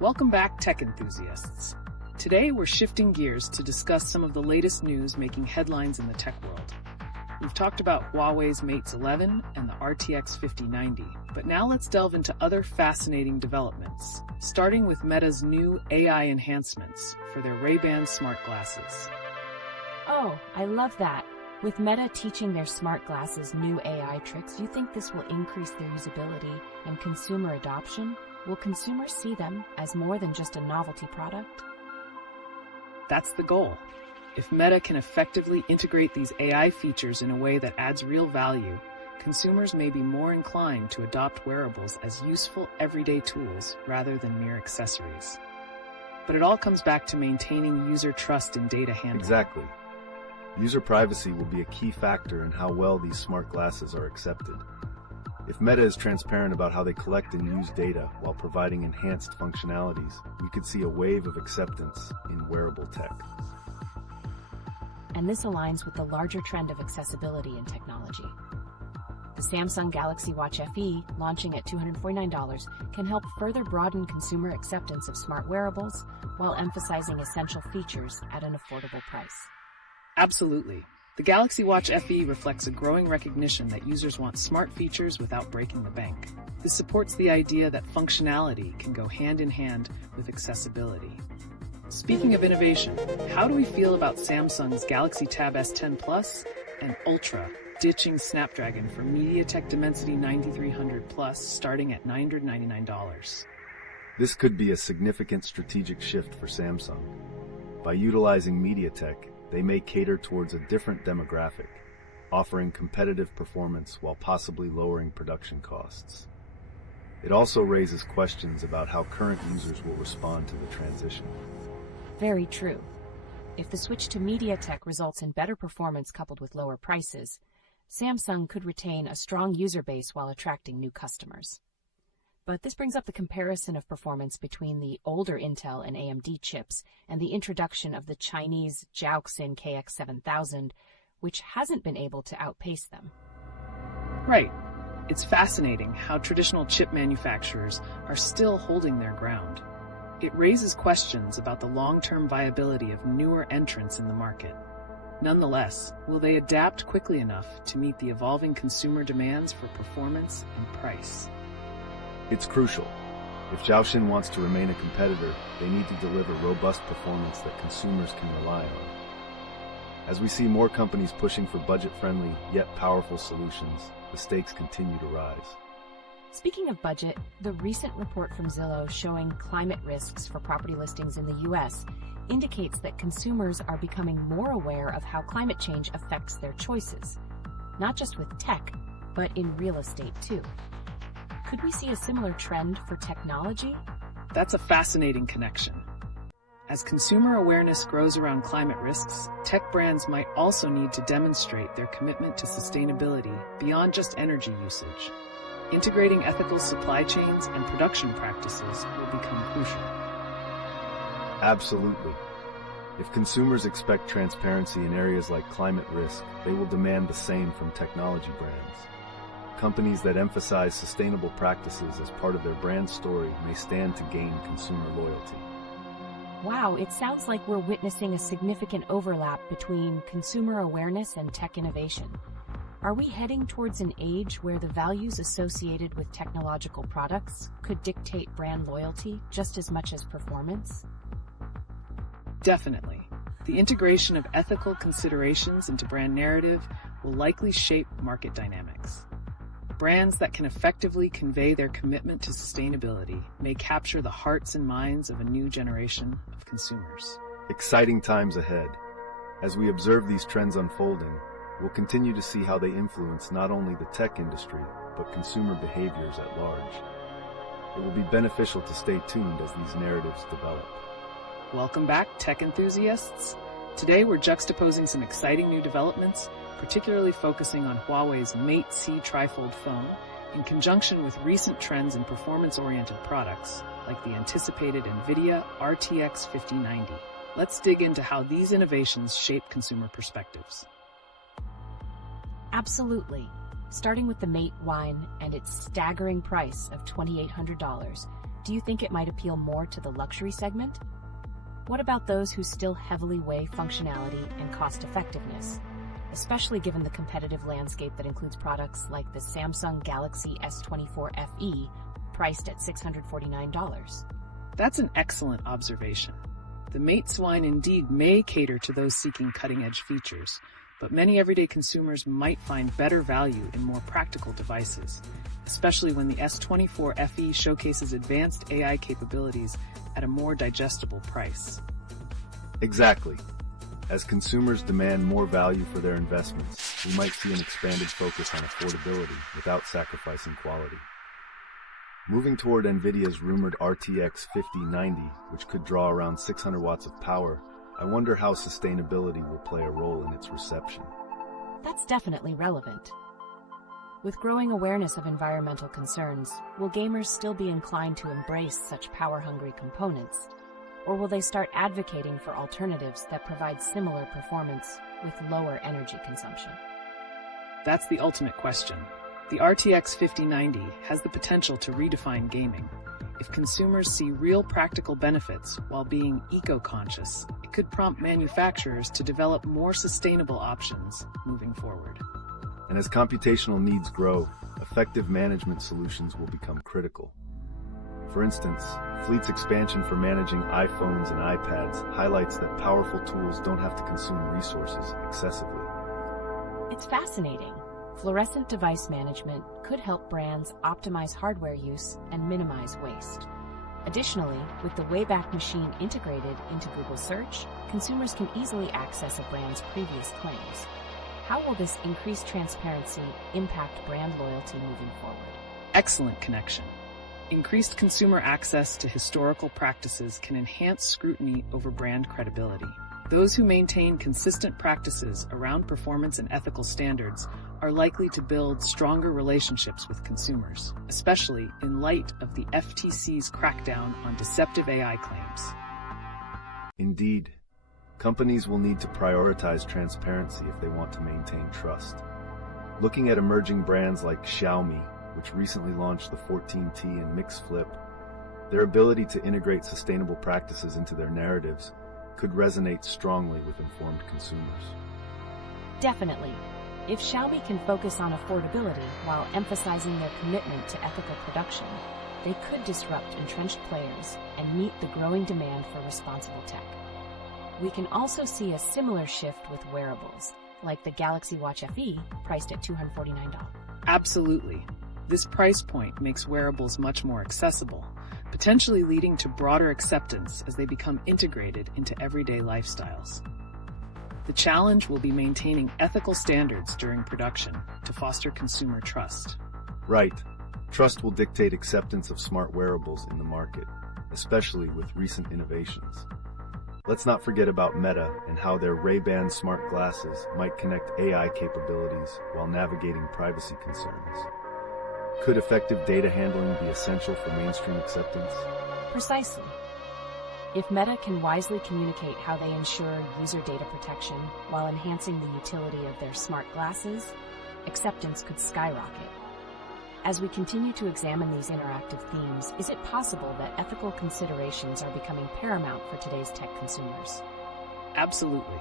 Welcome back, tech enthusiasts. Today, we're shifting gears to discuss some of the latest news making headlines in the tech world. We've talked about Huawei's Mate 11 and the RTX 5090, but now let's delve into other fascinating developments, starting with Meta's new AI enhancements for their Ray-Ban smart glasses. Oh, I love that. With Meta teaching their smart glasses new AI tricks, do you think this will increase their usability and consumer adoption? Will consumers see them as more than just a novelty product? That's the goal. If Meta can effectively integrate these AI features in a way that adds real value, consumers may be more inclined to adopt wearables as useful everyday tools rather than mere accessories. but it all comes back to maintaining user trust in data handling. Exactly. User privacy will be a key factor in how well these smart glasses are accepted. If Meta is transparent about how they collect and use data while providing enhanced functionalities, we could see a wave of acceptance in wearable tech. And this aligns with the larger trend of accessibility in technology. The Samsung Galaxy Watch FE, launching at $249, can help further broaden consumer acceptance of smart wearables while emphasizing essential features at an affordable price. Absolutely. The Galaxy Watch FE reflects a growing recognition that users want smart features without breaking the bank. This supports the idea that functionality can go hand in hand with accessibility. Speaking of innovation, how do we feel about Samsung's Galaxy Tab S10 Plus and Ultra ditching Snapdragon for MediaTek Dimensity 9300 Plus starting at $999? This could be a significant strategic shift for Samsung. By utilizing MediaTek, they may cater towards a different demographic, offering competitive performance while possibly lowering production costs. It also raises questions about how current users will respond to the transition. Very true. If the switch to MediaTek results in better performance coupled with lower prices, Samsung could retain a strong user base while attracting new customers. But this brings up the comparison of performance between the older Intel and AMD chips and the introduction of the Chinese Zhaoxin KX7000, which hasn't been able to outpace them. Right. It's fascinating how traditional chip manufacturers are still holding their ground. It raises questions about the long-term viability of newer entrants in the market. Nonetheless, will they adapt quickly enough to meet the evolving consumer demands for performance and price? It's crucial. If Zhaoxin wants to remain a competitor, they need to deliver robust performance that consumers can rely on. As we see more companies pushing for budget-friendly, yet powerful solutions, the stakes continue to rise. Speaking of budget, the recent report from Zillow showing climate risks for property listings in the U.S. indicates that consumers are becoming more aware of how climate change affects their choices, not just with tech, but in real estate too. Could we see a similar trend for technology? That's a fascinating connection. As consumer awareness grows around climate risks, tech brands might also need to demonstrate their commitment to sustainability beyond just energy usage. Integrating ethical supply chains and production practices will become crucial. Absolutely. If consumers expect transparency in areas like climate risk, they will demand the same from technology brands. Companies that emphasize sustainable practices as part of their brand story may stand to gain consumer loyalty. Wow, it sounds like we're witnessing a significant overlap between consumer awareness and tech innovation. Are we heading towards an age where the values associated with technological products could dictate brand loyalty just as much as performance? Definitely. The integration of ethical considerations into brand narrative will likely shape market dynamics. Brands that can effectively convey their commitment to sustainability may capture the hearts and minds of a new generation of consumers. Exciting times ahead. As we observe these trends unfolding, we'll continue to see how they influence not only the tech industry, but consumer behaviors at large. It will be beneficial to stay tuned as these narratives develop. Welcome back, tech enthusiasts. Today we're juxtaposing some exciting new developments, particularly focusing on Huawei's Mate C Trifold phone in conjunction with recent trends in performance-oriented products like the anticipated Nvidia RTX 5090. Let's dig into how these innovations shape consumer perspectives. Absolutely. Starting with the Mate Wine and its staggering price of $2,800, do you think it might appeal more to the luxury segment? What about those who still heavily weigh functionality and cost-effectiveness, especially given the competitive landscape that includes products like the Samsung Galaxy S24 FE, priced at $649? That's an excellent observation. The Mate's Wine indeed may cater to those seeking cutting-edge features, but many everyday consumers might find better value in more practical devices, especially when the S24 FE showcases advanced AI capabilities at a more digestible price. Exactly. As consumers demand more value for their investments, we might see an expanded focus on affordability without sacrificing quality. Moving toward Nvidia's rumored RTX 5090, which could draw around 600 watts of power, I wonder how sustainability will play a role in its reception. That's definitely relevant. With growing awareness of environmental concerns, will gamers still be inclined to embrace such power-hungry components? Or will they start advocating for alternatives that provide similar performance with lower energy consumption? That's the ultimate question. The RTX 5090 has the potential to redefine gaming. If consumers see real practical benefits while being eco-conscious, it could prompt manufacturers to develop more sustainable options moving forward. And as computational needs grow, effective management solutions will become critical. For instance, Fleet's expansion for managing iPhones and iPads highlights that powerful tools don't have to consume resources excessively. It's fascinating. Fluorescent device management could help brands optimize hardware use and minimize waste. Additionally, with the Wayback Machine integrated into Google Search, consumers can easily access a brand's previous claims. How will this increased transparency impact brand loyalty moving forward? Excellent connection. Increased consumer access to historical practices can enhance scrutiny over brand credibility. Those who maintain consistent practices around performance and ethical standards are likely to build stronger relationships with consumers, especially in light of the FTC's crackdown on deceptive AI claims. Indeed, companies will need to prioritize transparency if they want to maintain trust. Looking at emerging brands like Xiaomi, which recently launched the 14T and Mix Flip, their ability to integrate sustainable practices into their narratives could resonate strongly with informed consumers. Definitely. If Xiaomi can focus on affordability while emphasizing their commitment to ethical production, they could disrupt entrenched players and meet the growing demand for responsible tech. We can also see a similar shift with wearables, like the Galaxy Watch FE, priced at $249. Absolutely. This price point makes wearables much more accessible, potentially leading to broader acceptance as they become integrated into everyday lifestyles. The challenge will be maintaining ethical standards during production to foster consumer trust. Right. Trust will dictate acceptance of smart wearables in the market, especially with recent innovations. Let's not forget about Meta and how their Ray-Ban smart glasses might connect AI capabilities while navigating privacy concerns. Could effective data handling be essential for mainstream acceptance? Precisely. If Meta can wisely communicate how they ensure user data protection while enhancing the utility of their smart glasses, acceptance could skyrocket. As we continue to examine these interactive themes, is it possible that ethical considerations are becoming paramount for today's tech consumers? Absolutely.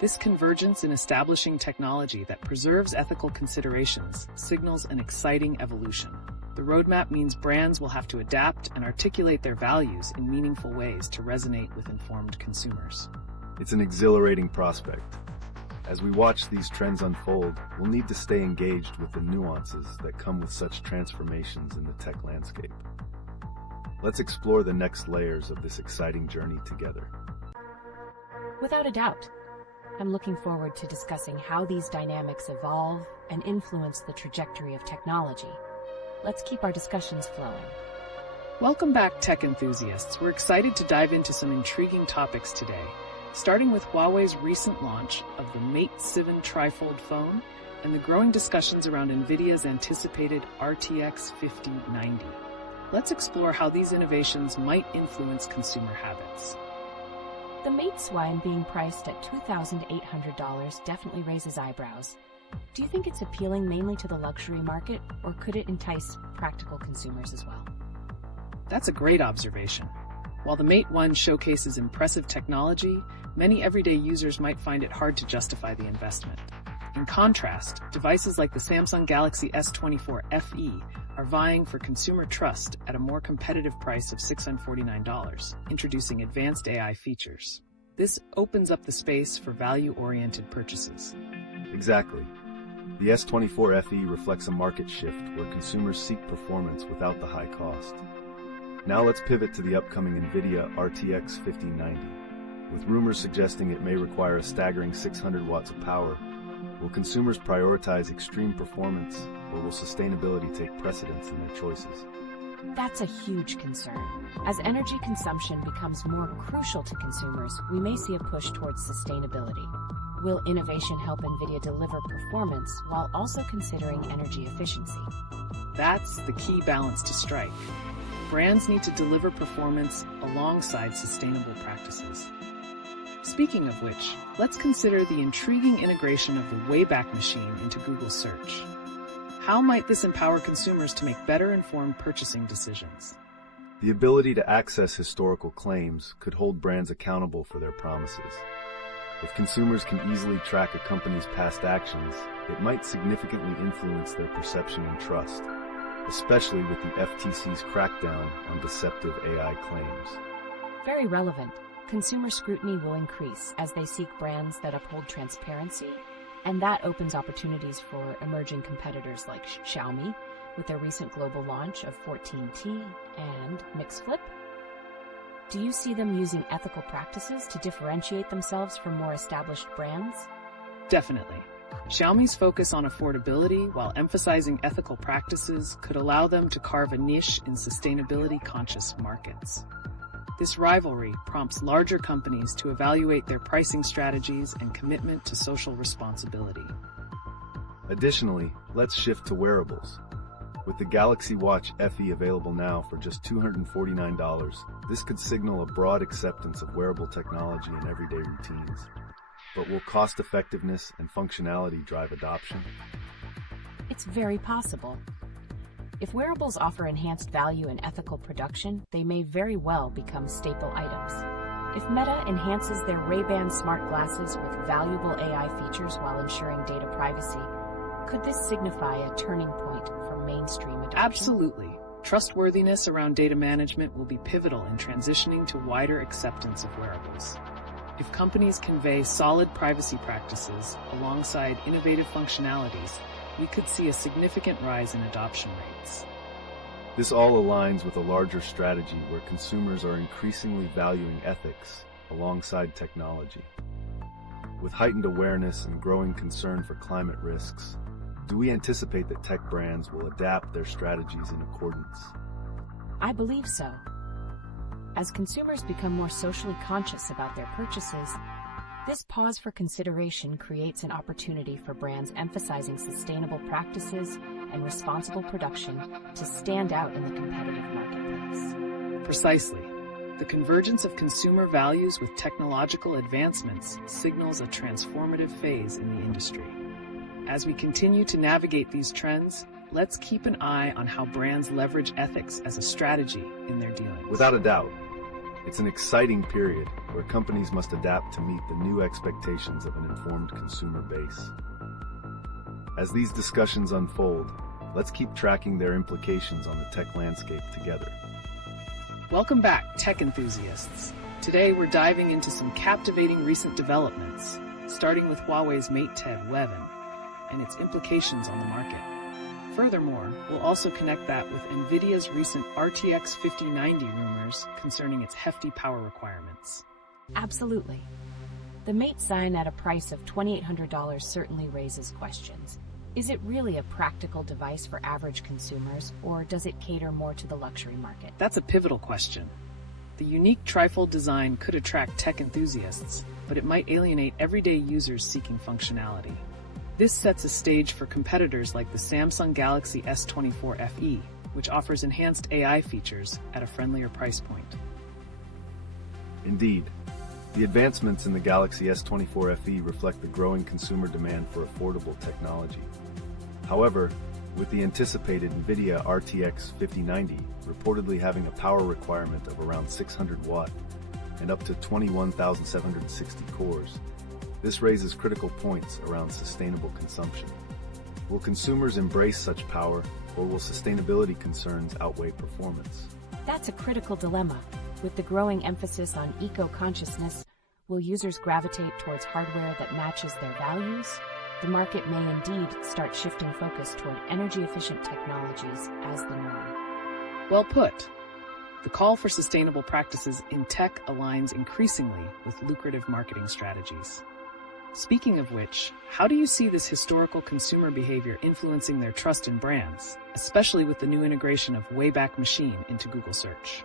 This convergence in establishing technology that preserves ethical considerations signals an exciting evolution. The roadmap means brands will have to adapt and articulate their values in meaningful ways to resonate with informed consumers. It's an exhilarating prospect. As we watch these trends unfold, we'll need to stay engaged with the nuances that come with such transformations in the tech landscape. Let's explore the next layers of this exciting journey together. Without a doubt. I'm looking forward to discussing how these dynamics evolve and influence the trajectory of technology. Let's keep our discussions flowing. Welcome back, tech enthusiasts. We're excited to dive into some intriguing topics today, starting with Huawei's recent launch of the Mate 7 Trifold phone and the growing discussions around Nvidia's anticipated RTX 5090. Let's explore how these innovations might influence consumer habits. The Mate Swine being priced at $2,800 definitely raises eyebrows. Do you think it's appealing mainly to the luxury market, or could it entice practical consumers as well? That's a great observation. While the Mate 1 showcases impressive technology, many everyday users might find it hard to justify the investment. In contrast, devices like the Samsung Galaxy S24 FE are vying for consumer trust at a more competitive price of $649, introducing advanced AI features. This opens up the space for value-oriented purchases. Exactly. The S24 FE reflects a market shift where consumers seek performance without the high cost. Now let's pivot to the upcoming Nvidia RTX 5090. With rumors suggesting it may require a staggering 600 watts of power, will consumers prioritize extreme performance, or will sustainability take precedence in their choices? That's a huge concern. As energy consumption becomes more crucial to consumers, we may see a push towards sustainability. Will innovation help Nvidia deliver performance while also considering energy efficiency? That's the key balance to strike. Brands need to deliver performance alongside sustainable practices. Speaking of which, let's consider the intriguing integration of the Wayback Machine into Google Search. How might this empower consumers to make better informed purchasing decisions? The ability to access historical claims could hold brands accountable for their promises. If consumers can easily track a company's past actions, it might significantly influence their perception and trust, especially with the FTC's crackdown on deceptive AI claims. Very relevant. Consumer scrutiny will increase as they seek brands that uphold transparency, and that opens opportunities for emerging competitors like Xiaomi with their recent global launch of 14T and Mix Flip. Do you see them using ethical practices to differentiate themselves from more established brands? Definitely. Xiaomi's focus on affordability while emphasizing ethical practices could allow them to carve a niche in sustainability-conscious markets. This rivalry prompts larger companies to evaluate their pricing strategies and commitment to social responsibility. Additionally, let's shift to wearables. With the Galaxy Watch FE available now for just $249, this could signal a broad acceptance of wearable technology in everyday routines. But will cost-effectiveness and functionality drive adoption? It's very possible. If wearables offer enhanced value and ethical production, they may very well become staple items. If Meta enhances their Ray-Ban smart glasses with valuable AI features while ensuring data privacy, could this signify a turning point for mainstream adoption? Absolutely. Trustworthiness around data management will be pivotal in transitioning to wider acceptance of wearables. If companies convey solid privacy practices alongside innovative functionalities, we could see a significant rise in adoption rates. This all aligns with a larger strategy where consumers are increasingly valuing ethics alongside technology. With heightened awareness and growing concern for climate risks, do we anticipate that tech brands will adapt their strategies in accordance? I believe so. As consumers become more socially conscious about their purchases, this pause for consideration creates an opportunity for brands emphasizing sustainable practices and responsible production to stand out in the competitive marketplace. Precisely. The convergence of consumer values with technological advancements signals a transformative phase in the industry. As we continue to navigate these trends, let's keep an eye on how brands leverage ethics as a strategy in their dealings. Without a doubt, it's an exciting period where companies must adapt to meet the new expectations of an informed consumer base. As these discussions unfold, let's keep tracking their implications on the tech landscape together. Welcome back, tech enthusiasts. Today we're diving into some captivating recent developments, starting with Huawei's Mate 10 11 and its implications on the market. Furthermore, we'll also connect that with Nvidia's recent RTX 5090 rumors concerning its hefty power requirements. Absolutely. The Mate sign at a price of $2,800 certainly raises questions. Is it really a practical device for average consumers, or does it cater more to the luxury market? That's a pivotal question. The unique Trifold design could attract tech enthusiasts, but it might alienate everyday users seeking functionality. This sets a stage for competitors like the Samsung Galaxy S24 FE, which offers enhanced AI features at a friendlier price point. Indeed, the advancements in the Galaxy S24 FE reflect the growing consumer demand for affordable technology. However, with the anticipated Nvidia RTX 5090 reportedly having a power requirement of around 600 watt and up to 21,760 cores, this raises critical points around sustainable consumption. Will consumers embrace such power, or will sustainability concerns outweigh performance? That's a critical dilemma. With the growing emphasis on eco-consciousness, will users gravitate towards hardware that matches their values? The market may indeed start shifting focus toward energy-efficient technologies as the norm. Well put. The call for sustainable practices in tech aligns increasingly with lucrative marketing strategies. Speaking of which, how do you see this historical consumer behavior influencing their trust in brands, especially with the new integration of Wayback Machine into Google Search?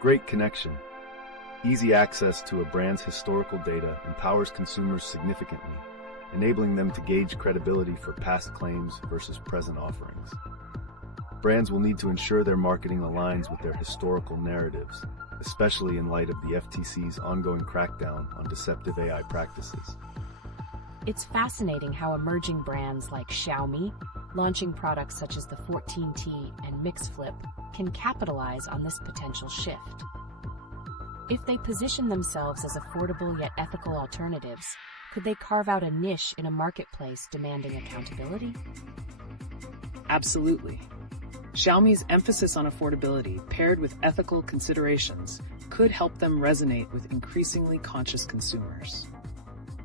Great connection. Easy access to a brand's historical data empowers consumers significantly, enabling them to gauge credibility for past claims versus present offerings. Brands will need to ensure their marketing aligns with their historical narratives, especially in light of the FTC's ongoing crackdown on deceptive AI practices. It's fascinating how emerging brands like Xiaomi, launching products such as the 14T and Mix Flip, can capitalize on this potential shift. If they position themselves as affordable yet ethical alternatives, could they carve out a niche in a marketplace demanding accountability? Absolutely. Xiaomi's emphasis on affordability, paired with ethical considerations, could help them resonate with increasingly conscious consumers.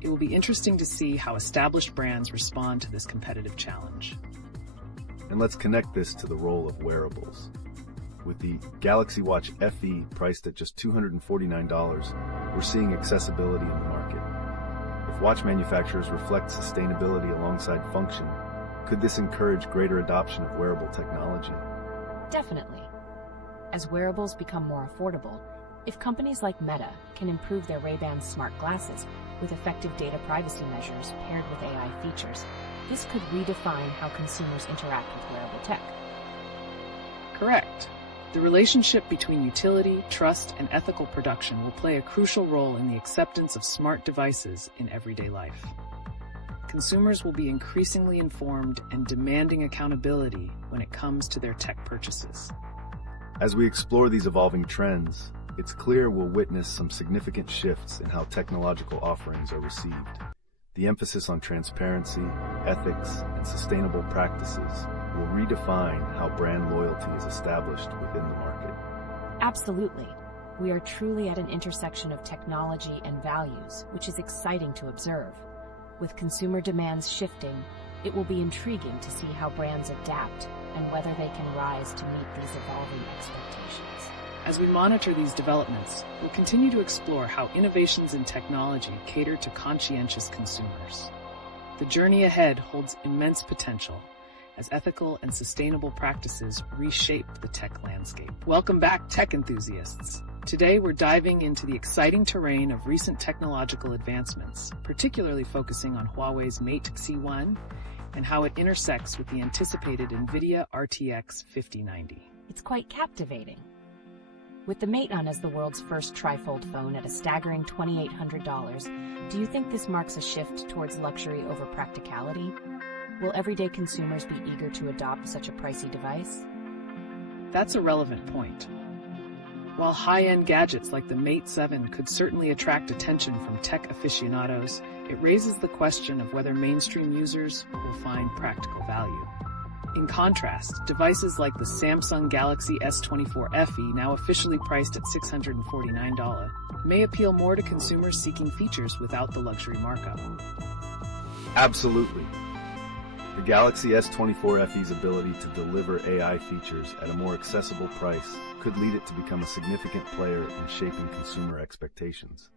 It will be interesting to see how established brands respond to this competitive challenge. And let's connect this to the role of wearables. With the Galaxy Watch FE priced at just $249, we're seeing accessibility in the market. If watch manufacturers reflect sustainability alongside function, could this encourage greater adoption of wearable technology? Definitely. As wearables become more affordable, if companies like Meta can improve their Ray-Ban smart glasses with effective data privacy measures paired with AI features, this could redefine how consumers interact with wearable tech. Correct. The relationship between utility, trust, and ethical production will play a crucial role in the acceptance of smart devices in everyday life. Consumers will be increasingly informed and demanding accountability when it comes to their tech purchases. As we explore these evolving trends, it's clear we'll witness some significant shifts in how technological offerings are received. The emphasis on transparency, ethics, and sustainable practices will redefine how brand loyalty is established within the market. Absolutely. We are truly at an intersection of technology and values, which is exciting to observe. With consumer demands shifting, it will be intriguing to see how brands adapt and whether they can rise to meet these evolving expectations. As we monitor these developments, we'll continue to explore how innovations in technology cater to conscientious consumers. The journey ahead holds immense potential as ethical and sustainable practices reshape the tech landscape. Welcome back, tech enthusiasts. Today, we're diving into the exciting terrain of recent technological advancements, particularly focusing on Huawei's Mate C1 and how it intersects with the anticipated Nvidia RTX 5090. It's quite captivating. With the LeetOne as the world's first Trifold phone at a staggering $2,800, do you think this marks a shift towards luxury over practicality? Will everyday consumers be eager to adopt such a pricey device? That's a relevant point. While high-end gadgets like the Mate 7 could certainly attract attention from tech aficionados, it raises the question of whether mainstream users will find practical value. In contrast, devices like the Samsung Galaxy S24 FE, now officially priced at $649, may appeal more to consumers seeking features without the luxury markup. Absolutely. The Galaxy S24 FE's ability to deliver AI features at a more accessible price could lead it to become a significant player in shaping consumer expectations.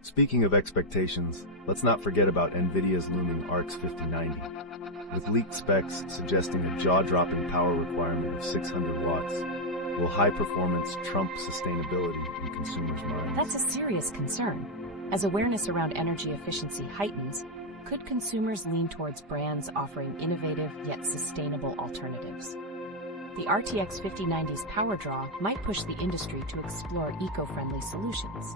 Speaking of expectations, let's not forget about Nvidia's looming RTX 5090. With leaked specs suggesting a jaw-dropping power requirement of 600 watts, will high performance trump sustainability in consumers' minds? That's a serious concern. As awareness around energy efficiency heightens, could consumers lean towards brands offering innovative yet sustainable alternatives? The RTX 5090's power draw might push the industry to explore eco-friendly solutions.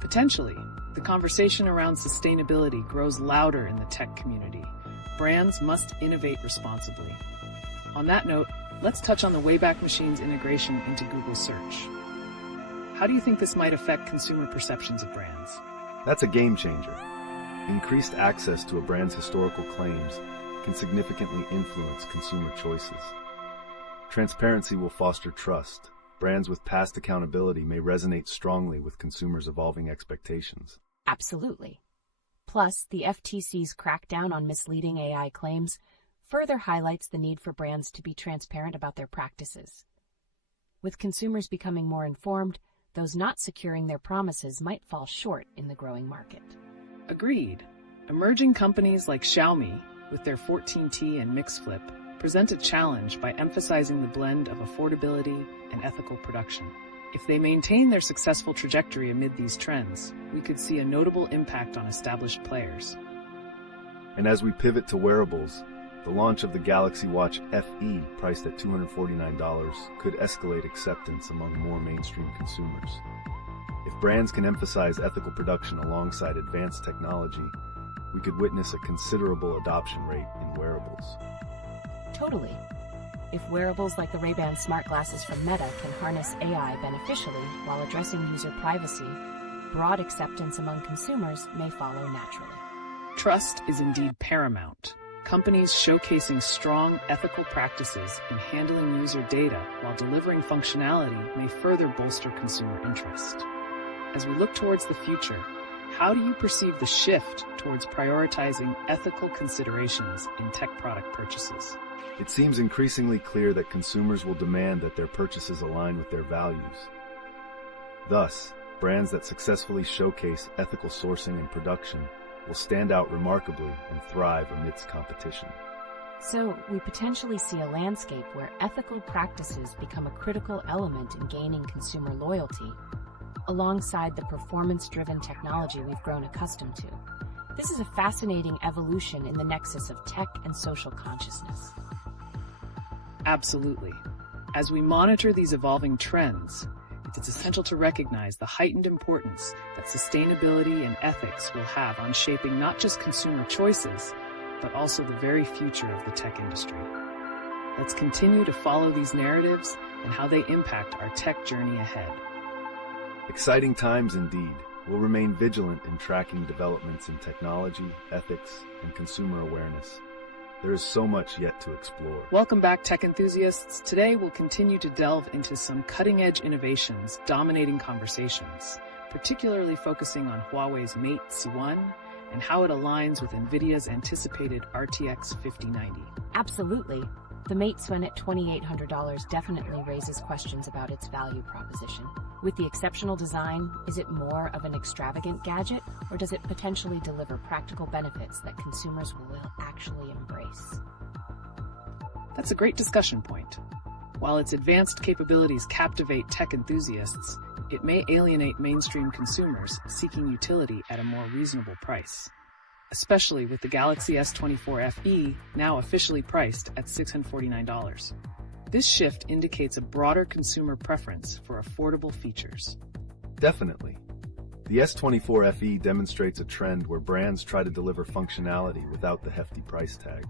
Potentially, the conversation around sustainability grows louder in the tech community. Brands must innovate responsibly. On that note, let's touch on the Wayback Machine's integration into Google Search. How do you think this might affect consumer perceptions of brands? That's a game changer. Increased access to a brand's historical claims can significantly influence consumer choices. Transparency will foster trust. Brands with past accountability may resonate strongly with consumers' evolving expectations. Absolutely. Plus, the FTC's crackdown on misleading AI claims further highlights the need for brands to be transparent about their practices. With consumers becoming more informed, those not securing their promises might fall short in the growing market. Agreed. Emerging companies like Xiaomi, with their 14T and Mix Flip, present a challenge by emphasizing the blend of affordability and ethical production. If they maintain their successful trajectory amid these trends, we could see a notable impact on established players. And as we pivot to wearables, the launch of the Galaxy Watch FE, priced at $249, could escalate acceptance among more mainstream consumers. If brands can emphasize ethical production alongside advanced technology, we could witness a considerable adoption rate in wearables. Totally. If wearables like the Ray-Ban smart glasses from Meta can harness AI beneficially while addressing user privacy, broad acceptance among consumers may follow naturally. Trust is indeed paramount. Companies showcasing strong ethical practices in handling user data while delivering functionality may further bolster consumer interest. As we look towards the future, how do you perceive the shift towards prioritizing ethical considerations in tech product purchases? It seems increasingly clear that consumers will demand that their purchases align with their values. Thus, brands that successfully showcase ethical sourcing and production will stand out remarkably and thrive amidst competition. So, we potentially see a landscape where ethical practices become a critical element in gaining consumer loyalty, alongside the performance-driven technology we've grown accustomed to. This is a fascinating evolution in the nexus of tech and social consciousness. Absolutely. As we monitor these evolving trends, it's essential to recognize the heightened importance that sustainability and ethics will have on shaping not just consumer choices, but also the very future of the tech industry. Let's continue to follow these narratives and how they impact our tech journey ahead. Exciting times indeed. We'll remain vigilant in tracking developments in technology, ethics, and consumer awareness. There is so much yet to explore. Welcome back, tech enthusiasts. Today, we'll continue to delve into some cutting-edge innovations dominating conversations, particularly focusing on Huawei's Mate C1 and how it aligns with Nvidia's anticipated RTX 5090. Absolutely. The Mate C1 at $2,800 definitely raises questions about its value proposition. With the exceptional design, is it more of an extravagant gadget, or does it potentially deliver practical benefits that consumers will actually embrace? That's a great discussion point. While its advanced capabilities captivate tech enthusiasts, it may alienate mainstream consumers seeking utility at a more reasonable price, especially with the Galaxy S24 FE now officially priced at $649. This shift indicates a broader consumer preference for affordable features. Definitely. The S24 FE demonstrates a trend where brands try to deliver functionality without the hefty price tag.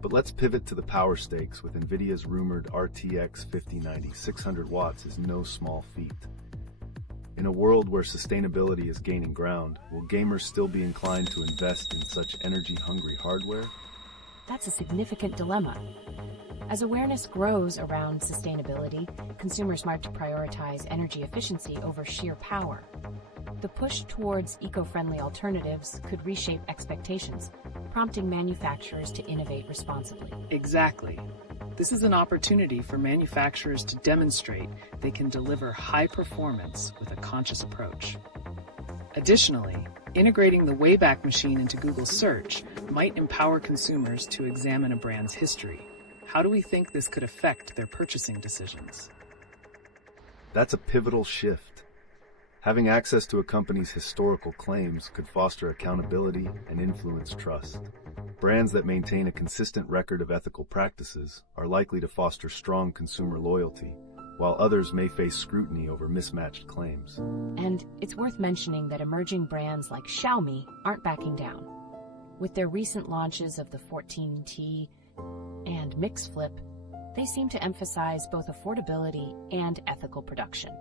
But let's pivot to the power stakes with Nvidia's rumored RTX 5090. 600 watts is no small feat. In a world where sustainability is gaining ground, will gamers still be inclined to invest in such energy-hungry hardware? That's a significant dilemma. As awareness grows around sustainability, consumers might prioritize energy efficiency over sheer power. The push towards eco-friendly alternatives could reshape expectations, prompting manufacturers to innovate responsibly. Exactly. This is an opportunity for manufacturers to demonstrate they can deliver high performance with a conscious approach. Additionally, integrating the Wayback Machine into Google Search might empower consumers to examine a brand's history. How do we think this could affect their purchasing decisions? That's a pivotal shift. Having access to a company's historical claims could foster accountability and influence trust. Brands that maintain a consistent record of ethical practices are likely to foster strong consumer loyalty, while others may face scrutiny over mismatched claims. And it's worth mentioning that emerging brands like Xiaomi aren't backing down. With their recent launches of the 14T and Mix Flip, they seem to emphasize both affordability and ethical production.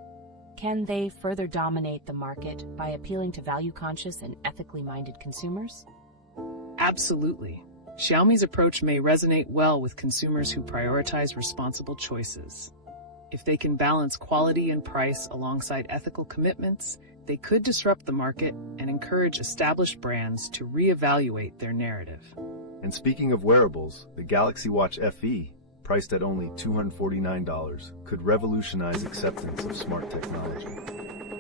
Can they further dominate the market by appealing to value-conscious and ethically minded consumers? Absolutely. Xiaomi's approach may resonate well with consumers who prioritize responsible choices. If they can balance quality and price alongside ethical commitments, they could disrupt the market and encourage established brands to reevaluate their narrative. And speaking of wearables, the Galaxy Watch FE, priced at only $249, could revolutionize acceptance of smart technology.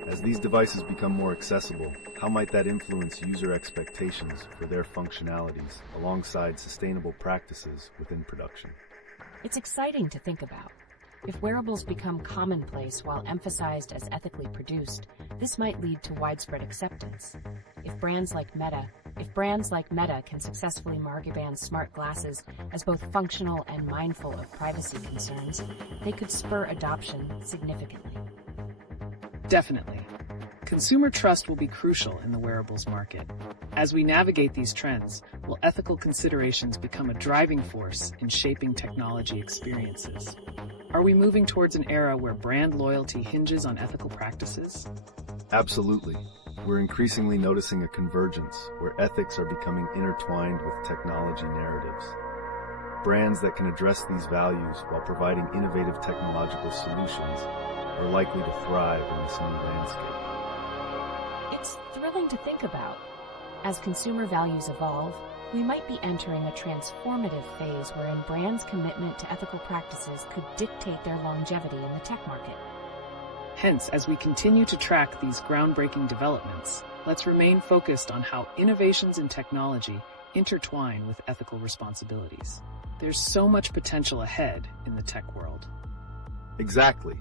As these devices become more accessible, how might that influence user expectations for their functionalities alongside sustainable practices within production? It's exciting to think about. If wearables become commonplace while emphasized as ethically produced, this might lead to widespread acceptance. If brands like Meta can successfully market smart glasses as both functional and mindful of privacy concerns, they could spur adoption significantly. Definitely. Consumer trust will be crucial in the wearables market. As we navigate these trends, will ethical considerations become a driving force in shaping technology experiences? Are we moving towards an era where brand loyalty hinges on ethical practices? Absolutely. We're increasingly noticing a convergence where ethics are becoming intertwined with technology narratives. Brands that can address these values while providing innovative technological solutions are likely to thrive in this new landscape. It's thrilling to think about. As consumer values evolve, we might be entering a transformative phase wherein brands' commitment to ethical practices could dictate their longevity in the tech market. Hence, as we continue to track these groundbreaking developments, let's remain focused on how innovations in technology intertwine with ethical responsibilities. There's so much potential ahead in the tech world. Exactly.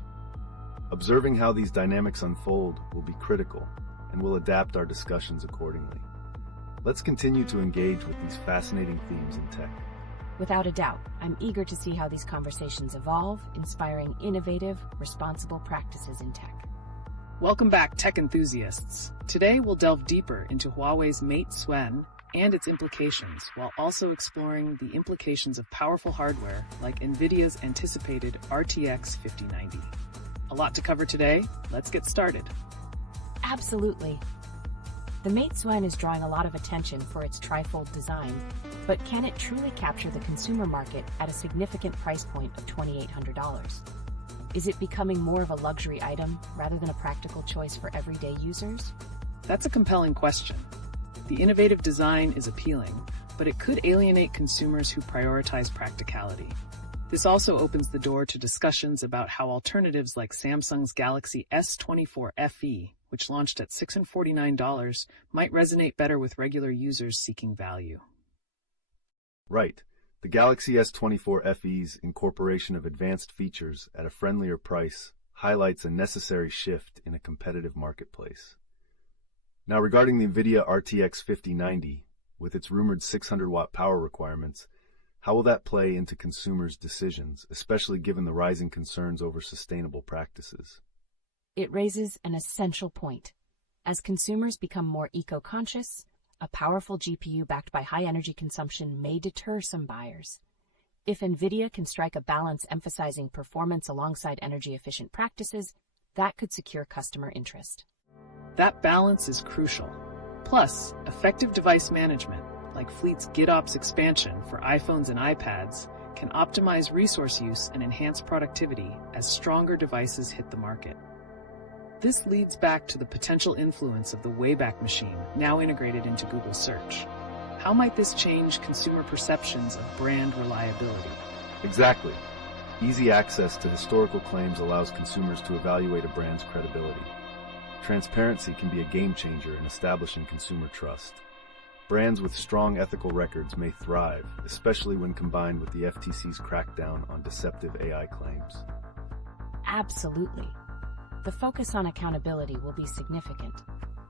Observing how these dynamics unfold will be critical, and we'll adapt our discussions accordingly. Let's continue to engage with these fascinating themes in tech. Without a doubt, I'm eager to see how these conversations evolve, inspiring innovative, responsible practices in tech. Welcome back, tech enthusiasts. Today we'll delve deeper into Huawei's Mate Swen and its implications, while also exploring the implications of powerful hardware like Nvidia's anticipated RTX 5090. A lot to cover today. Let's get started. Absolutely. The Mate Swen is drawing a lot of attention for its trifold design, but can it truly capture the consumer market at a significant price point of $2,800? Is it becoming more of a luxury item rather than a practical choice for everyday users? That's a compelling question. The innovative design is appealing, but it could alienate consumers who prioritize practicality. This also opens the door to discussions about how alternatives like Samsung's Galaxy S24 FE, which launched at $649, might resonate better with regular users seeking value. Right. The Galaxy S24 FE's incorporation of advanced features at a friendlier price highlights a necessary shift in a competitive marketplace. Now, regarding the Nvidia RTX 5090, with its rumored 600-watt power requirements, how will that play into consumers' decisions, especially given the rising concerns over sustainable practices? It raises an essential point. As consumers become more eco-conscious, a powerful GPU backed by high energy consumption may deter some buyers. If Nvidia can strike a balance emphasizing performance alongside energy-efficient practices, that could secure customer interest. That balance is crucial. Plus, effective device management, like Fleet's GitOps expansion for iPhones and iPads, can optimize resource use and enhance productivity as stronger devices hit the market. This leads back to the potential influence of the Wayback Machine, now integrated into Google Search. How might this change consumer perceptions of brand reliability? Exactly. Easy access to historical claims allows consumers to evaluate a brand's credibility. Transparency can be a game changer in establishing consumer trust. Brands with strong ethical records may thrive, especially when combined with the FTC's crackdown on deceptive AI claims. Absolutely. The focus on accountability will be significant.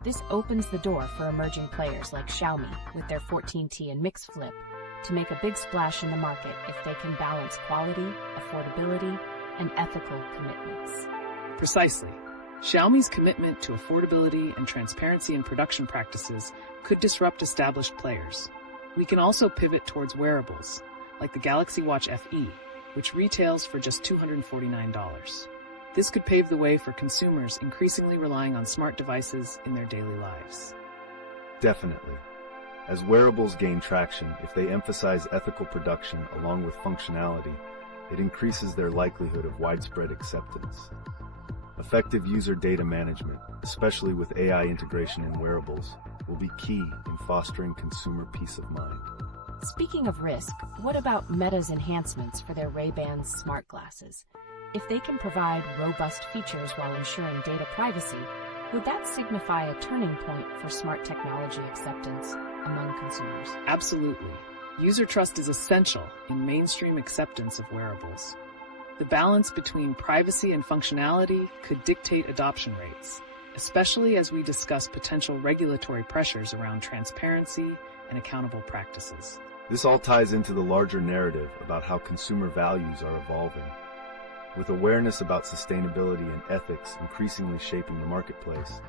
This opens the door for emerging players like Xiaomi with their 14T and Mix Flip to make a big splash in the market if they can balance quality, affordability, and ethical commitments. Precisely. Xiaomi's commitment to affordability and transparency in production practices could disrupt established players. We can also pivot towards wearables, like the Galaxy Watch FE, which retails for just $249. This could pave the way for consumers increasingly relying on smart devices in their daily lives. Definitely. As wearables gain traction, if they emphasize ethical production along with functionality, it increases their likelihood of widespread acceptance. Effective user data management, especially with AI integration in wearables, will be key in fostering consumer peace of mind. Speaking of risk, what about Meta's enhancements for their Ray-Ban smart glasses? If they can provide robust features while ensuring data privacy, Would that signify a turning point for smart technology acceptance among consumers? Absolutely. User trust is essential in mainstream acceptance of wearables. The balance between privacy and functionality could dictate adoption rates, especially as we discuss potential regulatory pressures around transparency and accountable practices. This all ties into the larger narrative about how consumer values are evolving. With awareness about sustainability and ethics increasingly shaping the marketplace,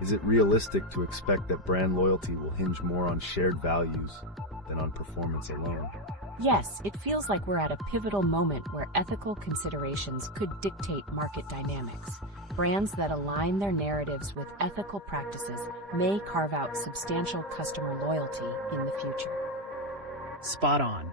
is it realistic to expect that brand loyalty will hinge more on shared values than on performance alone? Yes, it feels like we're at a pivotal moment where ethical considerations could dictate market dynamics. Brands that align their narratives with ethical practices may carve out substantial customer loyalty in the future. Spot on.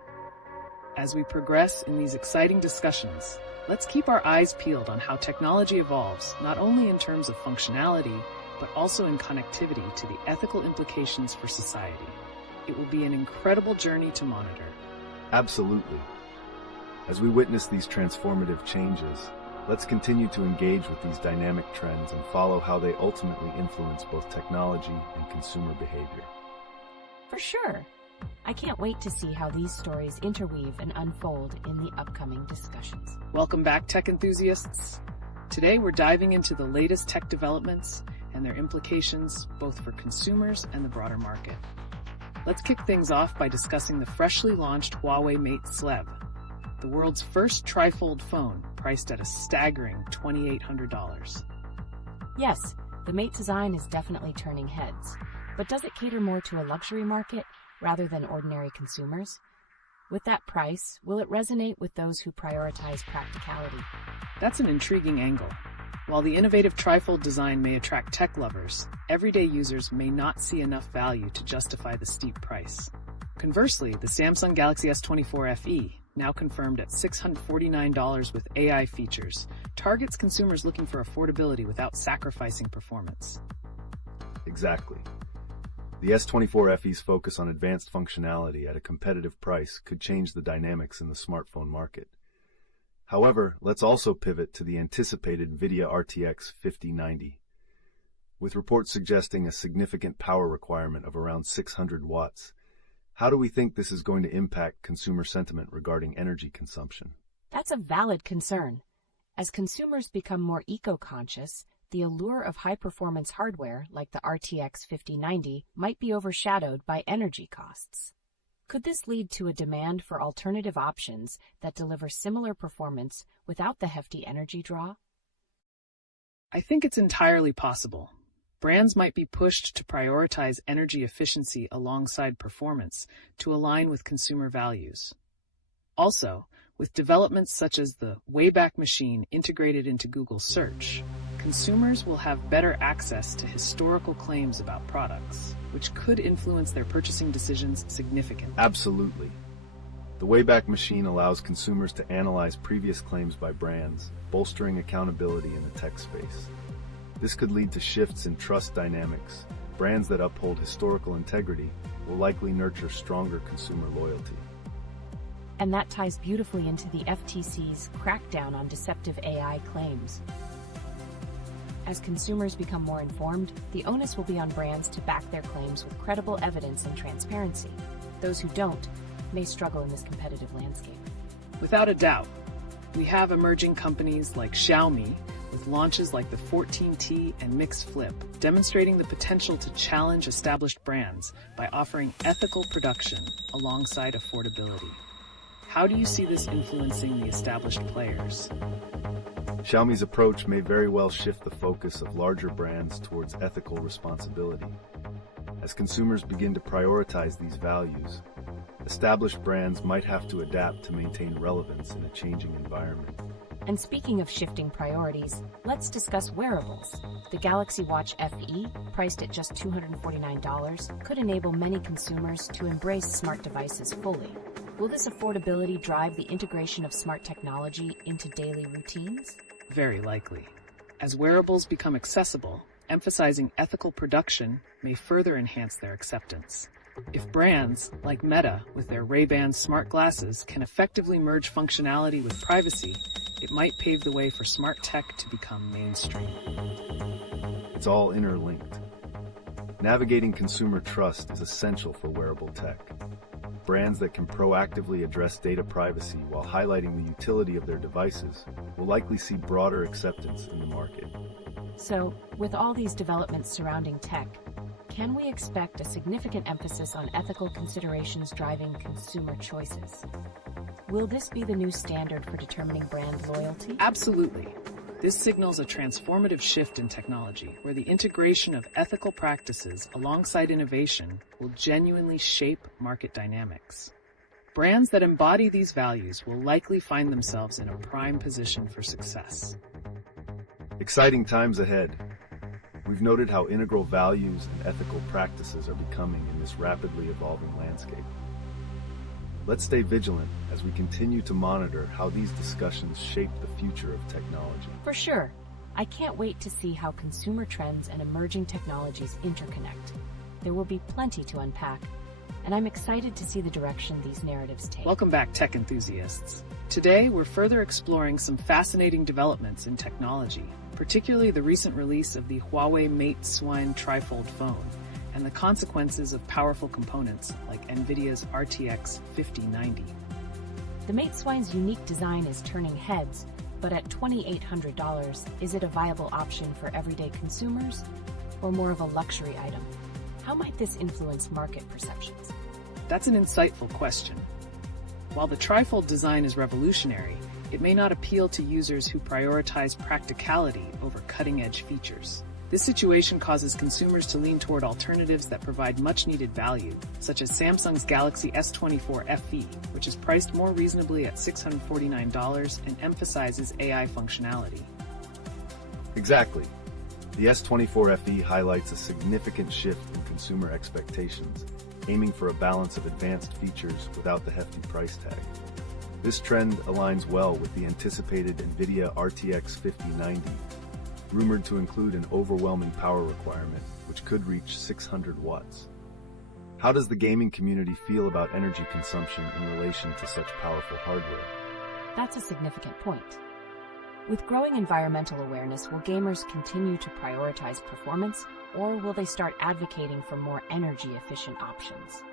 As we progress in these exciting discussions, let's keep our eyes peeled on how technology evolves, not only in terms of functionality, but also in connectivity to the ethical implications for society. It will be an incredible journey to monitor. Absolutely. As we witness these transformative changes, let's continue to engage with these dynamic trends and follow how they ultimately influence both technology and consumer behavior. For sure. I can't wait to see how these stories interweave and unfold in the upcoming discussions. Welcome back, tech enthusiasts. Today we're diving into the latest tech developments and their implications both for consumers and the broader market. Let's kick things off by discussing the freshly launched Huawei Mate Slev, the world's first trifold phone priced at a staggering $2,800. Yes, the Mate design is definitely turning heads, but does it cater more to a luxury market rather than ordinary consumers? With that price, will it resonate with those who prioritize practicality? That's an intriguing angle. While the innovative trifold design may attract tech lovers, everyday users may not see enough value to justify the steep price. Conversely, the Samsung Galaxy S24 FE, now confirmed at $649 with AI features, targets consumers looking for affordability without sacrificing performance. Exactly. The S24 FE's focus on advanced functionality at a competitive price could change the dynamics in the smartphone market. However, let's also pivot to the anticipated Nvidia RTX 5090. With reports suggesting a significant power requirement of around 600 watts, how do we think this is going to impact consumer sentiment regarding energy consumption? That's a valid concern. As consumers become more eco-conscious, the allure of high-performance hardware like the RTX 5090 might be overshadowed by energy costs. Could this lead to a demand for alternative options that deliver similar performance without the hefty energy draw? I think it's entirely possible. Brands might be pushed to prioritize energy efficiency alongside performance to align with consumer values. Also, with developments such as the Wayback Machine integrated into Google Search, consumers will have better access to historical claims about products, which could influence their purchasing decisions significantly. Absolutely. The Wayback Machine allows consumers to analyze previous claims by brands, bolstering accountability in the tech space. This could lead to shifts in trust dynamics. Brands that uphold historical integrity will likely nurture stronger consumer loyalty. And that ties beautifully into the FTC's crackdown on deceptive AI claims. As consumers become more informed, the onus will be on brands to back their claims with credible evidence and transparency. Those who don't may struggle in this competitive landscape. Without a doubt, we have emerging companies like Xiaomi, with launches like the 14T and Mix Flip, demonstrating the potential to challenge established brands by offering ethical production alongside affordability. How do you see this influencing the established players? Xiaomi's approach may very well shift the focus of larger brands towards ethical responsibility. As consumers begin to prioritize these values, established brands might have to adapt to maintain relevance in a changing environment. And speaking of shifting priorities, let's discuss wearables. The Galaxy Watch FE, priced at just $249, could enable many consumers to embrace smart devices fully. Will this affordability drive the integration of smart technology into daily routines? Very likely. As wearables become accessible, emphasizing ethical production may further enhance their acceptance. If brands, like Meta with their Ray-Ban smart glasses, can effectively merge functionality with privacy, it might pave the way for smart tech to become mainstream. It's all interlinked. Navigating consumer trust is essential for wearable tech. Brands that can proactively address data privacy while highlighting the utility of their devices will likely see broader acceptance in the market. So, with all these developments surrounding tech, can we expect a significant emphasis on ethical considerations driving consumer choices? Will this be the new standard for determining brand loyalty? Absolutely. This signals a transformative shift in technology, where the integration of ethical practices alongside innovation will genuinely shape market dynamics. Brands that embody these values will likely find themselves in a prime position for success. Exciting times ahead. We've noted how integral values and ethical practices are becoming in this rapidly evolving landscape. Let's stay vigilant as we continue to monitor how these discussions shape the future of technology. For sure. I can't wait to see how consumer trends and emerging technologies interconnect. There will be plenty to unpack, and I'm excited to see the direction these narratives take. Welcome back, tech enthusiasts. Today, we're further exploring some fascinating developments in technology, particularly the recent release of the Huawei Mate Swine Trifold phone, and the consequences of powerful components like Nvidia's RTX 5090. The Mate Swine's unique design is turning heads, but at $2,800, is it a viable option for everyday consumers, or more of a luxury item? How might this influence market perceptions? That's an insightful question. While the Trifold design is revolutionary, it may not appeal to users who prioritize practicality over cutting-edge features. This situation causes consumers to lean toward alternatives that provide much-needed value, such as Samsung's Galaxy S24 FE, which is priced more reasonably at $649 and emphasizes AI functionality. Exactly. The S24 FE highlights a significant shift in consumer expectations, aiming for a balance of advanced features without the hefty price tag. This trend aligns well with the anticipated Nvidia RTX 5090, rumored to include an overwhelming power requirement, which could reach 600 watts. How does the gaming community feel about energy consumption in relation to such powerful hardware? That's a significant point. With growing environmental awareness, will gamers continue to prioritize performance, or will they start advocating for more energy-efficient options?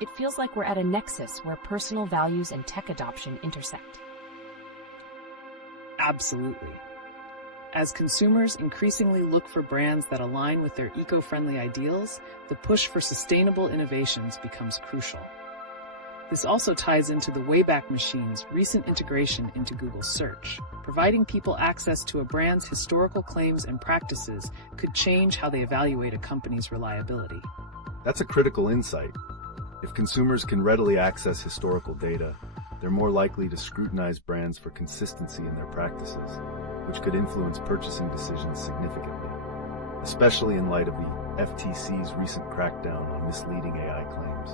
It feels like we're at a nexus where personal values and tech adoption intersect. Absolutely. As consumers increasingly look for brands that align with their eco-friendly ideals, the push for sustainable innovations becomes crucial. This also ties into the Wayback Machine's recent integration into Google Search. Providing people access to a brand's historical claims and practices could change how they evaluate a company's reliability. That's a critical insight. If consumers can readily access historical data, they're more likely to scrutinize brands for consistency in their practices, which could influence purchasing decisions significantly, especially in light of the FTC's recent crackdown on misleading AI claims.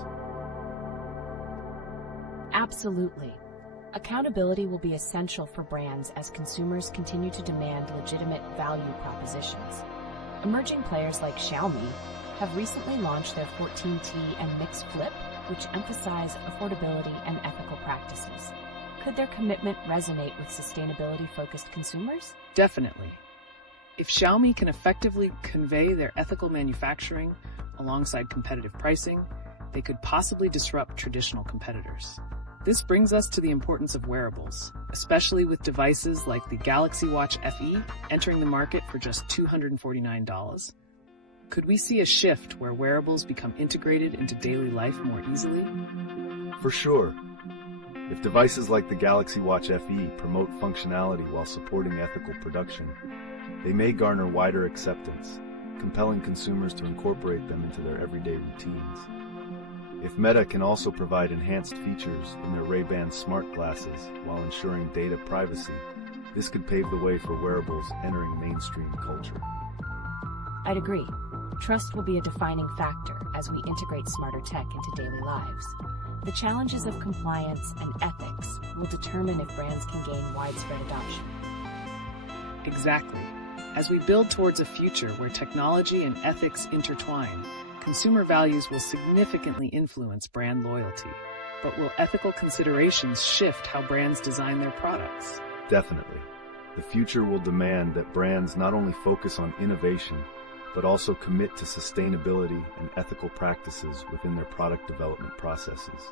Absolutely. Accountability will be essential for brands as consumers continue to demand legitimate value propositions. Emerging players like Xiaomi have recently launched their 14T and Mix Flip, which emphasize affordability and ethical practices. Could their commitment resonate with sustainability-focused consumers? Definitely. If Xiaomi can effectively convey their ethical manufacturing alongside competitive pricing, they could possibly disrupt traditional competitors. This brings us to the importance of wearables, especially with devices like the Galaxy Watch FE entering the market for just $249. Could we see a shift where wearables become integrated into daily life more easily? For sure. If devices like the Galaxy Watch FE promote functionality while supporting ethical production, they may garner wider acceptance, compelling consumers to incorporate them into their everyday routines. If Meta can also provide enhanced features in their Ray-Ban smart glasses while ensuring data privacy, this could pave the way for wearables entering mainstream culture. I'd agree. Trust will be a defining factor as we integrate smarter tech into daily lives. The challenges of compliance and ethics will determine if brands can gain widespread adoption. Exactly. As we build towards a future where technology and ethics intertwine, consumer values will significantly influence brand loyalty. But will ethical considerations shift how brands design their products? Definitely. The future will demand that brands not only focus on innovation, but also commit to sustainability and ethical practices within their product development processes.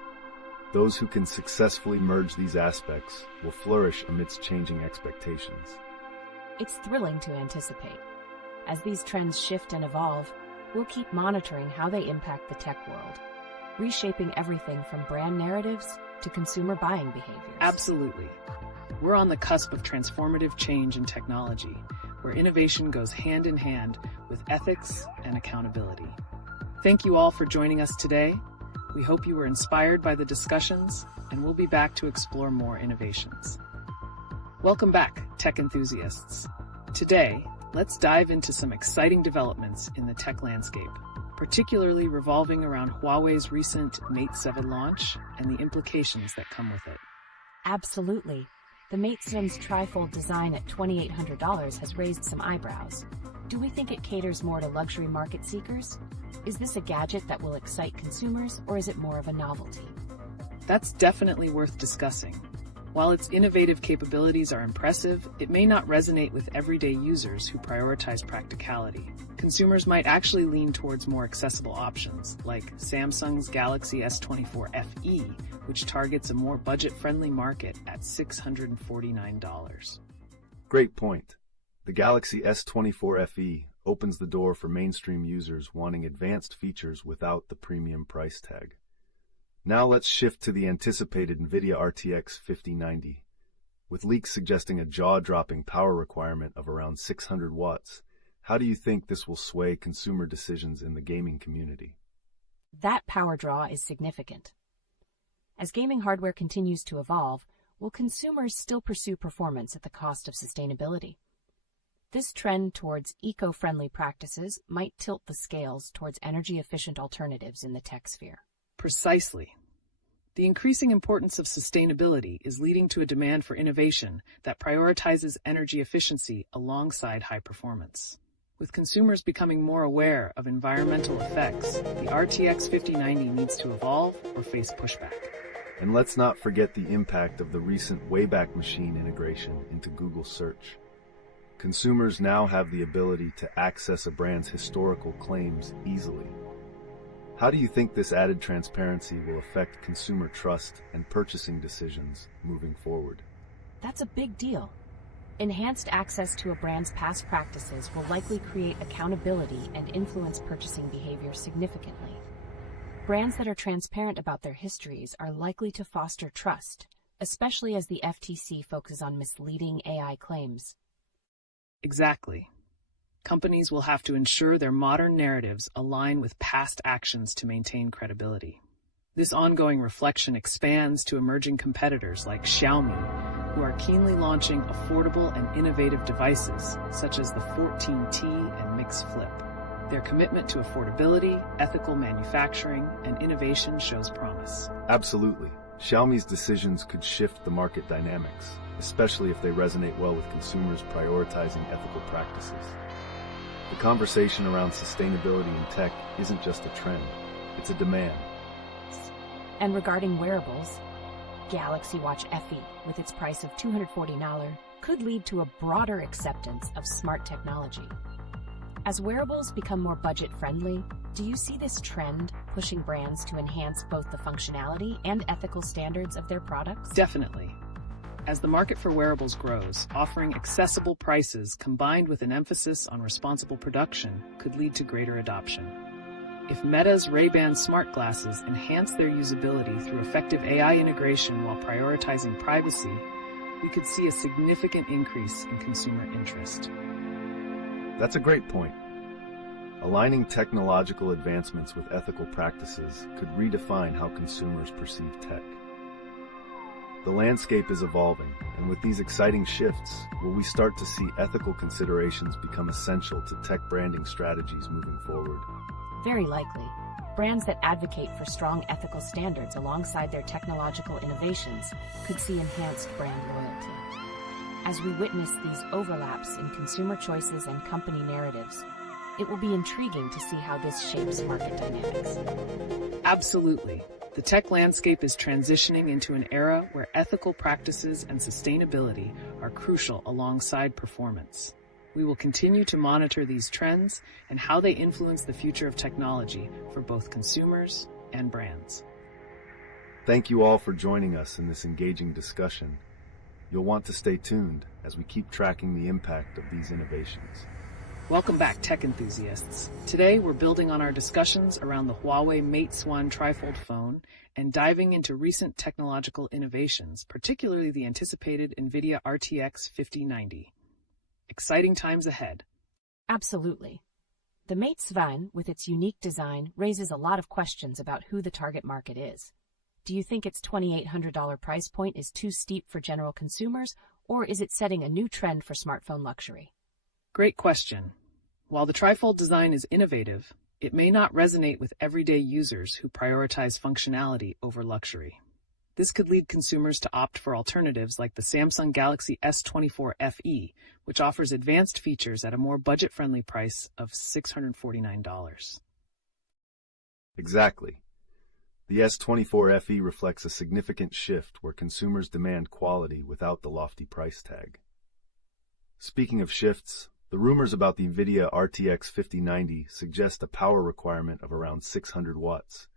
Those who can successfully merge these aspects will flourish amidst changing expectations. It's thrilling to anticipate. As these trends shift and evolve, we'll keep monitoring how they impact the tech world, reshaping everything from brand narratives to consumer buying behaviors. Absolutely. We're on the cusp of transformative change in technology, where innovation goes hand in hand with ethics and accountability. Thank you all for joining us today. We hope you were inspired by the discussions, and we'll be back to explore more innovations. Welcome back, tech enthusiasts. Today, let's dive into some exciting developments in the tech landscape, particularly revolving around Huawei's recent Mate 7 launch and the implications that come with it. Absolutely. The Mate 7's Trifold design at $2,800 has raised some eyebrows. Do we think it caters more to luxury market seekers? Is this a gadget that will excite consumers, or is it more of a novelty? That's definitely worth discussing. While its innovative capabilities are impressive, it may not resonate with everyday users who prioritize practicality. Consumers might actually lean towards more accessible options, like Samsung's Galaxy S24 FE, which targets a more budget-friendly market at $649. Great point. The Galaxy S24 FE opens the door for mainstream users wanting advanced features without the premium price tag. Now let's shift to the anticipated Nvidia RTX 5090. With leaks suggesting a jaw-dropping power requirement of around 600 watts, how do you think this will sway consumer decisions in the gaming community? That power draw is significant. As gaming hardware continues to evolve, will consumers still pursue performance at the cost of sustainability? This trend towards eco-friendly practices might tilt the scales towards energy-efficient alternatives in the tech sphere. Precisely. The increasing importance of sustainability is leading to a demand for innovation that prioritizes energy efficiency alongside high performance. With consumers becoming more aware of environmental effects, the RTX 5090 needs to evolve or face pushback. And let's not forget the impact of the recent Wayback Machine integration into Google Search. Consumers now have the ability to access a brand's historical claims easily. How do you think this added transparency will affect consumer trust and purchasing decisions moving forward? That's a big deal. Enhanced access to a brand's past practices will likely create accountability and influence purchasing behavior significantly. Brands that are transparent about their histories are likely to foster trust, especially as the FTC focuses on misleading AI claims. Exactly. Companies will have to ensure their modern narratives align with past actions to maintain credibility. This ongoing reflection expands to emerging competitors like Xiaomi, who are keenly launching affordable and innovative devices, such as the 14T and Mix Flip. Their commitment to affordability, ethical manufacturing, and innovation shows promise. Absolutely. Xiaomi's decisions could shift the market dynamics, especially if they resonate well with consumers prioritizing ethical practices. The conversation around sustainability in tech isn't just a trend, it's a demand. And regarding wearables, Galaxy Watch FE, with its price of $240, could lead to a broader acceptance of smart technology. As wearables become more budget-friendly, do you see this trend pushing brands to enhance both the functionality and ethical standards of their products? Definitely. As the market for wearables grows, offering accessible prices combined with an emphasis on responsible production could lead to greater adoption. If Meta's Ray-Ban smart glasses enhance their usability through effective AI integration while prioritizing privacy, we could see a significant increase in consumer interest. That's a great point. Aligning technological advancements with ethical practices could redefine how consumers perceive tech. The landscape is evolving, and with these exciting shifts, will we start to see ethical considerations become essential to tech branding strategies moving forward? Very likely. Brands that advocate for strong ethical standards alongside their technological innovations could see enhanced brand loyalty. As we witness these overlaps in consumer choices and company narratives, it will be intriguing to see how this shapes market dynamics. Absolutely. The tech landscape is transitioning into an era where ethical practices and sustainability are crucial alongside performance. We will continue to monitor these trends and how they influence the future of technology for both consumers and brands. Thank you all for joining us in this engaging discussion. You'll want to stay tuned as we keep tracking the impact of these innovations. Welcome back, tech enthusiasts. Today, we're building on our discussions around the Huawei MateOne Trifold phone and diving into recent technological innovations, particularly the anticipated Nvidia RTX 5090. Exciting times ahead. Absolutely. The MateOne, with its unique design, raises a lot of questions about who the target market is. Do you think its $2,800 price point is too steep for general consumers, or is it setting a new trend for smartphone luxury? Great question. While the Trifold design is innovative, it may not resonate with everyday users who prioritize functionality over luxury. This could lead consumers to opt for alternatives like the Samsung Galaxy S24 FE, which offers advanced features at a more budget-friendly price of $649. Exactly. The S24 FE reflects a significant shift where consumers demand quality without the lofty price tag. Speaking of shifts, the rumors about the Nvidia RTX 5090 suggest a power requirement of around 600 watts.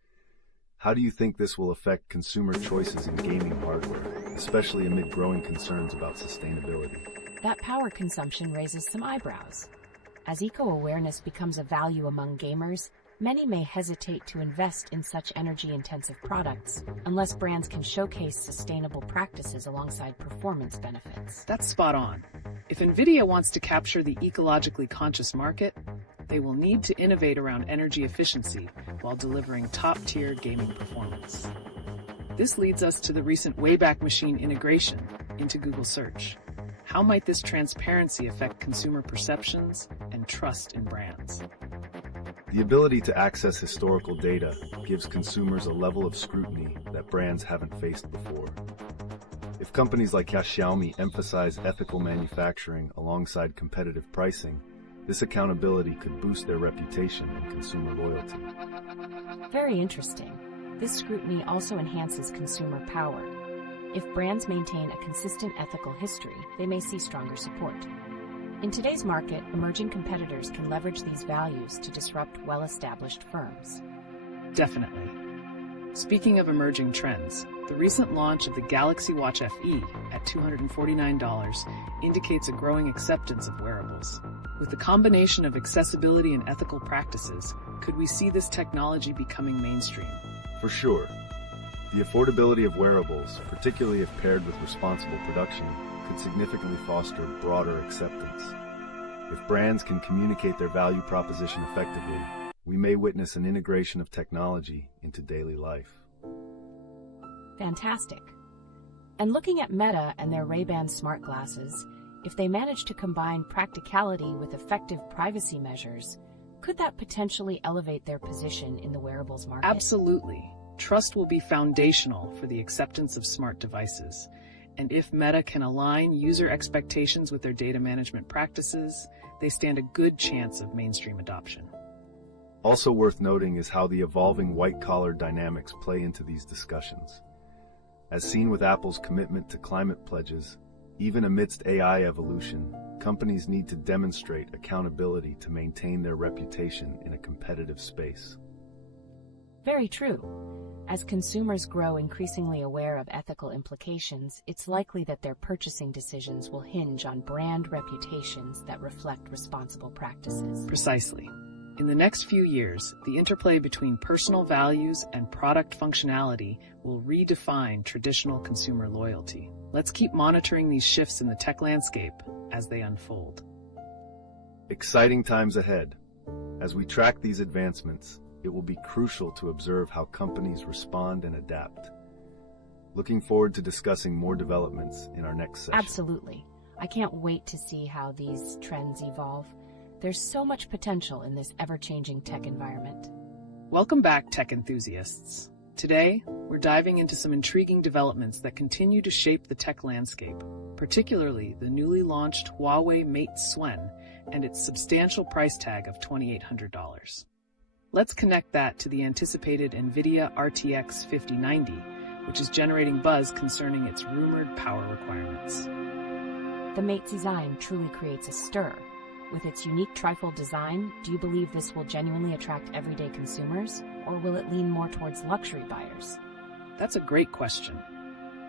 How do you think this will affect consumer choices in gaming hardware, especially amid growing concerns about sustainability? That power consumption raises some eyebrows. As eco-awareness becomes a value among gamers, many may hesitate to invest in such energy-intensive products unless brands can showcase sustainable practices alongside performance benefits. That's spot on. If Nvidia wants to capture the ecologically conscious market, they will need to innovate around energy efficiency while delivering top-tier gaming performance. This leads us to the recent Wayback Machine integration into Google Search. How might this transparency affect consumer perceptions and trust in brands? The ability to access historical data gives consumers a level of scrutiny that brands haven't faced before. If companies like Xiaomi emphasize ethical manufacturing alongside competitive pricing, this accountability could boost their reputation and consumer loyalty. Very interesting. This scrutiny also enhances consumer power. If brands maintain a consistent ethical history, they may see stronger support. In today's market, emerging competitors can leverage these values to disrupt well-established firms. Definitely. Speaking of emerging trends, the recent launch of the Galaxy Watch FE at $249 indicates a growing acceptance of wearables. With the combination of accessibility and ethical practices, could we see this technology becoming mainstream? For sure. The affordability of wearables, particularly if paired with responsible production, could significantly foster broader acceptance. If brands can communicate their value proposition effectively, we may witness an integration of technology into daily life. Fantastic. And looking at Meta and their Ray-Ban smart glasses, if they manage to combine practicality with effective privacy measures, could that potentially elevate their position in the wearables market? Absolutely. Trust will be foundational for the acceptance of smart devices. And if Meta can align user expectations with their data management practices, they stand a good chance of mainstream adoption. Also worth noting is how the evolving white-collar dynamics play into these discussions. As seen with Apple's commitment to climate pledges, even amidst AI evolution, companies need to demonstrate accountability to maintain their reputation in a competitive space. Very true. As consumers grow increasingly aware of ethical implications, it's likely that their purchasing decisions will hinge on brand reputations that reflect responsible practices. Precisely. In the next few years, the interplay between personal values and product functionality will redefine traditional consumer loyalty. Let's keep monitoring these shifts in the tech landscape as they unfold. Exciting times ahead. As we track these advancements, it will be crucial to observe how companies respond and adapt. Looking forward to discussing more developments in our next session. Absolutely. I can't wait to see how these trends evolve. There's so much potential in this ever-changing tech environment. Welcome back, tech enthusiasts. Today, we're diving into some intriguing developments that continue to shape the tech landscape, particularly the newly launched Huawei MateOne and its substantial price tag of $2,800. Let's connect that to the anticipated Nvidia RTX 5090, which is generating buzz concerning its rumored power requirements. The Mate's design truly creates a stir. With its unique trifold design, do you believe this will genuinely attract everyday consumers, or will it lean more towards luxury buyers? That's a great question.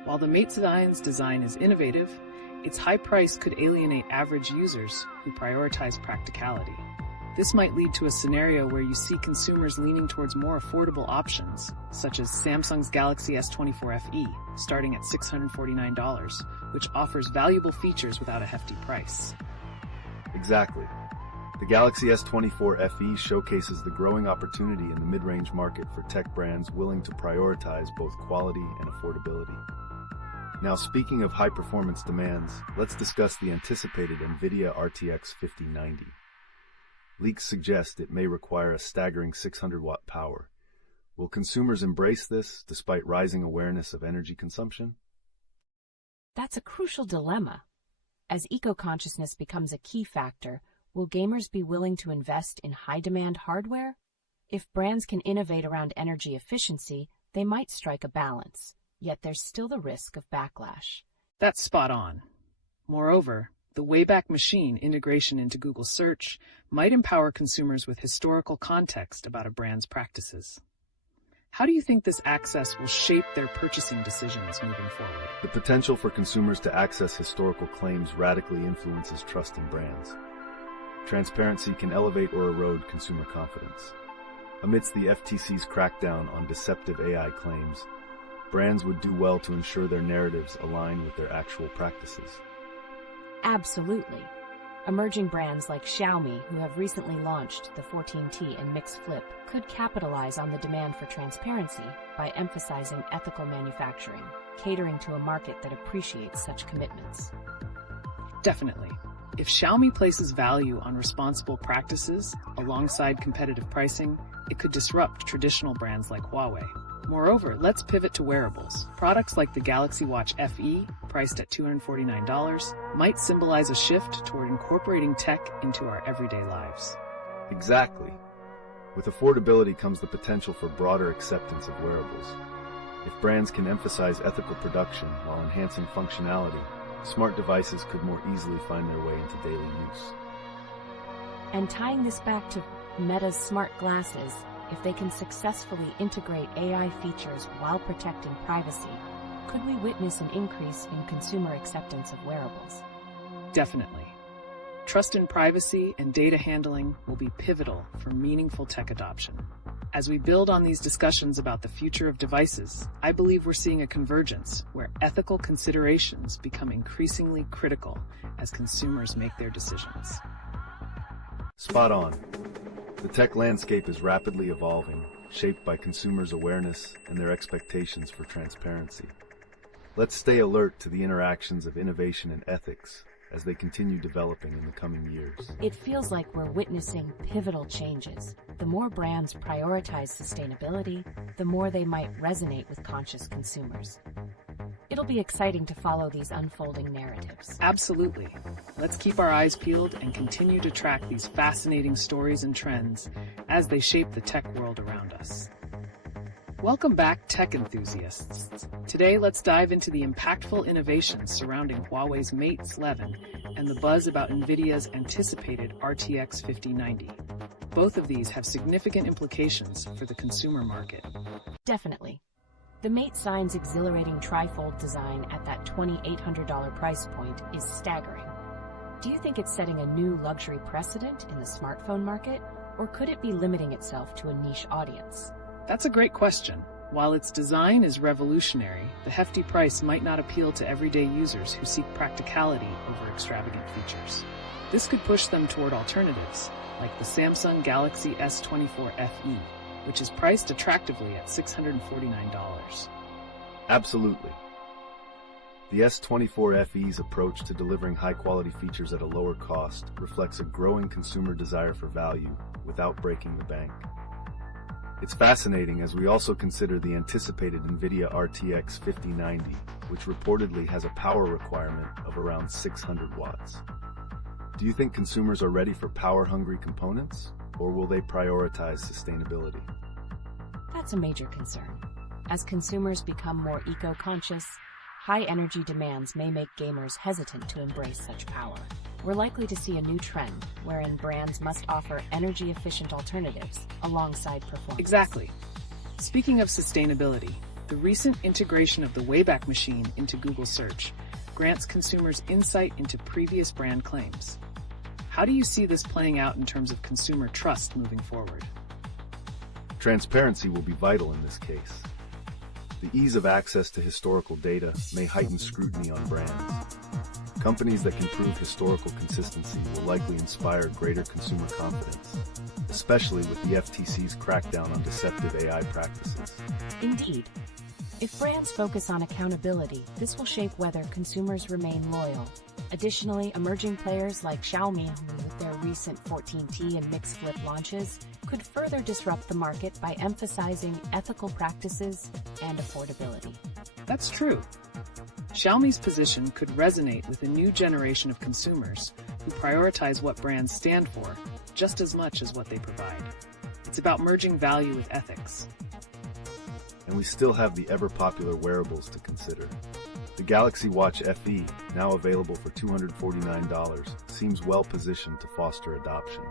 While the Mate's design is innovative, its high price could alienate average users who prioritize practicality. This might lead to a scenario where you see consumers leaning towards more affordable options, such as Samsung's Galaxy S24 FE, starting at $649, which offers valuable features without a hefty price. Exactly. The Galaxy S24 FE showcases the growing opportunity in the mid-range market for tech brands willing to prioritize both quality and affordability. Now, speaking of high-performance demands, let's discuss the anticipated Nvidia RTX 5090. Leaks suggest it may require a staggering 600-watt power. Will consumers embrace this, despite rising awareness of energy consumption? That's a crucial dilemma. As eco-consciousness becomes a key factor, will gamers be willing to invest in high-demand hardware? If brands can innovate around energy efficiency, they might strike a balance, yet there's still the risk of backlash. That's spot on. Moreover, the Wayback Machine integration into Google Search might empower consumers with historical context about a brand's practices. How do you think this access will shape their purchasing decisions moving forward? The potential for consumers to access historical claims radically influences trust in brands. Transparency can elevate or erode consumer confidence. Amidst the FTC's crackdown on deceptive AI claims, brands would do well to ensure their narratives align with their actual practices. Absolutely. Emerging brands like Xiaomi, who have recently launched the 14T and Mix Flip, could capitalize on the demand for transparency by emphasizing ethical manufacturing, catering to a market that appreciates such commitments. Definitely. If Xiaomi places value on responsible practices alongside competitive pricing, it could disrupt traditional brands like Huawei. Moreover, let's pivot to wearables. Products like the Galaxy Watch FE, priced at $249, might symbolize a shift toward incorporating tech into our everyday lives. Exactly. With affordability comes the potential for broader acceptance of wearables. If brands can emphasize ethical production while enhancing functionality, smart devices could more easily find their way into daily use. And tying this back to Meta's smart glasses, if they can successfully integrate AI features while protecting privacy, could we witness an increase in consumer acceptance of wearables? Definitely. Trust in privacy and data handling will be pivotal for meaningful tech adoption. As we build on these discussions about the future of devices, I believe we're seeing a convergence where ethical considerations become increasingly critical as consumers make their decisions. Spot on. The tech landscape is rapidly evolving, shaped by consumers' awareness and their expectations for transparency. Let's stay alert to the interactions of innovation and ethics as they continue developing in the coming years. It feels like we're witnessing pivotal changes. The more brands prioritize sustainability, the more they might resonate with conscious consumers. It'll be exciting to follow these unfolding narratives. Absolutely. Let's keep our eyes peeled and continue to track these fascinating stories and trends as they shape the tech world around us. Welcome back, tech enthusiasts. Today, let's dive into the impactful innovations surrounding Huawei's Mate 11 and the buzz about Nvidia's anticipated RTX 5090. Both of these have significant implications for the consumer market. Definitely. The Mate sign's exhilarating trifold design at that $2,800 price point is staggering. Do you think it's setting a new luxury precedent in the smartphone market, or could it be limiting itself to a niche audience? That's a great question. While its design is revolutionary, the hefty price might not appeal to everyday users who seek practicality over extravagant features. This could push them toward alternatives, like the Samsung Galaxy S24 FE, which is priced attractively at $649. Absolutely. The S24 FE's approach to delivering high-quality features at a lower cost reflects a growing consumer desire for value without breaking the bank. It's fascinating as we also consider the anticipated Nvidia RTX 5090, which reportedly has a power requirement of around 600 watts. Do you think consumers are ready for power-hungry components, or will they prioritize sustainability? That's a major concern. As consumers become more eco-conscious, high energy demands may make gamers hesitant to embrace such power. We're likely to see a new trend wherein brands must offer energy-efficient alternatives alongside performance. Exactly. Speaking of sustainability, the recent integration of the Wayback Machine into Google Search grants consumers insight into previous brand claims. How do you see this playing out in terms of consumer trust moving forward? Transparency will be vital in this case. The ease of access to historical data may heighten scrutiny on brands. Companies that can prove historical consistency will likely inspire greater consumer confidence, especially with the FTC's crackdown on deceptive AI practices. Indeed. If brands focus on accountability, this will shape whether consumers remain loyal. Additionally, emerging players like Xiaomi, with their recent 14T and mixed flip launches, could further disrupt the market by emphasizing ethical practices and affordability. That's true. Xiaomi's position could resonate with a new generation of consumers who prioritize what brands stand for just as much as what they provide. It's about merging value with ethics. And we still have the ever-popular wearables to consider. The Galaxy Watch FE, now available for $249, seems well-positioned to foster adoption.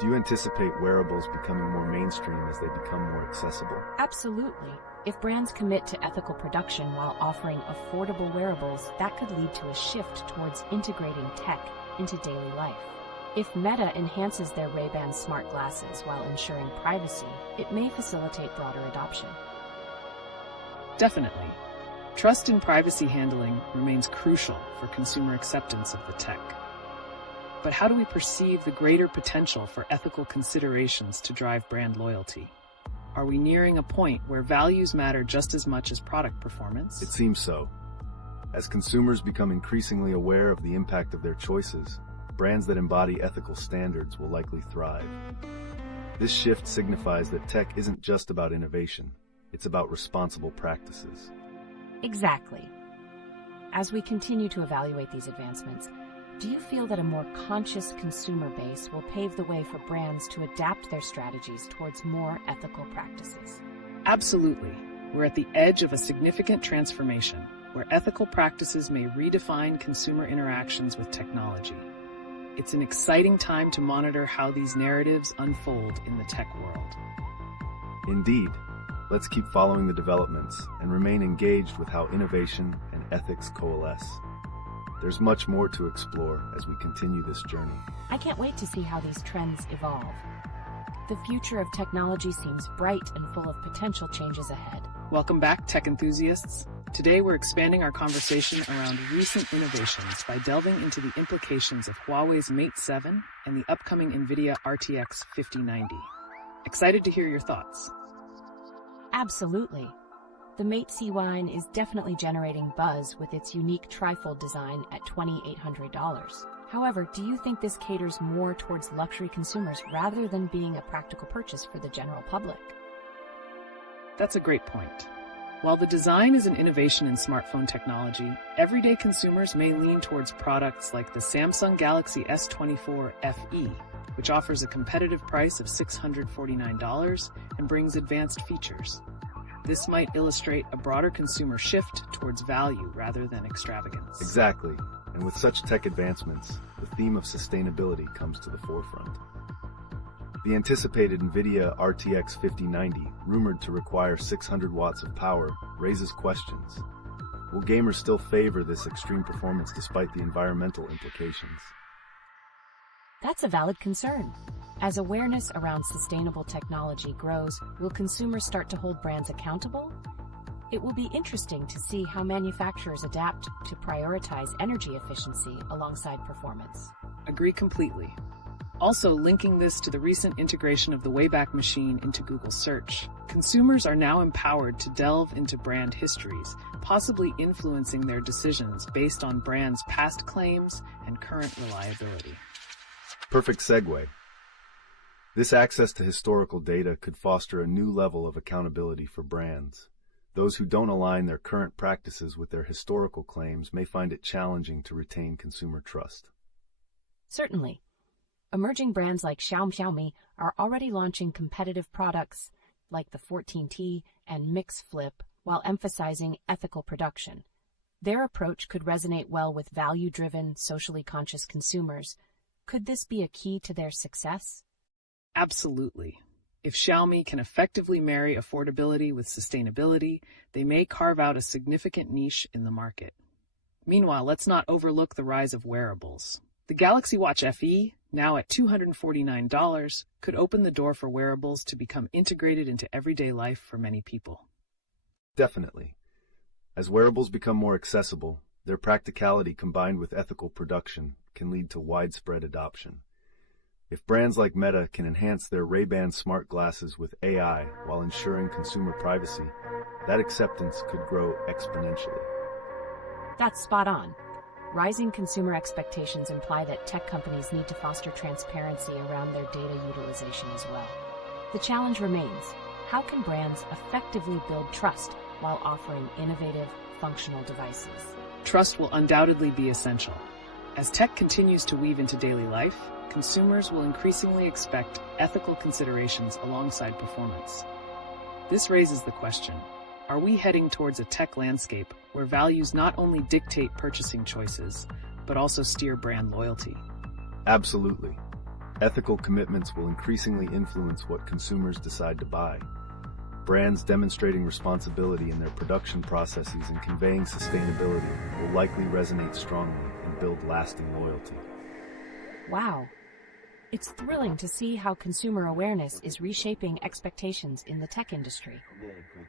Do you anticipate wearables becoming more mainstream as they become more accessible? Absolutely. If brands commit to ethical production while offering affordable wearables, that could lead to a shift towards integrating tech into daily life. If Meta enhances their Ray-Ban smart glasses while ensuring privacy, it may facilitate broader adoption. Definitely. Trust in privacy handling remains crucial for consumer acceptance of the tech. But how do we perceive the greater potential for ethical considerations to drive brand loyalty? Are we nearing a point where values matter just as much as product performance? It seems so. As consumers become increasingly aware of the impact of their choices, brands that embody ethical standards will likely thrive. This shift signifies that tech isn't just about innovation, it's about responsible practices. Exactly. As we continue to evaluate these advancements, do you feel that a more conscious consumer base will pave the way for brands to adapt their strategies towards more ethical practices? Absolutely. We're at the edge of a significant transformation, where ethical practices may redefine consumer interactions with technology. It's an exciting time to monitor how these narratives unfold in the tech world. Indeed. Let's keep following the developments and remain engaged with how innovation and ethics coalesce. There's much more to explore as we continue this journey. I can't wait to see how these trends evolve. The future of technology seems bright and full of potential changes ahead. Welcome back, tech enthusiasts. Today we're expanding our conversation around recent innovations by delving into the implications of Huawei's Mate 7 and the upcoming Nvidia RTX 5090. Excited to hear your thoughts. Absolutely. The Mate C9 is definitely generating buzz with its unique Trifold design at $2,800. However, do you think this caters more towards luxury consumers rather than being a practical purchase for the general public? That's a great point. While the design is an innovation in smartphone technology, everyday consumers may lean towards products like the Samsung Galaxy S24 FE, which offers a competitive price of $649 and brings advanced features. This might illustrate a broader consumer shift towards value rather than extravagance. Exactly. And with such tech advancements, the theme of sustainability comes to the forefront. The anticipated Nvidia RTX 5090, rumored to require 600 watts of power, raises questions. Will gamers still favor this extreme performance despite the environmental implications? That's a valid concern. As awareness around sustainable technology grows, will consumers start to hold brands accountable? It will be interesting to see how manufacturers adapt to prioritize energy efficiency alongside performance. Agree completely. Also, linking this to the recent integration of the Wayback Machine into Google Search, consumers are now empowered to delve into brand histories, possibly influencing their decisions based on brands' past claims and current reliability. Perfect segue. This access to historical data could foster a new level of accountability for brands. Those who don't align their current practices with their historical claims may find it challenging to retain consumer trust. Certainly. Emerging brands like Xiaomi are already launching competitive products like the 14T and Mix Flip while emphasizing ethical production. Their approach could resonate well with value-driven, socially conscious consumers. Could this be a key to their success? Absolutely. If Xiaomi can effectively marry affordability with sustainability, they may carve out a significant niche in the market. Meanwhile, let's not overlook the rise of wearables. The Galaxy Watch FE, now at $249, could open the door for wearables to become integrated into everyday life for many people. Definitely. As wearables become more accessible, their practicality combined with ethical production can lead to widespread adoption. If brands like Meta can enhance their Ray-Ban smart glasses with AI while ensuring consumer privacy, that acceptance could grow exponentially. That's spot on. Rising consumer expectations imply that tech companies need to foster transparency around their data utilization as well. The challenge remains: how can brands effectively build trust while offering innovative, functional devices? Trust will undoubtedly be essential. As tech continues to weave into daily life, consumers will increasingly expect ethical considerations alongside performance. This raises the question: are we heading towards a tech landscape where values not only dictate purchasing choices, but also steer brand loyalty? Absolutely. Ethical commitments will increasingly influence what consumers decide to buy. Brands demonstrating responsibility in their production processes and conveying sustainability will likely resonate strongly and build lasting loyalty. Wow. It's thrilling to see how consumer awareness is reshaping expectations in the tech industry.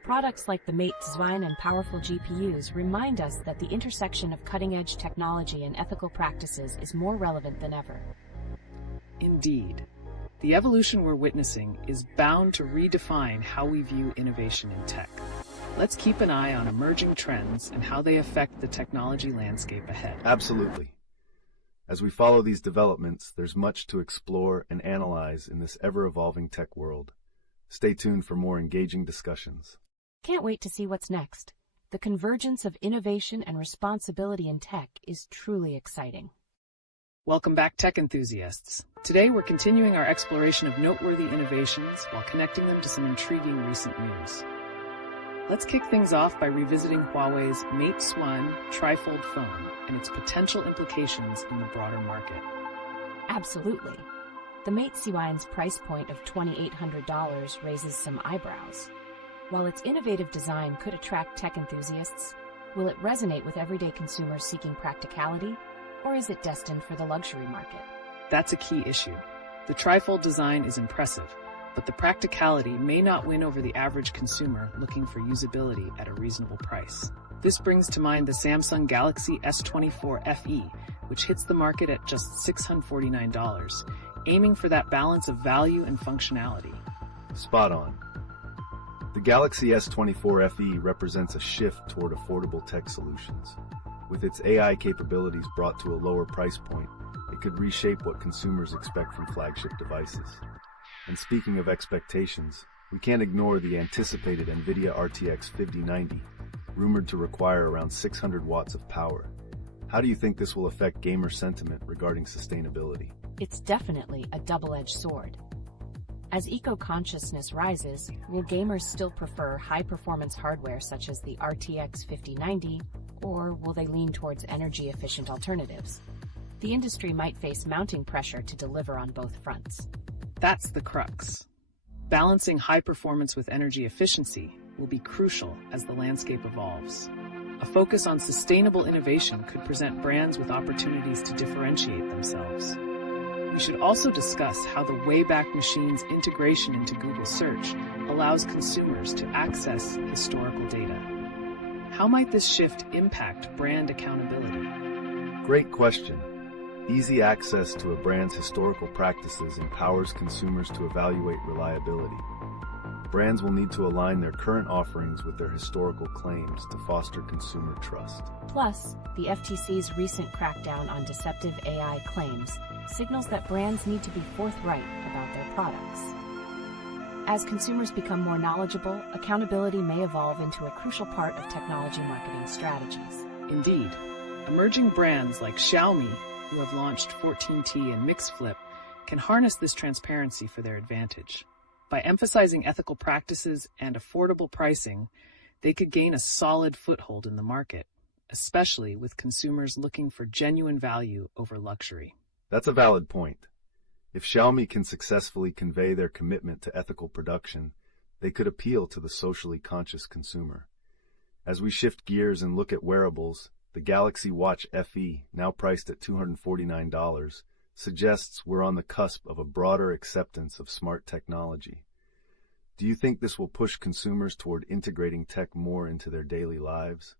Products like the Mate S24 and powerful GPUs remind us that the intersection of cutting-edge technology and ethical practices is more relevant than ever. Indeed. The evolution we're witnessing is bound to redefine how we view innovation in tech. Let's keep an eye on emerging trends and how they affect the technology landscape ahead. Absolutely. As we follow these developments, there's much to explore and analyze in this ever-evolving tech world. Stay tuned for more engaging discussions. Can't wait to see what's next. The convergence of innovation and responsibility in tech is truly exciting. Welcome back, tech enthusiasts. Today we're continuing our exploration of noteworthy innovations while connecting them to some intriguing recent news. Let's kick things off by revisiting Huawei's Mate S24 Trifold phone and its potential implications in the broader market. Absolutely. The Mate S24's price point of $2,800 raises some eyebrows. While its innovative design could attract tech enthusiasts, will it resonate with everyday consumers seeking practicality, or is it destined for the luxury market? That's a key issue. The Trifold design is impressive, but the practicality may not win over the average consumer looking for usability at a reasonable price. This brings to mind the Samsung Galaxy S24 FE, which hits the market at just $649, aiming for that balance of value and functionality. Spot on. The Galaxy S24 FE represents a shift toward affordable tech solutions. With its AI capabilities brought to a lower price point, it could reshape what consumers expect from flagship devices. And speaking of expectations, we can't ignore the anticipated Nvidia RTX 5090, rumored to require around 600 watts of power. How do you think this will affect gamer sentiment regarding sustainability? It's definitely a double-edged sword. As eco-consciousness rises, will gamers still prefer high-performance hardware such as the RTX 5090, or will they lean towards energy-efficient alternatives? The industry might face mounting pressure to deliver on both fronts. That's the crux. Balancing high performance with energy efficiency will be crucial as the landscape evolves. A focus on sustainable innovation could present brands with opportunities to differentiate themselves. We should also discuss how the Wayback Machine's integration into Google Search allows consumers to access historical data. How might this shift impact brand accountability? Great question. Easy access to a brand's historical practices empowers consumers to evaluate reliability. Brands will need to align their current offerings with their historical claims to foster consumer trust. Plus, the FTC's recent crackdown on deceptive AI claims signals that brands need to be forthright about their products. As consumers become more knowledgeable, accountability may evolve into a crucial part of technology marketing strategies. Indeed, emerging brands like Xiaomi, who have launched 14T and Mix Flip, can harness this transparency for their advantage. By emphasizing ethical practices and affordable pricing, they could gain a solid foothold in the market, especially with consumers looking for genuine value over luxury. That's a valid point. If Xiaomi can successfully convey their commitment to ethical production, they could appeal to the socially conscious consumer. As we shift gears and look at wearables, the Galaxy Watch FE, now priced at $249, suggests we're on the cusp of a broader acceptance of smart technology. Do you think this will push consumers toward integrating tech more into their daily lives?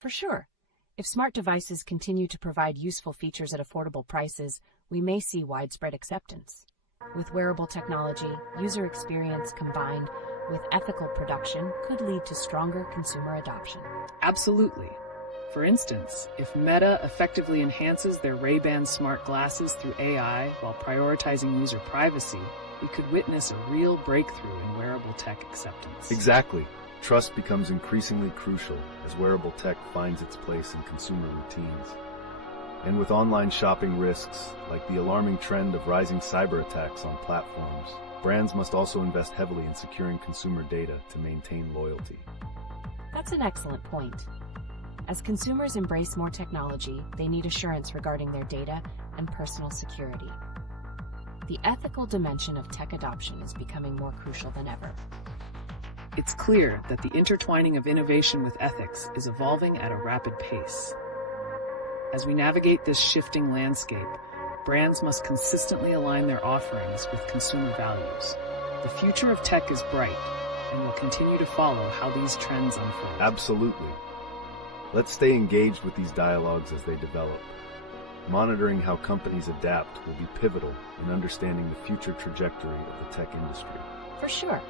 For sure. If smart devices continue to provide useful features at affordable prices, we may see widespread acceptance. With wearable technology, user experience combined with ethical production could lead to stronger consumer adoption. Absolutely. For instance, if Meta effectively enhances their Ray-Ban smart glasses through AI while prioritizing user privacy, we could witness a real breakthrough in wearable tech acceptance. Exactly. Trust becomes increasingly crucial as wearable tech finds its place in consumer routines. And with online shopping risks, like the alarming trend of rising cyber attacks on platforms, brands must also invest heavily in securing consumer data to maintain loyalty. That's an excellent point. As consumers embrace more technology, they need assurance regarding their data and personal security. The ethical dimension of tech adoption is becoming more crucial than ever. It's clear that the intertwining of innovation with ethics is evolving at a rapid pace. As we navigate this shifting landscape, brands must consistently align their offerings with consumer values. The future of tech is bright, and will continue to follow how these trends unfold. Absolutely. Let's stay engaged with these dialogues as they develop. Monitoring how companies adapt will be pivotal in understanding the future trajectory of the tech industry. For sure.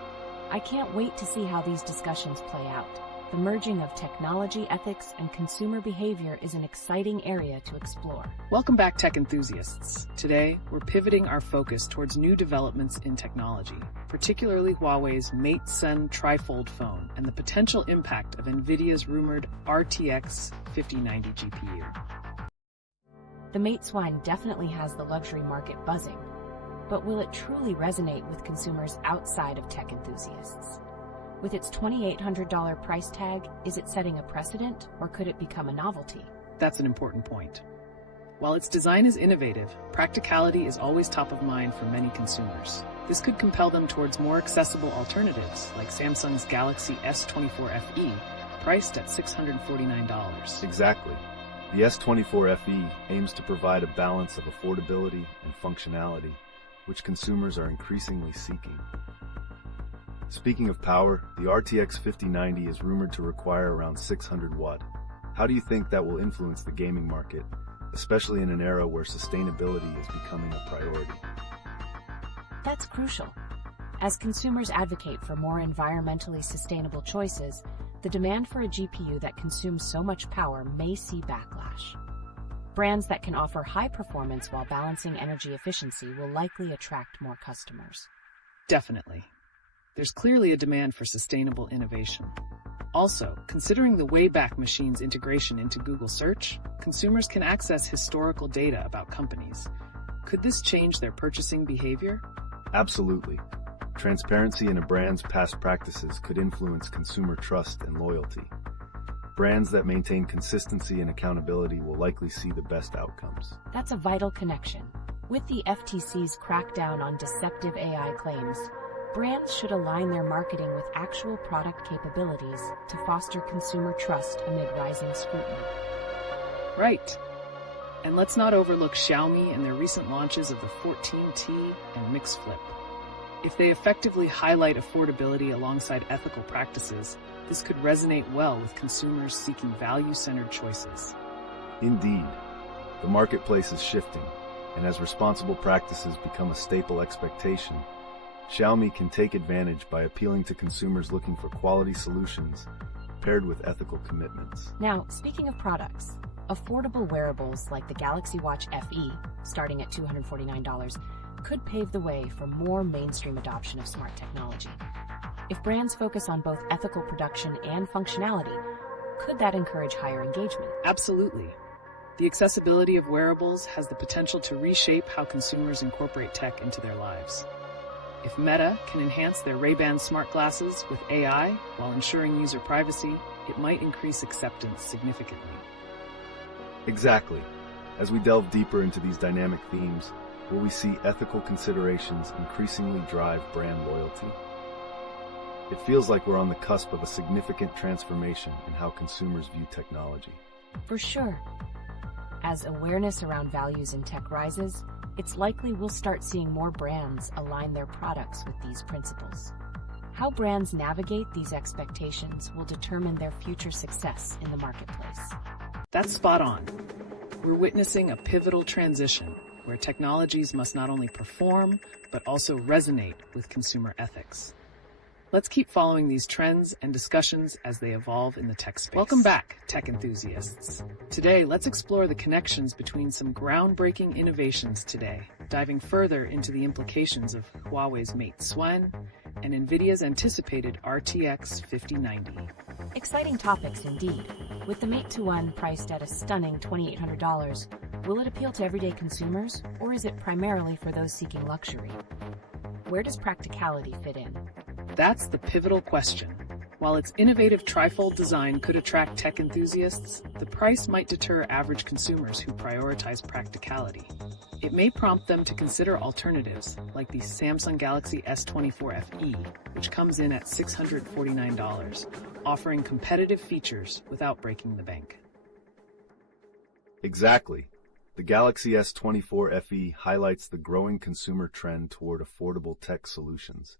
I can't wait to see how these discussions play out. The merging of technology, ethics, and consumer behavior is an exciting area to explore. Welcome back, tech enthusiasts. Today, we're pivoting our focus towards new developments in technology, particularly Huawei's Mate Sun Trifold phone and the potential impact of Nvidia's rumored RTX 5090 GPU. The Mate Sun definitely has the luxury market buzzing, but will it truly resonate with consumers outside of tech enthusiasts? With its $2,800 price tag, is it setting a precedent, or could it become a novelty? That's an important point. While its design is innovative, practicality is always top of mind for many consumers. This could compel them towards more accessible alternatives, like Samsung's Galaxy S24 FE, priced at $649. Exactly. The S24 FE aims to provide a balance of affordability and functionality, which consumers are increasingly seeking. Speaking of power, the RTX 5090 is rumored to require around 600 watt. How do you think that will influence the gaming market, especially in an era where sustainability is becoming a priority? That's crucial. As consumers advocate for more environmentally sustainable choices, the demand for a GPU that consumes so much power may see backlash. Brands that can offer high performance while balancing energy efficiency will likely attract more customers. Definitely. There's clearly a demand for sustainable innovation. Also, considering the Wayback Machine's integration into Google Search, consumers can access historical data about companies. Could this change their purchasing behavior? Absolutely. Transparency in a brand's past practices could influence consumer trust and loyalty. Brands that maintain consistency and accountability will likely see the best outcomes. That's a vital connection. With the FTC's crackdown on deceptive AI claims, brands should align their marketing with actual product capabilities to foster consumer trust amid rising scrutiny. Right. And let's not overlook Xiaomi and their recent launches of the 14T and Mix Flip. If they effectively highlight affordability alongside ethical practices, this could resonate well with consumers seeking value-centered choices. Indeed, the marketplace is shifting, and as responsible practices become a staple expectation, Xiaomi can take advantage by appealing to consumers looking for quality solutions paired with ethical commitments. Now, speaking of products, affordable wearables like the Galaxy Watch FE, starting at $249, could pave the way for more mainstream adoption of smart technology. If brands focus on both ethical production and functionality, could that encourage higher engagement? Absolutely. The accessibility of wearables has the potential to reshape how consumers incorporate tech into their lives. If Meta can enhance their Ray-Ban smart glasses with AI while ensuring user privacy, it might increase acceptance significantly. Exactly. As we delve deeper into these dynamic themes, will we see ethical considerations increasingly drive brand loyalty? It feels like we're on the cusp of a significant transformation in how consumers view technology. For sure. As awareness around values in tech rises, it's likely we'll start seeing more brands align their products with these principles. How brands navigate these expectations will determine their future success in the marketplace. That's spot on. We're witnessing a pivotal transition where technologies must not only perform, but also resonate with consumer ethics. Let's keep following these trends and discussions as they evolve in the tech space. Welcome back, tech enthusiasts. Today, let's explore the connections between some groundbreaking innovations today, diving further into the implications of Huawei's Mate Swen and Nvidia's anticipated RTX 5090. Exciting topics indeed. With the Mate 1 priced at a stunning $2,800, will it appeal to everyday consumers, or is it primarily for those seeking luxury? Where does practicality fit in? That's the pivotal question. While its innovative Trifold design could attract tech enthusiasts, the price might deter average consumers who prioritize practicality. It may prompt them to consider alternatives, like the Samsung Galaxy S24 FE, which comes in at $649, offering competitive features without breaking the bank. Exactly. The Galaxy S24 FE highlights the growing consumer trend toward affordable tech solutions.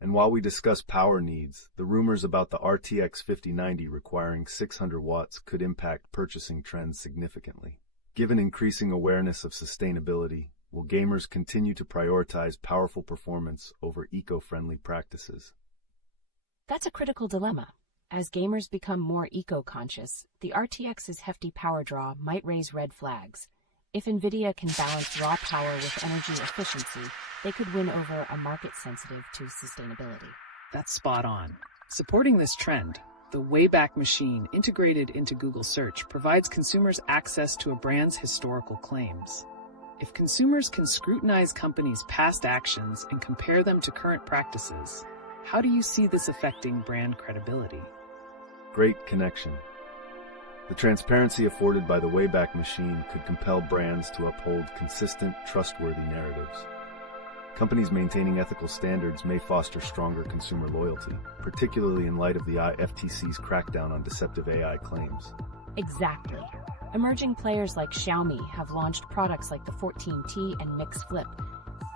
And while we discuss power needs, the rumors about the RTX 5090 requiring 600 watts could impact purchasing trends significantly. Given increasing awareness of sustainability, will gamers continue to prioritize powerful performance over eco-friendly practices? That's a critical dilemma. As gamers become more eco-conscious, the RTX's hefty power draw might raise red flags. If Nvidia can balance raw power with energy efficiency, they could win over a market sensitive to sustainability. That's spot on. Supporting this trend, the Wayback Machine integrated into Google Search provides consumers access to a brand's historical claims. If consumers can scrutinize companies' past actions and compare them to current practices, how do you see this affecting brand credibility? Great connection. The transparency afforded by the Wayback Machine could compel brands to uphold consistent, trustworthy narratives. Companies maintaining ethical standards may foster stronger consumer loyalty, particularly in light of the FTC's crackdown on deceptive AI claims. Exactly. Emerging players like Xiaomi have launched products like the 14T and Mix Flip.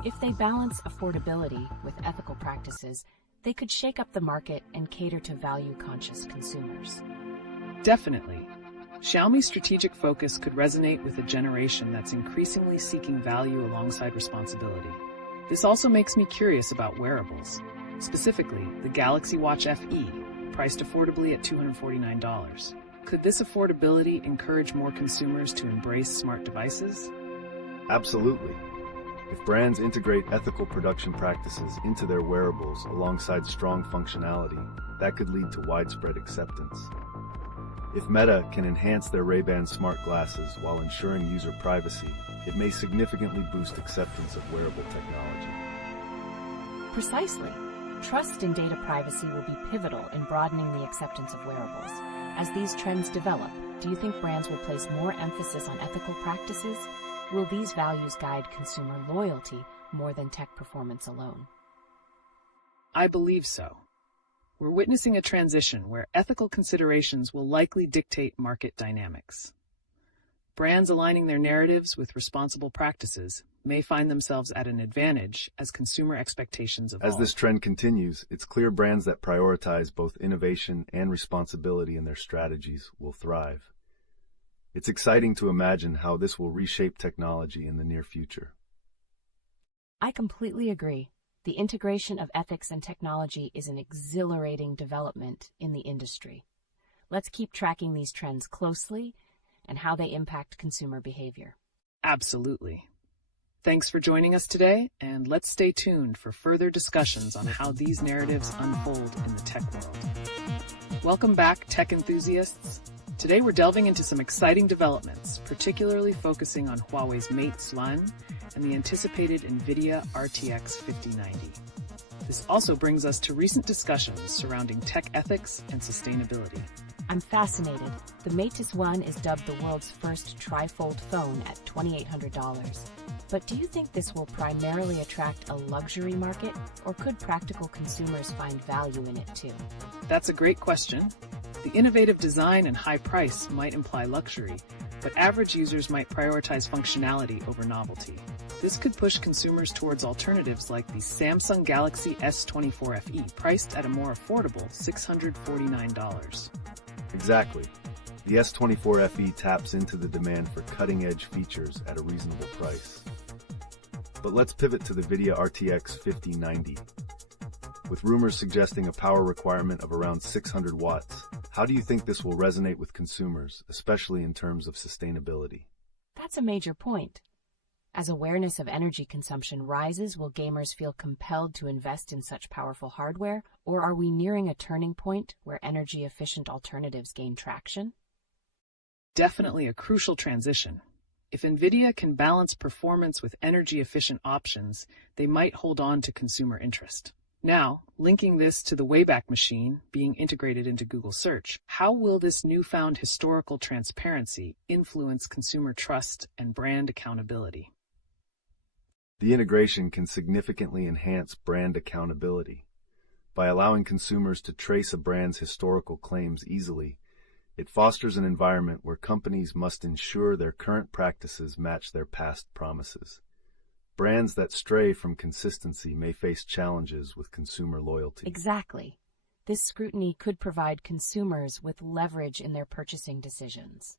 If they balance affordability with ethical practices, they could shake up the market and cater to value-conscious consumers. Definitely. Xiaomi's strategic focus could resonate with a generation that's increasingly seeking value alongside responsibility. This also makes me curious about wearables, specifically the Galaxy Watch FE, priced affordably at $249. Could this affordability encourage more consumers to embrace smart devices? Absolutely. If brands integrate ethical production practices into their wearables alongside strong functionality, that could lead to widespread acceptance. If Meta can enhance their Ray-Ban smart glasses while ensuring user privacy, it may significantly boost acceptance of wearable technology. Precisely. Trust in data privacy will be pivotal in broadening the acceptance of wearables. As these trends develop, do you think brands will place more emphasis on ethical practices? Will these values guide consumer loyalty more than tech performance alone? I believe so. We're witnessing a transition where ethical considerations will likely dictate market dynamics. Brands aligning their narratives with responsible practices may find themselves at an advantage as consumer expectations evolve. As this trend continues, it's clear brands that prioritize both innovation and responsibility in their strategies will thrive. It's exciting to imagine how this will reshape technology in the near future. I completely agree. The integration of ethics and technology is an exhilarating development in the industry. Let's keep tracking these trends closely and how they impact consumer behavior. Absolutely. Thanks for joining us today, and let's stay tuned for further discussions on how these narratives unfold in the tech world. Welcome back, tech enthusiasts. Today we're delving into some exciting developments, particularly focusing on Huawei's LeetOne and the anticipated Nvidia RTX 5090. This also brings us to recent discussions surrounding tech ethics and sustainability. I'm fascinated. The LeetOne is dubbed the world's first Trifold phone at $2,800. But do you think this will primarily attract a luxury market, or could practical consumers find value in it too? That's a great question. The innovative design and high price might imply luxury, but average users might prioritize functionality over novelty. This could push consumers towards alternatives like the Samsung Galaxy S24 FE, priced at a more affordable $649. Exactly. The S24 FE taps into the demand for cutting-edge features at a reasonable price. But let's pivot to the Nvidia RTX 5090. With rumors suggesting a power requirement of around 600 watts, how do you think this will resonate with consumers, especially in terms of sustainability? That's a major point. As awareness of energy consumption rises, will gamers feel compelled to invest in such powerful hardware, or are we nearing a turning point where energy-efficient alternatives gain traction? Definitely a crucial transition. If Nvidia can balance performance with energy-efficient options, they might hold on to consumer interest. Now, linking this to the Wayback Machine being integrated into Google Search, how will this newfound historical transparency influence consumer trust and brand accountability? The integration can significantly enhance brand accountability. By allowing consumers to trace a brand's historical claims easily, it fosters an environment where companies must ensure their current practices match their past promises. Brands that stray from consistency may face challenges with consumer loyalty. Exactly. This scrutiny could provide consumers with leverage in their purchasing decisions.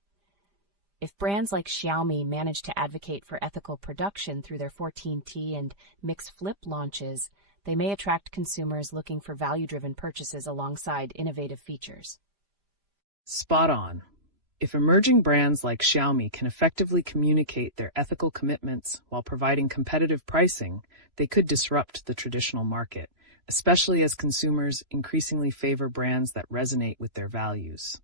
If brands like Xiaomi manage to advocate for ethical production through their 14T and Mix Flip launches, they may attract consumers looking for value-driven purchases alongside innovative features. Spot on. If emerging brands like Xiaomi can effectively communicate their ethical commitments while providing competitive pricing, they could disrupt the traditional market, especially as consumers increasingly favor brands that resonate with their values.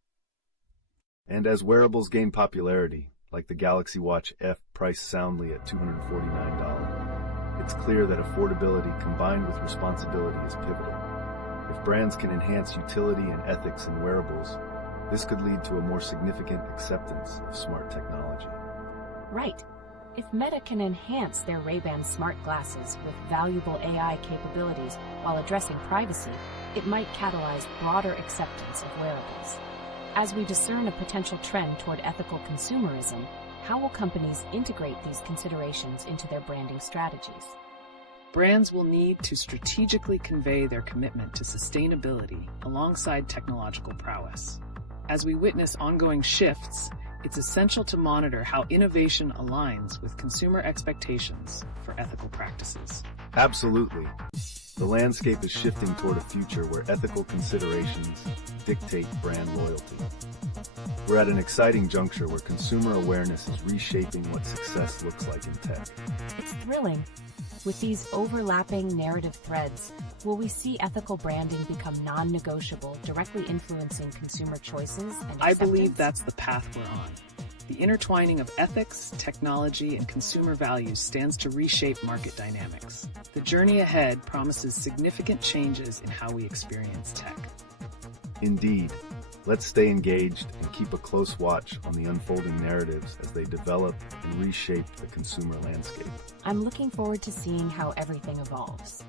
And as wearables gain popularity, like the Galaxy Watch F priced soundly at $249, it's clear that affordability combined with responsibility is pivotal. If brands can enhance utility and ethics in wearables, this could lead to a more significant acceptance of smart technology. Right. If Meta can enhance their Ray-Ban smart glasses with valuable AI capabilities while addressing privacy, it might catalyze broader acceptance of wearables. As we discern a potential trend toward ethical consumerism, how will companies integrate these considerations into their branding strategies? Brands will need to strategically convey their commitment to sustainability alongside technological prowess. As we witness ongoing shifts, it's essential to monitor how innovation aligns with consumer expectations for ethical practices. Absolutely. The landscape is shifting toward a future where ethical considerations dictate brand loyalty. We're at an exciting juncture where consumer awareness is reshaping what success looks like in tech. It's thrilling. With these overlapping narrative threads, will we see ethical branding become non-negotiable, directly influencing consumer choices and acceptance? I believe that's the path we're on. The intertwining of ethics, technology, and consumer values stands to reshape market dynamics. The journey ahead promises significant changes in how we experience tech. Indeed. Let's stay engaged and keep a close watch on the unfolding narratives as they develop and reshape the consumer landscape. I'm looking forward to seeing how everything evolves.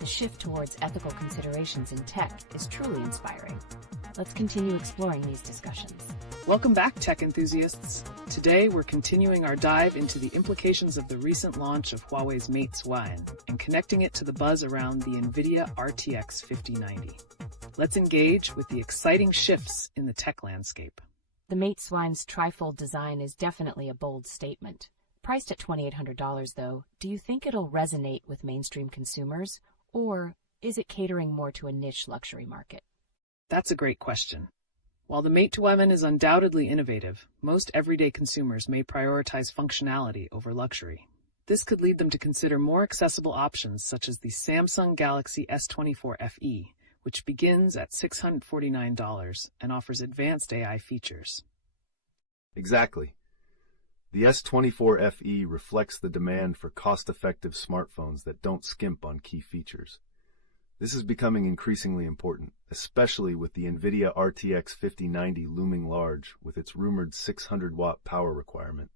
The shift towards ethical considerations in tech is truly inspiring. Let's continue exploring these discussions. Welcome back, tech enthusiasts. Today, we're continuing our dive into the implications of the recent launch of Huawei's LeetOne and connecting it to the buzz around the Nvidia RTX 5090. Let's engage with the exciting shifts in the tech landscape. The LeetOne's trifold design is definitely a bold statement. Priced at $2,800 though, do you think it'll resonate with mainstream consumers, or is it catering more to a niche luxury market? That's a great question. While the LeetOne is undoubtedly innovative, most everyday consumers may prioritize functionality over luxury. This could lead them to consider more accessible options such as the Samsung Galaxy S24 FE, which begins at $649 and offers advanced AI features. Exactly. The S24 FE reflects the demand for cost-effective smartphones that don't skimp on key features. This is becoming increasingly important, especially with the Nvidia RTX 5090 looming large with its rumored 600-watt power requirement.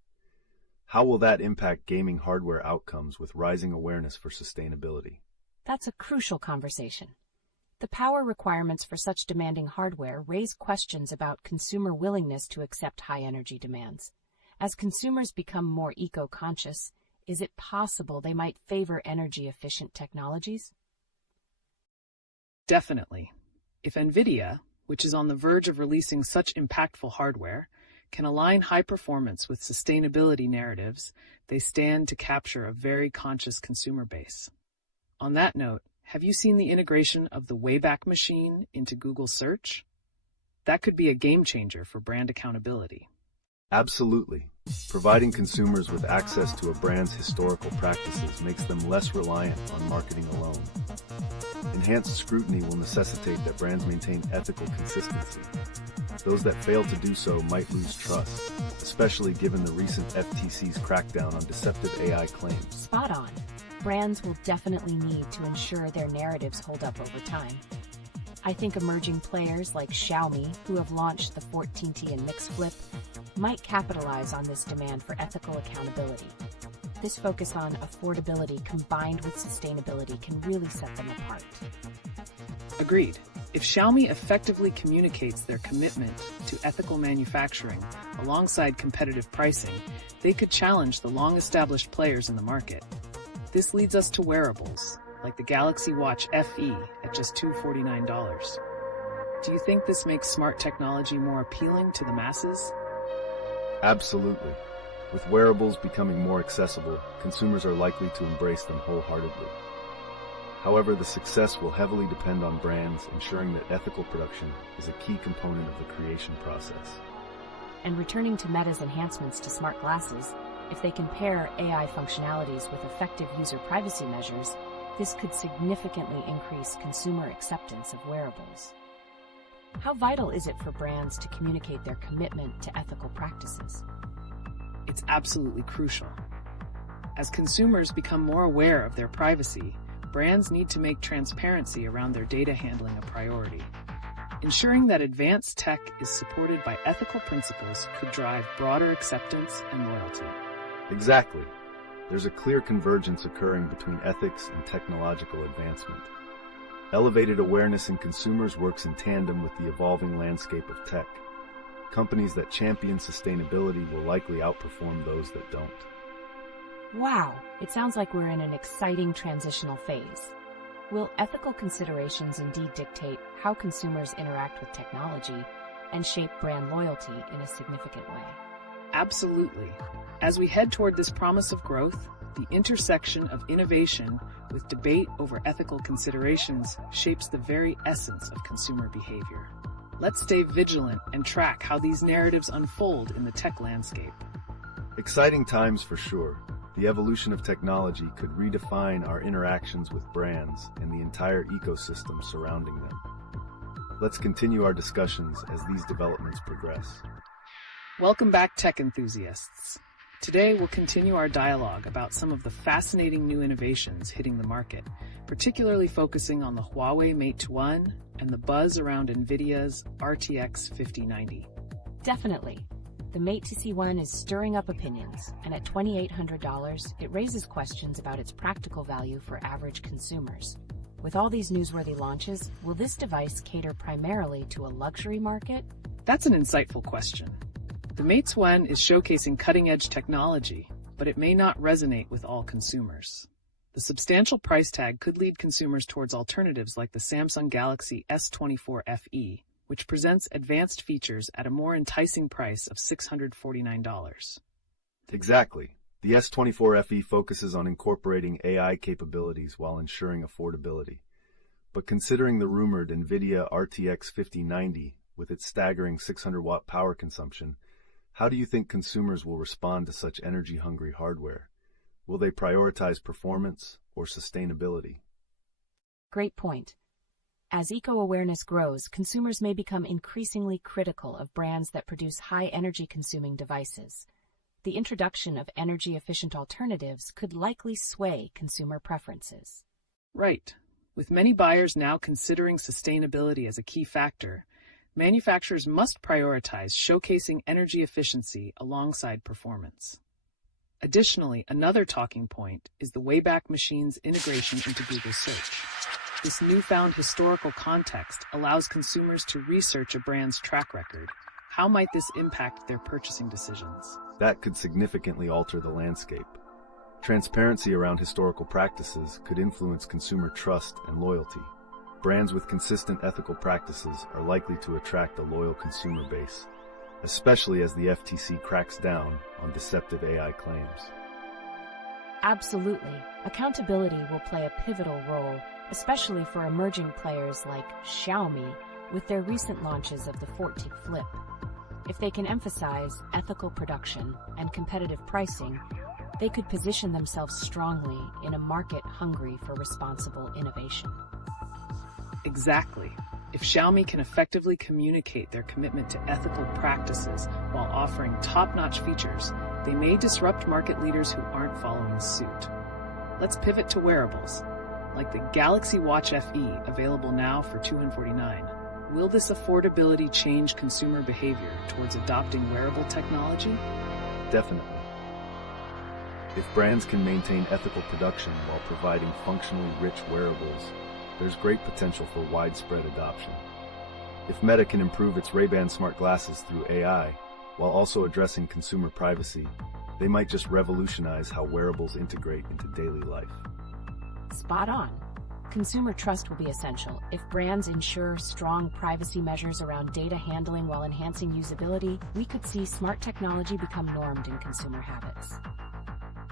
How will that impact gaming hardware outcomes with rising awareness for sustainability? That's a crucial conversation. The power requirements for such demanding hardware raise questions about consumer willingness to accept high energy demands. As consumers become more eco-conscious, is it possible they might favor energy-efficient technologies? Definitely. If Nvidia, which is on the verge of releasing such impactful hardware, can align high performance with sustainability narratives, they stand to capture a very conscious consumer base. On that note, have you seen the integration of the Wayback Machine into Google Search? That could be a game changer for brand accountability. Absolutely. Providing consumers with access to a brand's historical practices makes them less reliant on marketing alone. Enhanced scrutiny will necessitate that brands maintain ethical consistency. Those that fail to do so might lose trust, especially given the recent FTC's crackdown on deceptive AI claims. Spot on. Brands will definitely need to ensure their narratives hold up over time. I think emerging players like Xiaomi, who have launched the 14T and Mix Flip, might capitalize on this demand for ethical accountability. This focus on affordability combined with sustainability can really set them apart. Agreed. If Xiaomi effectively communicates their commitment to ethical manufacturing alongside competitive pricing, they could challenge the long-established players in the market. This leads us to wearables, like the Galaxy Watch FE at just $249. Do you think this makes smart technology more appealing to the masses? Absolutely. With wearables becoming more accessible, consumers are likely to embrace them wholeheartedly. However, the success will heavily depend on brands ensuring that ethical production is a key component of the creation process. And returning to Meta's enhancements to smart glasses, if they can pair AI functionalities with effective user privacy measures, this could significantly increase consumer acceptance of wearables. How vital is it for brands to communicate their commitment to ethical practices? It's absolutely crucial. As consumers become more aware of their privacy, brands need to make transparency around their data handling a priority. Ensuring that advanced tech is supported by ethical principles could drive broader acceptance and loyalty. Exactly. There's a clear convergence occurring between ethics and technological advancement. Elevated awareness in consumers works in tandem with the evolving landscape of tech. Companies that champion sustainability will likely outperform those that don't. Wow, it sounds like we're in an exciting transitional phase. Will ethical considerations indeed dictate how consumers interact with technology and shape brand loyalty in a significant way? Absolutely. As we head toward this promise of growth, the intersection of innovation with debate over ethical considerations shapes the very essence of consumer behavior. Let's stay vigilant and track how these narratives unfold in the tech landscape. Exciting times for sure. The evolution of technology could redefine our interactions with brands and the entire ecosystem surrounding them. Let's continue our discussions as these developments progress. Welcome back, tech enthusiasts. Today, we'll continue our dialogue about some of the fascinating new innovations hitting the market, particularly focusing on the Huawei Mate 2 and the buzz around Nvidia's RTX 5090. Definitely. The Mate 2 is stirring up opinions, and at $2,800, it raises questions about its practical value for average consumers. With all these newsworthy launches, will this device cater primarily to a luxury market? That's an insightful question. The Mate 2 is showcasing cutting-edge technology, but it may not resonate with all consumers. The substantial price tag could lead consumers towards alternatives like the Samsung Galaxy S24 FE, which presents advanced features at a more enticing price of $649. Exactly. The S24 FE focuses on incorporating AI capabilities while ensuring affordability. But considering the rumored Nvidia RTX 5090 with its staggering 600-watt power consumption, how do you think consumers will respond to such energy-hungry hardware? Will they prioritize performance or sustainability? Great point. As eco-awareness grows, consumers may become increasingly critical of brands that produce high energy-consuming devices. The introduction of energy-efficient alternatives could likely sway consumer preferences. Right. With many buyers now considering sustainability as a key factor, manufacturers must prioritize showcasing energy efficiency alongside performance. Additionally, another talking point is the Wayback Machine's integration into Google Search. This newfound historical context allows consumers to research a brand's track record. How might this impact their purchasing decisions? That could significantly alter the landscape. Transparency around historical practices could influence consumer trust and loyalty. Brands with consistent ethical practices are likely to attract a loyal consumer base, especially as the FTC cracks down on deceptive AI claims. Absolutely. Accountability will play a pivotal role, especially for emerging players like Xiaomi with their recent launches of the 14 Flip. If they can emphasize ethical production and competitive pricing, they could position themselves strongly in a market hungry for responsible innovation. Exactly. If Xiaomi can effectively communicate their commitment to ethical practices while offering top-notch features, they may disrupt market leaders who aren't following suit. Let's pivot to wearables, like the Galaxy Watch FE, available now for $249. Will this affordability change consumer behavior towards adopting wearable technology? Definitely. If brands can maintain ethical production while providing functionally rich wearables, there's great potential for widespread adoption. If Meta can improve its Ray-Ban smart glasses through AI, while also addressing consumer privacy, they might just revolutionize how wearables integrate into daily life. Spot on. Consumer trust will be essential. If brands ensure strong privacy measures around data handling while enhancing usability, we could see smart technology become normed in consumer habits.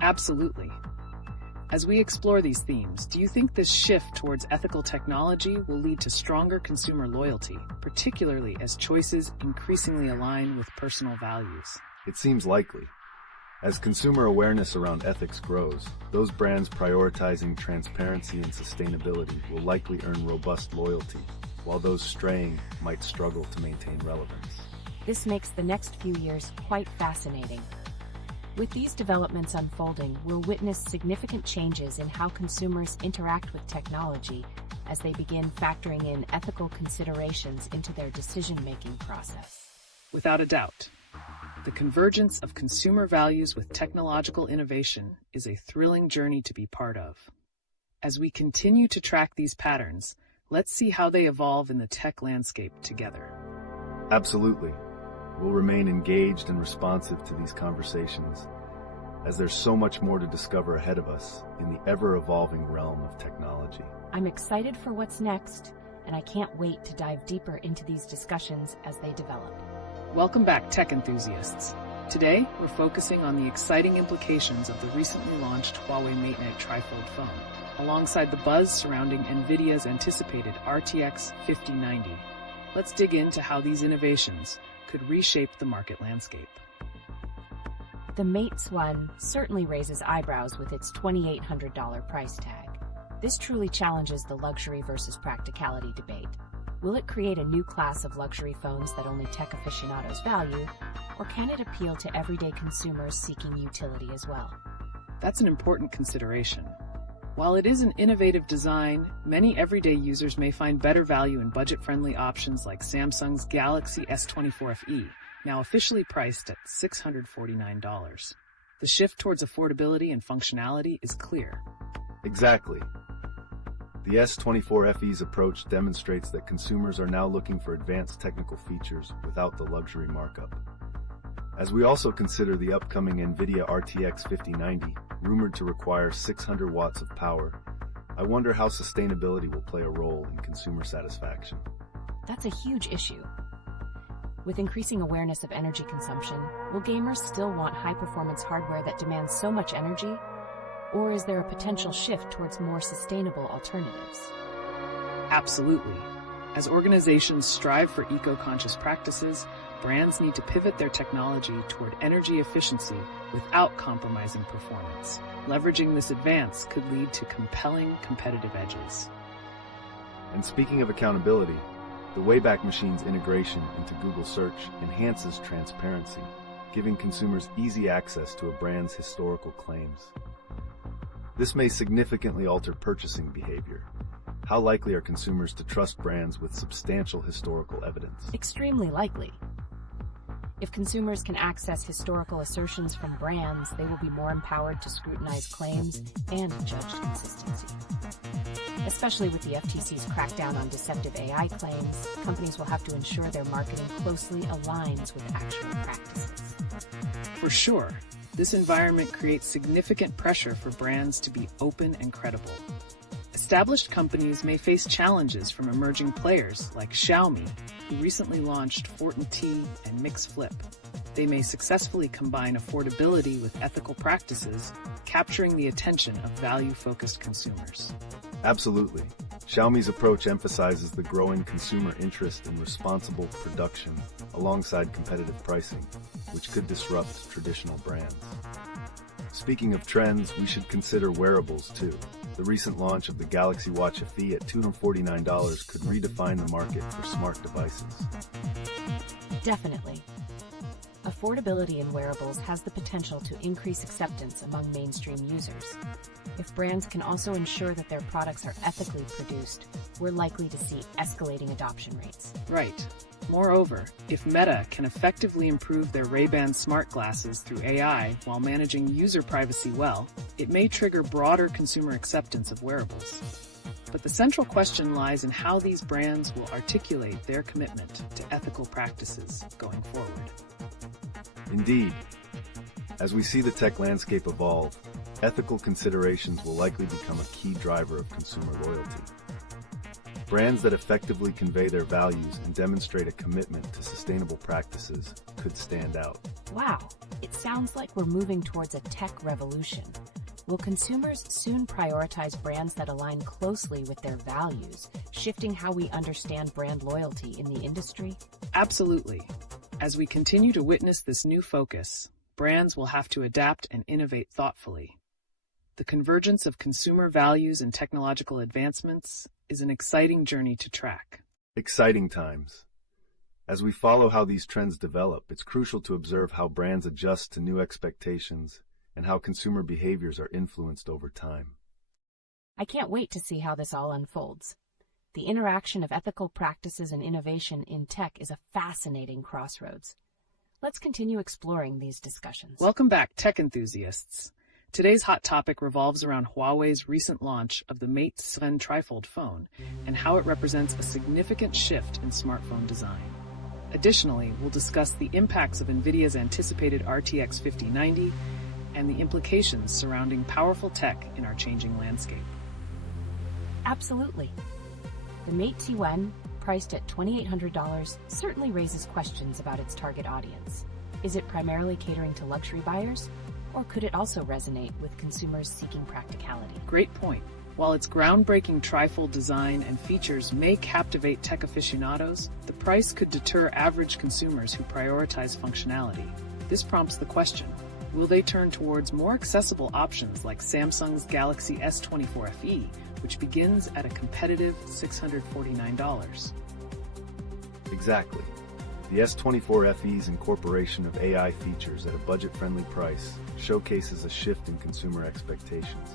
Absolutely. As we explore these themes, do you think this shift towards ethical technology will lead to stronger consumer loyalty, particularly as choices increasingly align with personal values? It seems likely. As consumer awareness around ethics grows, those brands prioritizing transparency and sustainability will likely earn robust loyalty, while those straying might struggle to maintain relevance. This makes the next few years quite fascinating. With these developments unfolding, we'll witness significant changes in how consumers interact with technology as they begin factoring in ethical considerations into their decision-making process. Without a doubt. The convergence of consumer values with technological innovation is a thrilling journey to be part of. As we continue to track these patterns, let's see how they evolve in the tech landscape together. Absolutely. We'll remain engaged and responsive to these conversations, as there's so much more to discover ahead of us in the ever-evolving realm of technology. I'm excited for what's next, and I can't wait to dive deeper into these discussions as they develop. Welcome back, tech enthusiasts. Today, we're focusing on the exciting implications of the recently launched Huawei MateNet Trifold phone, alongside the buzz surrounding Nvidia's anticipated RTX 5090. Let's dig into how these innovations could reshape the market landscape. The Mate's One certainly raises eyebrows with its $2,800 price tag. This truly challenges the luxury versus practicality debate. Will it create a new class of luxury phones that only tech aficionados value, or can it appeal to everyday consumers seeking utility as well? That's an important consideration. While it is an innovative design, many everyday users may find better value in budget-friendly options like Samsung's Galaxy S24 FE, now officially priced at $649. The shift towards affordability and functionality is clear. Exactly. The S24 FE's approach demonstrates that consumers are now looking for advanced technical features without the luxury markup. As we also consider the upcoming Nvidia RTX 5090, rumored to require 600 watts of power, I wonder how sustainability will play a role in consumer satisfaction. That's a huge issue. With increasing awareness of energy consumption, will gamers still want high-performance hardware that demands so much energy? Or is there a potential shift towards more sustainable alternatives? Absolutely. As organizations strive for eco-conscious practices, brands need to pivot their technology toward energy efficiency without compromising performance. Leveraging this advance could lead to compelling competitive edges. And speaking of accountability, the Wayback Machine's integration into Google Search enhances transparency, giving consumers easy access to a brand's historical claims. This may significantly alter purchasing behavior. How likely are consumers to trust brands with substantial historical evidence? Extremely likely. If consumers can access historical assertions from brands, they will be more empowered to scrutinize claims and judge consistency. Especially with the FTC's crackdown on deceptive AI claims, companies will have to ensure their marketing closely aligns with actual practices. For sure, this environment creates significant pressure for brands to be open and credible. Established companies may face challenges from emerging players like Xiaomi, who recently launched Fortin T and Mix Flip. They may successfully combine affordability with ethical practices, capturing the attention of value-focused consumers. Absolutely. Xiaomi's approach emphasizes the growing consumer interest in responsible production alongside competitive pricing, which could disrupt traditional brands. Speaking of trends, we should consider wearables too. The recent launch of the Galaxy Watch FE at $249 could redefine the market for smart devices. Definitely. Affordability in wearables has the potential to increase acceptance among mainstream users. If brands can also ensure that their products are ethically produced, we're likely to see escalating adoption rates. Right. Moreover, if Meta can effectively improve their Ray-Ban smart glasses through AI while managing user privacy well, it may trigger broader consumer acceptance of wearables. But the central question lies in how these brands will articulate their commitment to ethical practices going forward. Indeed. As we see the tech landscape evolve, ethical considerations will likely become a key driver of consumer loyalty. Brands that effectively convey their values and demonstrate a commitment to sustainable practices could stand out. Wow, it sounds like we're moving towards a tech revolution. Will consumers soon prioritize brands that align closely with their values, shifting how we understand brand loyalty in the industry? Absolutely. As we continue to witness this new focus, brands will have to adapt and innovate thoughtfully. The convergence of consumer values and technological advancements is an exciting journey to track. Exciting times. As we follow how these trends develop, it's crucial to observe how brands adjust to new expectations and how consumer behaviors are influenced over time. I can't wait to see how this all unfolds. The interaction of ethical practices and innovation in tech is a fascinating crossroads. Let's continue exploring these discussions. Welcome back, tech enthusiasts. Today's hot topic revolves around Huawei's recent launch of the Mate 7 Trifold phone and how it represents a significant shift in smartphone design. Additionally, we'll discuss the impacts of Nvidia's anticipated RTX 5090 and the implications surrounding powerful tech in our changing landscape. Absolutely. The Mate T1, priced at $2,800, certainly raises questions about its target audience. Is it primarily catering to luxury buyers? Or could it also resonate with consumers seeking practicality? Great point. While its groundbreaking trifold design and features may captivate tech aficionados, the price could deter average consumers who prioritize functionality. This prompts the question, will they turn towards more accessible options like Samsung's Galaxy S24 FE, which begins at a competitive $649? Exactly. The S24 FE's incorporation of AI features at a budget-friendly price showcases a shift in consumer expectations.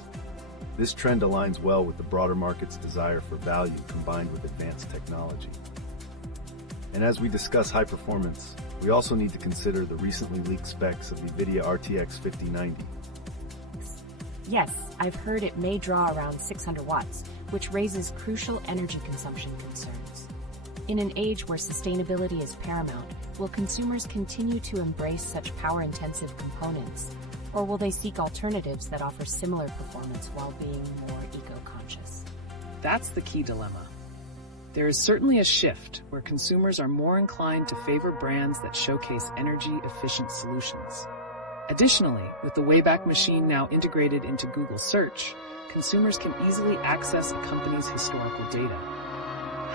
This trend aligns well with the broader market's desire for value combined with advanced technology. And as we discuss high performance, we also need to consider the recently leaked specs of the Nvidia RTX 5090. Yes, I've heard it may draw around 600 watts, which raises crucial energy consumption concerns. In an age where sustainability is paramount, will consumers continue to embrace such power-intensive components, or will they seek alternatives that offer similar performance while being more eco-conscious? That's the key dilemma. There is certainly a shift where consumers are more inclined to favor brands that showcase energy-efficient solutions. Additionally, with the Wayback Machine now integrated into Google Search, consumers can easily access a company's historical data.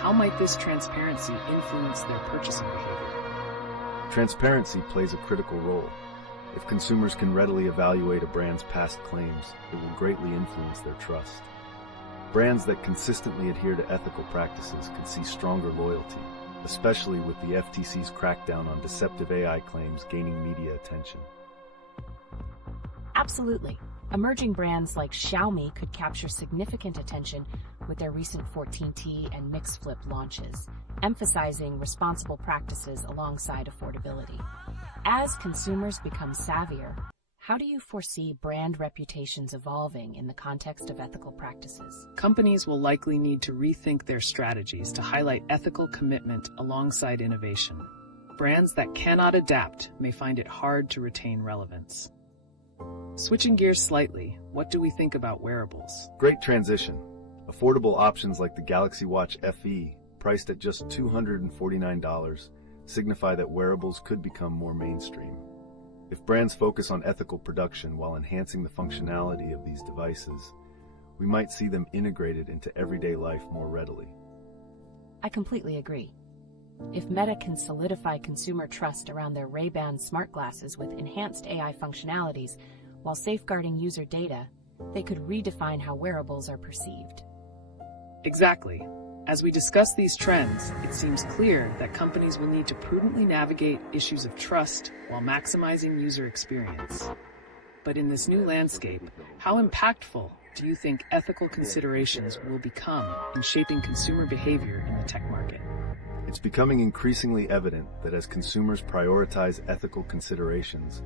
How might this transparency influence their purchasing behavior? Transparency plays a critical role. If consumers can readily evaluate a brand's past claims, it will greatly influence their trust. Brands that consistently adhere to ethical practices could see stronger loyalty, especially with the FTC's crackdown on deceptive AI claims gaining media attention. Absolutely. Emerging brands like Xiaomi could capture significant attention with their recent 14T and Mix Flip launches, emphasizing responsible practices alongside affordability. As consumers become savvier, how do you foresee brand reputations evolving in the context of ethical practices? Companies will likely need to rethink their strategies to highlight ethical commitment alongside innovation. Brands that cannot adapt may find it hard to retain relevance. Switching gears slightly, what do we think about wearables? Great transition. Affordable options like the Galaxy Watch FE, priced at just $249, signify that wearables could become more mainstream. If brands focus on ethical production while enhancing the functionality of these devices, we might see them integrated into everyday life more readily. I completely agree. If Meta can solidify consumer trust around their Ray-Ban smart glasses with enhanced AI functionalities while safeguarding user data, they could redefine how wearables are perceived. Exactly. As we discuss these trends, it seems clear that companies will need to prudently navigate issues of trust while maximizing user experience. But in this new landscape, how impactful do you think ethical considerations will become in shaping consumer behavior in the tech market? It's becoming increasingly evident that as consumers prioritize ethical considerations,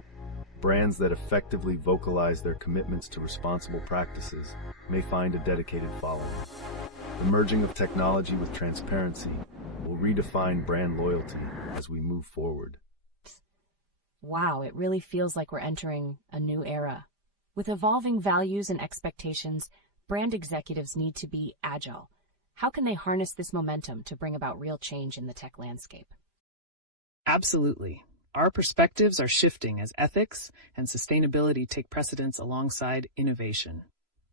brands that effectively vocalize their commitments to responsible practices may find a dedicated following. The merging of technology with transparency will redefine brand loyalty as we move forward. Wow, it really feels like we're entering a new era. With evolving values and expectations, brand executives need to be agile. How can they harness this momentum to bring about real change in the tech landscape? Absolutely. Our perspectives are shifting as ethics and sustainability take precedence alongside innovation.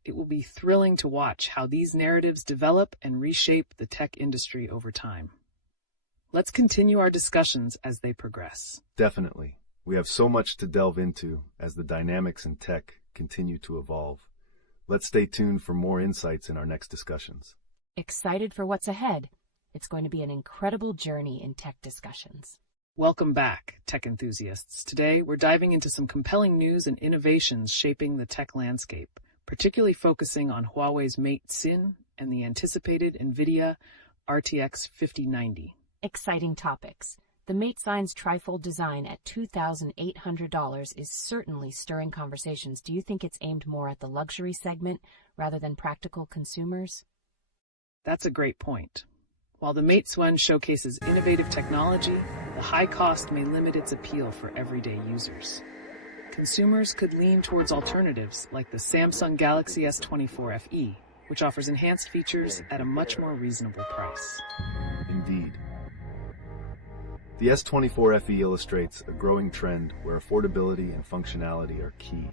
It will be thrilling to watch how these narratives develop and reshape the tech industry over time. Let's continue our discussions as they progress. Definitely. We have so much to delve into as the dynamics in tech continue to evolve. Let's stay tuned for more insights in our next discussions. Excited for what's ahead. It's going to be an incredible journey in tech discussions. Welcome back, tech enthusiasts. Today, we're diving into some compelling news and innovations shaping the tech landscape, particularly focusing on Huawei's Mate Sin and the anticipated Nvidia RTX 5090. Exciting topics. The Mate Sign's Trifold design at $2,800 is certainly stirring conversations. Do you think it's aimed more at the luxury segment rather than practical consumers? That's a great point. While the Mate One showcases innovative technology, the high cost may limit its appeal for everyday users. Consumers could lean towards alternatives like the Samsung Galaxy S24 FE, which offers enhanced features at a much more reasonable price. Indeed. The S24 FE illustrates a growing trend where affordability and functionality are key.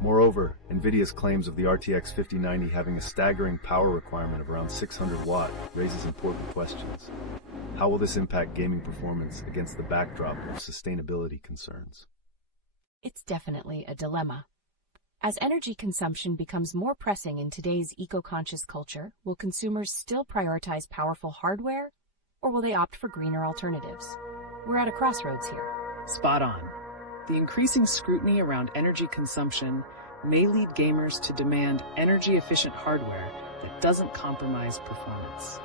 Moreover, Nvidia's claims of the RTX 5090 having a staggering power requirement of around 600 watt raises important questions. How will this impact gaming performance against the backdrop of sustainability concerns? It's definitely a dilemma. As energy consumption becomes more pressing in today's eco-conscious culture, will consumers still prioritize powerful hardware, or will they opt for greener alternatives? We're at a crossroads here. Spot on. The increasing scrutiny around energy consumption may lead gamers to demand energy-efficient hardware that doesn't compromise performance.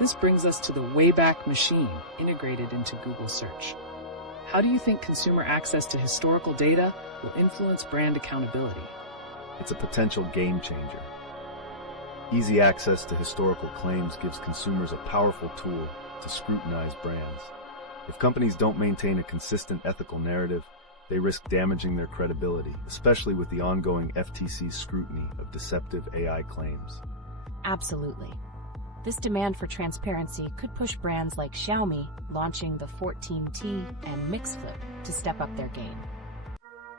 This brings us to the Wayback Machine integrated into Google Search. How do you think consumer access to historical data will influence brand accountability? It's a potential game changer. Easy access to historical claims gives consumers a powerful tool to scrutinize brands. If companies don't maintain a consistent ethical narrative, they risk damaging their credibility, especially with the ongoing FTC's scrutiny of deceptive AI claims. Absolutely. This demand for transparency could push brands like Xiaomi launching the 14T and Mix Flip to step up their game.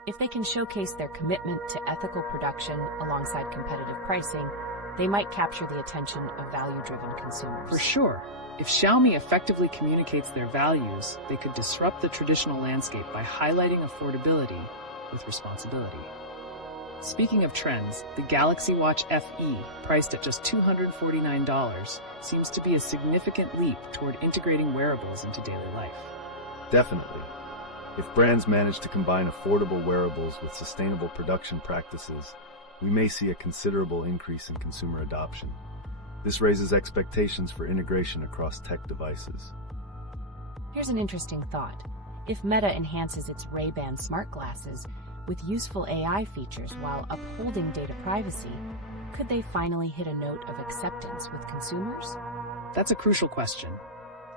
If they can showcase their commitment to ethical production alongside competitive pricing, they might capture the attention of value-driven consumers. For sure. If Xiaomi effectively communicates their values, they could disrupt the traditional landscape by highlighting affordability with responsibility. Speaking of trends, the Galaxy Watch FE, priced at just $249, seems to be a significant leap toward integrating wearables into daily life. Definitely. If brands manage to combine affordable wearables with sustainable production practices, we may see a considerable increase in consumer adoption. This raises expectations for integration across tech devices. Here's an interesting thought. If Meta enhances its Ray-Ban smart glasses with useful AI features while upholding data privacy, could they finally hit a note of acceptance with consumers? That's a crucial question.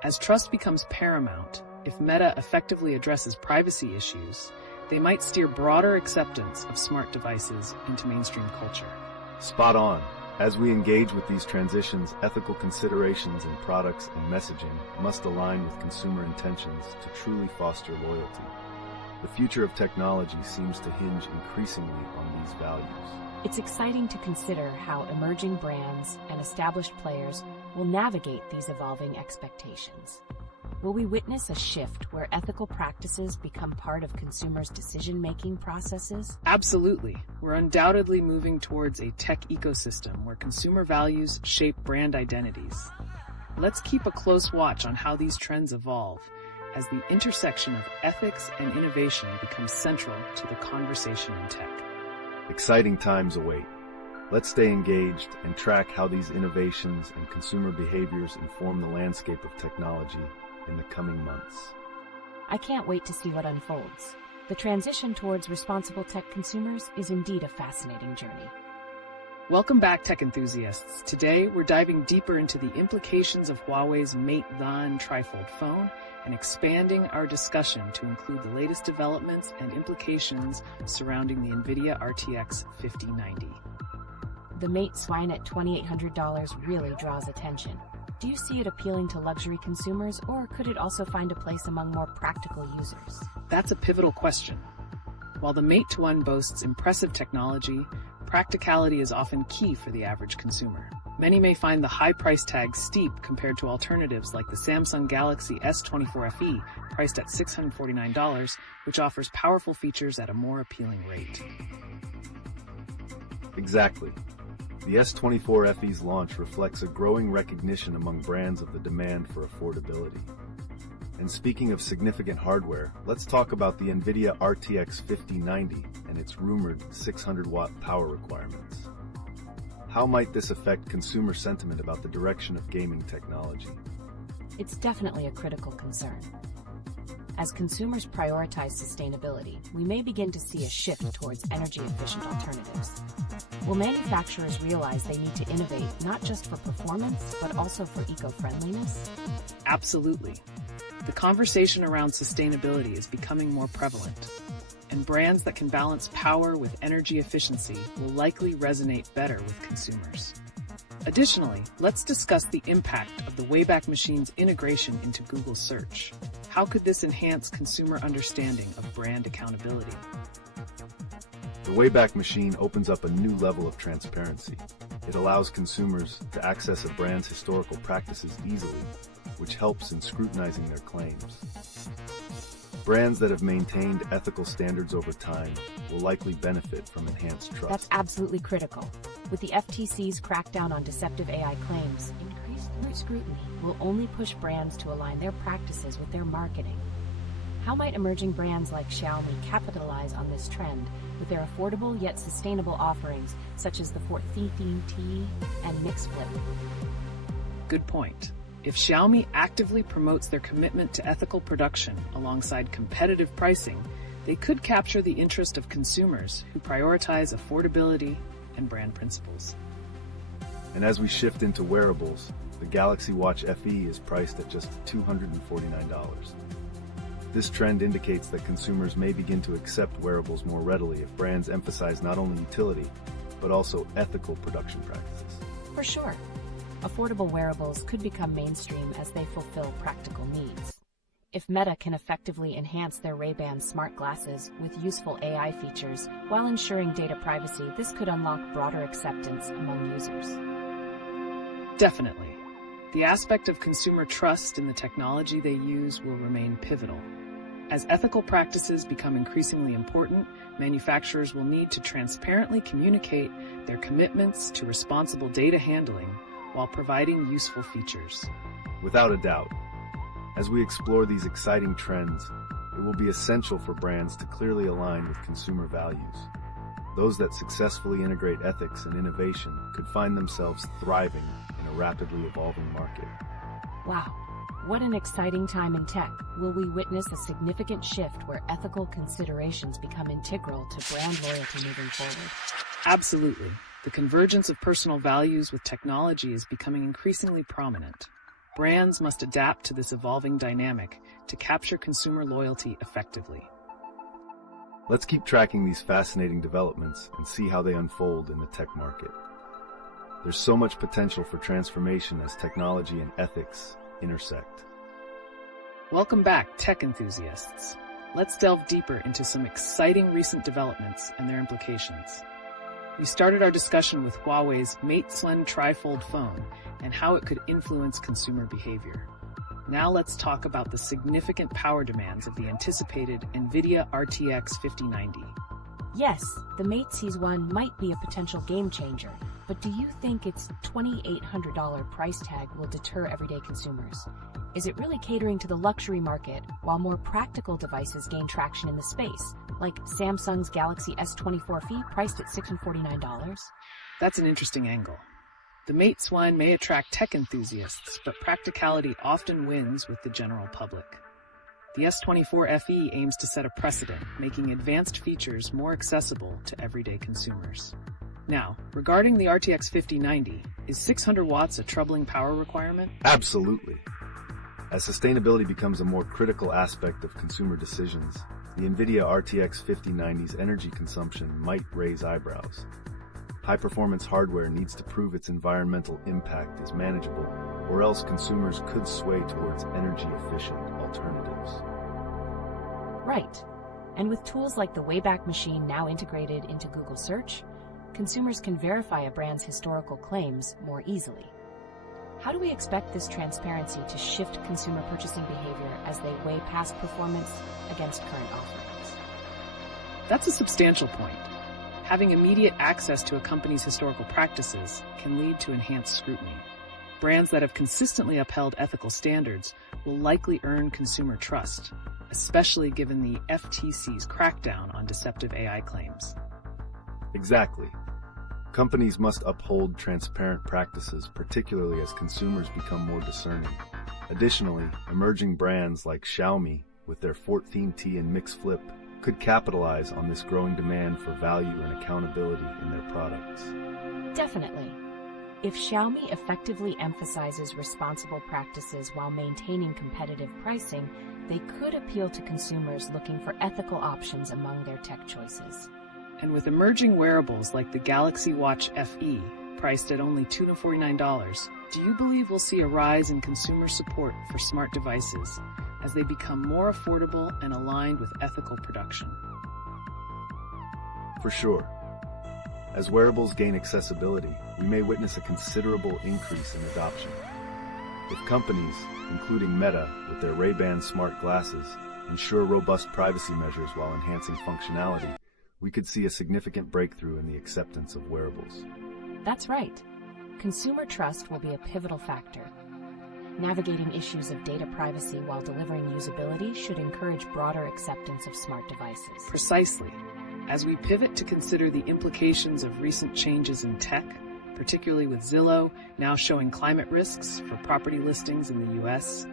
As trust becomes paramount, if Meta effectively addresses privacy issues, they might steer broader acceptance of smart devices into mainstream culture. Spot on. As we engage with these transitions, ethical considerations in products and messaging must align with consumer intentions to truly foster loyalty. The future of technology seems to hinge increasingly on these values. It's exciting to consider how emerging brands and established players will navigate these evolving expectations. Will we witness a shift where ethical practices become part of consumers' decision-making processes? Absolutely. We're undoubtedly moving towards a tech ecosystem where consumer values shape brand identities. Let's keep a close watch on how these trends evolve as the intersection of ethics and innovation becomes central to the conversation in tech. Exciting times await. Let's stay engaged and track how these innovations and consumer behaviors inform the landscape of technology in the coming months. I can't wait to see what unfolds. The transition towards responsible tech consumers is indeed a fascinating journey. Welcome back, tech enthusiasts. Today, we're diving deeper into the implications of Huawei's LeetOne Trifold phone and expanding our discussion to include the latest developments and implications surrounding the Nvidia RTX 5090. The Mate Swine at $2,800 really draws attention. Do you see it appealing to luxury consumers, or could it also find a place among more practical users? That's a pivotal question. While the Mate 1 boasts impressive technology, practicality is often key for the average consumer. Many may find the high price tag steep compared to alternatives like the Samsung Galaxy S24 FE, priced at $649, which offers powerful features at a more appealing rate. Exactly. The S24 FE's launch reflects a growing recognition among brands of the demand for affordability. And speaking of significant hardware, let's talk about the Nvidia RTX 5090 and its rumored 600-watt power requirements. How might this affect consumer sentiment about the direction of gaming technology? It's definitely a critical concern. As consumers prioritize sustainability, we may begin to see a shift towards energy-efficient alternatives. Will manufacturers realize they need to innovate not just for performance, but also for eco-friendliness? Absolutely. The conversation around sustainability is becoming more prevalent, and brands that can balance power with energy efficiency will likely resonate better with consumers. Additionally, let's discuss the impact of the Wayback Machine's integration into Google Search. How could this enhance consumer understanding of brand accountability? The Wayback Machine opens up a new level of transparency. It allows consumers to access a brand's historical practices easily, which helps in scrutinizing their claims. Brands that have maintained ethical standards over time will likely benefit from enhanced trust. That's absolutely critical. With the FTC's crackdown on deceptive AI claims, increased scrutiny will only push brands to align their practices with their marketing. How might emerging brands like Xiaomi capitalize on this trend with their affordable yet sustainable offerings, such as the 14T and Mix Flip? Good point. If Xiaomi actively promotes their commitment to ethical production alongside competitive pricing, they could capture the interest of consumers who prioritize affordability and brand principles. And as we shift into wearables, the Galaxy Watch FE is priced at just $249. This trend indicates that consumers may begin to accept wearables more readily if brands emphasize not only utility, but also ethical production practices. For sure. Affordable wearables could become mainstream as they fulfill practical needs. If Meta can effectively enhance their Ray-Ban smart glasses with useful AI features while ensuring data privacy, this could unlock broader acceptance among users. Definitely. The aspect of consumer trust in the technology they use will remain pivotal. As ethical practices become increasingly important, manufacturers will need to transparently communicate their commitments to responsible data handling while providing useful features. Without a doubt, as we explore these exciting trends, it will be essential for brands to clearly align with consumer values. Those that successfully integrate ethics and innovation could find themselves thriving in a rapidly evolving market. Wow, what an exciting time in tech. Will we witness a significant shift where ethical considerations become integral to brand loyalty moving forward? Absolutely. The convergence of personal values with technology is becoming increasingly prominent. Brands must adapt to this evolving dynamic to capture consumer loyalty effectively. Let's keep tracking these fascinating developments and see how they unfold in the tech market. There's so much potential for transformation as technology and ethics intersect. Welcome back, tech enthusiasts. Let's delve deeper into some exciting recent developments and their implications. We started our discussion with Huawei's LeetOne Trifold phone and how it could influence consumer behavior. Now let's talk about the significant power demands of the anticipated Nvidia RTX 5090. Yes, the Mate Series 1 might be a potential game changer, but do you think its $2,800 price tag will deter everyday consumers? Is it really catering to the luxury market while more practical devices gain traction in the space, like Samsung's Galaxy S24 FE priced at $649? That's an interesting angle. The Mate 1 may attract tech enthusiasts, but practicality often wins with the general public. The S24 FE aims to set a precedent, making advanced features more accessible to everyday consumers. Now, regarding the RTX 5090, is 600 watts a troubling power requirement? Absolutely. As sustainability becomes a more critical aspect of consumer decisions, the Nvidia RTX 5090's energy consumption might raise eyebrows. High-performance hardware needs to prove its environmental impact is manageable, or else consumers could sway towards energy-efficient alternatives. Right. And with tools like the Wayback Machine now integrated into Google Search, consumers can verify a brand's historical claims more easily. How do we expect this transparency to shift consumer purchasing behavior as they weigh past performance against current offerings? That's a substantial point. Having immediate access to a company's historical practices can lead to enhanced scrutiny. Brands that have consistently upheld ethical standards will likely earn consumer trust, especially given the FTC's crackdown on deceptive AI claims. Exactly. Companies must uphold transparent practices, particularly as consumers become more discerning. Additionally, emerging brands like Xiaomi, with their 14T and Mix Flip, could capitalize on this growing demand for value and accountability in their products. Definitely. If Xiaomi effectively emphasizes responsible practices while maintaining competitive pricing, they could appeal to consumers looking for ethical options among their tech choices. And with emerging wearables like the Galaxy Watch FE, priced at only $249, do you believe we'll see a rise in consumer support for smart devices as they become more affordable and aligned with ethical production? For sure. As wearables gain accessibility, we may witness a considerable increase in adoption. If companies, including Meta with their Ray-Ban smart glasses, ensure robust privacy measures while enhancing functionality, we could see a significant breakthrough in the acceptance of wearables. That's right. Consumer trust will be a pivotal factor. Navigating issues of data privacy while delivering usability should encourage broader acceptance of smart devices. Precisely. As we pivot to consider the implications of recent changes in tech, particularly with Zillow now showing climate risks for property listings in the US,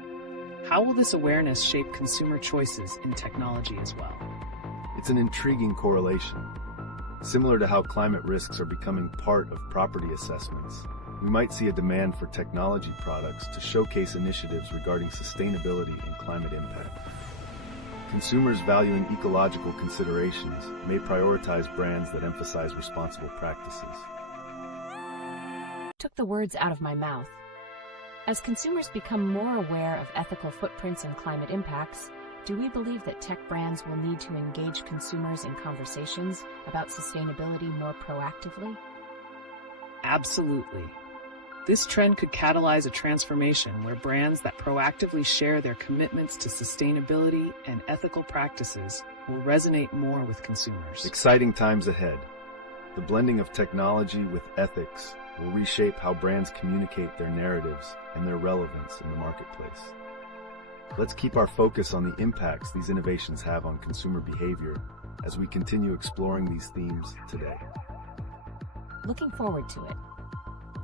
how will this awareness shape consumer choices in technology as well? It's an intriguing correlation. Similar to how climate risks are becoming part of property assessments, we might see a demand for technology products to showcase initiatives regarding sustainability and climate impact. Consumers valuing ecological considerations may prioritize brands that emphasize responsible practices. Took the words out of my mouth. As consumers become more aware of ethical footprints and climate impacts, do we believe that tech brands will need to engage consumers in conversations about sustainability more proactively? Absolutely. This trend could catalyze a transformation where brands that proactively share their commitments to sustainability and ethical practices will resonate more with consumers. Exciting times ahead. The blending of technology with ethics will reshape how brands communicate their narratives and their relevance in the marketplace. Let's keep our focus on the impacts these innovations have on consumer behavior as we continue exploring these themes today. Looking forward to it.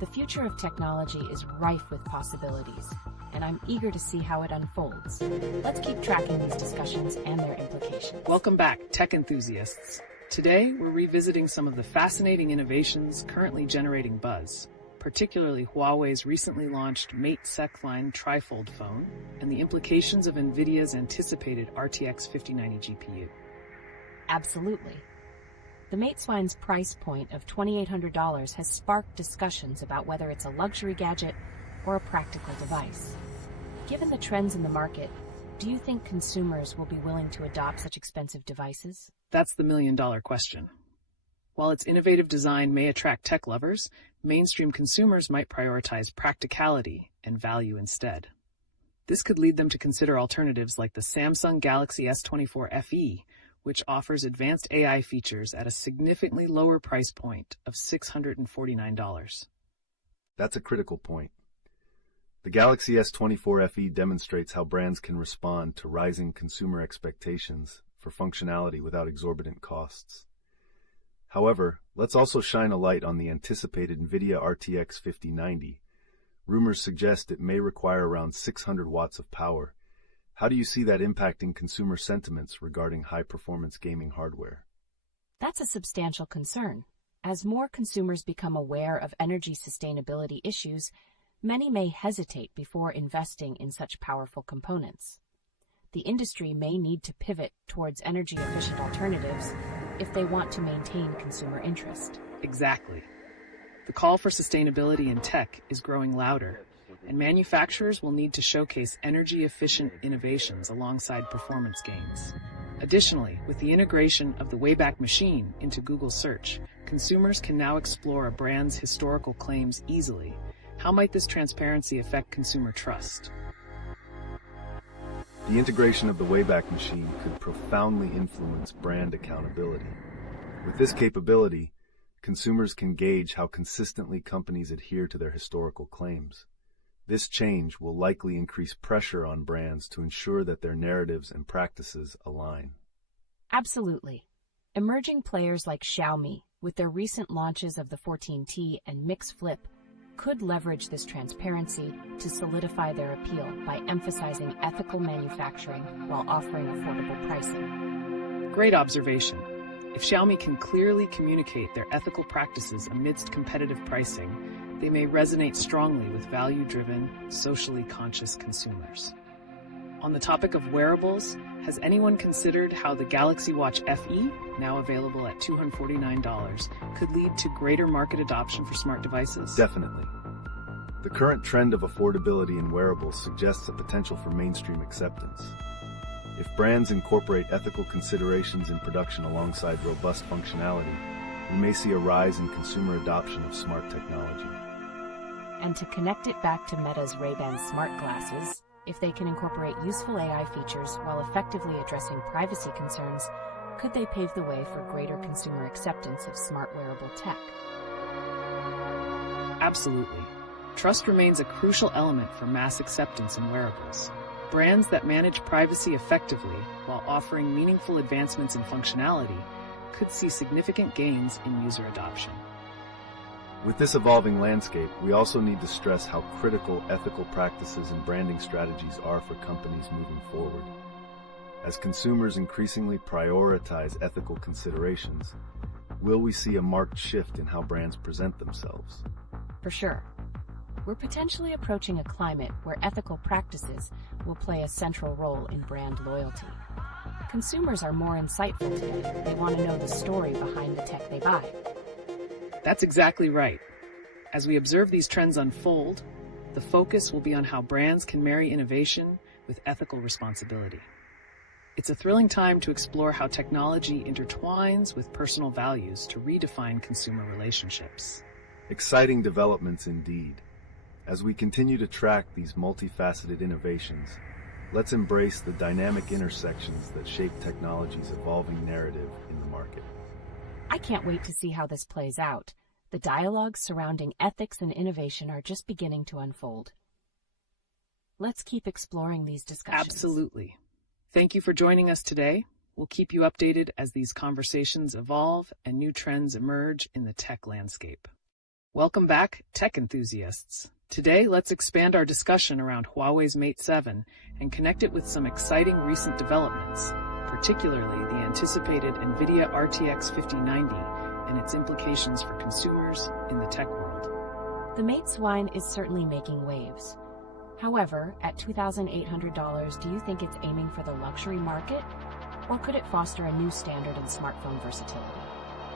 The future of technology is rife with possibilities, and I'm eager to see how it unfolds. Let's keep tracking these discussions and their implications. Welcome back, tech enthusiasts. Today, we're revisiting some of the fascinating innovations currently generating buzz, particularly Huawei's recently launched Mate Seq-line Trifold phone and the implications of Nvidia's anticipated RTX 5090 GPU. Absolutely. The Mate Swine's price point of $2,800 has sparked discussions about whether it's a luxury gadget or a practical device. Given the trends in the market, do you think consumers will be willing to adopt such expensive devices? That's the million-dollar question. While its innovative design may attract tech lovers, mainstream consumers might prioritize practicality and value instead. This could lead them to consider alternatives like the Samsung Galaxy S24 FE, which offers advanced AI features at a significantly lower price point of $649. That's a critical point. The Galaxy S24 FE demonstrates how brands can respond to rising consumer expectations for functionality without exorbitant costs. However, let's also shine a light on the anticipated Nvidia RTX 5090. Rumors suggest it may require around 600 watts of power. How do you see that impacting consumer sentiments regarding high-performance gaming hardware? That's a substantial concern. As more consumers become aware of energy sustainability issues, many may hesitate before investing in such powerful components. The industry may need to pivot towards energy-efficient alternatives if they want to maintain consumer interest. Exactly. The call for sustainability in tech is growing louder, and manufacturers will need to showcase energy-efficient innovations alongside performance gains. Additionally, with the integration of the Wayback Machine into Google Search, consumers can now explore a brand's historical claims easily. How might this transparency affect consumer trust? The integration of the Wayback Machine could profoundly influence brand accountability. With this capability, consumers can gauge how consistently companies adhere to their historical claims. This change will likely increase pressure on brands to ensure that their narratives and practices align. Absolutely. Emerging players like Xiaomi, with their recent launches of the 14T and Mix Flip, could leverage this transparency to solidify their appeal by emphasizing ethical manufacturing while offering affordable pricing. Great observation. If Xiaomi can clearly communicate their ethical practices amidst competitive pricing, they may resonate strongly with value-driven, socially conscious consumers. On the topic of wearables, has anyone considered how the Galaxy Watch FE, now available at $249, could lead to greater market adoption for smart devices? Definitely. The current trend of affordability in wearables suggests a potential for mainstream acceptance. If brands incorporate ethical considerations in production alongside robust functionality, we may see a rise in consumer adoption of smart technology. And to connect it back to Meta's Ray-Ban smart glasses, if they can incorporate useful AI features while effectively addressing privacy concerns, could they pave the way for greater consumer acceptance of smart wearable tech? Absolutely. Trust remains a crucial element for mass acceptance in wearables. Brands that manage privacy effectively while offering meaningful advancements in functionality could see significant gains in user adoption. With this evolving landscape, we also need to stress how critical ethical practices and branding strategies are for companies moving forward. As consumers increasingly prioritize ethical considerations, will we see a marked shift in how brands present themselves? For sure. We're potentially approaching a climate where ethical practices will play a central role in brand loyalty. Consumers are more insightful today. They want to know the story behind the tech they buy. That's exactly right. As we observe these trends unfold, the focus will be on how brands can marry innovation with ethical responsibility. It's a thrilling time to explore how technology intertwines with personal values to redefine consumer relationships. Exciting developments indeed. As we continue to track these multifaceted innovations, let's embrace the dynamic intersections that shape technology's evolving narrative in the market. I can't wait to see how this plays out. The dialogues surrounding ethics and innovation are just beginning to unfold. Let's keep exploring these discussions. Absolutely. Thank you for joining us today. We'll keep you updated as these conversations evolve and new trends emerge in the tech landscape. Welcome back, tech enthusiasts. Today, let's expand our discussion around Huawei's Mate 7 and connect it with some exciting recent developments, particularly the anticipated Nvidia RTX 5090 and its implications for consumers in the tech world. The Mate Swine is certainly making waves. However, at $2,800, do you think it's aiming for the luxury market? Or could it foster a new standard in smartphone versatility?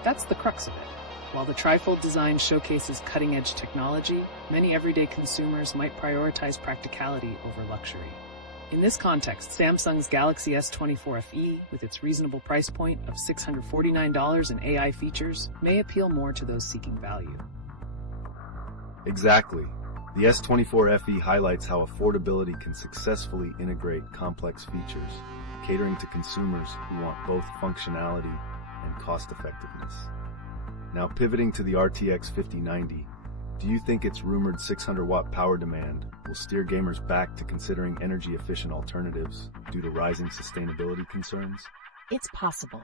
That's the crux of it. While the Trifold design showcases cutting-edge technology, many everyday consumers might prioritize practicality over luxury. In this context, Samsung's Galaxy S24 FE, with its reasonable price point of $649 and AI features, may appeal more to those seeking value. Exactly. The S24 FE highlights how affordability can successfully integrate complex features, catering to consumers who want both functionality and cost-effectiveness. Now pivoting to the RTX 5090, do you think its rumored 600-watt power demand will steer gamers back to considering energy-efficient alternatives due to rising sustainability concerns? It's possible.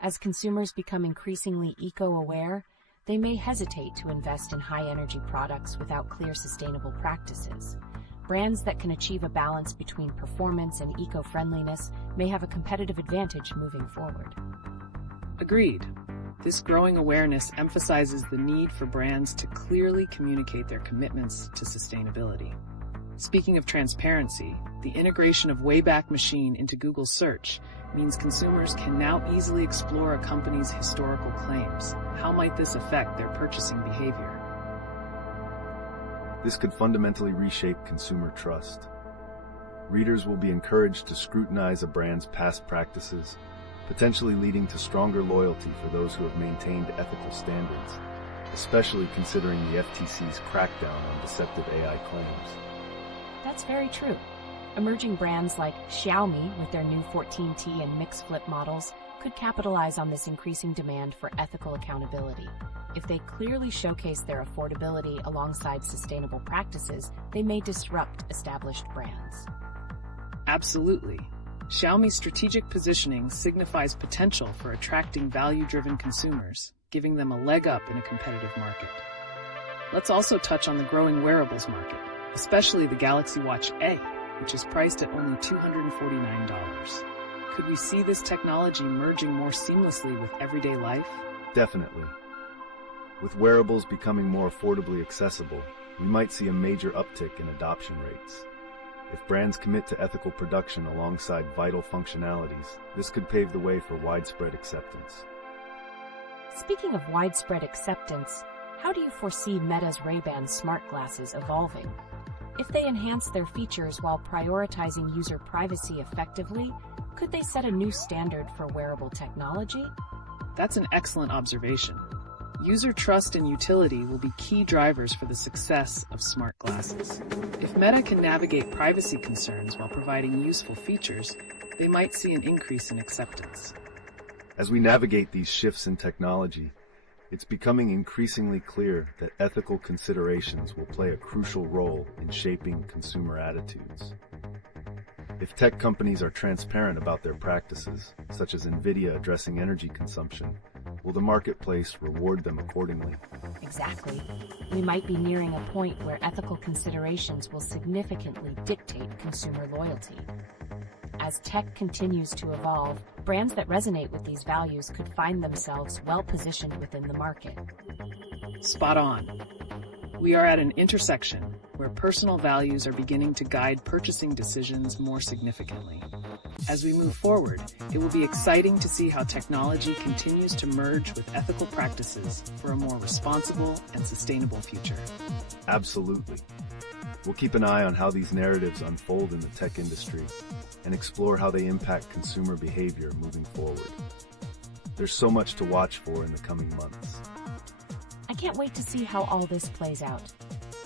As consumers become increasingly eco-aware, they may hesitate to invest in high-energy products without clear sustainable practices. Brands that can achieve a balance between performance and eco-friendliness may have a competitive advantage moving forward. Agreed. This growing awareness emphasizes the need for brands to clearly communicate their commitments to sustainability. Speaking of transparency, the integration of Wayback Machine into Google Search means consumers can now easily explore a company's historical claims. How might this affect their purchasing behavior? This could fundamentally reshape consumer trust. Readers will be encouraged to scrutinize a brand's past practices, potentially leading to stronger loyalty for those who have maintained ethical standards, especially considering the FTC's crackdown on deceptive AI claims. That's very true. Emerging brands like Xiaomi, with their new 14T and Mix Flip models, could capitalize on this increasing demand for ethical accountability. If they clearly showcase their affordability alongside sustainable practices, they may disrupt established brands. Absolutely. Xiaomi's strategic positioning signifies potential for attracting value-driven consumers, giving them a leg up in a competitive market. Let's also touch on the growing wearables market, especially the Galaxy Watch A, which is priced at only $249. Could we see this technology merging more seamlessly with everyday life? Definitely. With wearables becoming more affordably accessible, we might see a major uptick in adoption rates. If brands commit to ethical production alongside vital functionalities, this could pave the way for widespread acceptance. Speaking of widespread acceptance, how do you foresee Meta's Ray-Ban smart glasses evolving? If they enhance their features while prioritizing user privacy effectively, could they set a new standard for wearable technology? That's an excellent observation. User trust and utility will be key drivers for the success of smart glasses. If Meta can navigate privacy concerns while providing useful features, they might see an increase in acceptance. As we navigate these shifts in technology, it's becoming increasingly clear that ethical considerations will play a crucial role in shaping consumer attitudes. If tech companies are transparent about their practices, such as Nvidia addressing energy consumption, will the marketplace reward them accordingly? Exactly. We might be nearing a point where ethical considerations will significantly dictate consumer loyalty. As tech continues to evolve, brands that resonate with these values could find themselves well-positioned within the market. Spot on. We are at an intersection where personal values are beginning to guide purchasing decisions more significantly. As we move forward, it will be exciting to see how technology continues to merge with ethical practices for a more responsible and sustainable future. Absolutely. We'll keep an eye on how these narratives unfold in the tech industry and explore how they impact consumer behavior moving forward. There's so much to watch for in the coming months. I can't wait to see how all this plays out.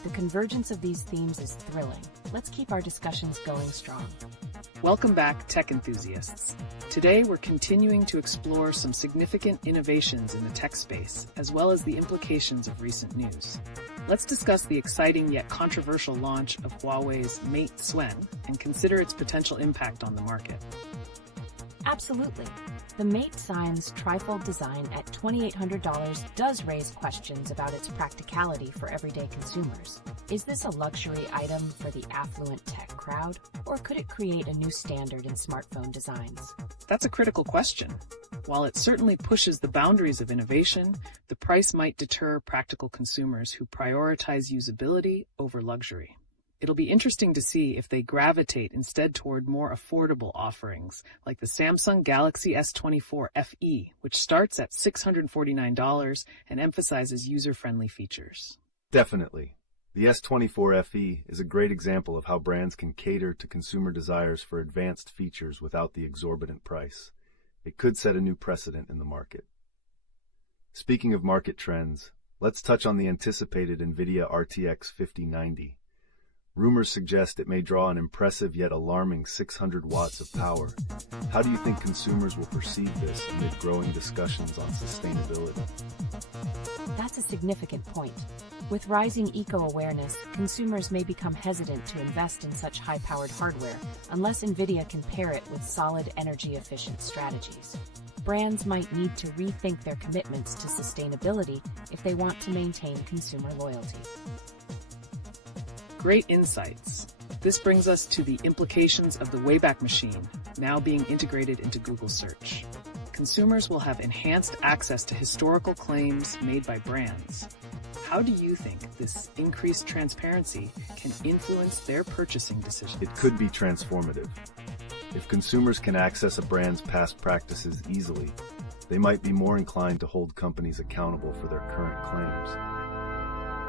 The convergence of these themes is thrilling. Let's keep our discussions going strong. Welcome back, tech enthusiasts. Today, we're continuing to explore some significant innovations in the tech space, as well as the implications of recent news. Let's discuss the exciting yet controversial launch of Huawei's Mate Swen and consider its potential impact on the market. Absolutely. The Mate Swen's Trifold design at $2,800 does raise questions about its practicality for everyday consumers. Is this a luxury item for the affluent tech crowd, or could it create a new standard in smartphone designs? That's a critical question. While it certainly pushes the boundaries of innovation, the price might deter practical consumers who prioritize usability over luxury. It'll be interesting to see if they gravitate instead toward more affordable offerings, like the Samsung Galaxy S24 FE, which starts at $649 and emphasizes user-friendly features. Definitely. The S24 FE is a great example of how brands can cater to consumer desires for advanced features without the exorbitant price. It could set a new precedent in the market. Speaking of market trends, let's touch on the anticipated Nvidia RTX 5090. Rumors suggest it may draw an impressive yet alarming 600 watts of power. How do you think consumers will perceive this amid growing discussions on sustainability? That's a significant point. With rising eco-awareness, consumers may become hesitant to invest in such high-powered hardware unless Nvidia can pair it with solid energy-efficient strategies. Brands might need to rethink their commitments to sustainability if they want to maintain consumer loyalty. Great insights. This brings us to the implications of the Wayback Machine, now being integrated into Google Search. Consumers will have enhanced access to historical claims made by brands. How do you think this increased transparency can influence their purchasing decisions? It could be transformative. If consumers can access a brand's past practices easily, they might be more inclined to hold companies accountable for their current claims.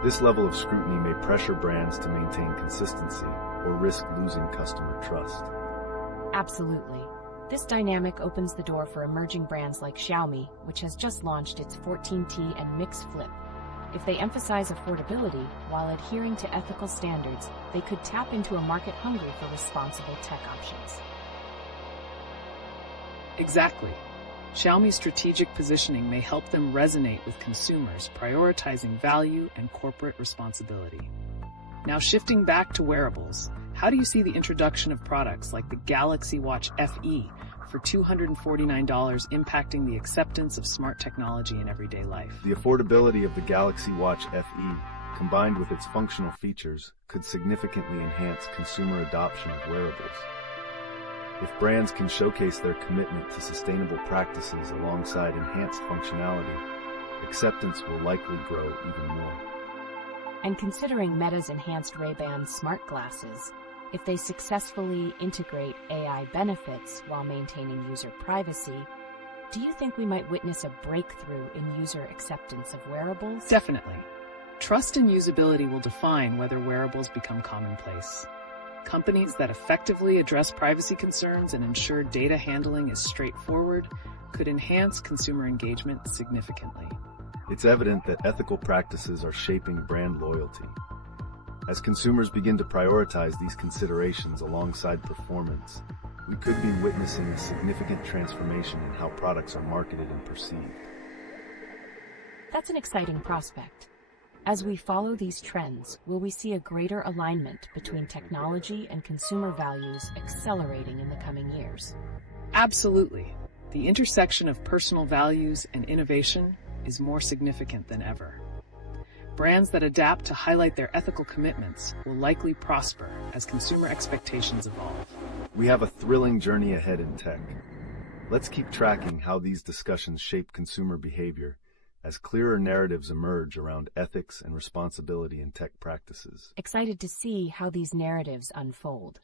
This level of scrutiny may pressure brands to maintain consistency or risk losing customer trust. Absolutely. This dynamic opens the door for emerging brands like Xiaomi, which has just launched its 14T and Mix Flip. If they emphasize affordability while adhering to ethical standards, they could tap into a market hungry for responsible tech options. Exactly. Xiaomi's strategic positioning may help them resonate with consumers, prioritizing value and corporate responsibility. Now shifting back to wearables, how do you see the introduction of products like the Galaxy Watch FE for $249 impacting the acceptance of smart technology in everyday life? The affordability of the Galaxy Watch FE, combined with its functional features, could significantly enhance consumer adoption of wearables. If brands can showcase their commitment to sustainable practices alongside enhanced functionality, acceptance will likely grow even more. And considering Meta's enhanced Ray-Ban smart glasses, if they successfully integrate AI benefits while maintaining user privacy, do you think we might witness a breakthrough in user acceptance of wearables? Definitely. Trust and usability will define whether wearables become commonplace. Companies that effectively address privacy concerns and ensure data handling is straightforward could enhance consumer engagement significantly. It's evident that ethical practices are shaping brand loyalty. As consumers begin to prioritize these considerations alongside performance, we could be witnessing a significant transformation in how products are marketed and perceived. That's an exciting prospect. As we follow these trends, will we see a greater alignment between technology and consumer values accelerating in the coming years? Absolutely. The intersection of personal values and innovation is more significant than ever. Brands that adapt to highlight their ethical commitments will likely prosper as consumer expectations evolve. We have a thrilling journey ahead in tech. Let's keep tracking how these discussions shape consumer behavior as clearer narratives emerge around ethics and responsibility in tech practices. Excited to see how these narratives unfold.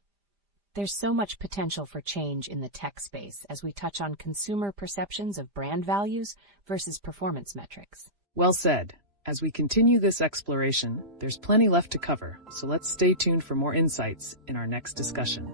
There's so much potential for change in the tech space as we touch on consumer perceptions of brand values versus performance metrics. Well said. As we continue this exploration, there's plenty left to cover, so let's stay tuned for more insights in our next discussion.